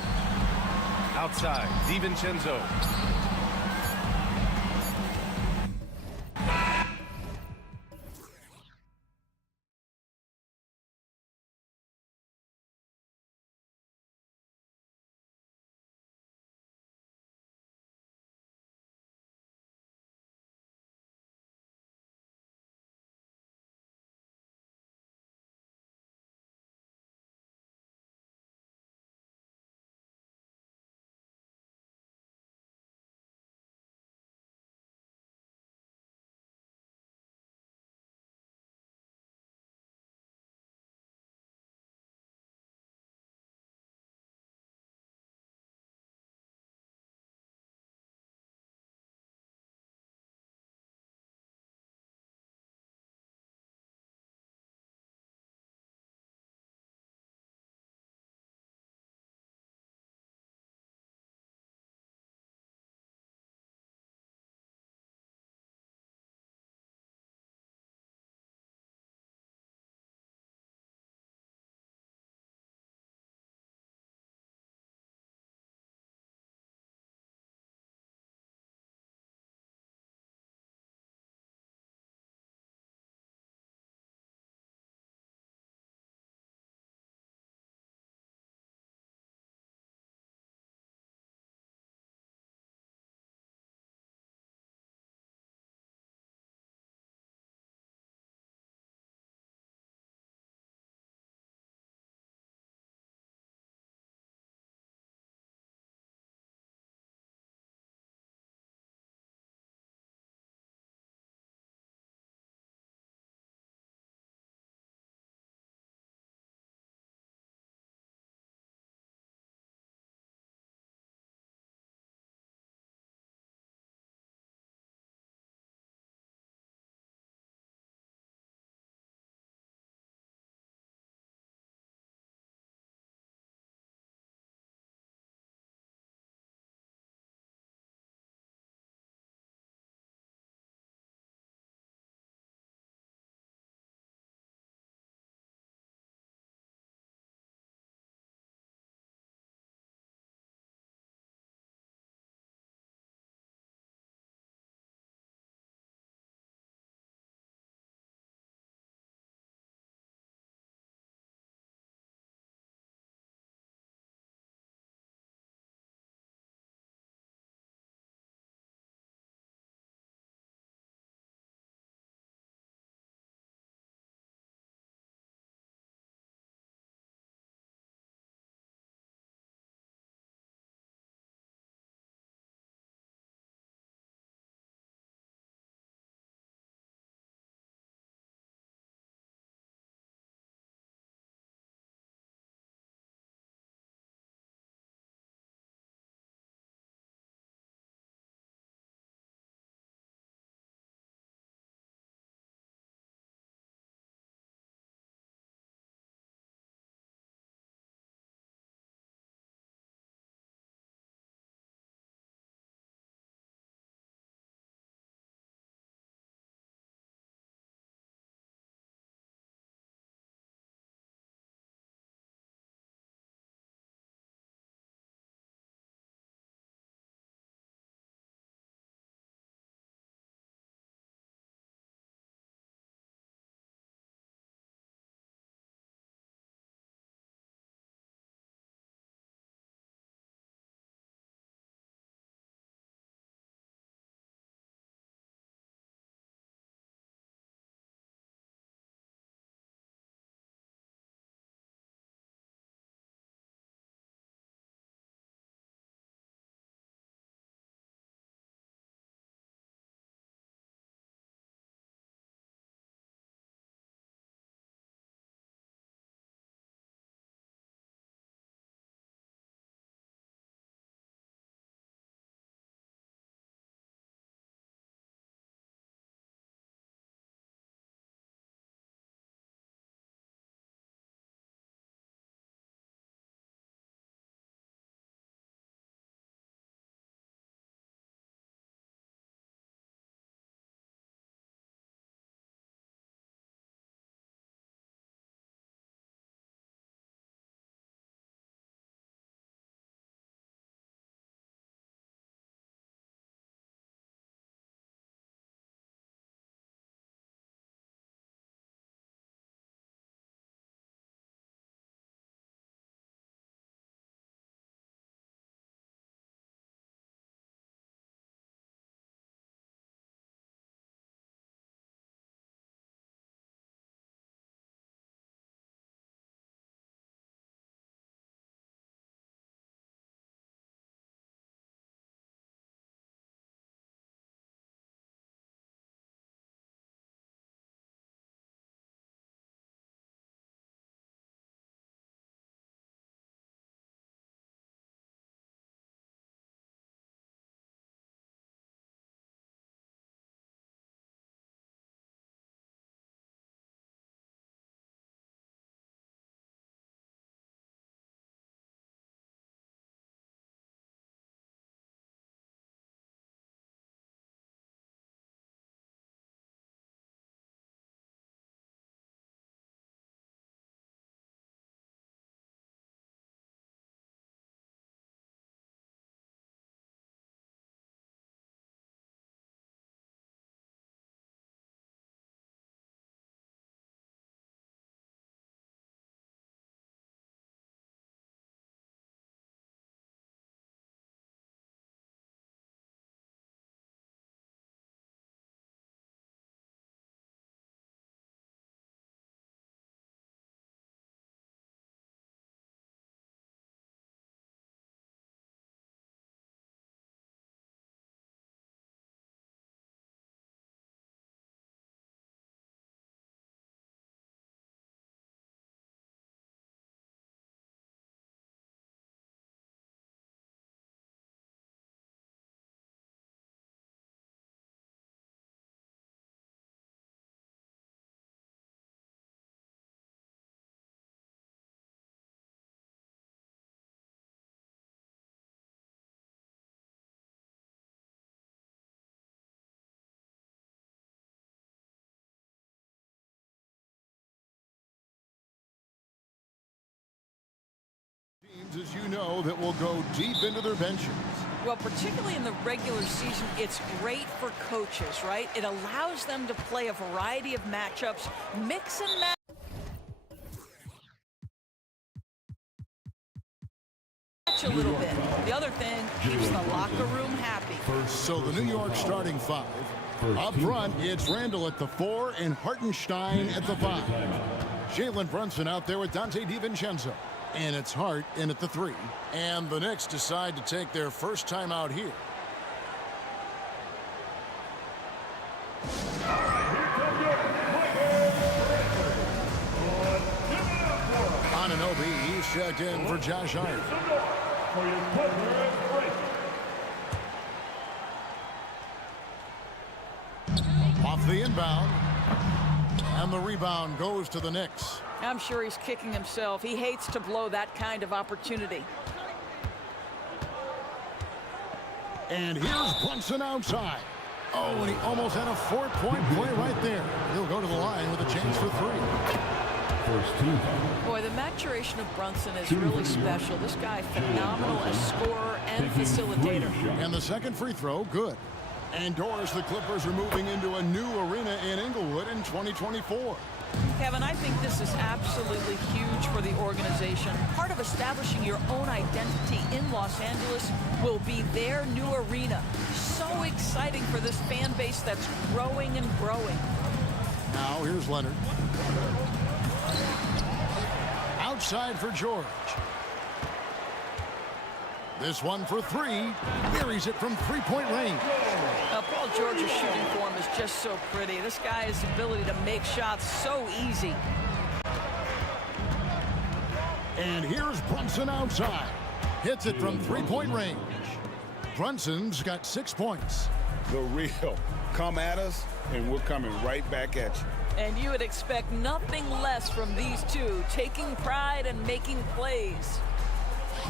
Outside, DiVincenzo. as you know, that will go deep into their benches. Well, particularly in the regular season, it's great for coaches, right? It allows them to play a variety of matchups, mix and match. A little bit. The other thing keeps the locker room happy. So the New York starting five. Up front, it's Randall at the 4 and Hartenstein at the 5. Jalen Brunson out there with Dante DiVincenzo. And it's Hart in at the 3. And the Knicks decide to take their first time out here. Ananobi, he's checked in for Josh Hart. Off the inbound. And the rebound goes to the Knicks. I'm sure he's kicking himself. He hates to blow that kind of opportunity. And here's Brunson outside. Oh, and he almost had a 4-point play right there. He'll go to the line with a chance for 3. Boy, the maturation of Brunson is really special. This guy, phenomenal as scorer and facilitator. And the second free throw, good. And Doris, the Clippers are moving into a new arena in Inglewood in 2024. Kevin, I think this is absolutely huge for the organization. Part of establishing your own identity in Los Angeles will be their new arena. So exciting for this fan base that's growing and growing. Now here's Leonard. Outside for George. This one for 3. Buries it from 3-point range. Paul George's shooting form is just so pretty. This guy's ability to make shots so easy. And here's Brunson outside. Hits it from 3-point range. Brunson's got 6 points. The real. Come at us, and we're coming right back at you. And you would expect nothing less from these two, taking pride and making plays.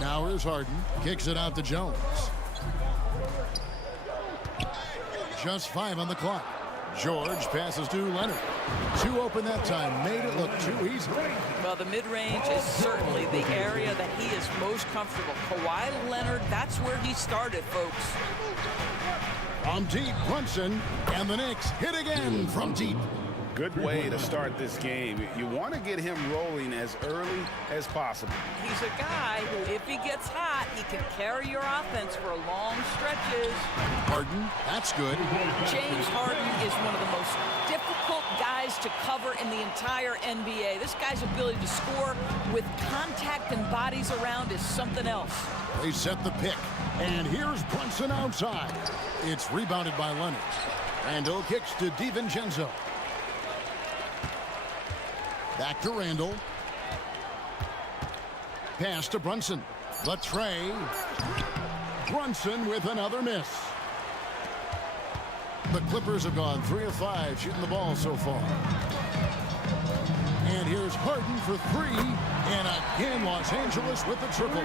Now here's Harden. Kicks it out to Jones. Just 5 on the clock. George passes to Leonard. 2 open that time. Made it look too easy. Well, the mid-range is certainly the area that he is most comfortable. Kawhi Leonard, that's where he started, folks. From deep, Brunson, and the Knicks hit again from deep. Good way to start this game. You want to get him rolling as early as possible. He's a guy who, if he gets hot, he can carry your offense for long stretches. Harden, that's good. James Harden is one of the most difficult guys to cover in the entire NBA. This guy's ability to score with contact and bodies around is something else. They set the pick. And here's Brunson outside. It's rebounded by Leonard. Randall kicks to DiVincenzo. Back to Randall. Pass to Brunson. The tray. Brunson with another miss. The Clippers have gone 3 of 5 shooting the ball so far. And here's Harden for 3. And again, Los Angeles with the triple.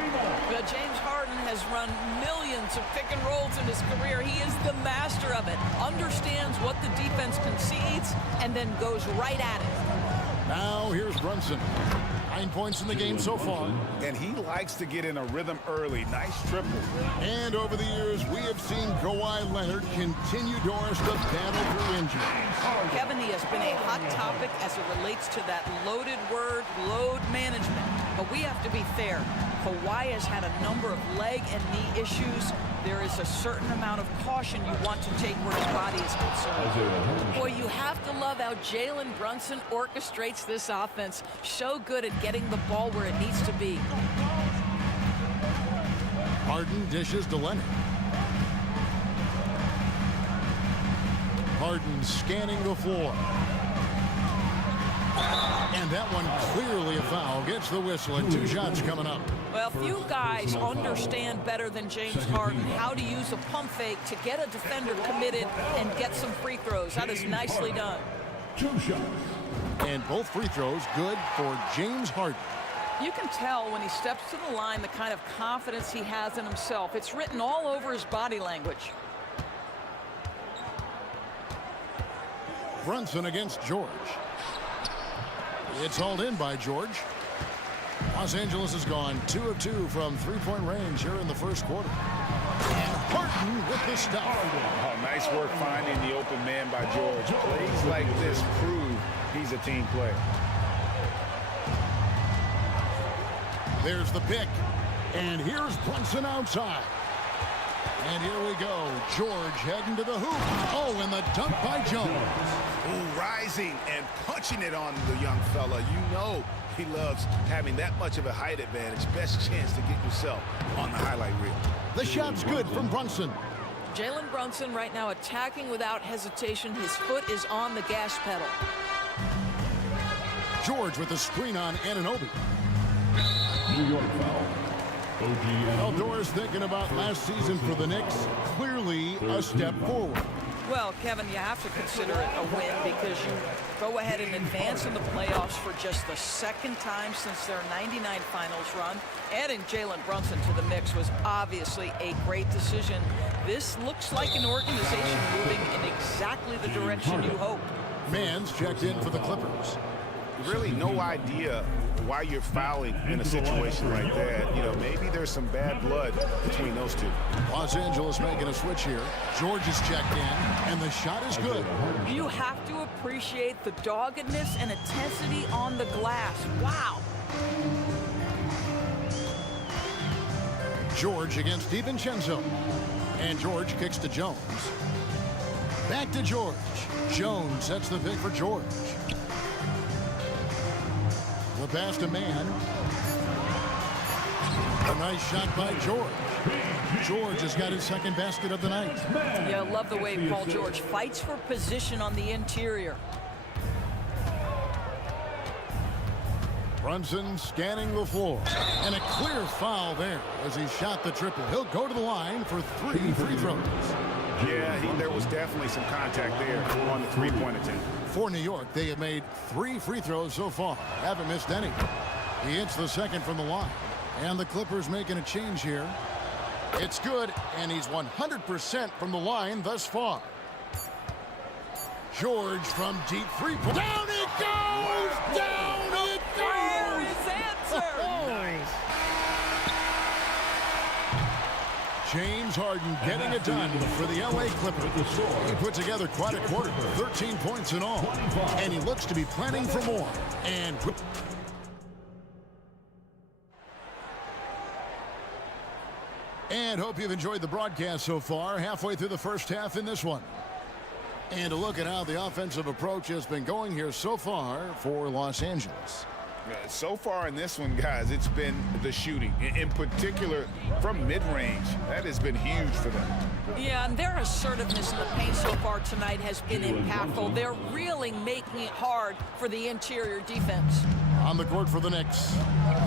But James Harden has run millions of pick and rolls in his career. He is the master of it. Understands what the defense concedes and then goes right at it. Now here's Brunson. 9 points in the game so far. And he likes to get in a rhythm early. Nice triple. And over the years, we have seen Kawhi Leonard continue, Doris, to battle through injury. Kevin, he has been a hot topic as it relates to that loaded word, load management. But we have to be fair. Kawhi has had a number of leg and knee issues. There is a certain amount of caution you want to take where his body is concerned. Boy, you have to love how Jalen Brunson orchestrates this offense. So good at getting the ball where it needs to be. Harden dishes to Leonard. Harden scanning the floor. And that one clearly a foul. Gets the whistle and 2 shots coming up. Well, few guys understand better than James Harden how to use a pump fake to get a defender committed and get some free throws. That is nicely done. 2 shots. And both free throws good for James Harden. You can tell when he steps to the line the kind of confidence he has in himself. It's written all over his body language. Brunson against George. It's hauled in by George. Los Angeles has gone 2 of 2 from three-point range here in the first quarter. And Harden with the stop. Oh, nice work finding the open man by George. Plays like this prove he's a team player. There's the pick. And here's Brunson outside. And here we go. George heading to the hoop. Oh, and the dunk by Jones. Ooh, rising and punching it on the young fella. You know he loves having that much of a height advantage. Best chance to get yourself on the highlight reel. The shot's good from Brunson. Jalen Brunson right now attacking without hesitation. His foot is on the gas pedal. George with the screen on Anunoby. New York foul. Well, Doris thinking about last season for the Knicks. Clearly a step forward. Well, Kevin, you have to consider it a win because you go ahead and advance in the playoffs for just the second time since their '99 finals run. Adding Jalen Brunson to the mix was obviously a great decision. This looks like an organization moving in exactly the direction you hope. Mans checked in for the Clippers. Really no idea why you're fouling in a situation like that. You know, maybe there's some bad blood between those two. Los Angeles making a switch here. George is checked in, and the shot is good. You have to appreciate the doggedness and intensity on the glass. Wow. George against DiVincenzo. And George kicks to Jones. Back to George. Jones sets the pick for George. The pass to man. A nice shot by George. George has got his second basket of the night. Yeah, I love the way Paul George fights for position on the interior. Brunson scanning the floor. And a clear foul there as he shot the triple. He'll go to the line for 3 free throws. Yeah, there was definitely some contact there on the three-point attempt. For New York, they have made 3 free throws so far. Haven't missed any. He hits the second from the line. And the Clippers making a change here. It's good, and he's 100% from the line thus far. George from deep three-point. Down it goes! Down it goes! Where is answer? Nice. James Harden getting it done for the LA Clippers. He put together quite a quarter, 13 points in all, and he looks to be planning for more. And hope you've enjoyed the broadcast so far, halfway through the first half in this one. And a look at how the offensive approach has been going here so far for Los Angeles. So far in this one, guys, it's been the shooting, in particular from mid-range. That has been huge for them. Yeah, and their assertiveness in the paint so far tonight has been impactful. They're really making it hard for the interior defense. On the court for the Knicks,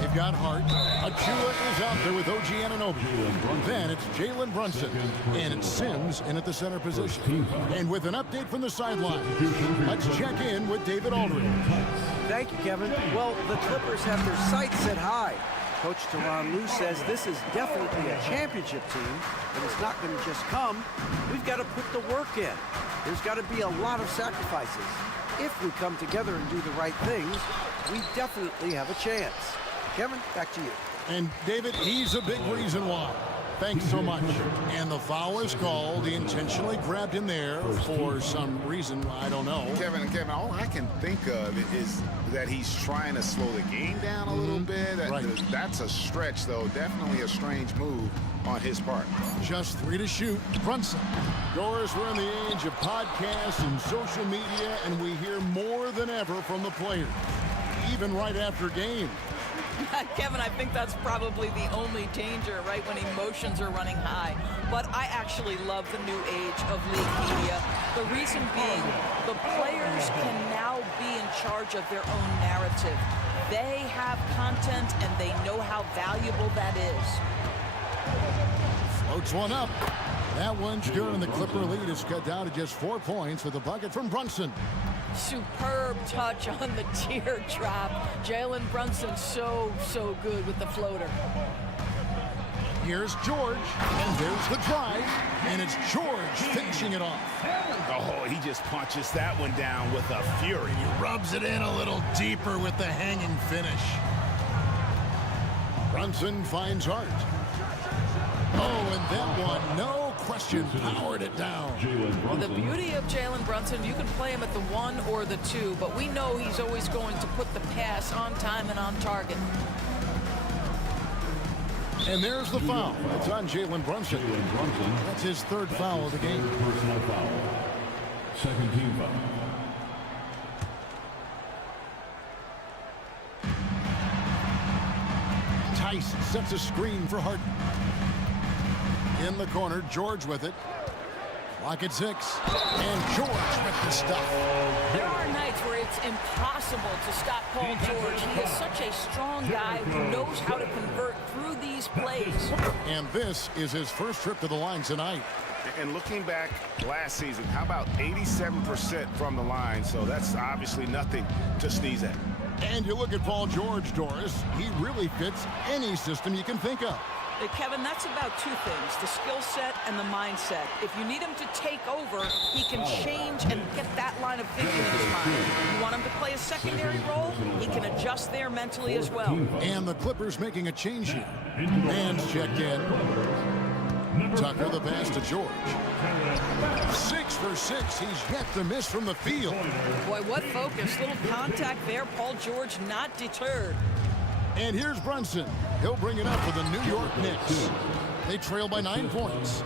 they've got Hart. Achua is out there with OG Anunoby. Then it's Jalen Brunson, and it's Sims in at the center position. And with an update from the sideline, let's check in with David Aldridge. Thank you, Kevin. Well, the Clippers have their sights set high. Coach Tyronn Lue says this is definitely a championship team, but it's not going to just come. We've got to put the work in. There's got to be a lot of sacrifices. If we come together and do the right things, we definitely have a chance. Kevin, back to you. And David, he's a big reason why. Thanks so much. And the foul is called. He intentionally grabbed him there for some reason. I don't know. Kevin, all I can think of is that he's trying to slow the game down a little bit. That's a stretch, though. Definitely a strange move on his part. Just 3 to shoot. Brunson. Doris, we're in the age of podcasts and social media, and we hear more than ever from the players, even right after game. Kevin, I think that's probably the only danger, right, when emotions are running high. But I actually love the new age of league media. The reason being, the players can now be in charge of their own narrative. They have content, and they know how valuable that is. Floats one up. That one's good, and the Clipper lead is cut down to just 4 points with a bucket from Brunson. Superb touch on the teardrop. Jalen Brunson so good with the floater. Here's George, and there's the drive, and it's George finishing it off. Oh, he just punches that one down with a fury. He rubs it in a little deeper with the hanging finish. Brunson finds Hart. Oh, and that one, no question, powered it down. The beauty of Jalen Brunson, you can play him at the 1 or the 2, but we know he's always going to put the pass on time and on target. And there's the foul. It's on Jalen Brunson. That's his 3rd foul of the game. Personal foul. Second team foul. Tice sets a screen for Harden. In the corner, George with it. Clock at 6. And George with the stuff. There are nights where it's impossible to stop Paul George. He is such a strong guy who knows how to convert through these plays. And this is his first trip to the line tonight. And looking back last season, how about 87% from the line? So that's obviously nothing to sneeze at. And you look at Paul George, Doris, he really fits any system you can think of. Kevin, that's about 2 things, the skill set and the mindset. If you need him to take over, he can change and get that line of thinking in his mind. You want him to play a secondary role, he can adjust there mentally as well. And the Clippers making a change here. Man's checked in. Tucker the pass to George. 6 for 6. He's yet to miss from the field. Boy, what focus. Little contact there. Paul George not deterred. And here's Brunson. He'll bring it up for the New York Knicks. They trail by 9 points.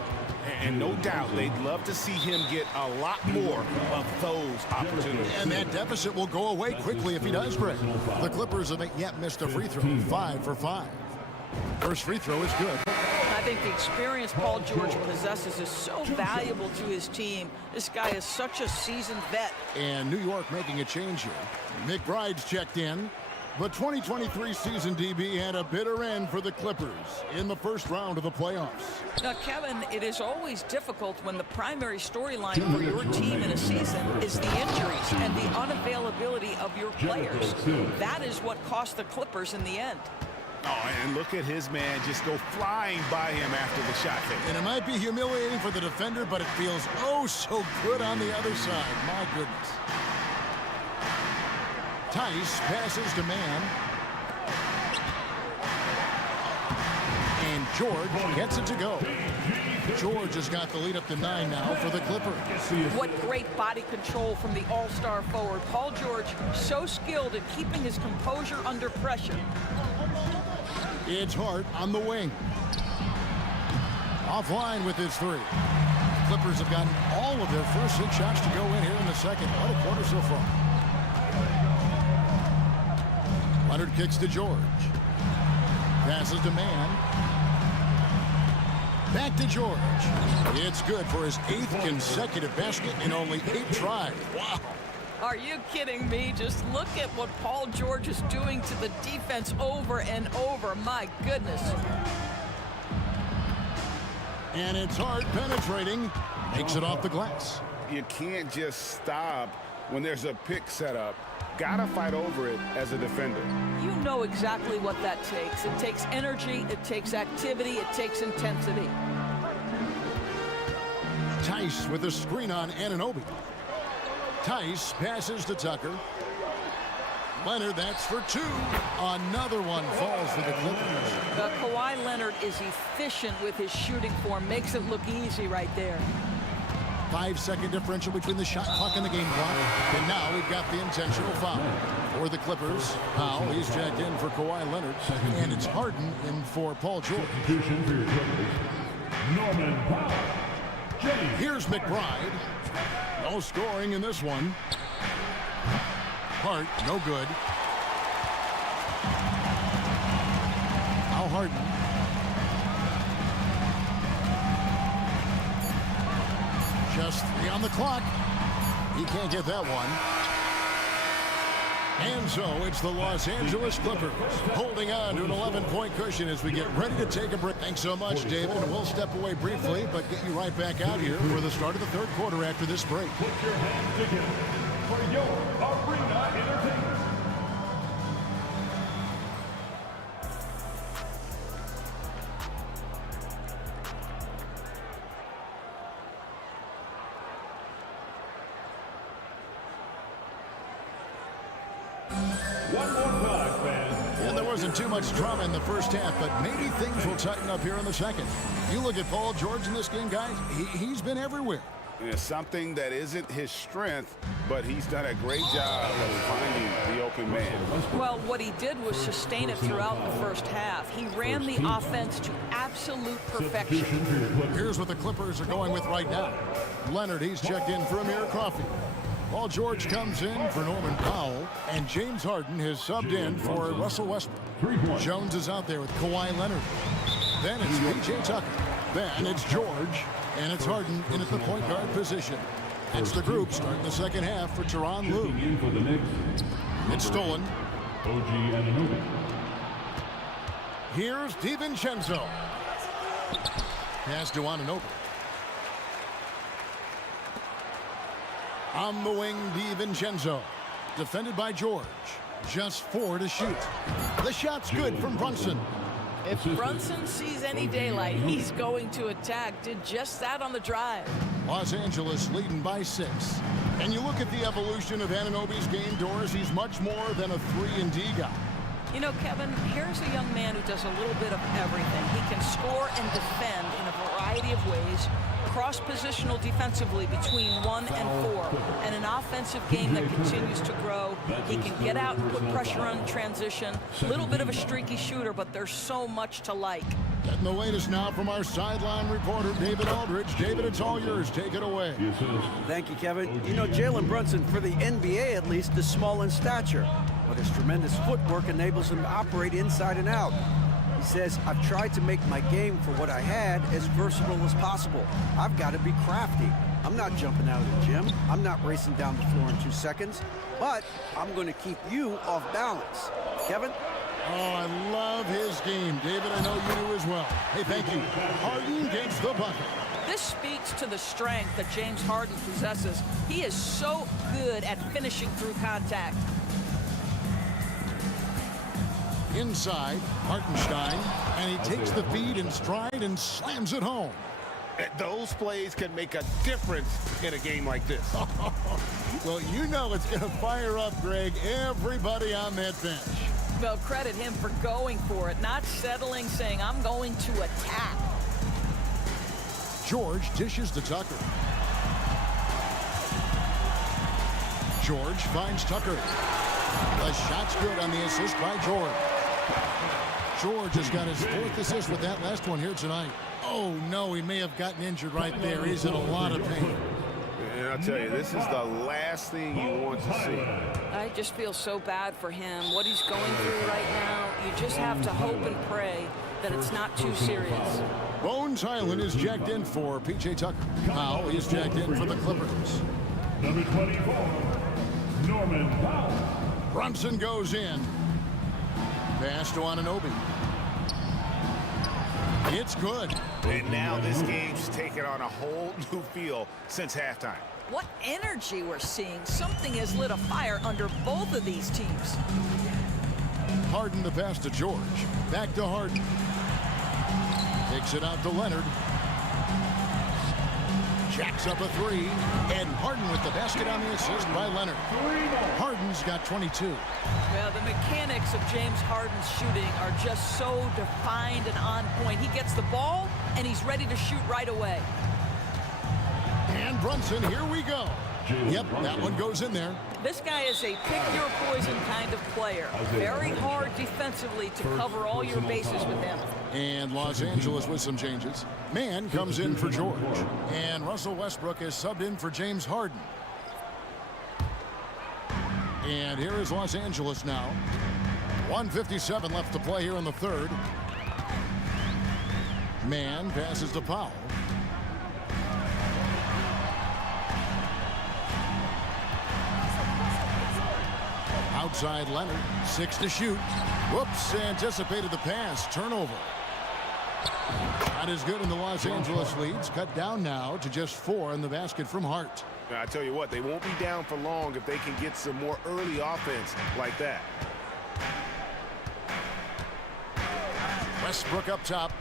And no doubt they'd love to see him get a lot more of those opportunities. And that deficit will go away quickly if he does break. The Clippers haven't yet missed a free throw. 5 for 5. First free throw is good. I think the experience Paul George possesses is so valuable to his team. This guy is such a seasoned vet. And New York making a change here. McBride's checked in. The 2023 season DB had a bitter end for the Clippers in the first round of the playoffs. Now, Kevin, it is always difficult when the primary storyline for your team in a season is the injuries and the unavailability of your players. That is what cost the Clippers in the end. Oh, and look at his man just go flying by him after the shot fake. And it might be humiliating for the defender, but it feels oh so good on the other side. My goodness. Tice passes to man. And George gets it to go. George has got the lead up to 9 now for the Clippers. What great body control from the all-star forward. Paul George, so skilled at keeping his composure under pressure. It's Hart on the wing. Offline with his 3. Clippers have gotten all of their first 6 shots to go in here in the second. What a quarter so far. Leonard kicks to George. Passes to man. Back to George. It's good for his 8th consecutive basket in only 8 tries. Wow. Are you kidding me? Just look at what Paul George is doing to the defense over and over. My goodness. And it's Hart penetrating. Makes it off the glass. You can't just stop when there's a pick set up. Gotta fight over it as a defender. You know exactly what that takes. It takes energy, it takes activity, it takes intensity. Tice with a screen on Anunoby. Tice passes to Tucker. Leonard, that's for 2. Another one falls for the Clippers. Kawhi Leonard is efficient with his shooting form. Makes it look easy right there. 5-second differential between the shot clock and the game clock. And now we've got the intentional foul. For the Clippers, Powell, he's checked in for Kawhi Leonard. And it's Harden in for Paul George. Substitution for your Clippers, Norman Powell. Here's McBride. No scoring in this one. Hart, no good. Now Harden. Just 3 on the clock. He can't get that one. And so it's the Los Angeles Clippers holding on to an 11-point cushion as we get ready to take a break. Thanks so much, David. We'll step away briefly, but get you right back out here for the start of the 3rd quarter after this break. Put your hands together for your arena entertainment. wasn't too much drama in the first half, but maybe things will tighten up here in the second. You look at Paul George in this game, guys, he's been everywhere. It's something that isn't his strength, but he's done a great job of finding the open man. Well, what he did was sustain it throughout the first half. He ran the offense to absolute perfection. Here's what the Clippers are going with right now. Leonard, he's checked in for Amir Coffey. Paul George comes in for Norman Powell, and James Harden has subbed in for Russell Westbrook. Jones is out there with Kawhi Leonard. Then it's PJ Tucker. Then it's George, and it's Harden in at the point guard position. It's the group starting the second half for Tyronn Lue. It's stolen. Here's DiVincenzo. Pass to Anunoby. On the wing, DiVincenzo. Defended by George. Just 4 to shoot. The shot's good from Brunson. If Brunson sees any daylight, he's going to attack. Did just that on the drive. Los Angeles leading by 6. And you look at the evolution of Anunoby's game, Doris, he's much more than a 3-and-D guy. You know, Kevin, here's a young man who does a little bit of everything. He can score and defend in a variety of ways, cross-positional defensively between 1 and 4, and an offensive game that continues to grow. He can get out and put pressure on transition. A little bit of a streaky shooter, but there's so much to like. Getting the latest now from our sideline reporter, David Aldridge. David, it's all yours. Take it away. Thank you, Kevin. You know, Jalen Brunson, for the NBA at least, is small in stature, but his tremendous footwork enables him to operate inside and out. He says, I've tried to make my game for what I had as versatile as possible. I've got to be crafty. I'm not jumping out of the gym. I'm not racing down the floor in 2 seconds, but I'm going to keep you off balance. Kevin? Oh, I love his game. David, I know you do as well. Hey, thank you. Harden gets the bucket. This speaks to the strength that James Harden possesses. He is so good at finishing through contact. Inside, Hartenstein, and he takes the feed in stride and slams it home. Those plays can make a difference in a game like this. Well, you know it's going to fire up, Greg, everybody on that bench. Well, credit him for going for it, not settling, saying, I'm going to attack. George dishes to Tucker. George finds Tucker. The shot's good on the assist by George. George has got his 4th assist with that last one here tonight. Oh, no, he may have gotten injured right there. He's in a lot of pain. And I'll tell you, this is the last thing you want to see. I just feel so bad for him. What he's going through right now, you just have to hope and pray that it's not too serious. Bones Highland is jacked in for P.J. Tucker. Powell is jacked in for the Clippers. Number 24, Norman Powell. Brunson goes in. Pass to Anunoby. It's good. And now this game's taken on a whole new feel since halftime. What energy we're seeing. Something has lit a fire under both of these teams. Harden the pass to George. Back to Harden. Takes it out to Leonard. Jacks up a 3. And Harden with the basket on the assist by Leonard. Harden's got 22. Well, the mechanics of James Harden's shooting are just so defined and on point. He gets the ball, and he's ready to shoot right away. And Brunson, here we go. Yep, that one goes in there. This guy is a pick-your-poison kind of player. Very hard defensively to cover all your bases with him. And Los Angeles with some changes. Mann comes in for George. And Russell Westbrook is subbed in for James Harden. And here is Los Angeles now. 1:57 left to play here in the third. Mann passes to Powell. Outside Leonard, 6 to shoot. Whoops, anticipated the pass. Turnover. That is good, and the Los Angeles leads cut down now to just 4 in the basket from Hart. I tell you what, they won't be down for long if they can get some more early offense like that. Westbrook up top.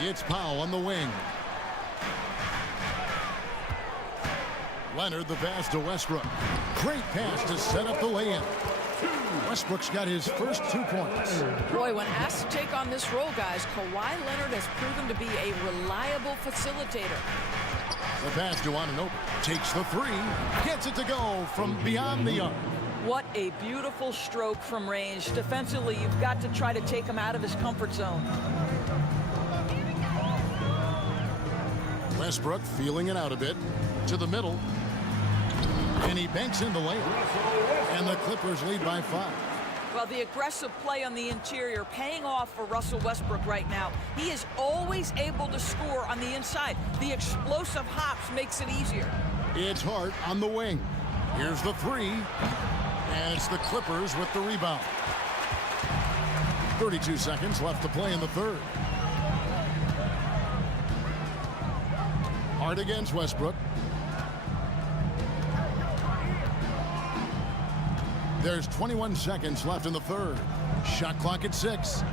It's Powell on the wing. Leonard the pass to Westbrook. Great pass to set up the lay-in. Westbrook's got his first 2 points. Boy, when asked to take on this role, guys, Kawhi Leonard has proven to be a reliable facilitator. The pass to Anunoby. Takes the 3. Gets it to go from beyond the arc. What a beautiful stroke from range. Defensively, you've got to try to take him out of his comfort zone. Westbrook feeling it out a bit. To the middle. And he banks in the layup. And the Clippers lead by 5. Well, the aggressive play on the interior paying off for Russell Westbrook right now. He is always able to score on the inside. The explosive hops makes it easier. It's Hart on the wing. Here's the 3. And it's the Clippers with the rebound. 32 seconds left to play in the third. Hart against Westbrook. There's 21 seconds left in the third. Shot clock at 6.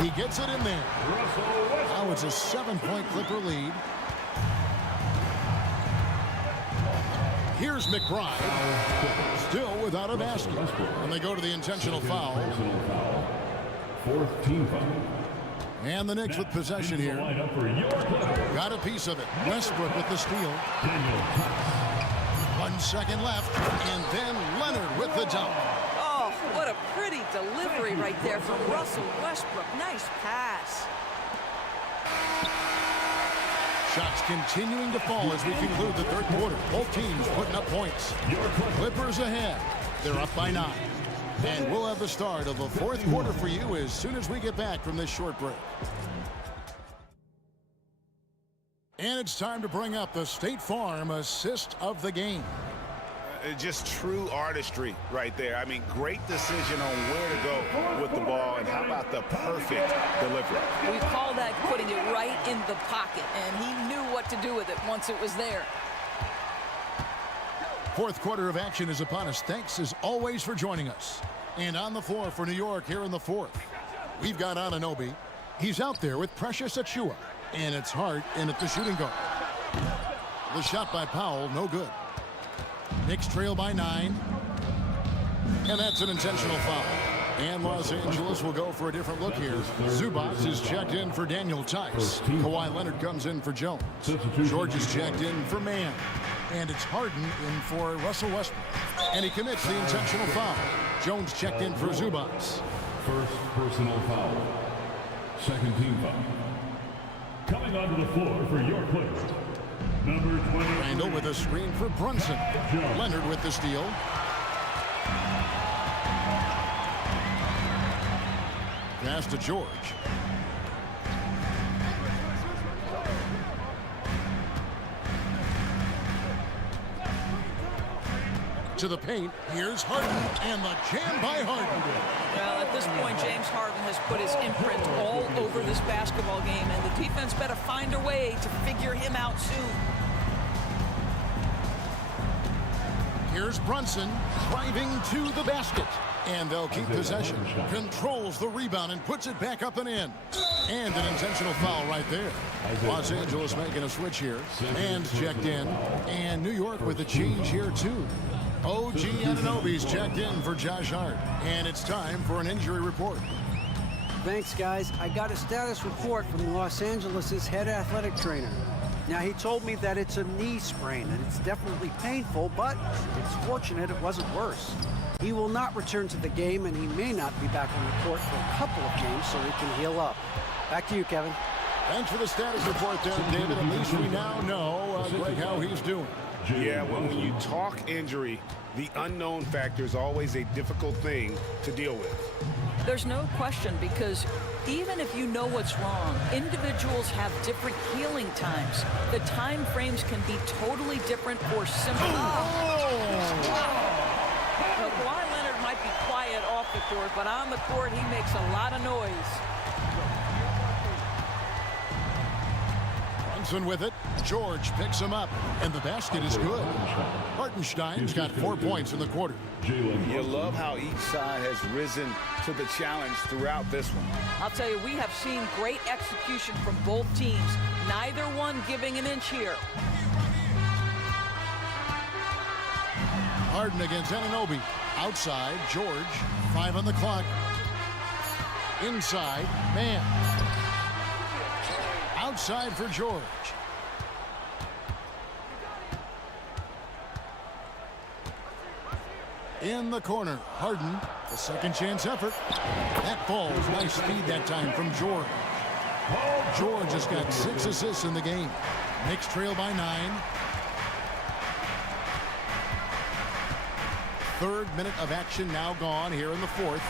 He gets it in there. Now it's a 7-point Clipper lead. Here's McBride. Still without a basket. And they go to the intentional foul. 4th team foul. And the Knicks with possession here. Got a piece of it. Westbrook with the steal. 1 second left. And then Leonard with the dunk. Oh, what a pretty delivery right there from Russell Westbrook. Nice pass. Shots continuing to fall as we conclude the third quarter. Both teams putting up points. Clippers ahead. They're up by 9. And we'll have the start of the fourth quarter for you as soon as we get back from this short break. And it's time to bring up the State Farm assist of the game. Just true artistry right there. I mean, great decision on where to go with the ball, and how about the perfect delivery? We call that putting it right in the pocket, and he knew what to do with it once it was there. Fourth quarter of action is upon us. Thanks as always for joining us. And on the floor for New York here in the fourth, we've got Anunoby. He's out there with Precious Achiuwa. And it's Hart in at the shooting guard. The shot by Powell, no good. Knicks trail by 9. And that's an intentional foul. And Los Angeles will go for a different look here. Zubac is checked in for Daniel Tice. Kawhi Leonard comes in for Jones. George is checked in for Mann. And it's Harden in for Russell Westbrook. And he commits the intentional foul. Jones checked in for Zubac. First personal foul. Second team foul. Coming onto the floor for your Clippers, number 20. Randall with a screen for Brunson. Leonard with the steal. Pass to George. To the paint. Here's Harden. And the jam by Harden. Well, at this point, James Harden has put his imprint all over this basketball game, and the defense better find a way to figure him out soon. Here's Brunson driving to the basket. And they'll keep possession. Controls the rebound and puts it back up and in. And an intentional foul right there. Los Angeles making a switch here. And checked in. And New York with a change here too. OG Anunoby's checked in for Josh Hart. And it's time for an injury report. Thanks, guys. I got a status report from Los Angeles' head athletic trainer. Now, he told me that it's a knee sprain, and it's definitely painful, but it's fortunate it wasn't worse. He will not return to the game, and he may not be back on the court for a couple of games so he can heal up. Back to you, Kevin. Thanks for the status report there, David. At least we now know, Greg, how he's doing. Yeah, when you talk injury, the unknown factor is always a difficult thing to deal with. There's no question, because even if you know what's wrong, individuals have different healing times. The time frames can be totally different for symptoms. Well, Kawhi Leonard might be quiet off the court, but on the court, he makes a lot of noise. Brunson with it. George picks him up, and the basket is good. Hartenstein's got 4 points in the quarter. You love how each side has risen to the challenge throughout this one. I'll tell you, we have seen great execution from both teams. Neither one giving an inch here. Harden against Anunoby. Outside, George. 5 on the clock. Inside, man. Outside for George. In the corner, Harden, a second chance effort. That falls. Nice speed that time from George. George has got 6 assists in the game. Knicks trail by 9. Third minute of action now gone here in the fourth.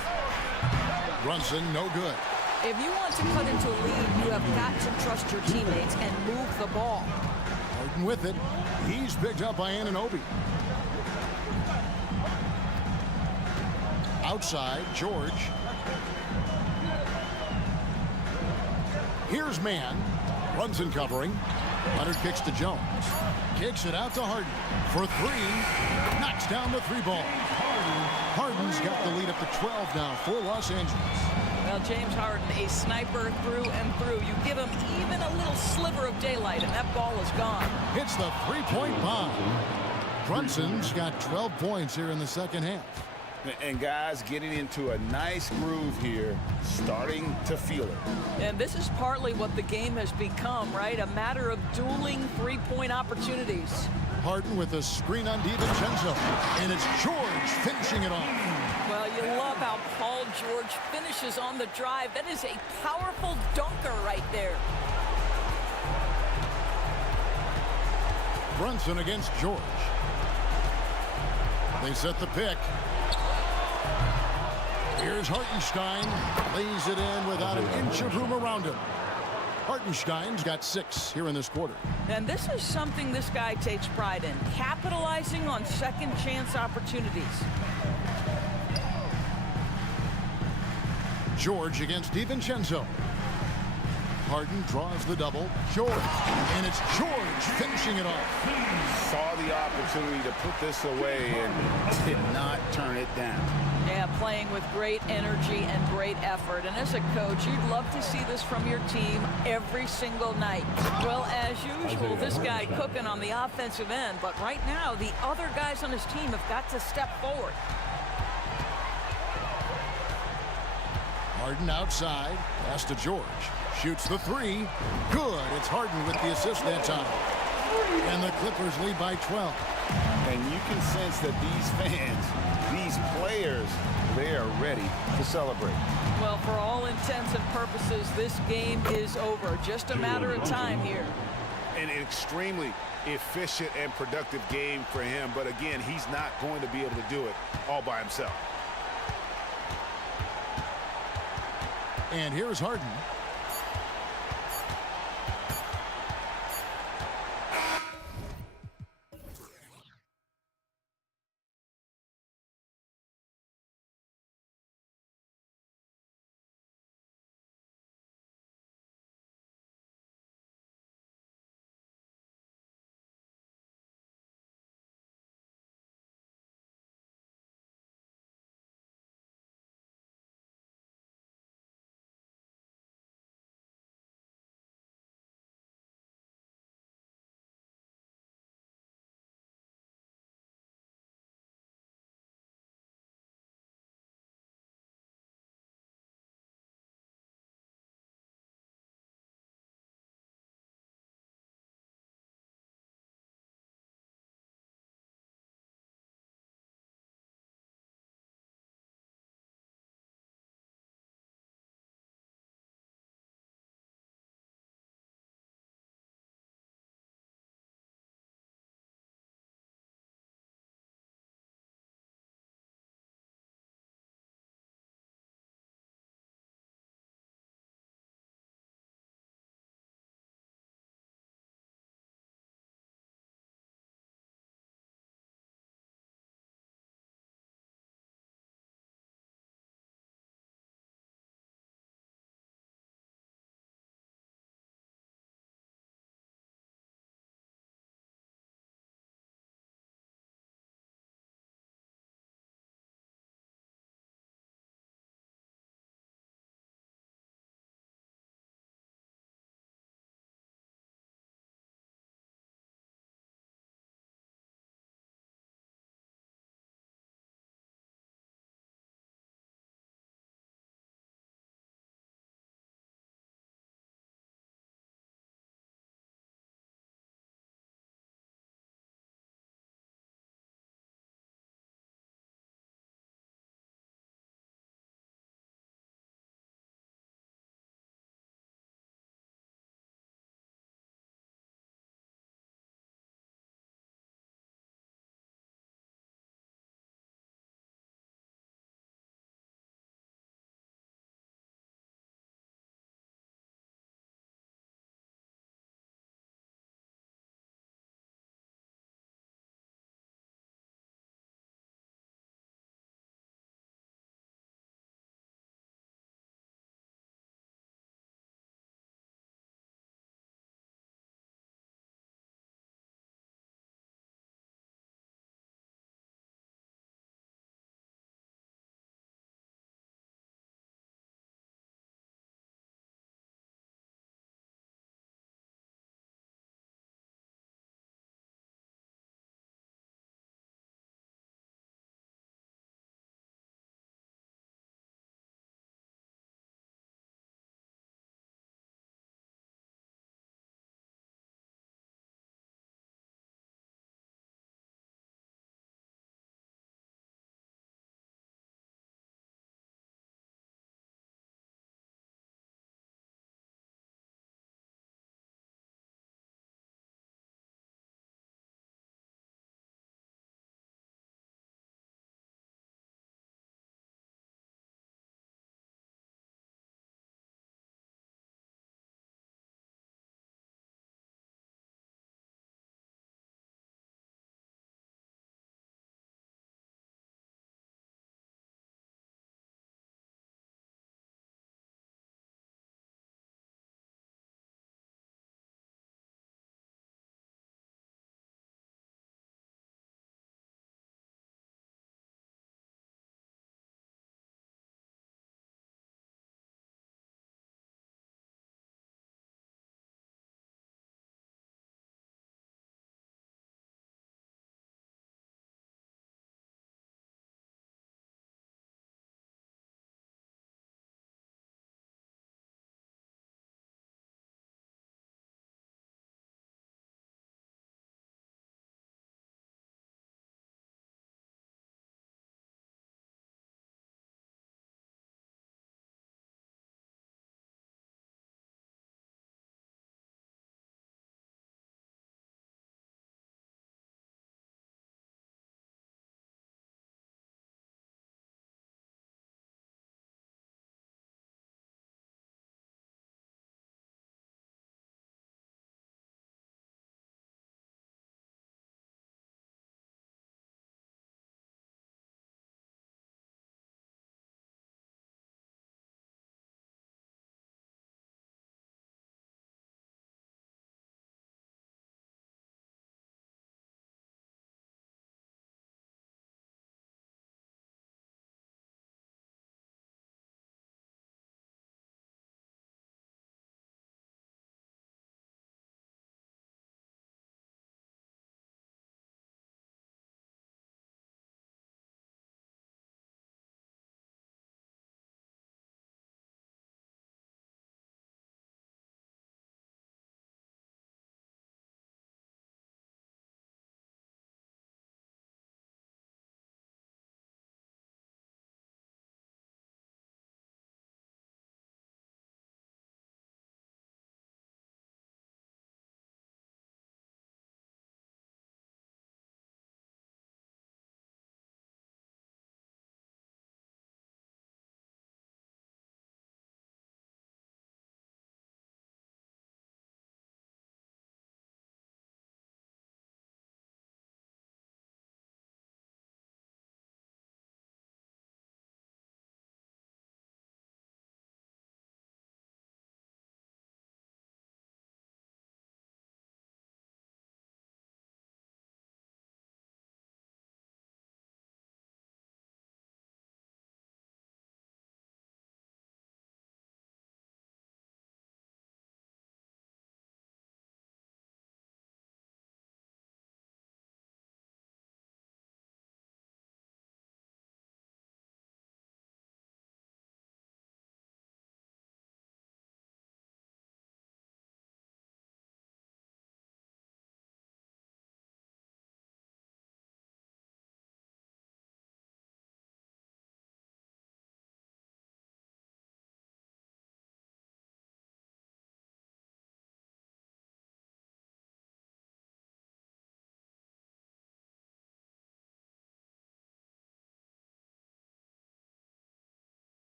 Brunson, no good. If you want to cut into a lead, you have got to trust your teammates and move the ball. Harden with it. He's picked up by Anunoby. Outside, George. Here's man. Brunson covering. Leonard kicks to Jones. Kicks it out to Harden. For 3. Knocks down the 3 ball. Harden's got the lead up to 12 now for Los Angeles. Well, James Harden, a sniper through and through. You give him even a little sliver of daylight, and that ball is gone. Hits the 3-point bomb. Brunson's got 12 points here in the second half. And guys getting into a nice groove here, starting to feel it. And this is partly what the game has become, right? A matter of dueling 3-point opportunities. Harden with a screen on DiVincenzo. And it's George finishing it off. Well, you love how Paul George finishes on the drive. That is a powerful dunker right there. Brunson against George. They set the pick. Here's Hartenstein. Lays it in without an inch of room around him. Hartenstein's got 6 here in this quarter. And this is something this guy takes pride in, capitalizing on second chance opportunities. George against DiVincenzo. Harden draws the double. George. And it's George finishing it off. Saw the opportunity to put this away and did not turn it down. Yeah, playing with great energy and great effort. And as a coach, you'd love to see this from your team every single night. Well, as usual, this guy cooking on the offensive end. But right now, the other guys on his team have got to step forward. Harden outside. Pass to George. Shoots the 3. Good. It's Harden with the assist that time. And the Clippers lead by 12. And you can sense that these fans, these players, they are ready to celebrate. Well, for all intents and purposes, this game is over. Just a matter of time here. An extremely efficient and productive game for him. But again, he's not going to be able to do it all by himself. And here's Harden.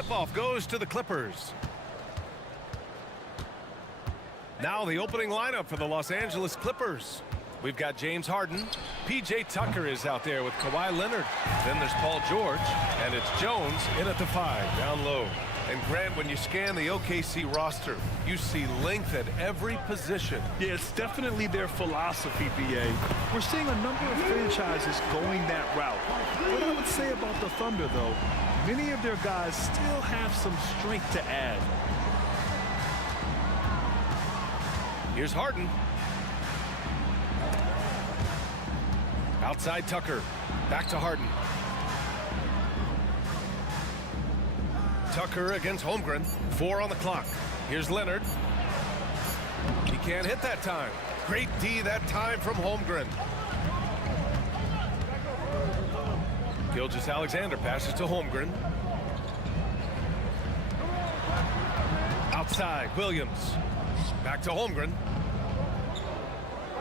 tip-off goes to the Clippers. Now the opening lineup for the Los Angeles Clippers. We've got James Harden. P.J. Tucker is out there with Kawhi Leonard. Then there's Paul George, and it's Jones in at the 5, down low. And Grant, when you scan the OKC roster, you see length at every position. Yeah, it's definitely their philosophy, BA. We're seeing a number of franchises going that route. What I would say about the Thunder, though, many of their guys still have some strength to add. Here's Harden. Outside Tucker. Back to Harden. Tucker against Holmgren. 4 on the clock. Here's Leonard. He can't hit that time. Great D that time from Holmgren. Gilgeous-Alexander passes to Holmgren. Outside, Williams. Back to Holmgren.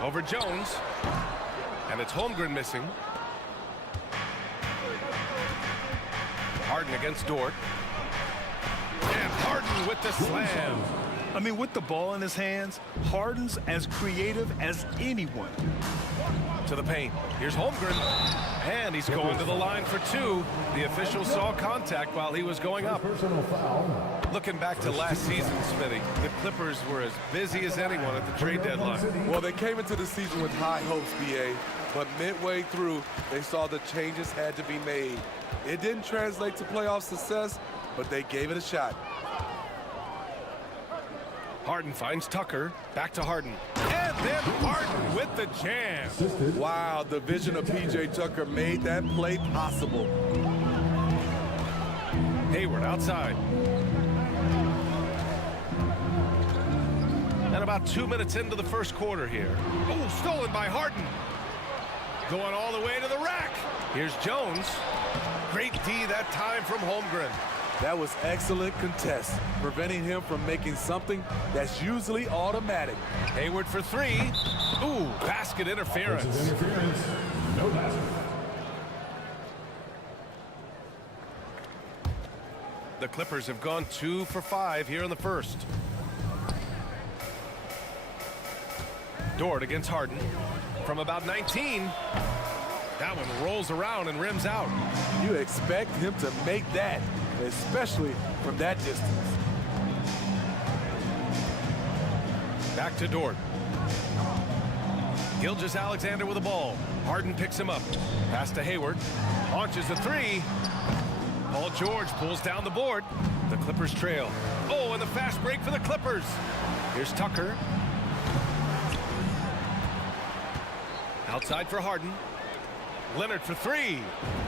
Over Jones. And it's Holmgren missing. Harden against Dort. And Harden with the slam. I mean, with the ball in his hands, Harden's as creative as anyone. To the paint. Here's Holmgren. And he's going to the line for 2. The official saw contact while he was going up. Looking back to last season, Smitty, the Clippers were as busy as anyone at the trade deadline. Well, they came into the season with high hopes, BA, but midway through, they saw the changes had to be made. It didn't translate to playoff success, but they gave it a shot. Harden finds Tucker. Back to Harden. And then Harden with the jam. Wow, the vision of P.J. Tucker made that play possible. Hayward outside. And about 2 minutes into the first quarter here. Oh, stolen by Harden. Going all the way to the rack. Here's Jones. Great D that time from Holmgren. That was excellent contest, preventing him from making something that's usually automatic. Hayward for 3. Ooh, basket interference. No basket. The Clippers have gone 2 for 5 here in the first. Dort against Harden. From about 19. That one rolls around and rims out. You expect him to make that, especially from that distance. Back to Dort. Gilgeous-Alexander with the ball. Harden picks him up. Pass to Hayward. Launches a 3. Paul George pulls down the board. The Clippers trail. Oh, and the fast break for the Clippers. Here's Tucker. Outside for Harden. Leonard for 3.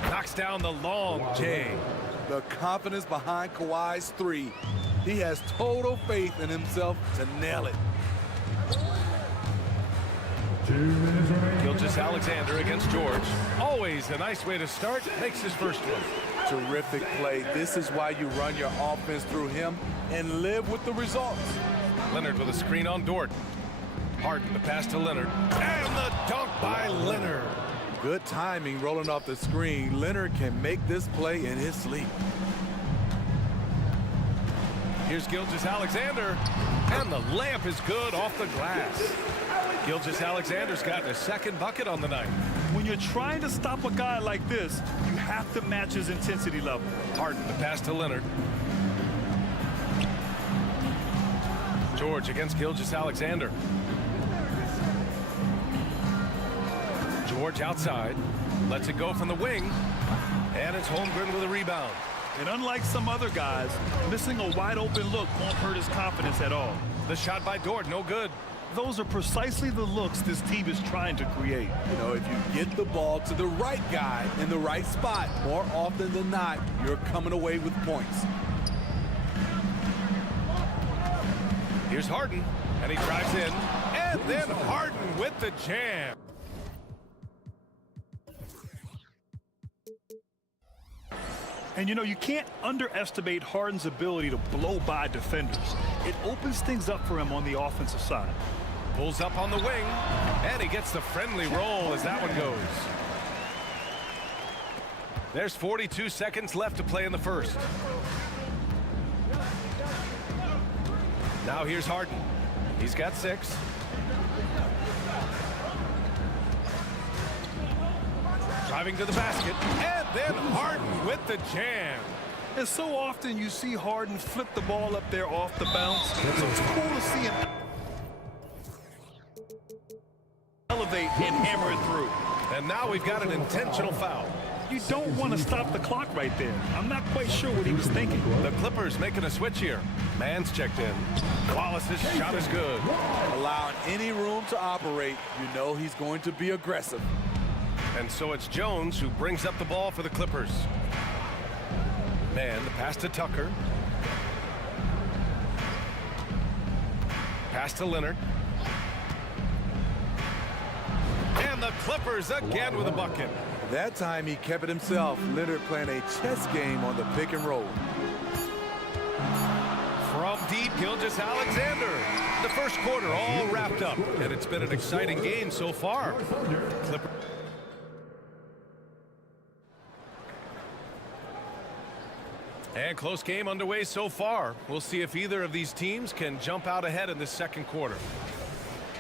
Knocks down the long J. The confidence behind Kawhi's 3. He has total faith in himself to nail it. 2 minutes remaining. Gilgeous-Alexander against George. Always a nice way to start. Makes his first one. Terrific play. This is why you run your offense through him and live with the results. Leonard with a screen on Dort. Harden the pass to Leonard. And the dunk by Leonard. Good timing rolling off the screen. Leonard can make this play in his sleep. Here's Gilgeous-Alexander. And the layup is good off the glass. Gilgeous-Alexander's gotten a second bucket on the night. When you're trying to stop a guy like this, you have to match his intensity level. Harden the pass to Leonard. George against Gilgeous-Alexander. George outside. Lets it go from the wing. And it's Holmgren with a rebound. And unlike some other guys, missing a wide open look won't hurt his confidence at all. The shot by Dort, no good. Those are precisely the looks this team is trying to create. You know, if you get the ball to the right guy in the right spot, more often than not, you're coming away with points. Here's Harden, and he drives in. And then Harden with the jam. And you know, you can't underestimate Harden's ability to blow by defenders. It opens things up for him on the offensive side. Pulls up on the wing, and he gets the friendly roll as that one goes. There's 42 seconds left to play in the first. Now here's Harden. He's got 6. Driving to the basket, and then Harden with the jam. And so often you see Harden flip the ball up there off the bounce. So it's cool to see him elevate and hammer it through. And now we've got an intentional foul. You don't want to stop the clock right there. I'm not quite sure what he was thinking. The Clippers making a switch here. Man's checked in. Wallace's shot is good. Allowing any room to operate, you know he's going to be aggressive. And so it's Jones who brings up the ball for the Clippers. Man, the pass to Tucker. Pass to Leonard. And the Clippers again with a bucket. That time he kept it himself. Leonard playing a chess game on the pick and roll. From deep, Gilgeous-Alexander. The first quarter all wrapped up, and it's been an exciting game so far. And close game underway so far. We'll see if either of these teams can jump out ahead in the second quarter.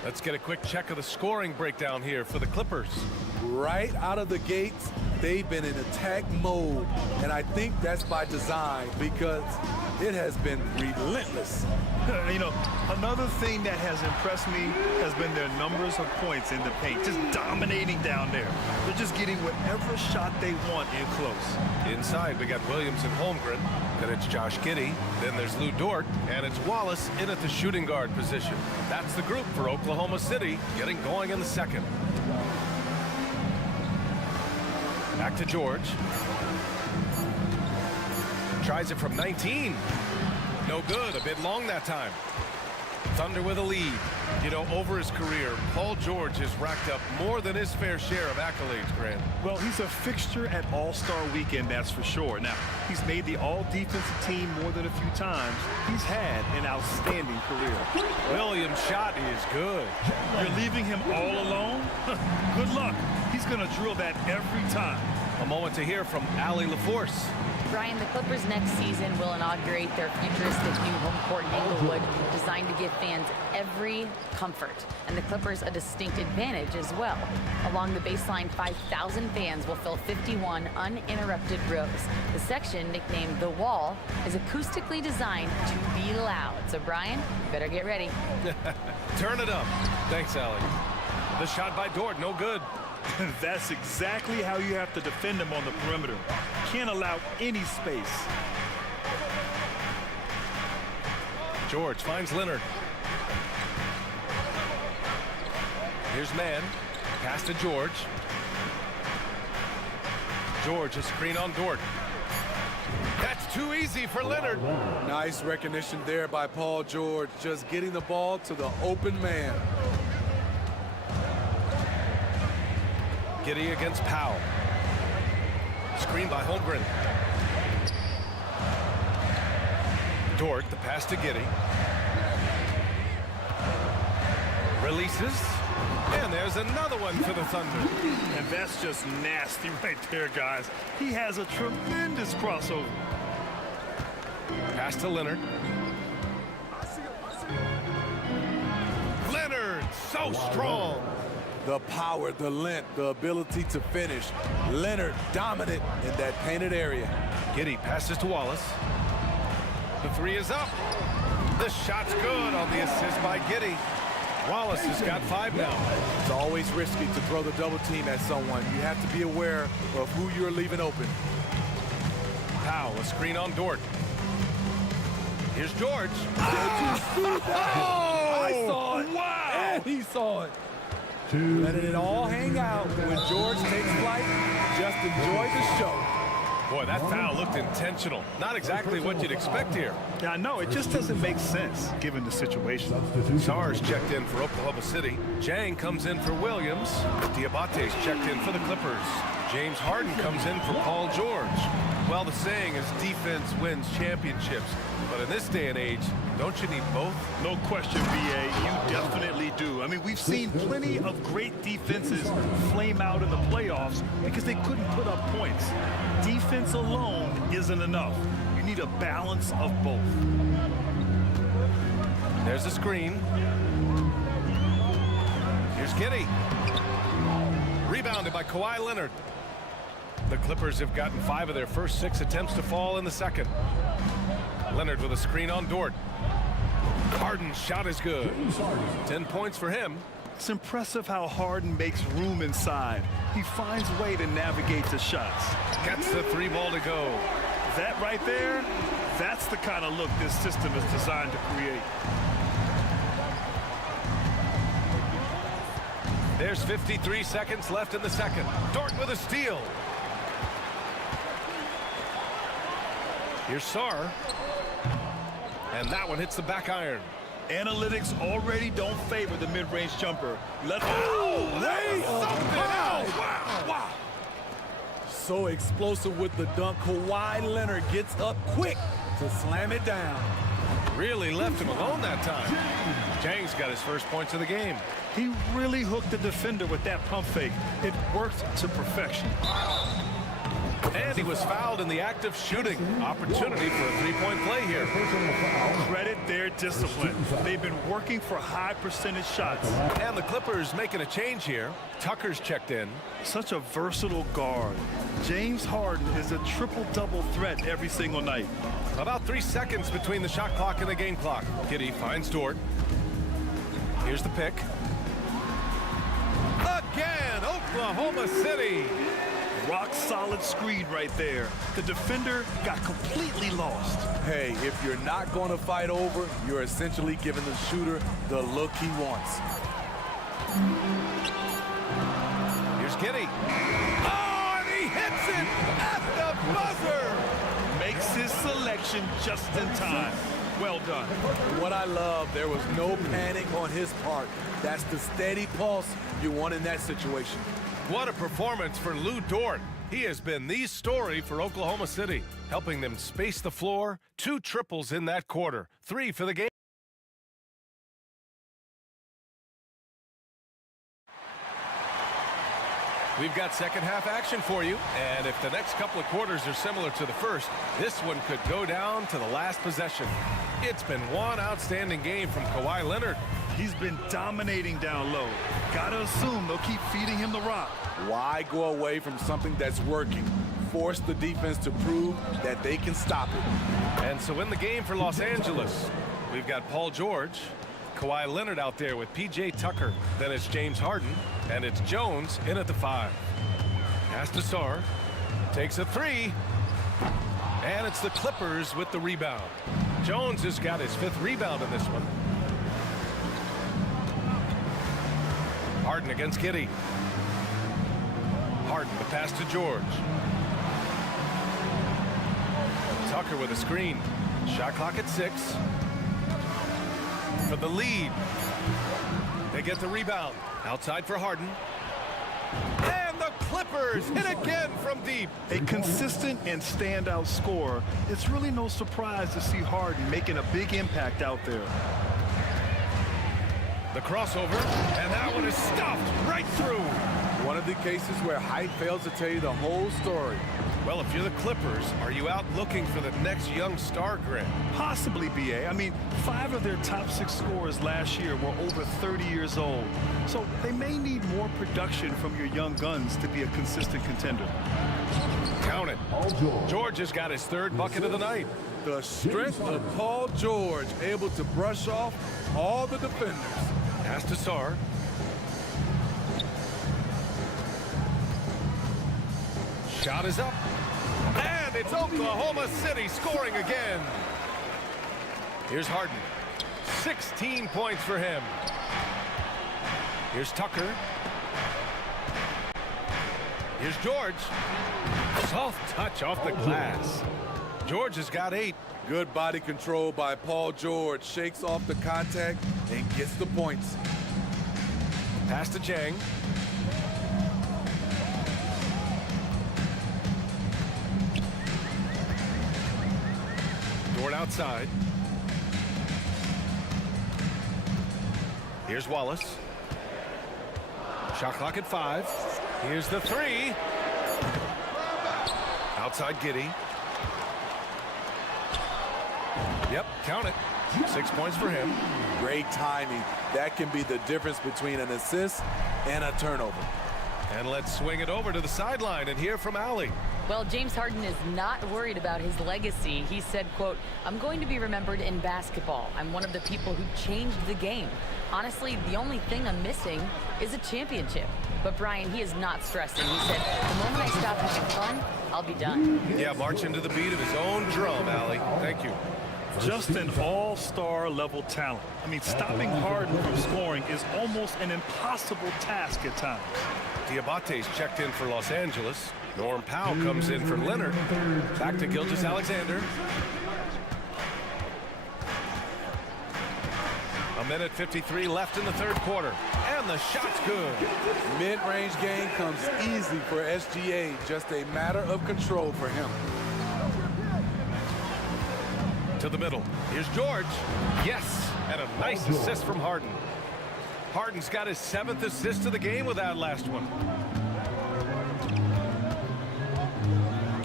Let's get a quick check of the scoring breakdown here for the Clippers. Right out of the gates, they've been in attack mode. And I think that's by design because it has been relentless. You know, another thing that has impressed me has been their numbers of points in the paint. Just dominating down there. They're just getting whatever shot they want in close. Inside, we got Williams and Holmgren. Then it's Josh Giddey. Then there's Lou Dort. And it's Wallace in at the shooting guard position. That's the group for Oklahoma City getting going in the second. Back to George. Tries it from 19. No good. A bit long that time. Thunder with a lead. You know, over his career, Paul George has racked up more than his fair share of accolades, Grant. Well, he's a fixture at All-Star Weekend, that's for sure. Now, he's made the All-Defensive team more than a few times. He's had an outstanding career. Williams' shot is good. You're leaving him all alone? Good luck. He's going to drill that every time. A moment to hear from Allie LaForce. Brian, the Clippers next season will inaugurate their futuristic new home court in Inglewood, designed to give fans every comfort, and the Clippers a distinct advantage as well. Along the baseline, 5,000 fans will fill 51 uninterrupted rows. The section, nicknamed The Wall, is acoustically designed to be loud. So, Brian, you better get ready. Turn it up. Thanks, Allie. The shot by Dort, no good. That's exactly how you have to defend him on the perimeter. Can't allow any space. George finds Leonard. Here's Mann. Pass to George. George, a screen on Dort. That's too easy for Leonard. Nice recognition there by Paul George, just getting the ball to the open man. Giddey against Powell. Screen by Holmgren. Dort, the pass to Giddey. Releases. And there's another one for the Thunder. And that's just nasty right there, guys. He has a tremendous crossover. Pass to Leonard. Leonard, so strong. The power, the length, the ability to finish. Leonard dominant in that painted area. Giddey passes to Wallace. The three is up. The shot's good on the assist by Giddey. Wallace has got 5 now. It's always risky to throw the double team at someone. You have to be aware of who you're leaving open. Powell, a screen on Dort. Here's George. I saw it. Wow! And he saw it. Letting it all hang out. When George takes flight, just enjoy the show. Boy, that foul looked intentional. Not exactly what you'd expect here. Yeah, I know. It just doesn't make sense given the situation. Sars checked in for Oklahoma City. Jang comes in for Williams. Diabate's checked in for the Clippers. James Harden comes in for Paul George. Well, the saying is defense wins championships. But in this day and age, don't you need both? No question, B.A. You definitely do. I mean, we've seen plenty of great defenses flame out in the playoffs because they couldn't put up points. Defense alone isn't enough. You need a balance of both. There's a screen. Here's Giddey. Rebounded by Kawhi Leonard. The Clippers have gotten 5 of their first 6 attempts to fall in the second. Leonard with a screen on Dort. Harden's shot is good. 10 points for him. It's impressive how Harden makes room inside. He finds a way to navigate the shots. Gets the 3 ball to go. That right there, that's the kind of look this system is designed to create. There's 53 seconds left in the second. Dort with a steal. Here's Sarr. And that one hits the back iron. Analytics already don't favor the mid-range jumper. Let's Wow. So explosive with the dunk. Kawhi Leonard gets up quick to slam it down. Really left him alone that time. Chang's got his first points of the game. He really hooked the defender with that pump fake. It worked to perfection. And he was fouled in the act of shooting. Opportunity for a 3-point play here. Credit their discipline. They've been working for high percentage shots. And the Clippers making a change here. Tucker's checked in. Such a versatile guard. James Harden is a triple-double threat every single night. About 3 seconds between the shot clock and the game clock. Giddey finds Dort. Here's the pick. Again, Oklahoma City. Rock solid screen right there. The defender got completely lost. Hey, if you're not going to fight over, you're essentially giving the shooter the look he wants. Here's Giddey. Oh, and he hits it at the buzzer. Makes his selection just in time. Well done. What I love, there was no panic on his part. That's the steady pulse you want in that situation. What a performance for Lou Dort. He has been the story for Oklahoma City, helping them space the floor. 2 triples in that quarter, 3 for the game. We've got second half action for you, and if the next couple of quarters are similar to the first, this one could go down to the last possession. It's been one outstanding game from Kawhi Leonard. He's been dominating down low. Gotta assume they'll keep feeding him the rock. Why go away from something that's working? Force the defense to prove that they can stop it. And so in the game for Los Angeles, we've got Paul George, Kawhi Leonard out there with P.J. Tucker. Then it's James Harden, and it's Jones in at the 5. Pass to Sarr, takes a 3, and it's the Clippers with the rebound. Jones has got his 5th rebound in this one. Harden against Giddey. Harden, the pass to George. Tucker with a screen. Shot clock at 6. For the lead. They get the rebound. Outside for Harden. And the Clippers hit again from deep. A consistent and standout scorer. It's really no surprise to see Harden making a big impact out there. The crossover, and that one is stuffed right through. One of the cases where height fails to tell you the whole story. Well, if you're the Clippers, are you out looking for the next young star grid? Possibly, B.A. I mean, 5 of their top 6 scorers last year were over 30 years old. So they may need more production from your young guns to be a consistent contender. Count it. George has got his 3rd bucket of the night. The strength of Paul George, able to brush off all the defenders. Pass to Sarr. Shot is up. And it's Oklahoma City scoring again. Here's Harden. 16 points for him. Here's Tucker. Here's George. Soft touch off the glass. George has got 8. Good body control by Paul George. Shakes off the contact and gets the points. Pass to Chang. Dort outside. Here's Wallace. Shot clock at 5. Here's the 3. Outside Giddey. Yep, count it. 6 points for him. Great timing. That can be the difference between an assist and a turnover. And let's swing it over to the sideline and hear from Allie. Well, James Harden is not worried about his legacy. He said, quote, "I'm going to be remembered in basketball. I'm one of the people who changed the game. Honestly, the only thing I'm missing is a championship." But Brian, he is not stressing. He said, "The moment I stop having fun, I'll be done." Yeah, marching to the beat of his own drum, Allie. Thank you. Just an all-star level talent. I mean, stopping Harden from scoring is almost an impossible task at times. Diabate's checked in for Los Angeles. Norm Powell comes in for Leonard. Back to Gilgeous-Alexander. A minute 53 left in the third quarter. And the shot's good. Mid-range game comes easy for SGA. Just a matter of control for him. To the middle. Here's George. Yes, and a nice assist from Harden. Harden's got his 7th assist of the game with that last one.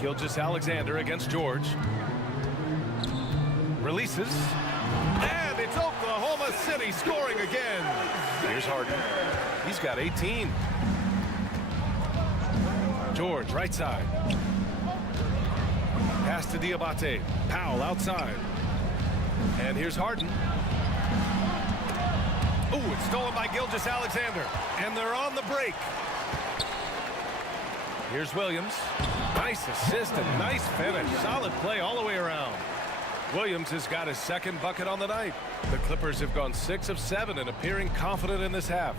Gilgeous-Alexander against George. Releases. And it's Oklahoma City scoring again. Here's Harden. He's got 18. George, right side. Pass to Diabate. Powell outside. And here's Harden. Oh, it's stolen by Gilgeous-Alexander. And they're on the break. Here's Williams. Nice assist and nice finish. Solid play all the way around. Williams has got his 2nd bucket on the night. The Clippers have gone 6 of 7 and appearing confident in this half.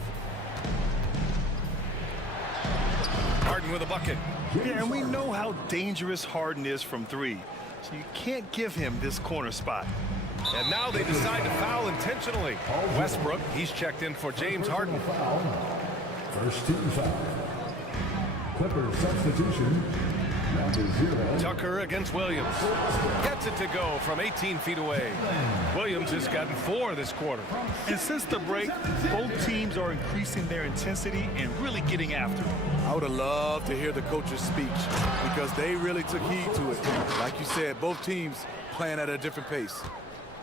Harden with a bucket. Yeah, and we know how dangerous Harden is from 3. So you can't give him this corner spot. And now they decide to foul intentionally. Westbrook, he's checked in for James Harden. First team foul. Clippers substitution. Number 0. Tucker against Williams. Gets it to go from 18 feet away. Williams has gotten 4 this quarter. And since the break, both teams are increasing their intensity and really getting after it. I would have loved to hear the coach's speech because they really took heed to it. Like you said, both teams playing at a different pace.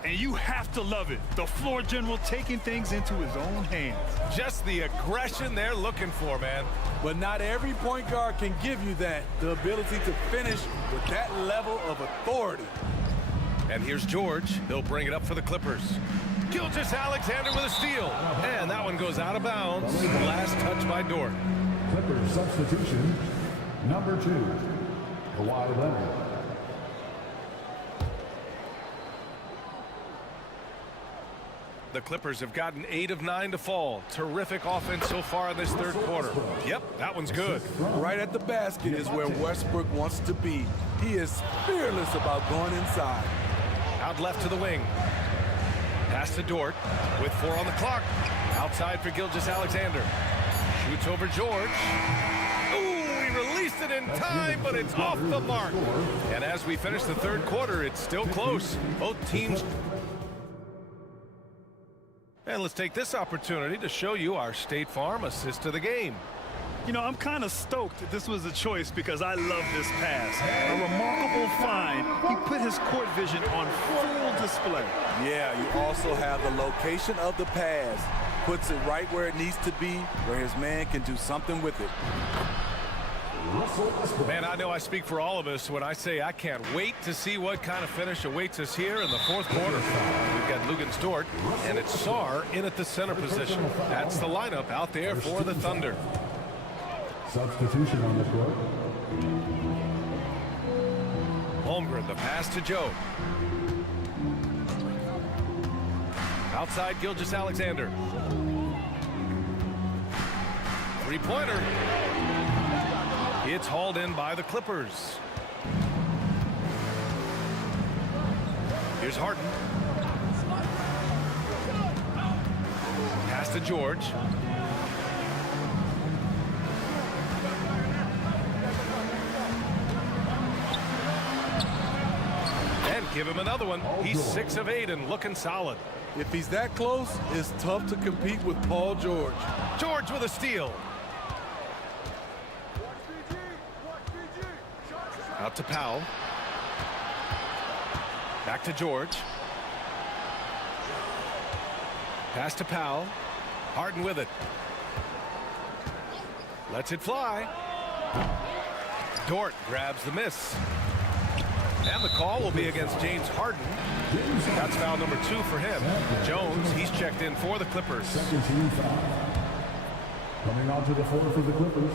And you have to love it. The floor general taking things into his own hands. Just the aggression they're looking for, man. But not every point guard can give you that. The ability to finish with that level of authority. And here's George. He'll bring it up for the Clippers. Gilgeous-Alexander with a steal. And that one goes out of bounds. Last touch by Dort. Clippers substitution. Number 2. Kawhi Leonard. The Clippers have gotten 8 of 9 to fall. Terrific offense so far in this third quarter. Yep, that one's good. Right at the basket is where Westbrook wants to be. He is fearless about going inside. Out left to the wing. Pass to Dort with 4 on the clock. Outside for Gilgeous-Alexander. Shoots over George. Ooh, he released it in time, but it's off the mark. And as we finish the third quarter, it's still close. Both teams. And let's take this opportunity to show you our State Farm assist of the game. You know, I'm kind of stoked that this was a choice because I love this pass. A remarkable find. He put his court vision on full display. Yeah, you also have the location of the pass. Puts it right where it needs to be, where his man can do something with it. Man, I know I speak for all of us when I say I can't wait to see what kind of finish awaits us here in the fourth quarter. We've got Lugan Stort, and it's Sarr in at the center position. That's the lineup out there for the Thunder. Substitution on the court. Holmgren, the pass to Joe. Outside Gilgeous-Alexander. Three-pointer. It's hauled in by the Clippers. Here's Harden. Pass to George. And give him another one. He's 6 of 8 and looking solid. If he's that close, it's tough to compete with Paul George. George with a steal. Out to Powell. Back to George. Pass to Powell. Harden with it. Lets it fly. Dort grabs the miss. And the call will be against James Harden. That's foul number 2 for him. Jones, he's checked in for the Clippers. Coming onto the floor for the Clippers.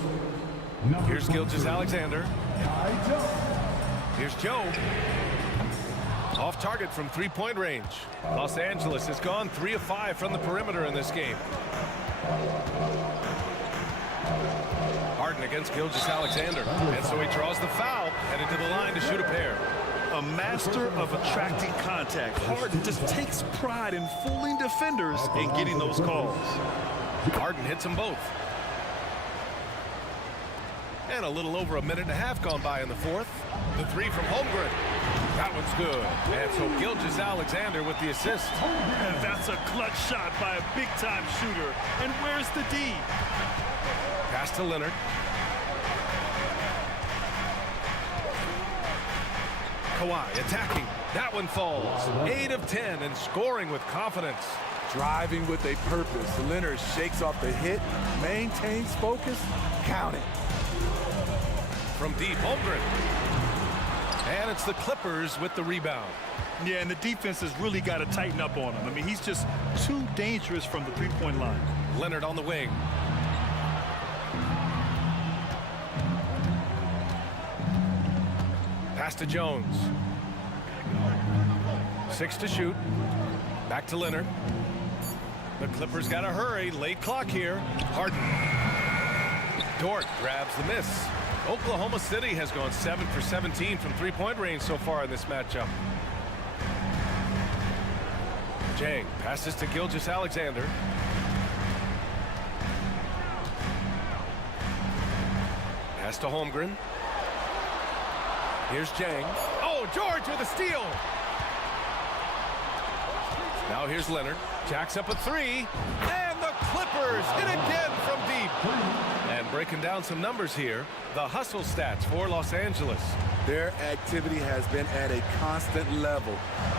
Here's Gilgeous-Alexander. Here's Joe. Off target from three-point range. Los Angeles has gone 3 of 5 from the perimeter in this game. Harden against Gilgeous-Alexander. And so he draws the foul, headed to the line to shoot a pair. A master of attracting contact. Harden just takes pride in fooling defenders and getting those calls. Harden hits them both. And a little over a minute and a half gone by in the fourth. The three from Holmgren. That one's good. And so Gilgeous-Alexander with the assist. And that's a clutch shot by a big-time shooter. And where's the D? Pass to Leonard. Kawhi attacking. That one falls. 8 of 10 and scoring with confidence. Driving with a purpose. Leonard shakes off the hit, maintains focus, count it. From deep, Holmgren. And it's the Clippers with the rebound. Yeah, and the defense has really got to tighten up on him. I mean, he's just too dangerous from the three-point line. Leonard on the wing. Pass to Jones. 6 to shoot. Back to Leonard. The Clippers got to hurry. Late clock here. Harden. Dort grabs the miss. Oklahoma City has gone 7 for 17 from three-point range so far in this matchup. Jang passes to Gilgeous-Alexander. Pass to Holmgren. Here's Jang. Oh, George with a steal. Now here's Leonard. Jacks up a three. And the Clippers hit again from deep. And breaking down some numbers here, the hustle stats for Los Angeles. Their activity has been at a constant level.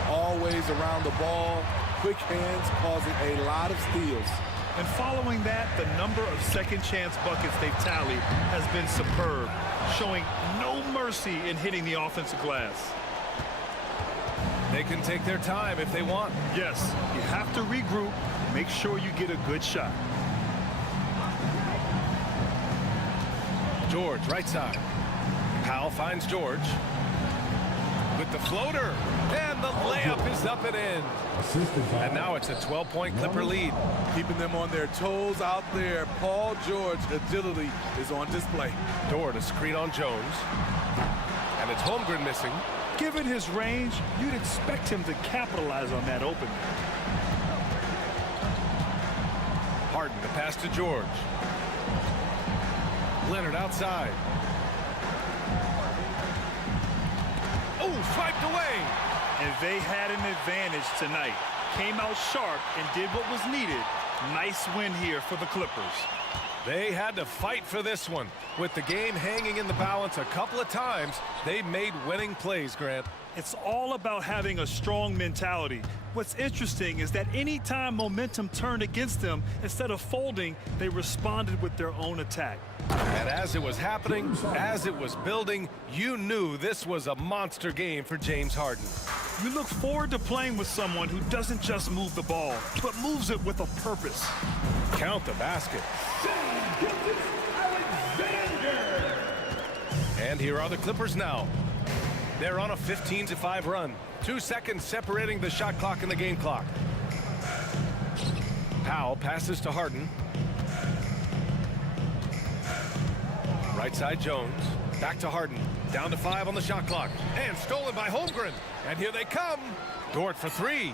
Always around the ball, quick hands causing a lot of steals. And following that, the number of second-chance buckets they've tallied has been superb, showing no mercy in hitting the offensive glass. They can take their time if they want. Yes, you have to regroup, make sure you get a good shot. George, right side. Powell finds George. With the floater. And the layup is up and in. And now it's a 12-point Clipper lead. Keeping them on their toes out there. Paul George agility is on display. Dort a screen on Jones. And it's Holmgren missing. Given his range, you'd expect him to capitalize on that opening. Harden, the pass to George. Leonard outside. Oh, swiped away. And they had an advantage tonight. Came out sharp and did what was needed. Nice win here for the Clippers. They had to fight for this one. With the game hanging in the balance a couple of times, they made winning plays, Grant. It's all about having a strong mentality. What's interesting is that anytime momentum turned against them, instead of folding, they responded with their own attack. And as it was happening, as it was building, you knew this was a monster game for James Harden. You look forward to playing with someone who doesn't just move the ball, but moves it with a purpose. Count the basket. And here are the Clippers now. They're on a 15-5 run. 2 seconds separating the shot clock and the game clock. Powell passes to Harden. Right side Jones. Back to Harden. Down to 5 on the shot clock. And stolen by Holmgren. And here they come. Dort for 3.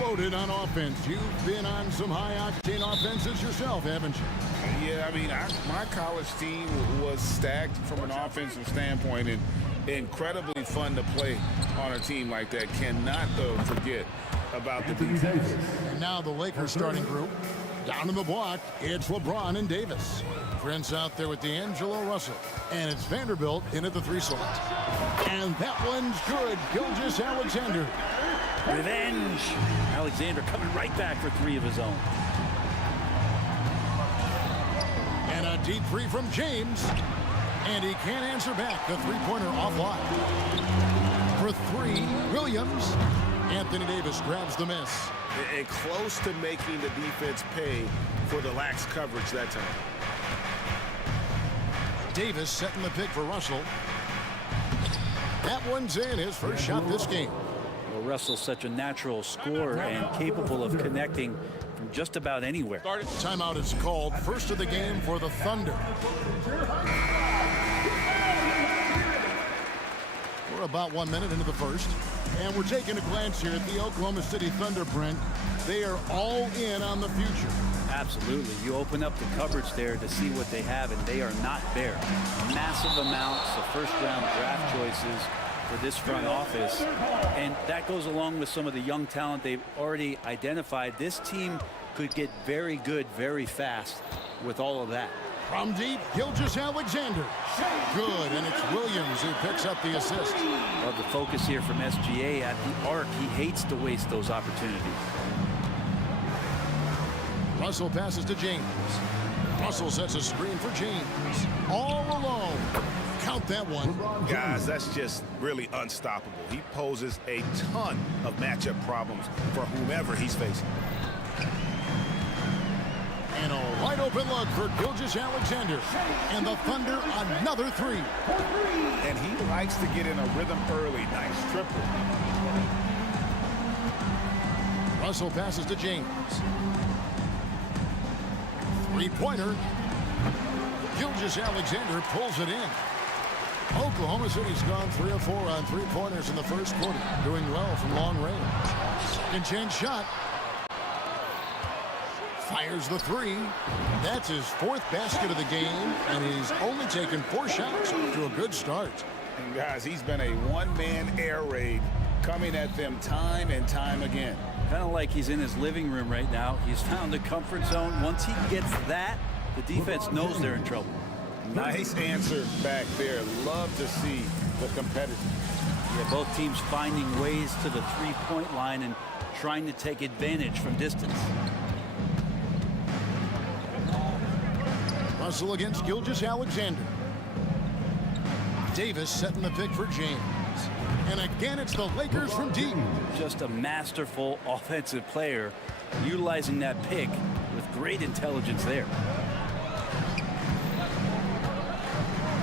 loaded on offense. You've been on some high-octane offenses yourself, haven't you? Yeah, I mean, my college team was stacked from an offensive standpoint and incredibly fun to play on a team like that. Cannot, though, forget about the defense. And now the Lakers starting group. Down in the block, it's LeBron and Davis. Prince out there with D'Angelo Russell. And it's Vanderbilt in at the 3 slot. And that one's good. Gilgeous-Alexander. Revenge. Alexander coming right back for 3 of his own. And a deep 3 from James. And he can't answer back. The 3-pointer offline. For 3, Williams. Anthony Davis grabs the miss. And close to making the defense pay for the lax coverage that time. Davis setting the pick for Russell. That one's in, his first shot this game. Well, Russell's such a natural scorer and capable of connecting from just about anywhere. Timeout is called. First of the game for the Thunder. We're about 1 minute into the first. And we're taking a glance here at the Oklahoma City Thunder, Brent. They are all in on the future. Absolutely. You open up the cupboards there to see what they have, and they are not bare. Massive amounts of first-round draft choices for this front office. And that goes along with some of the young talent they've already identified. This team could get very good very fast with all of that. From deep, Gilgeous-Alexander. Good, and it's Williams who picks up the assist. Well, the focus here from SGA at the arc. He hates to waste those opportunities. Russell passes to James. Russell sets a screen for James. All alone. Count that one. Guys, that's just really unstoppable. He poses a ton of matchup problems for whomever he's facing. And a wide open look for Gilgeous-Alexander. And the Thunder another 3. And he likes to get in a rhythm early. Nice triple. Russell passes to James. 3-pointer. Gilgeous-Alexander pulls it in. Oklahoma City's gone 3 of 4 on 3-pointers in the first quarter. Doing well from long range. Second chance shot. Fires the 3. That's his 4th basket of the game, and he's only taken 4 shots to a good start. And guys, he's been a one-man air raid coming at them time and time again. Kind of like he's in his living room right now. He's found the comfort zone. Once he gets that, the defense knows they're in trouble. Nice answer back there. Love to see the competitors. Yeah, both teams finding ways to the 3-point line and trying to take advantage from distance. Russell against Gilgeous-Alexander. Davis setting the pick for James. And again, it's the Lakers from deep. Just a masterful offensive player, utilizing that pick with great intelligence there.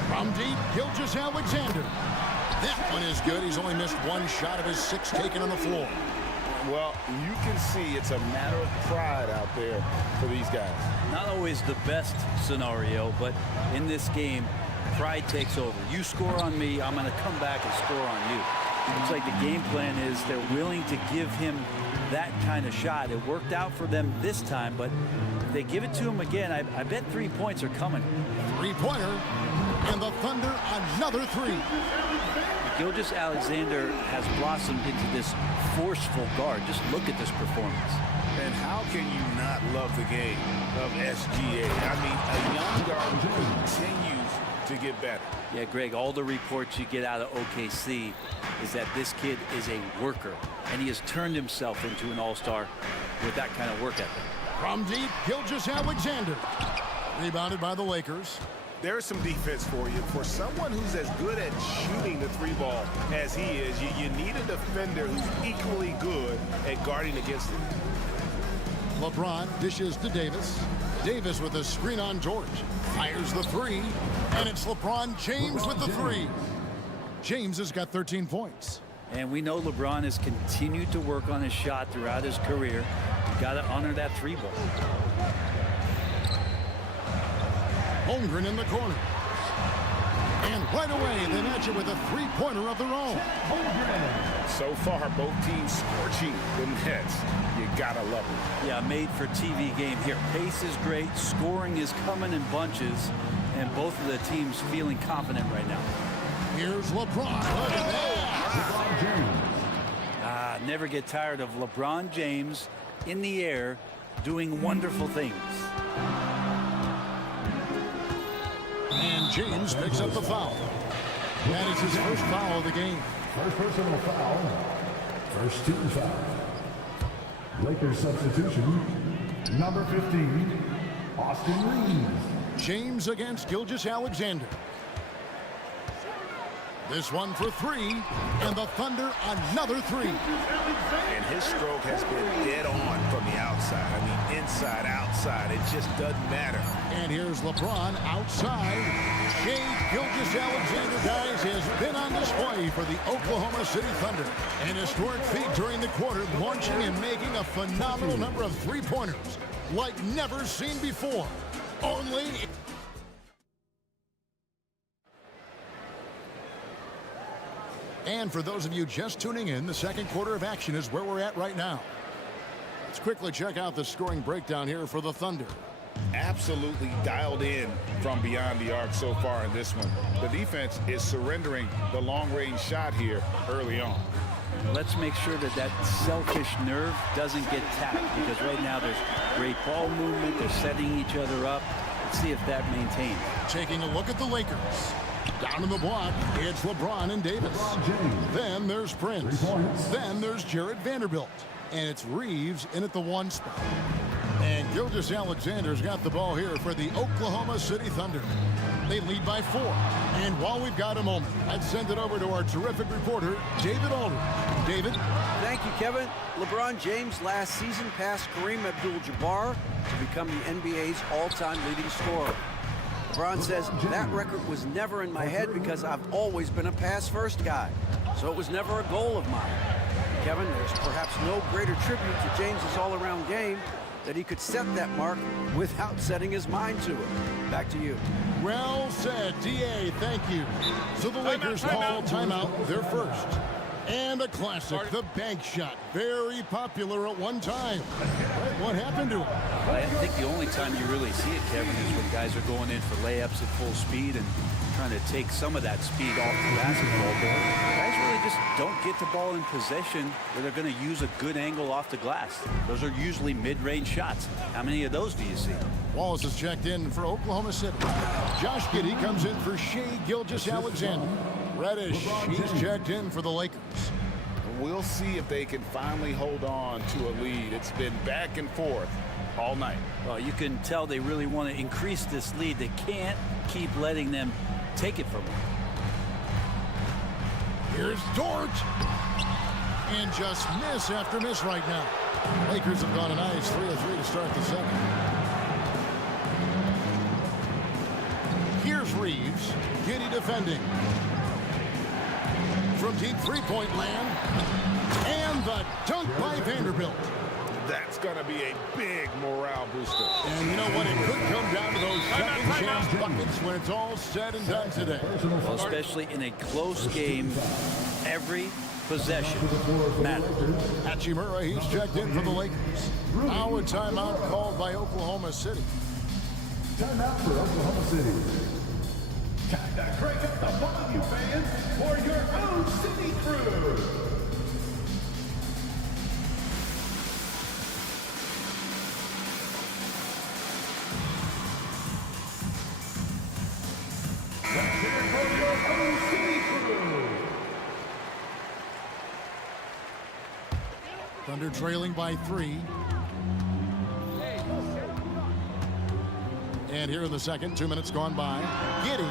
From deep, Gilgeous-Alexander. That one is good. He's only missed 1 shot of his 6 taken on the floor. Well, you can see it's a matter of pride out there for these guys. Not always the best scenario, but in this game, pride takes over. You score on me, I'm going to come back and score on you. Looks like the game plan is they're willing to give him that kind of shot. It worked out for them this time, but if they give it to him again, I bet 3 points are coming. 3-pointer, and the Thunder another 3. Gilgeous-Alexander has blossomed into this forceful guard. Just look at this performance. And how can you not love the game of SGA? I mean, a young guard who continues to get better. Yeah, Greg, all the reports you get out of OKC is that this kid is a worker, and he has turned himself into an all-star with that kind of work ethic. From deep, Gilgeous-Alexander. Rebounded by the Lakers. There's some defense for you. For someone who's as good at shooting the 3-ball as he is, you need a defender who's equally good at guarding against him. LeBron dishes to Davis. Davis with a screen on George. Fires the 3. And it's LeBron James with the 3. James has got 13 points. And we know LeBron has continued to work on his shot throughout his career. You've got to honor that 3-ball. Holmgren in the corner. And right away, they match it with a three-pointer of their own. So far, both teams scorching the nets. You gotta love it. Yeah, made for TV game here. Pace is great. Scoring is coming in bunches. And both of the teams feeling confident right now. Here's LeBron. Look at that. Never get tired of LeBron James in the air doing wonderful things. And James picks up the foul. That is his first foul of the game. First personal foul. First team foul. Lakers substitution. Number 15, Austin Reeves. James against Gilgeous-Alexander. This one for three, and the Thunder another three. And his stroke has been dead on from the outside. I mean, inside, outside, it just doesn't matter. And here's LeBron outside. Shea Gilgeous-Alexander, guys, has been on display for the Oklahoma City Thunder. An historic feat during the quarter, launching and making a phenomenal number of three-pointers like never seen before. Only... And for those of you just tuning in, the second quarter of action is where we're at right now. Let's quickly check out the scoring breakdown here for the Thunder. Absolutely dialed in from beyond the arc so far in this one. The defense is surrendering the long-range shot here early on. Let's make sure that that selfish nerve doesn't get tapped, because right now there's great ball movement. They're setting each other up. Let's see if that maintains. Taking a look at the Lakers. Down in the block, it's LeBron and Davis. Then there's Prince. Then there's Jarrett Vanderbilt. And it's Reeves in at the one spot. And Gilgeous-Alexander's got the ball here for the Oklahoma City Thunder. They lead by 4. And while we've got a moment, let's send it over to our terrific reporter, David Aldridge. David? Thank you, Kevin. LeBron James last season passed Kareem Abdul-Jabbar to become the NBA's all-time leading scorer. LeBron says that record was never in my head because I've always been a pass-first guy, so it was never a goal of mine. Kevin, there's perhaps no greater tribute to James's all-around game that he could set that mark without setting his mind to it. Back to you. Well said, D.A., thank you. So the Lakers call timeout, their first. And a classic, the bank shot. Very popular at one time. What happened to him? I think the only time you really see it, Kevin, is when guys are going in for layups at full speed and trying to take some of that speed off the basketball. But guys really just don't get the ball in possession where they're going to use a good angle off the glass. Those are usually mid-range shots. How many of those do you see? Wallace is checked in for Oklahoma City. Josh Giddey comes in for Shea Gilgeous-Alexander. Reddish, he's checked in for the Lakers. We'll see if they can finally hold on to a lead. It's been back and forth all night. Well, you can tell they really want to increase this lead. They can't keep letting them take it from them. Here's Dort. And just miss after miss right now. Lakers have gone a nice 3 of 3 to start the second. Here's Reeves. Giddey defending. From deep three-point land. And the dunk by Vanderbilt. That's going to be a big morale booster. And you know what? It could come down to those second chance buckets when it's all said and done today. Well, especially in a close game, every possession matters. Hachimura, he's checked in for the Lakers. Now a timeout called by Oklahoma City. Timeout for Oklahoma City. Time to crank up the volume, fans, for your own city crew. Thunder trailing by 3. And here in the second, 2 minutes gone by. Giddey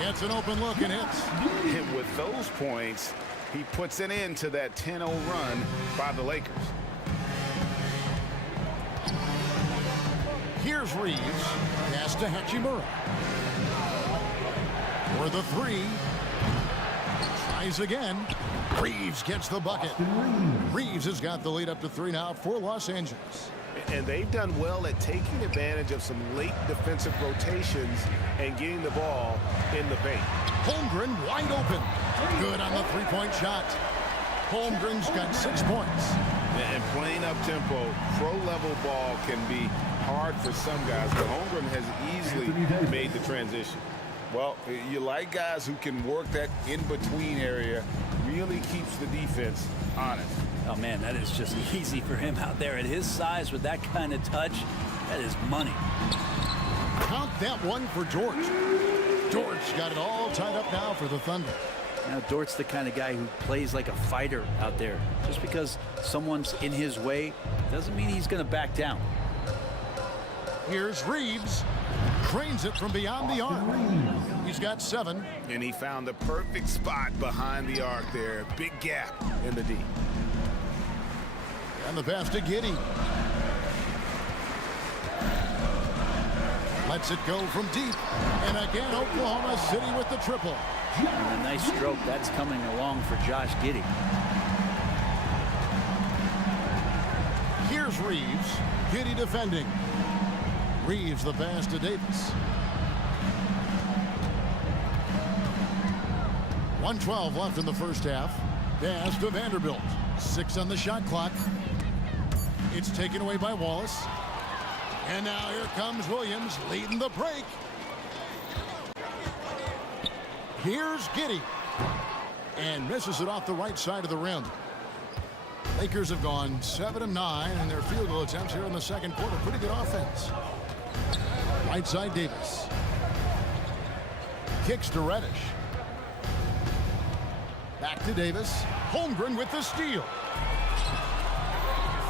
gets an open look and hits. And with those points, he puts an end to that 10-0 run by the Lakers. Here's Reeves. Pass to Hachimura. For the 3. Tries again. Reeves gets the bucket. Reeves has got the lead up to 3 now for Los Angeles. And they've done well at taking advantage of some late defensive rotations and getting the ball in the paint. Holmgren wide open. Good on the three-point shot. Holmgren's got 6 points. And playing up-tempo, pro-level ball can be hard for some guys, but Holmgren has easily made the transition. Well, you like guys who can work that in-between area, really keeps the defense honest. Oh, man, that is just easy for him out there. At his size, with that kind of touch, that is money. Count that one for George. George got it all tied up now for the Thunder. Now, Dort's the kind of guy who plays like a fighter out there. Just because someone's in his way doesn't mean he's going to back down. Here's Reeves. Trains it from beyond the arc. He's got 7. And he found the perfect spot behind the arc there. Big gap in the D. And the pass to Giddey. Lets it go from deep. And again, Oklahoma City with the triple. And a nice stroke. That's coming along for Josh Giddey. Here's Reeves. Giddey defending. Reeves the pass to Davis. 1:12 left in the first half. Pass to Vanderbilt. 6 on the shot clock. It's taken away by Wallace. And now here comes Williams leading the break. Here's Giddey. And misses it off the right side of the rim. Lakers have gone 7 of 9 in their field goal attempts here in the second quarter. Pretty good offense. Right side Davis. Kicks to Reddish. Back to Davis. Holmgren with the steal.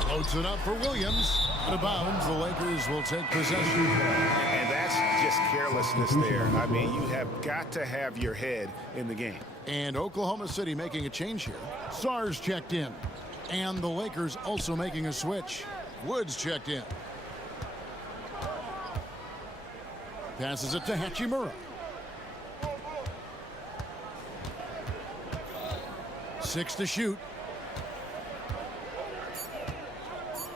Floats it up for Williams. Out of bounds. The Lakers will take possession. And that's just carelessness there. I mean, you have got to have your head in the game. And Oklahoma City making a change here. Sars checked in. And the Lakers also making a switch. Woods checked in. Passes it to Hachimura. 6 to shoot.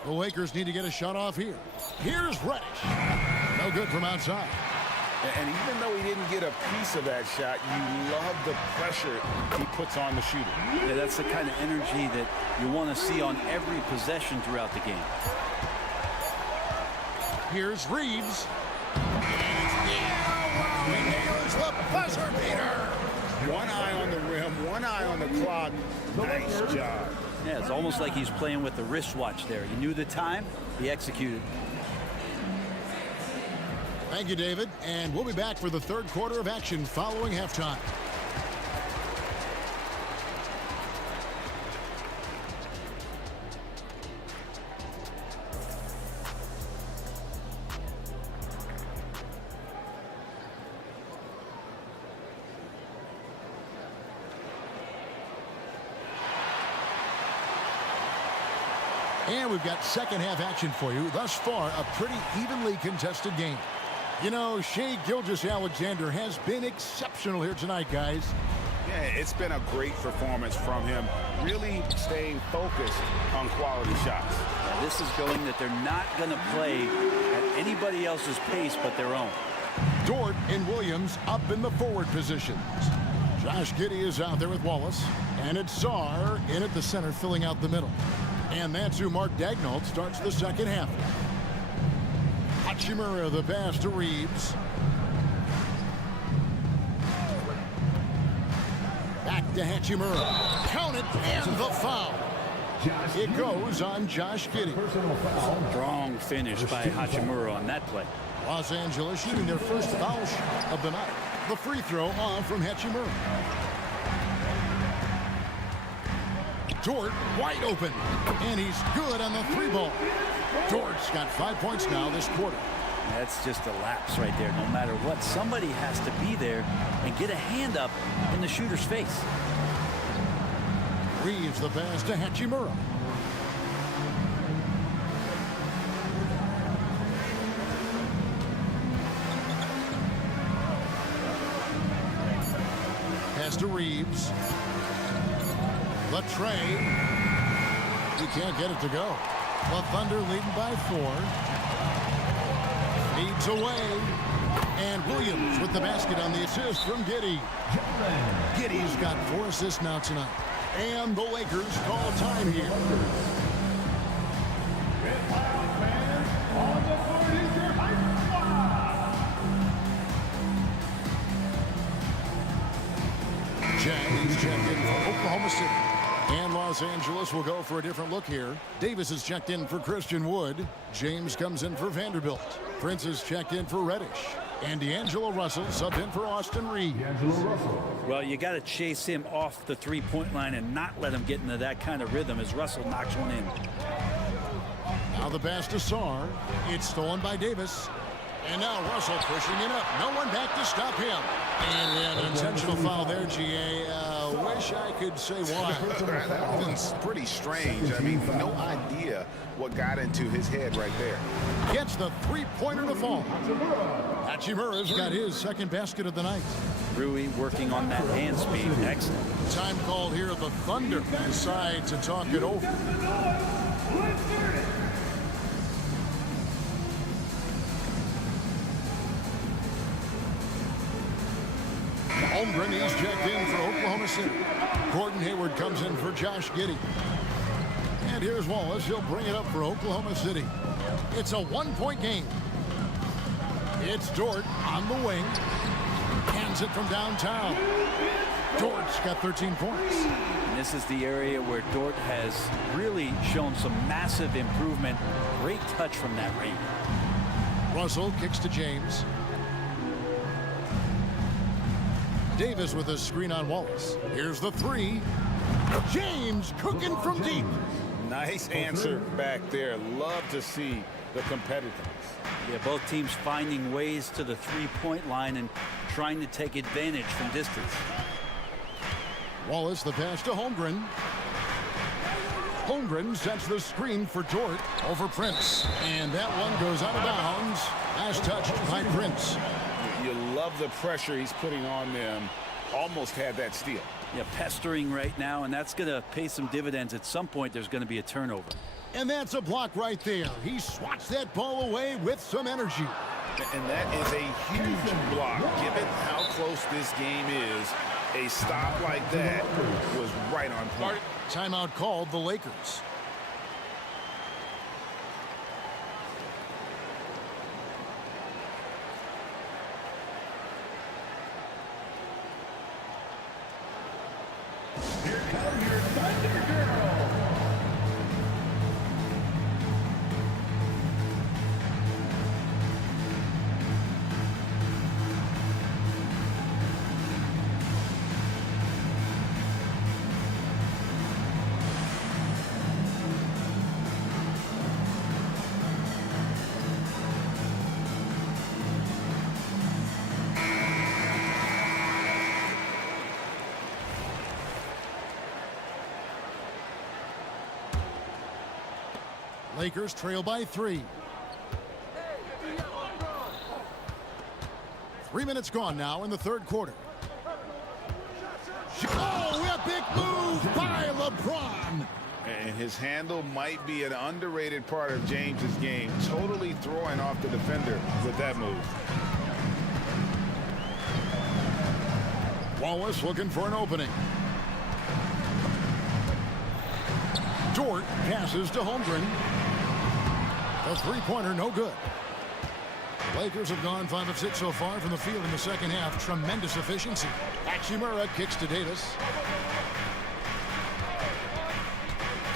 The Lakers need to get a shot off here. Here's Reddish. No good from outside. And even though he didn't get a piece of that shot, you love the pressure he puts on the shooter. Yeah, that's the kind of energy that you want to see on every possession throughout the game. Here's Reeves. He nails the buzzer beater. One eye on the rim, one eye on the clock. Nice job. Yeah, it's almost like he's playing with the wristwatch there. He knew the time, he executed. Thank you, David. And we'll be back for the third quarter of action following halftime. And we've got second half action for you. Thus far, a pretty evenly contested game. You know, Shai Gilgeous-Alexander has been exceptional here tonight, guys. Yeah, it's been a great performance from him. Really staying focused on quality shots. Now, this is going that they're not going to play at anybody else's pace but their own. Dort and Williams up in the forward positions. Josh Giddey is out there with Wallace. And it's Sarr in at the center, filling out the middle. And that's who Mark Daigneault starts the second half. Hachimura the pass to Reeves. Back to Hachimura. Count it and the foul. It goes on Josh Giddey. Strong finish by Hachimura on that play. Los Angeles shooting their first foul shot of the night. The free throw on from Hachimura. Dort wide open, and he's good on the 3-ball. Dort's got 5 points now this quarter. That's just a lapse right there. No matter what, somebody has to be there and get a hand up in the shooter's face. Reeves the pass to Hachimura. Pass to Reeves. The tray. He can't get it to go. The Thunder leading by 4. Feeds away. And Williams with the basket on the assist from Giddey. Giddey's got 4 assists now tonight. And the Lakers call time here. James checked in for Oklahoma City. And Los Angeles will go for a different look here. Davis is checked in for Christian Wood. James comes in for Vanderbilt. Prince is checked in for Reddish. And D'Angelo Russell subbed in for Austin Reed. Well, you got to chase him off the three-point line and not let him get into that kind of rhythm as Russell knocks one in. Now the pass to Sarr. It's stolen by Davis. And now Russell pushing it up. No one back to stop him. And we have an intentional foul there, GA. Wish I could say why. That was pretty strange. I mean, no idea what got into his head right there. Gets the three-pointer to fall. Hachimura's got his second basket of the night. Rui working on that hand speed. Excellent. Time called here. The Thunder decide to talk it over. Holmgren is checked in for Oklahoma City. Gordon Hayward comes in for Josh Giddey. And here's Wallace. He'll bring it up for Oklahoma City. It's a one-point game. It's Dort on the wing. Hands it from downtown. Dort's got 13 points. And this is the area where Dort has really shown some massive improvement. Great touch from that range. Russell kicks to James. Davis with a screen on Wallace. Here's the three. James cooking from deep. Nice answer back there. Love to see the competitiveness. Yeah, both teams finding ways to the three-point line and trying to take advantage from distance. Wallace, the pass to Holmgren. Holmgren sets the screen for Dort over Prince. And that one goes out of bounds. Last touched by Prince. You love the pressure he's putting on them. Almost had that steal. Yeah, pestering right now, and that's going to pay some dividends. At some point, there's going to be a turnover. And that's a block right there. He swats that ball away with some energy. And that is a huge block. Given how close this game is, a stop like that was right on point. Timeout called the Lakers. Here comes your Thunder Girl. Lakers trail by 3. 3 minutes gone now in the third quarter. Oh, a big move by LeBron. And his handle might be an underrated part of James's game. Totally throwing off the defender with that move. Wallace looking for an opening. Dort passes to Holmgren. The three-pointer, no good. Lakers have gone 5 of 6 so far from the field in the second half. Tremendous efficiency. Hachimura kicks to Davis.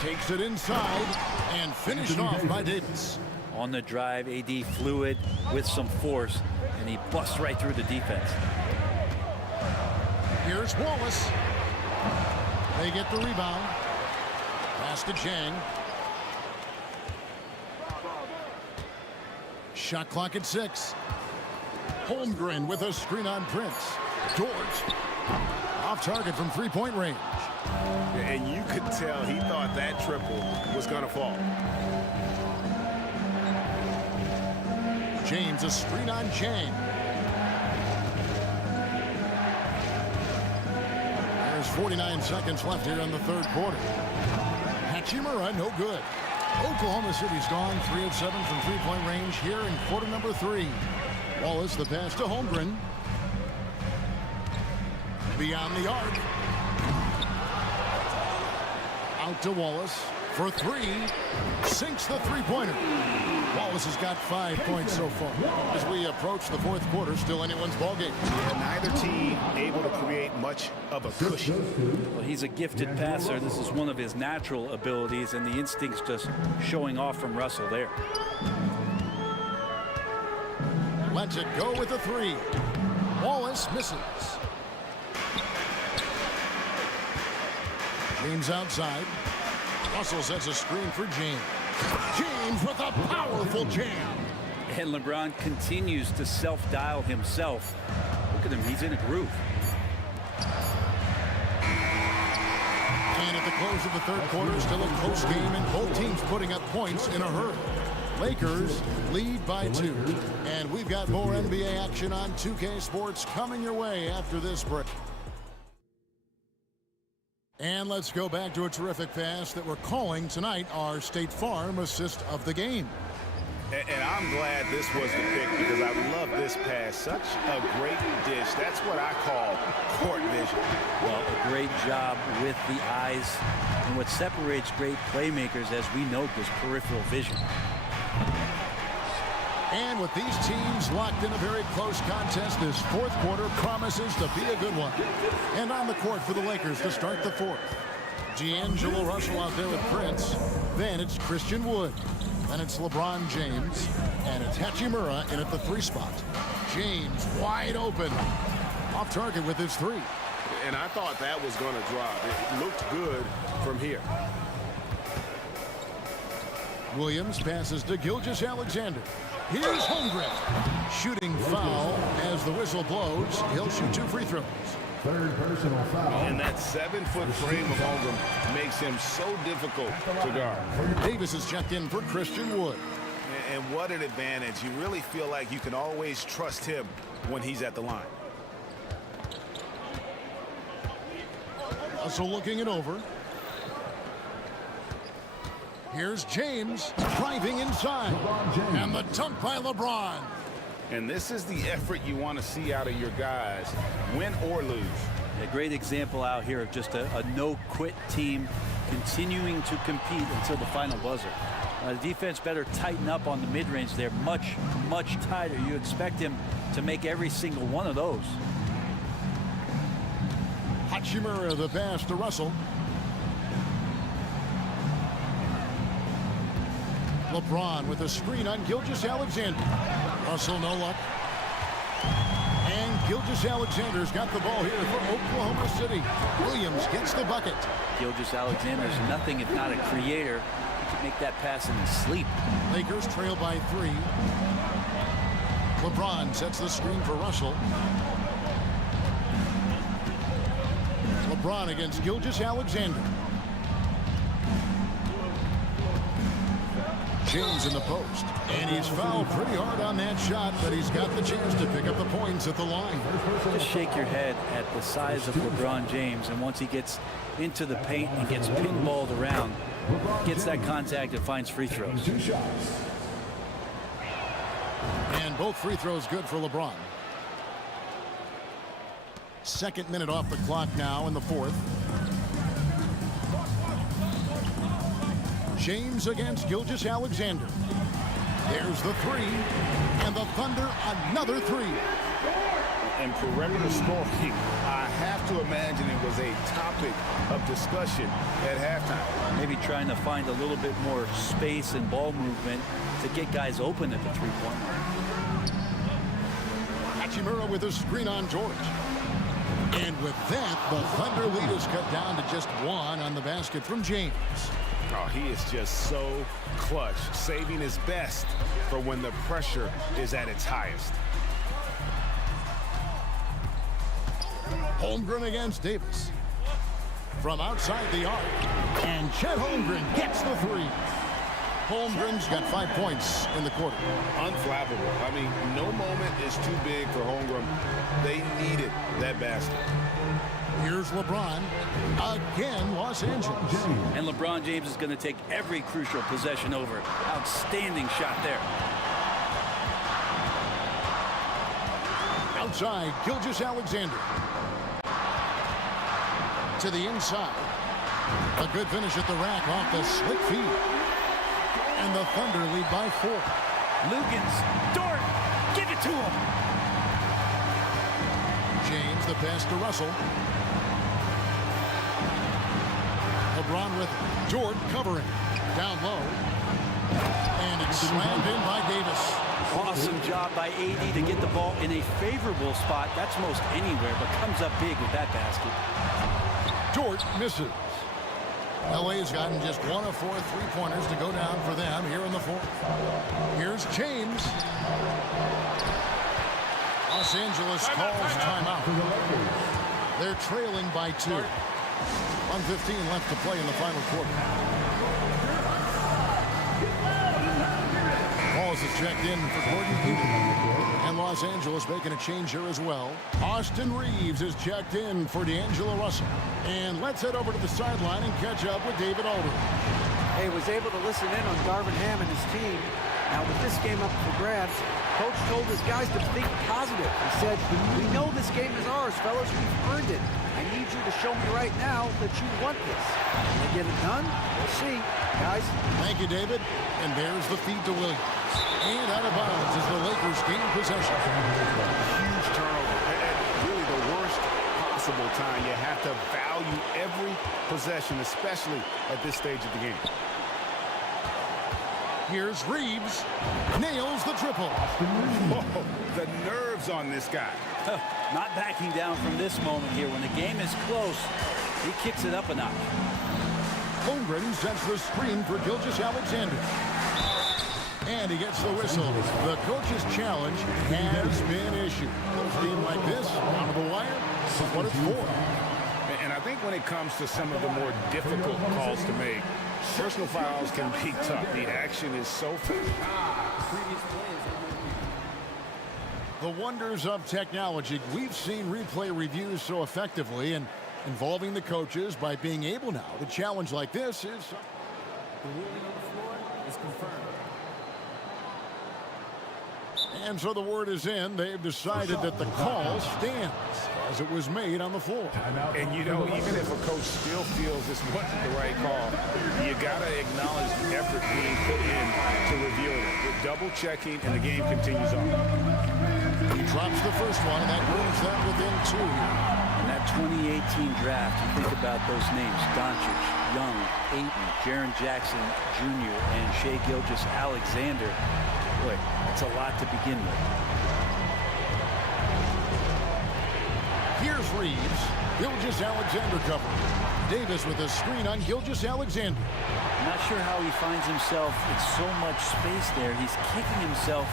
Takes it inside and finished off by Davis. On the drive, AD fluid with some force, and he busts right through the defense. Here's Wallace. They get the rebound. Pass to Chang. Shot clock at 6. Holmgren with a screen on Prince. Dort off target from three-point range. And you could tell he thought that triple was going to fall. James a screen on Chang. There's 49 seconds left here in the third quarter. Hachimura no good. Oklahoma City's gone 3 of 7 from three-point range here in quarter number 3. Wallace, the pass to Holmgren. Beyond the arc. Out to Wallace for 3. Sinks the three-pointer. Wallace has got 5 points so far. As we approach the fourth quarter, still anyone's ballgame. Neither team able to create much of a cushion. Well, he's a gifted passer. This is one of his natural abilities, and the instincts just showing off from Russell there. Lets it go with a 3. Wallace misses. James outside. Russell sets a screen for James. James with a powerful jam. And LeBron continues to self-dial himself. Look at him, he's in a groove. And at the close of the third quarter, still a close game, and both teams putting up points in a hurry. Lakers lead by 2. And we've got more NBA action on 2K Sports coming your way after this break. And let's go back to a terrific pass that we're calling tonight our State Farm assist of the game. And I'm glad this was the pick because I love this pass. Such a great dish. That's what I call court vision. Well, a great job with the eyes. And what separates great playmakers, as we note, is peripheral vision. And with these teams locked in a very close contest, this fourth quarter promises to be a good one. And on the court for the Lakers to start the fourth. D'Angelo Russell out there with Prince. Then it's Christian Wood. Then it's LeBron James. And it's Hachimura in at the 3 spot. James wide open. Off target with his 3. And I thought that was going to drop. It looked good from here. Williams passes to Gilgeous-Alexander. Here's Holmgren. Shooting foul as the whistle blows. He'll shoot 2 free throws. Third personal foul. And that 7-foot frame of Holmgren makes him so difficult to guard. Davis is checked in for Christian Wood. And what an advantage. You really feel like you can always trust him when he's at the line. Russell looking it over. Here's James driving inside. And the dunk by LeBron. And this is the effort you want to see out of your guys, win or lose. A great example out here of just a no-quit team continuing to compete until the final buzzer. The defense better tighten up on the mid-range there, much, much tighter. You expect him to make every single one of those. Hachimura the pass to Russell. LeBron with a screen on Gilgeous-Alexander. Russell no luck. And Gilgeous-Alexander's got the ball here for Oklahoma City. Williams gets the bucket. Gilgeous-Alexander's nothing if not a creator. He can make that pass in his sleep. Lakers trail by 3. LeBron sets the screen for Russell. LeBron against Gilgeous-Alexander. James in the post. And he's fouled pretty hard on that shot, but he's got the chance to pick up the points at the line. Just shake your head at the size of LeBron James, and once he gets into the paint and gets pinballed around, gets that contact and finds free throws. And both free throws good for LeBron. Second minute off the clock now in the fourth. James against Gilgeous-Alexander. There's the 3. And the Thunder another 3. And perimeter scoring, I have to imagine it was a topic of discussion at halftime. Maybe trying to find a little bit more space and ball movement to get guys open at the three-point line. Hachimura with a screen on George. And with that, the Thunder lead is cut down to just 1 on the basket from James. Oh, he is just so clutch, saving his best for when the pressure is at its highest. Holmgren against Davis. From outside the arc. And Chet Holmgren gets the 3. Holmgren's got 5 points in the quarter. Unflappable. I mean, no moment is too big for Holmgren. They needed that basket. Here's LeBron. Again, Los Angeles. And LeBron James is going to take every crucial possession over. Outstanding shot there. Outside, Gilgeous-Alexander. To the inside. A good finish at the rack off the slick feed. And the Thunder lead by 4. Lugans, Dort, give it to him. James, the pass to Russell. LeBron with Jordan covering. Down low. And it's slammed in by Davis. Awesome job by AD to get the ball in a favorable spot. That's most anywhere, but comes up big with that basket. Dort misses. LA has gotten just 1 of 4 3-pointers to go down for them here in the 4th. Here's James. Los Angeles calls timeout. They're trailing by 2. 1:15 left to play in the final quarter. Balls is checked in for Gordon Hayward. And Los Angeles making a change here as well. Austin Reeves is checked in for D'Angelo Russell. And let's head over to the sideline and catch up with David Aldridge. Hey, was able to listen in on Darvin Ham and his team. Now, with this game up for grabs, Coach told his guys to think positive. He said, we know this game is ours, fellas. We've earned it. I need you to show me right now that you want this. Can they get it done? We'll see. Guys. Thank you, David. And there's the feed to Williams. And out of bounds as the Lakers gain possession. Huge turnover. And really the worst possible time. You have to value every possession, especially at this stage of the game. Here's Reeves. Nails the triple. Whoa, the nerves on this guy. Not backing down from this moment here. When the game is close, he kicks it up a notch. Holmgren sets the screen for Gilgeous-Alexander. And he gets the whistle. The coach's challenge has been issued. A game like this, down to the wire, this is what it's for. And I think when it comes to some of the more difficult calls to make, personal fouls can be tough. The action is so fast. The wonders of technology. We've seen replay reviews so effectively and involving the coaches by being able now to challenge like this is... The ruling on the floor is confirmed. And so the word is in. They've decided that the call stands as it was made on the floor. And, you know, even if a coach still feels this wasn't the right call, you got to acknowledge the effort being put in to reviewing it. With double checking, and the game continues on. He drops the first one, and that brings them within 2 here. In that 2018 draft, you think about those names: Doncic, Young, Ayton, Jaren Jackson Jr., and Shai Gilgeous-Alexander. Boy, that's a lot to begin with. Here's Reeves. Gilgeous-Alexander covering. Davis with a screen on Gilgeous-Alexander. I'm not sure how he finds himself in so much space there. He's kicking himself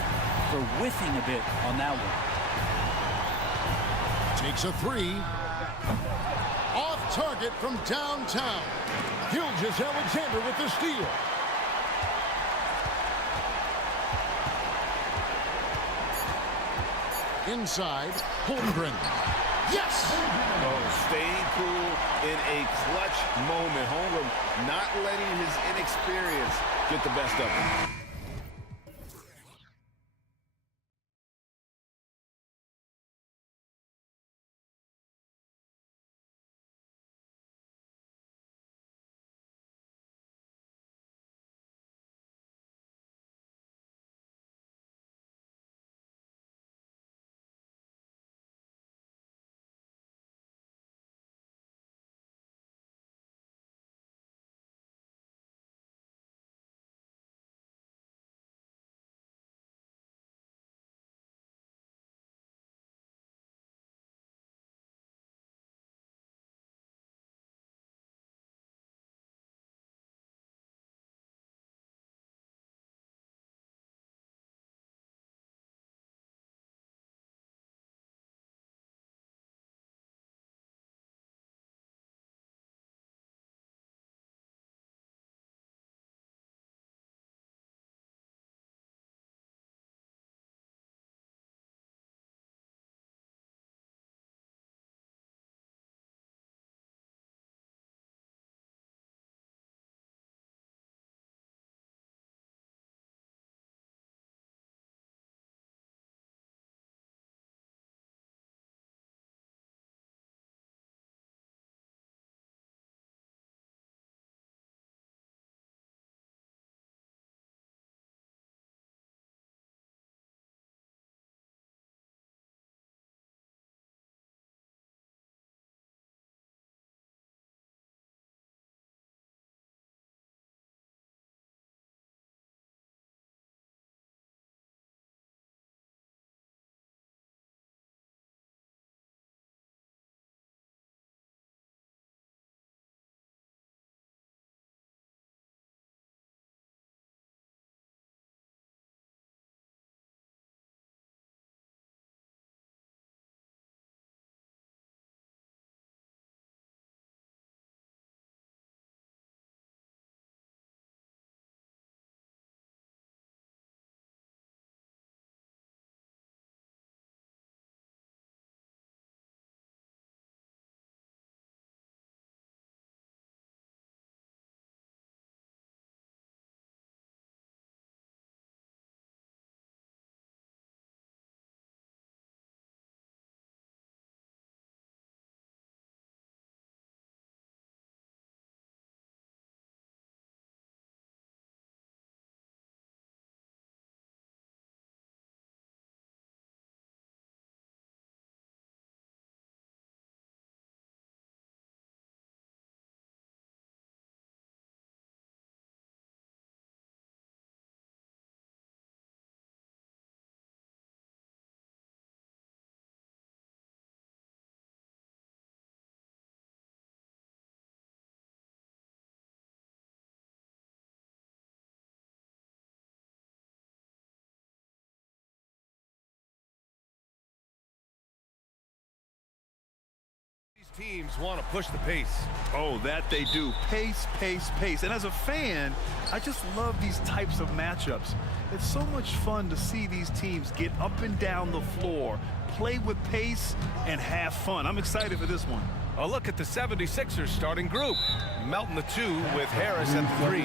for whiffing a bit on that one. Takes a 3. Off target from downtown. Gilgeous-Alexander with the steal. Inside, Holmgren. Yes! Oh, staying cool in a clutch moment. Holmgren not letting his inexperience get the best of him. teams want to push the pace. Oh, that they do. Pace, pace, pace. And as a fan, I just love these types of matchups. It's so much fun to see these teams get up and down the floor, play with pace, and have fun. I'm excited for this one. A look at the 76ers starting group. Melton the 2 with Harris at the 3.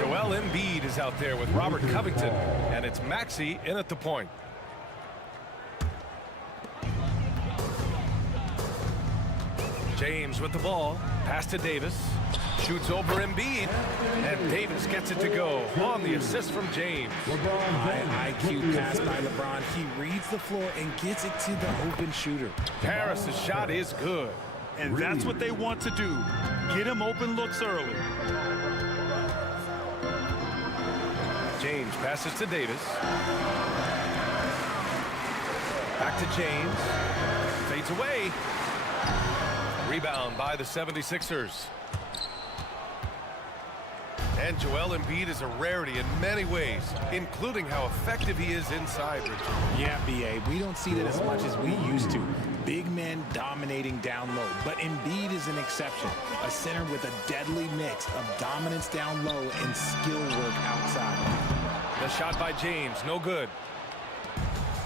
Joel Embiid is out there with Robert Covington. And it's Maxey in at the point. James with the ball. Pass to Davis. Shoots over Embiid. And Davis gets it to go on the assist from James. High IQ pass by LeBron. He reads the floor and gets it to the open shooter. Harris's shot is good. And that's what they want to do. Get him open looks early. James passes to Davis. Back to James. Fades away. Rebound by the 76ers. And Joel Embiid is a rarity in many ways, including how effective he is inside, Richard. Yeah, B.A., we don't see that as much as we used to. Big men dominating down low, but Embiid is an exception. A center with a deadly mix of dominance down low and skill work outside. The shot by James, no good.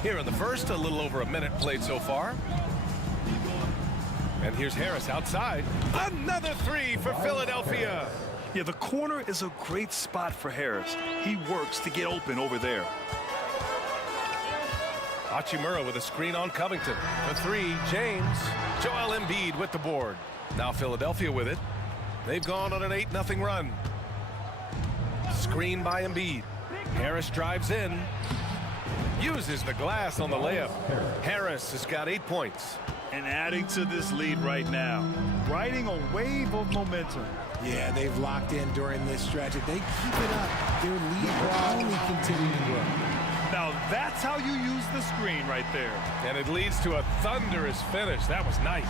Here in the first, a little over a minute played so far. And here's Harris outside. Another 3 for Philadelphia. Yeah, the corner is a great spot for Harris. He works to get open over there. Hachimura with a screen on Covington. The 3, James. Joel Embiid with the board. Now Philadelphia with it. They've gone on an 8-0 run. Screen by Embiid. Harris drives in. Uses the glass on the layup. Harris has got 8 points. And adding to this lead right now. Riding a wave of momentum. Yeah, they've locked in during this stretch. If they keep it up, their lead will only continue to grow. Now that's how you use the screen right there. And it leads to a thunderous finish. That was nice.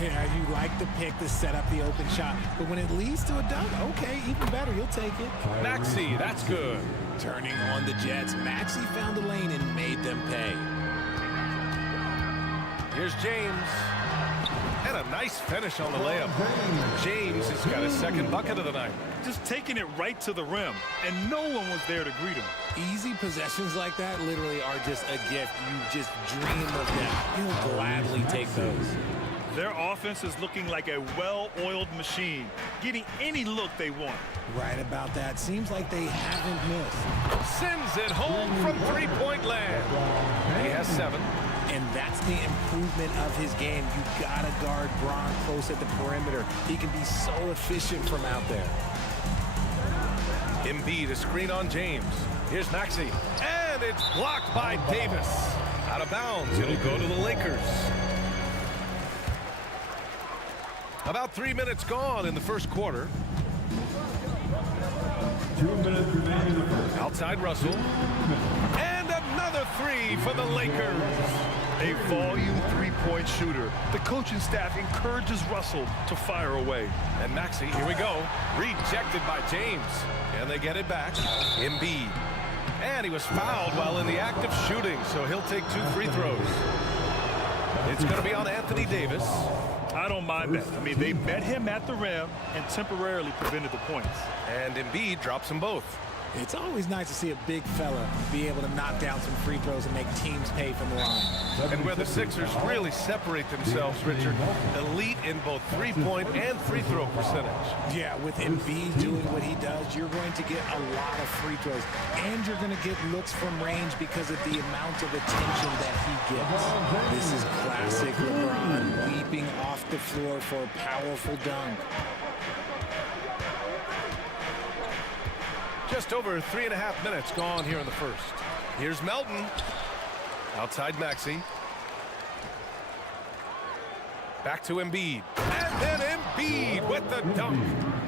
Yeah, you like the pick to set up the open shot, but when it leads to a dunk, okay, even better, you'll take it. Maxey, that's good. Turning on the Jets, Maxey found the lane and made them pay. Here's James. And a nice finish on the layup. James has got his second bucket of the night. Just taking it right to the rim, and no one was there to greet him. Easy possessions like that literally are just a gift. You just dream of them. You'll gladly take those. Their offense is looking like a well-oiled machine, getting any look they want. Right about that. Seems like they haven't missed. Sends it home from three-point land. He has 7. And that's the improvement of his game. You gotta guard Braun close at the perimeter. He can be so efficient from out there. Embiid, a screen on James. Here's Maxey. And it's blocked by Davis. Out of bounds. It'll go to the Lakers. About 3 minutes gone in the first quarter. 2 minutes remaining in the first. Outside Russell. And another 3 for the Lakers. A volume three-point shooter. The coaching staff encourages Russell to fire away. And Maxey, here we go. Rejected by James. And they get it back. Embiid. And he was fouled while in the act of shooting, so he'll take 2 free throws. It's going to be on Anthony Davis. I don't mind that. I mean, they met him at the rim and temporarily prevented the points. And Embiid drops them both. It's always nice to see a big fella be able to knock down some free throws and make teams pay from the line. And where the Sixers really separate themselves, Richard, elite in both three-point and free throw percentage. Yeah, with Embiid doing what he does, you're going to get a lot of free throws. And you're going to get looks from range because of the amount of attention that he gets. This is classic LeBron leaping off the floor for a powerful dunk. Just over 3.5 minutes gone here in the first. Here's Melton. Outside Maxey. Back to Embiid. And then Embiid with the dunk.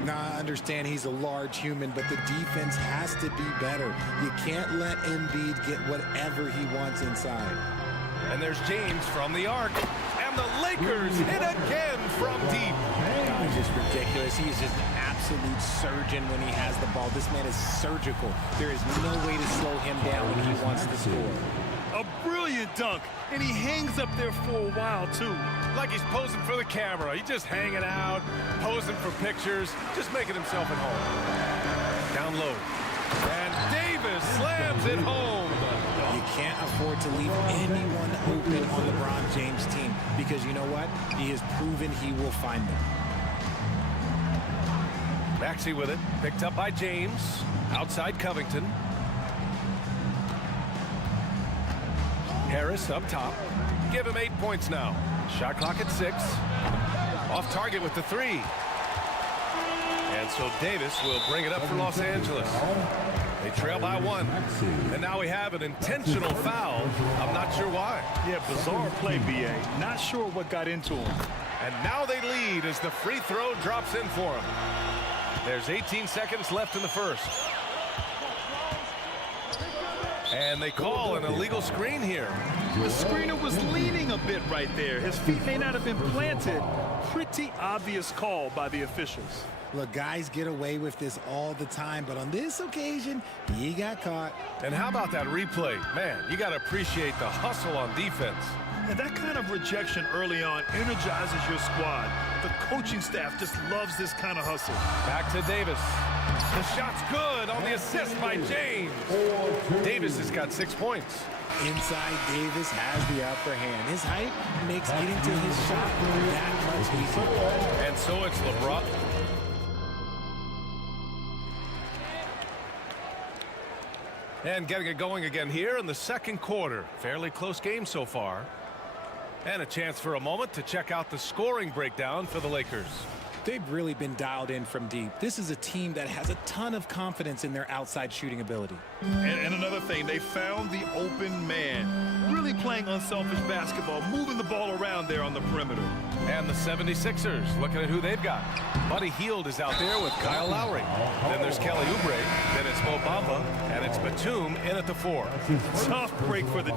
Now, I understand he's a large human, but the defense has to be better. You can't let Embiid get whatever he wants inside. And there's James from the arc. And the Lakers hit again from deep. He's just ridiculous. He is just an absolute surgeon when he has the ball. This man is surgical. There is no way to slow him down when he wants to score. A brilliant dunk, and he hangs up there for a while, too. Like he's posing for the camera. He's just hanging out, posing for pictures, just making himself at home. Down low. And Davis slams it home. You can't afford to leave anyone open on LeBron James' team because you know what? He has proven he will find them. Maxey with it. Picked up by James. Outside Covington. Harris up top. Give him 8 points now. Shot clock at 6. Off target with the 3. And so Davis will bring it up for Los Angeles. They trail by 1. And now we have an intentional foul. I'm not sure why. Yeah, bizarre play, B.A. Not sure what got into him. And now they lead as the free throw drops in for him. There's 18 seconds left in the first. And they call an illegal screen here. The screener was leaning a bit right there. His feet may not have been planted. Pretty obvious call by the officials. Look, guys get away with this all the time, but on this occasion, he got caught. And how about that replay? Man, you got to appreciate the hustle on defense. And that kind of rejection early on energizes your squad. The coaching staff just loves this kind of hustle. Back to Davis. The shot's good on the assist by James. Davis has got 6 points. Inside, Davis has the upper hand. His height makes getting to his shot that much easier. And so it's LeBron. And getting it going again here in the second quarter. Fairly close game so far. And a chance for a moment to check out the scoring breakdown for the Lakers. They've really been dialed in from deep. This is a team that has a ton of confidence in their outside shooting ability. And another thing, they found the open man. Really playing unselfish basketball, moving the ball around there on the perimeter. And the 76ers, looking at who they've got. Buddy Hield is out there with Kyle Lowry. Then there's Kelly Oubre. Then it's Mo Bamba. And it's Batum in at the 4. Tough break for the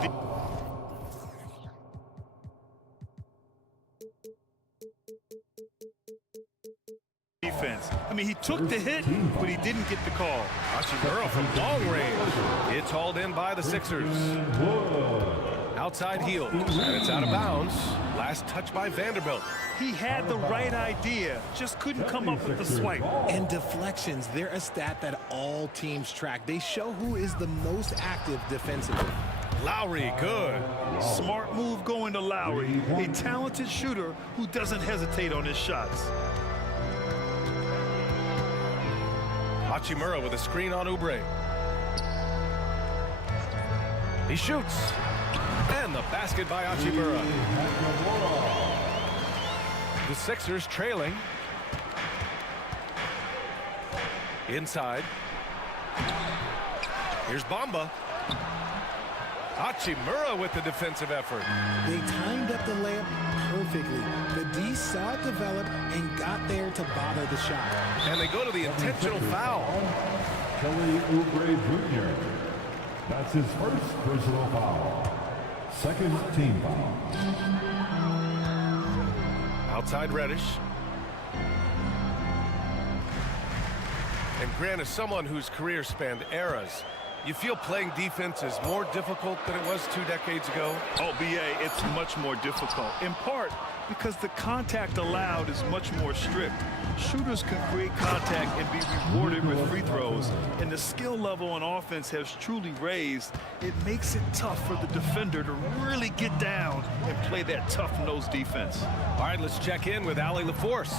defense. I mean, he took the hit, but he didn't get the call. Hachimura from long range. It's hauled in by the Sixers. Outside Hield, and it's out of bounds. Last touch by Vanderbilt. He had the right idea, just couldn't come up with the swipe. And deflections, they're a stat that all teams track. They show who is the most active defensively. Lowry, good. Smart move going to Lowry, a talented shooter who doesn't hesitate on his shots. Hachimura with a screen on Oubre. He shoots. And the basket by Hachimura. The Sixers trailing. Inside. Here's Bamba. Hachimura with the defensive effort. They timed up the layup perfectly. The D saw it develop and got there to bother the shot. And they go to the intentional foul. Kelly Oubre Jr. That's his first personal foul. Second team foul. Outside Reddish. And Grant, as someone whose career spanned eras, you feel playing defense is more difficult than it was 2 decades ago? Oh, B.A., it's much more difficult, in part because the contact allowed is much more strict. Shooters can create contact and be rewarded with free throws, and the skill level on offense has truly raised. It makes it tough for the defender to really get down and play that tough-nosed defense. All right, let's check in with Allie LaForce.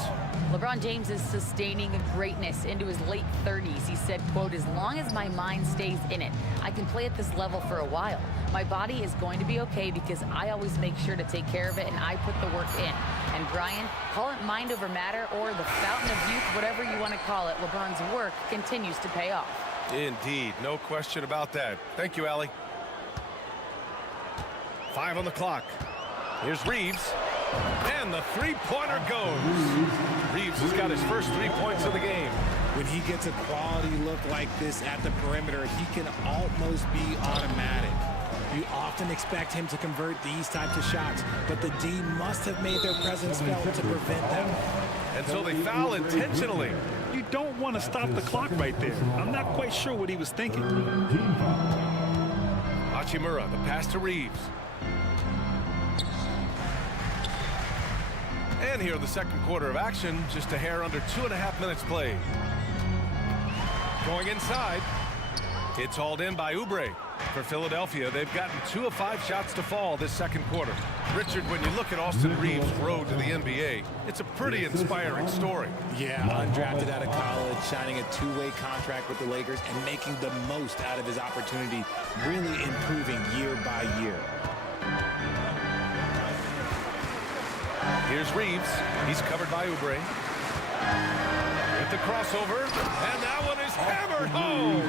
LeBron James is sustaining greatness into his late 30s. He said, quote, "As long as my mind stays in it, I can play at this level for a while. My body is going to be okay because I always make sure to take care of it and I put the work in." And Brian, call it mind over matter or the fountain of youth, whatever you want to call it, LeBron's work continues to pay off. Indeed, no question about that. Thank you, Allie. 5 on the clock. Here's Reeves. And the three-pointer goes. Reeves has got his first 3 points of the game. When he gets a quality look like this at the perimeter, he can almost be automatic. You often expect him to convert these types of shots, but the D must have made their presence felt to prevent them. And so they foul intentionally. You don't want to stop the clock right there. I'm not quite sure what he was thinking. Hachimura, the pass to Reeves. And here in the second quarter of action, just a hair under 2.5 minutes played. Going inside, it's hauled in by Oubre. For Philadelphia, they've gotten 2 of 5 shots to fall this second quarter. Richard, when you look at Austin Reeves' road to the NBA, it's a pretty inspiring story. Yeah, undrafted out of college, signing a 2-way contract with the Lakers and making the most out of his opportunity, really improving year by year. Here's Reeves. He's covered by Oubre. With the crossover, and that one is hammered home.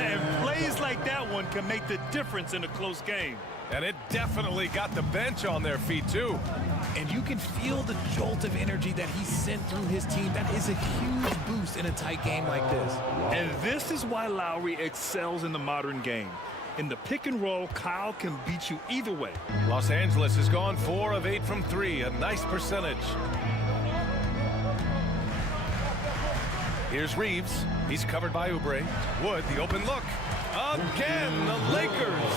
And plays like that one can make the difference in a close game. And it definitely got the bench on their feet, too. And you can feel the jolt of energy that he sent through his team. That is a huge boost in a tight game like this. And this is why Lowry excels in the modern game. In the pick and roll, Kyle can beat you either way. Los Angeles has gone 4 of 8 from 3, a nice percentage. Here's Reeves. He's covered by Oubre. Wood, the open look. Again, the Lakers.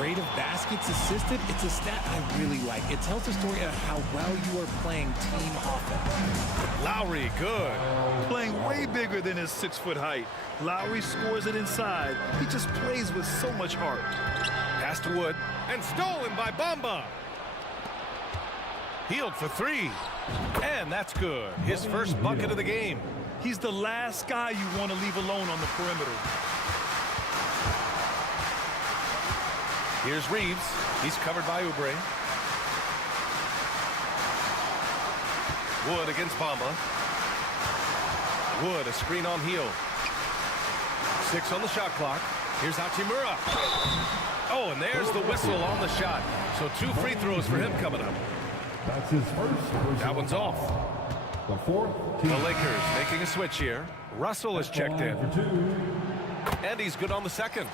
Rate of baskets assisted, it's a stat I really like. It tells the story of how well you are playing team offense. Lowry, good. Playing way bigger than his 6-foot height. Lowry scores it inside. He just plays with so much heart. Pass to Wood, and stolen by Bamba. Healed for 3. And that's good. His first bucket of the game. He's the last guy you want to leave alone on the perimeter. Here's Reeves. He's covered by Oubre. Wood against Bamba. Wood, a screen on Heel. 6 on the shot clock. Here's Hachimura. Oh, and there's the whistle on the shot. So 2 free throws for him coming up. That's his first. That one's off. The fourth team. The Lakers making a switch here. Russell is checked in. And he's good on the second.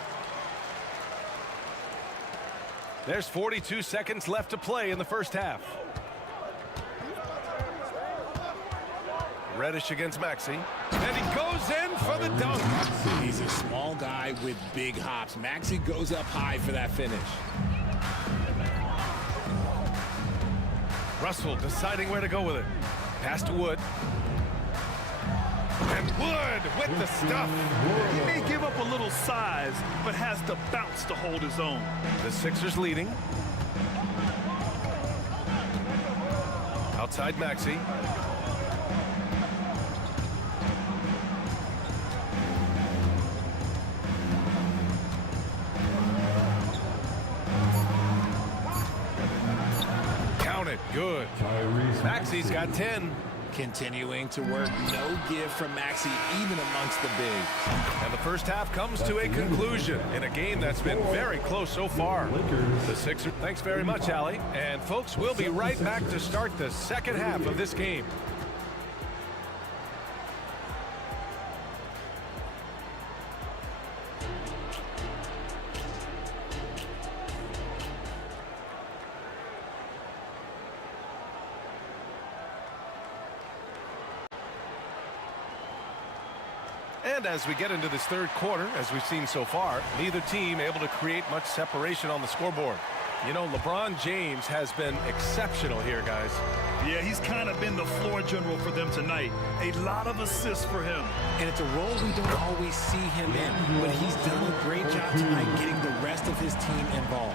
There's 42 seconds left to play in the first half. Reddish against Maxey. And he goes in for the dunk. He's a small guy with big hops. Maxey goes up high for that finish. Russell deciding where to go with it. Pass to Wood. And Wood with the stuff. He may give up a little size, but has the bounce to hold his own. The Sixers leading. Outside Maxey. Count it. Good. Maxey's got 10. Continuing to work, no give from Maxey, even amongst the bigs. And the first half comes to a conclusion in a game that's been very close so far. The Sixers. Thanks very much, Allie. And folks, we'll be right back to start the second half of this game. And as we get into this third quarter, as we've seen so far, neither team able to create much separation on the scoreboard. You know, LeBron James has been exceptional here, guys. Yeah, he's kind of been the floor general for them tonight. A lot of assists for him. And it's a role we don't always see him in, but he's done a great job tonight getting the rest of his team involved.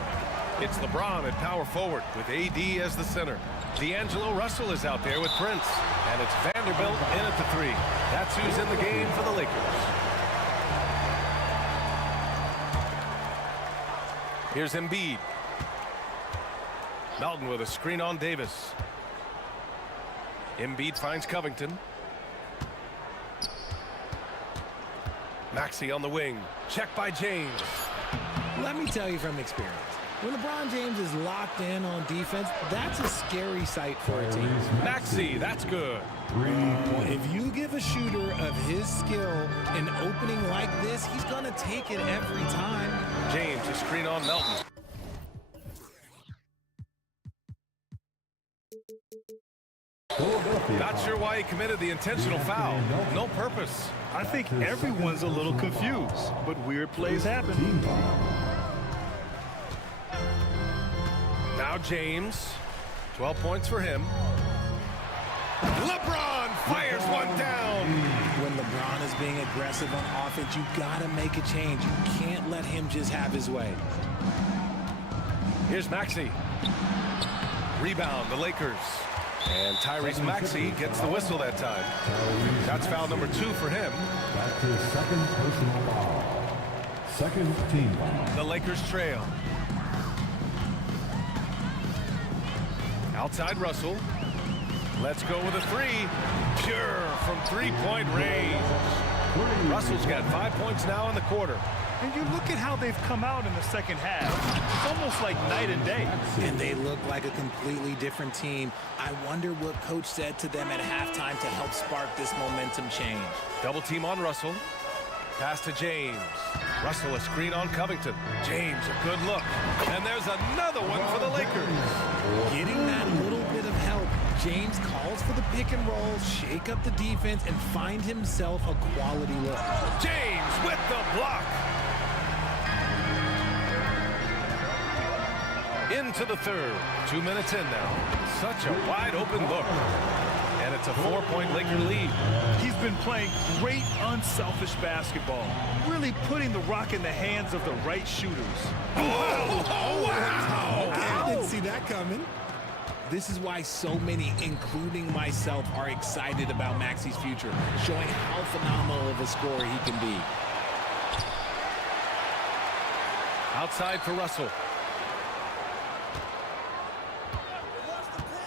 It's LeBron at power forward with AD as the center. D'Angelo Russell is out there with Prince. And it's Vanderbilt in at the 3. That's who's in the game for the Lakers. Here's Embiid. Melton with a screen on Davis. Embiid finds Covington. Maxey on the wing. Checked by James. Let me tell you from experience. When LeBron James is locked in on defense, that's a scary sight for a team. Maxey, that's good. If you give a shooter of his skill an opening like this, he's going to take it every time. James, a screen on Melton. Not sure why he committed the intentional foul. No purpose. I think everyone's a little confused, but weird plays happen. Now James, 12 points for him. LeBron fires one down. When LeBron is being aggressive on offense, you gotta make a change. You can't let him just have his way. Here's Maxey. Rebound, the Lakers. And Tyrese Maxey gets the whistle that time. That's foul number 2 for him. That's his second personal foul. Second team foul. The Lakers trail. Outside Russell. Let's go with a 3. Pure from 3-point range. Russell's got 5 points now in the quarter. And you look at how they've come out in the second half. It's almost like night and day. And they look like a completely different team. I wonder what coach said to them at halftime to help spark this momentum change. Double team on Russell. Pass to James. Russell, a screen on Covington. James, a good look. And there's another one for the Lakers. Getting that little bit of help, James calls for the pick and roll, shake up the defense, and find himself a quality look. James with the block. Into the third. 2 minutes in now. Such a wide open look. And it's a 4-point Laker lead. He's been playing great unselfish basketball, really putting the rock in the hands of the right shooters. Oh, wow! I didn't see that coming. This is why so many, including myself, are excited about Maxey's future, showing how phenomenal of a scorer he can be. Outside for Russell.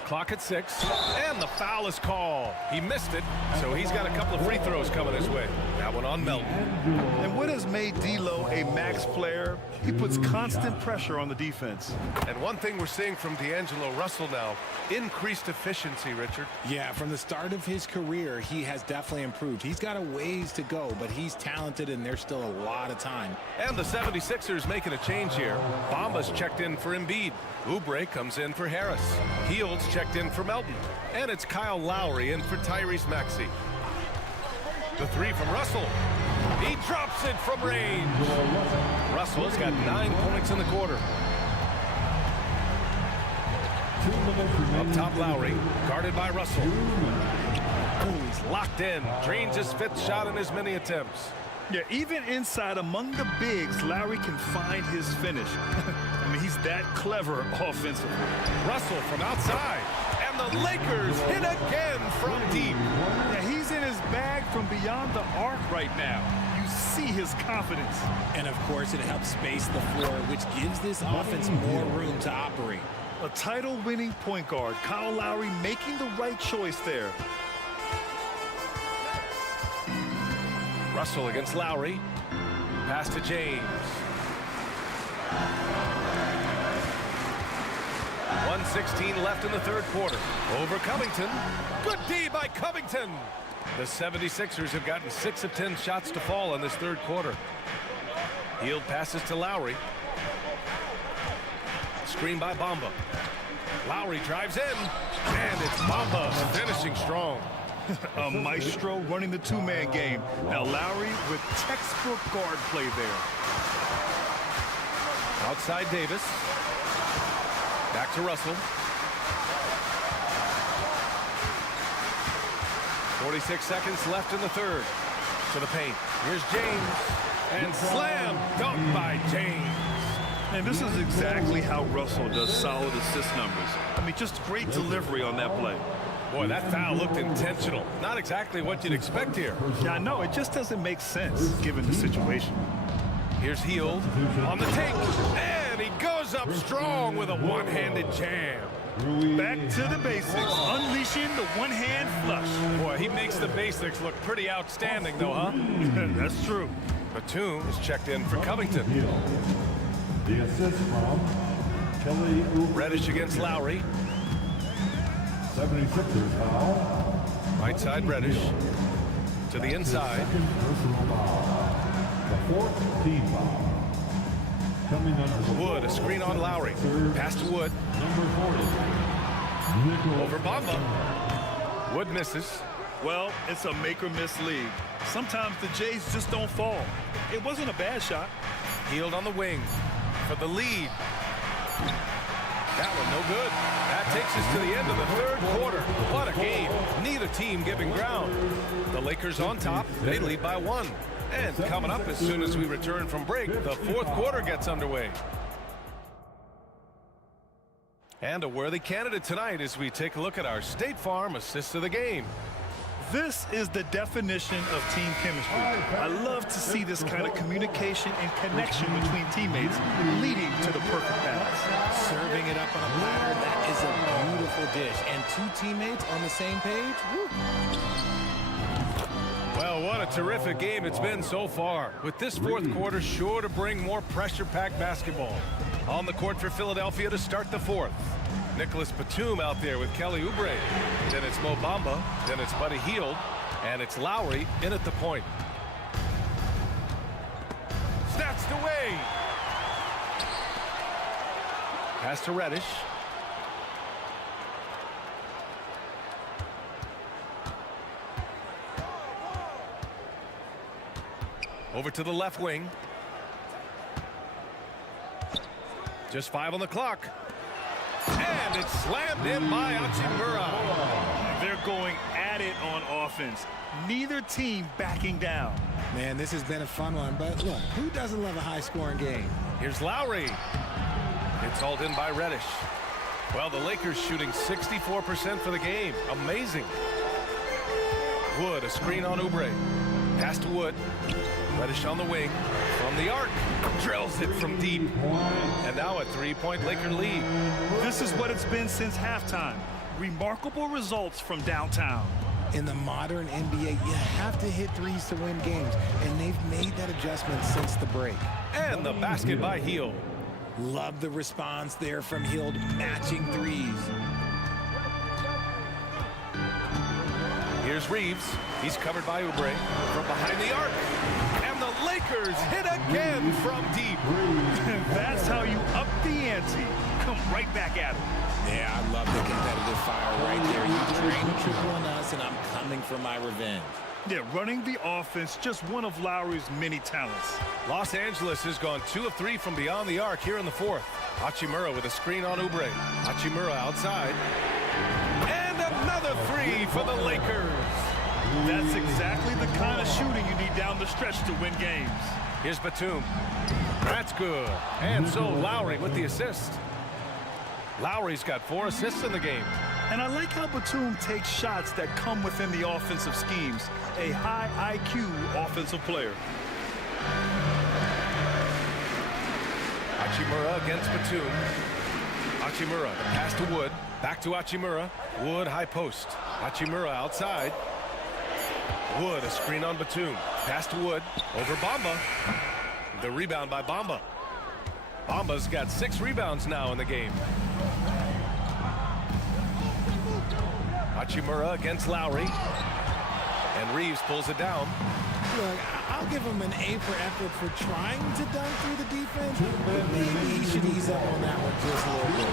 Clock at 6, and the foul is called. He missed it, so he's got a couple of free throws coming his way. That one on Melton. And what has made D'Lo a max player? He puts constant pressure on the defense. And one thing we're seeing from D'Angelo Russell now, increased efficiency, Richard. Yeah, from the start of his career, he has definitely improved. He's got a ways to go, but he's talented, and there's still a lot of time. And the 76ers making a change here. Bamba's checked in for Embiid. Oubre comes in for Harris. Heald's checked in for Melton. And it's Kyle Lowry in for Tyrese Maxey. The 3 from Russell. He drops it from range. Russell's got 9 points in the quarter. Up top, Lowry, guarded by Russell. He's locked in. Drains his 5th shot in as many attempts. Yeah, even inside among the bigs, Lowry can find his finish. I mean, he's that clever offensively. Russell from outside. And the Lakers hit again from deep. Yeah, he's in his bag from beyond the arc right now. You see his confidence. And, of course, it helps space the floor, which gives this offense more room to operate. A title-winning point guard, Kyle Lowry, making the right choice there. Russell against Lowry. Pass to James. 1:16 left in the third quarter. Over Covington. Good D by Covington. The 76ers have gotten 6 of 10 shots to fall in this third quarter. Hield passes to Lowry. Screen by Bamba. Lowry drives in. And it's Bamba finishing strong. A maestro running the two-man game. Now Lowry with textbook guard play there. Outside Davis. Back to Russell. 46 seconds left in the third. To the paint. Here's James. And slam dunk by James. And this is exactly how Russell does solid assist numbers. I mean, just great delivery on that play. Boy, that foul looked intentional. Not exactly what you'd expect here. Yeah, I know. It just doesn't make sense given the situation. Here's Hield on the take. And he goes up strong with a one-handed jam. Back to the basics, unleashing the one-hand flush. Boy, he makes the basics look pretty outstanding, though, huh? That's true. Batum is checked in for Covington. The assist from Kelly Oubre. Reddish against Lowry. 76ers foul. Right side Reddish. To the inside. Second personal foul. The 4th team foul. Coming under the Wood, a screen on Lowry. Pass to Wood. Number 40. Over Bamba. Wood misses. Well, it's a make-or-miss league. Sometimes the Jays just don't fall. It wasn't a bad shot. Hield on the wing for the lead. That one no good. That takes us to the end of the third quarter. What a game. Neither team giving ground. The Lakers on top. They lead by 1. And coming up as soon as we return from break, the fourth quarter gets underway. And a worthy candidate tonight as we take a look at our State Farm assist of the game. This is the definition of team chemistry. I love to see this kind of communication and connection between teammates leading to the perfect balance. Serving it up on a platter, that is a beautiful dish. And 2 teammates on the same page, woo. Well, what a terrific game it's been so far, with this fourth quarter sure to bring more pressure-packed basketball. On the court for Philadelphia to start the fourth. Nicholas Batum out there with Kelly Oubre. Then it's Mo Bamba. Then it's Buddy Hield. And it's Lowry in at the point. Snatched away. Pass to Reddish. Over to the left wing. Just 5 on the clock. And it's slammed in by Hachimura. They're going at it on offense. Neither team backing down. Man, this has been a fun one, but look, who doesn't love a high-scoring game? Here's Lowry. It's hauled in by Reddish. Well, the Lakers shooting 64% for the game. Amazing. Wood, a screen on Oubre. Pass to Wood. Reddish on the wing. From the arc. Drills it from deep. And now a 3-point Laker lead. This is what it's been since halftime. Remarkable results from downtown. In the modern NBA, you have to hit threes to win games, and they've made that adjustment since the break. And the basket by Hield. Love the response there from Hield, matching threes. Here's Reeves. He's covered by Oubre from behind the arc. And the Lakers hit again from deep. That's how you up the ante. Come right back at it. Yeah, I love the competitive fire right there. You train triple on us, and I'm coming for my revenge. Yeah, running the offense, just one of Lowry's many talents. Los Angeles has gone 2 of 3 from beyond the arc here in the fourth. Hachimura with a screen on Oubre. Hachimura outside. And another 3 for the Lakers. That's exactly the kind of shooting you need down the stretch to win games. Here's Batum. That's good. And so Lowry with the assist. Lowry's got 4 assists in the game. And I like how Batum takes shots that come within the offensive schemes. A high IQ offensive player. Hachimura against Batum. Hachimura, the pass to Wood. Back to Hachimura. Wood, high post. Hachimura outside. Wood, a screen on Batum. Pass to Wood. Over Bamba. The rebound by Bamba. Bamba's got 6 rebounds now in the game. Hachimura against Lowry. And Reeves pulls it down. Look, I'll give him an A for effort for trying to dunk through the defense, but maybe he should ease up on that one just a little bit.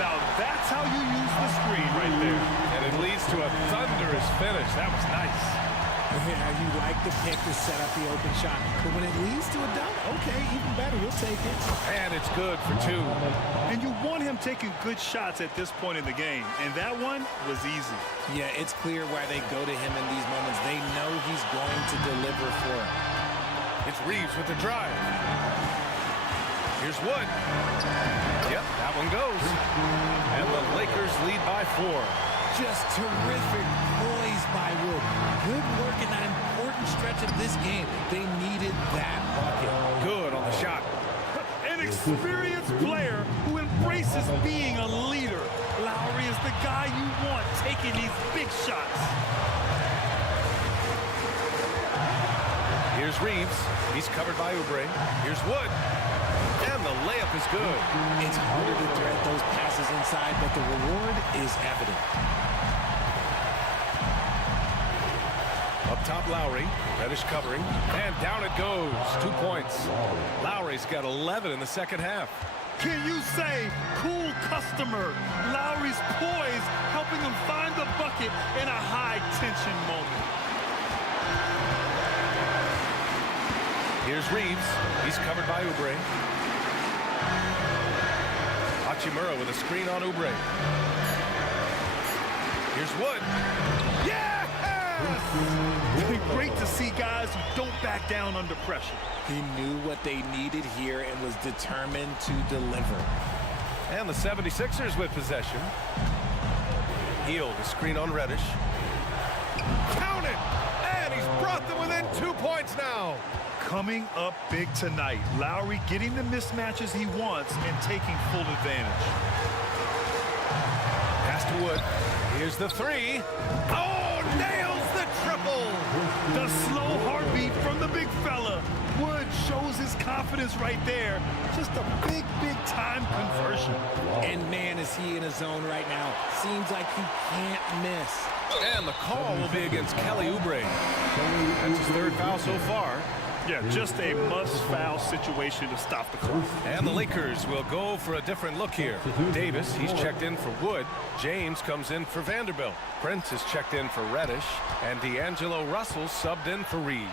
Now that's how you use the screen right there. And it leads to a thunderous finish. That was nice. Yeah, you like the pick to set up the open shot, but when it leads to a dunk, okay, even better, we'll take it. And it's good for 2. And you want him taking good shots at this point in the game, and that one was easy. Yeah, it's clear why they go to him in these moments. They know he's going to deliver for him. It's Reeves with the drive. Here's Wood. Yep, that one goes. And the Lakers lead by 4. Just terrific poise by Wood. Good work in that important stretch of this game. They needed that bucket. Good on the shot. An experienced player who embraces being a leader. Lowry is the guy you want taking these big shots. Here's Reeves. He's covered by Oubre. Here's Wood. And the layup is good. It's harder to thread those passes inside, but the reward is evident. Up top, Lowry. Reddish covering. And down it goes. 2 points. Lowry's got 11 in the second half. Can you say, cool customer? Lowry's poise helping him find the bucket in a high-tension moment. Here's Reeves. He's covered by Oubre. Hachimura with a screen on Oubre. Here's Wood. Yes! Great to see guys who don't back down under pressure. He knew what they needed here and was determined to deliver. And the 76ers with possession. Healed, a screen on Reddish. Count it! And he's brought them within 2 points now. Coming up big tonight. Lowry getting the mismatches he wants and taking full advantage. Pass to Wood. Here's the three. Oh, nails the triple! The slow heartbeat from the big fella. Wood shows his confidence right there. Just a big, big time conversion. And man, is he in a zone right now. Seems like he can't miss. And the call will be against Kelly Oubre. That's his third foul so far. Yeah, just a must-foul situation to stop the clock. And the Lakers will go for a different look here. Davis, he's checked in for Wood. James comes in for Vanderbilt. Prince is checked in for Reddish. And D'Angelo Russell subbed in for Reeves.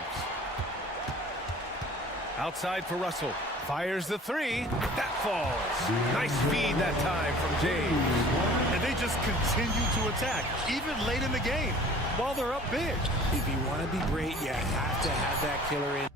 Outside for Russell. Fires the three. That falls. Nice feed that time from James. And they just continue to attack, even late in the game, while they're up big. If you want to be great, you have to have that killer in.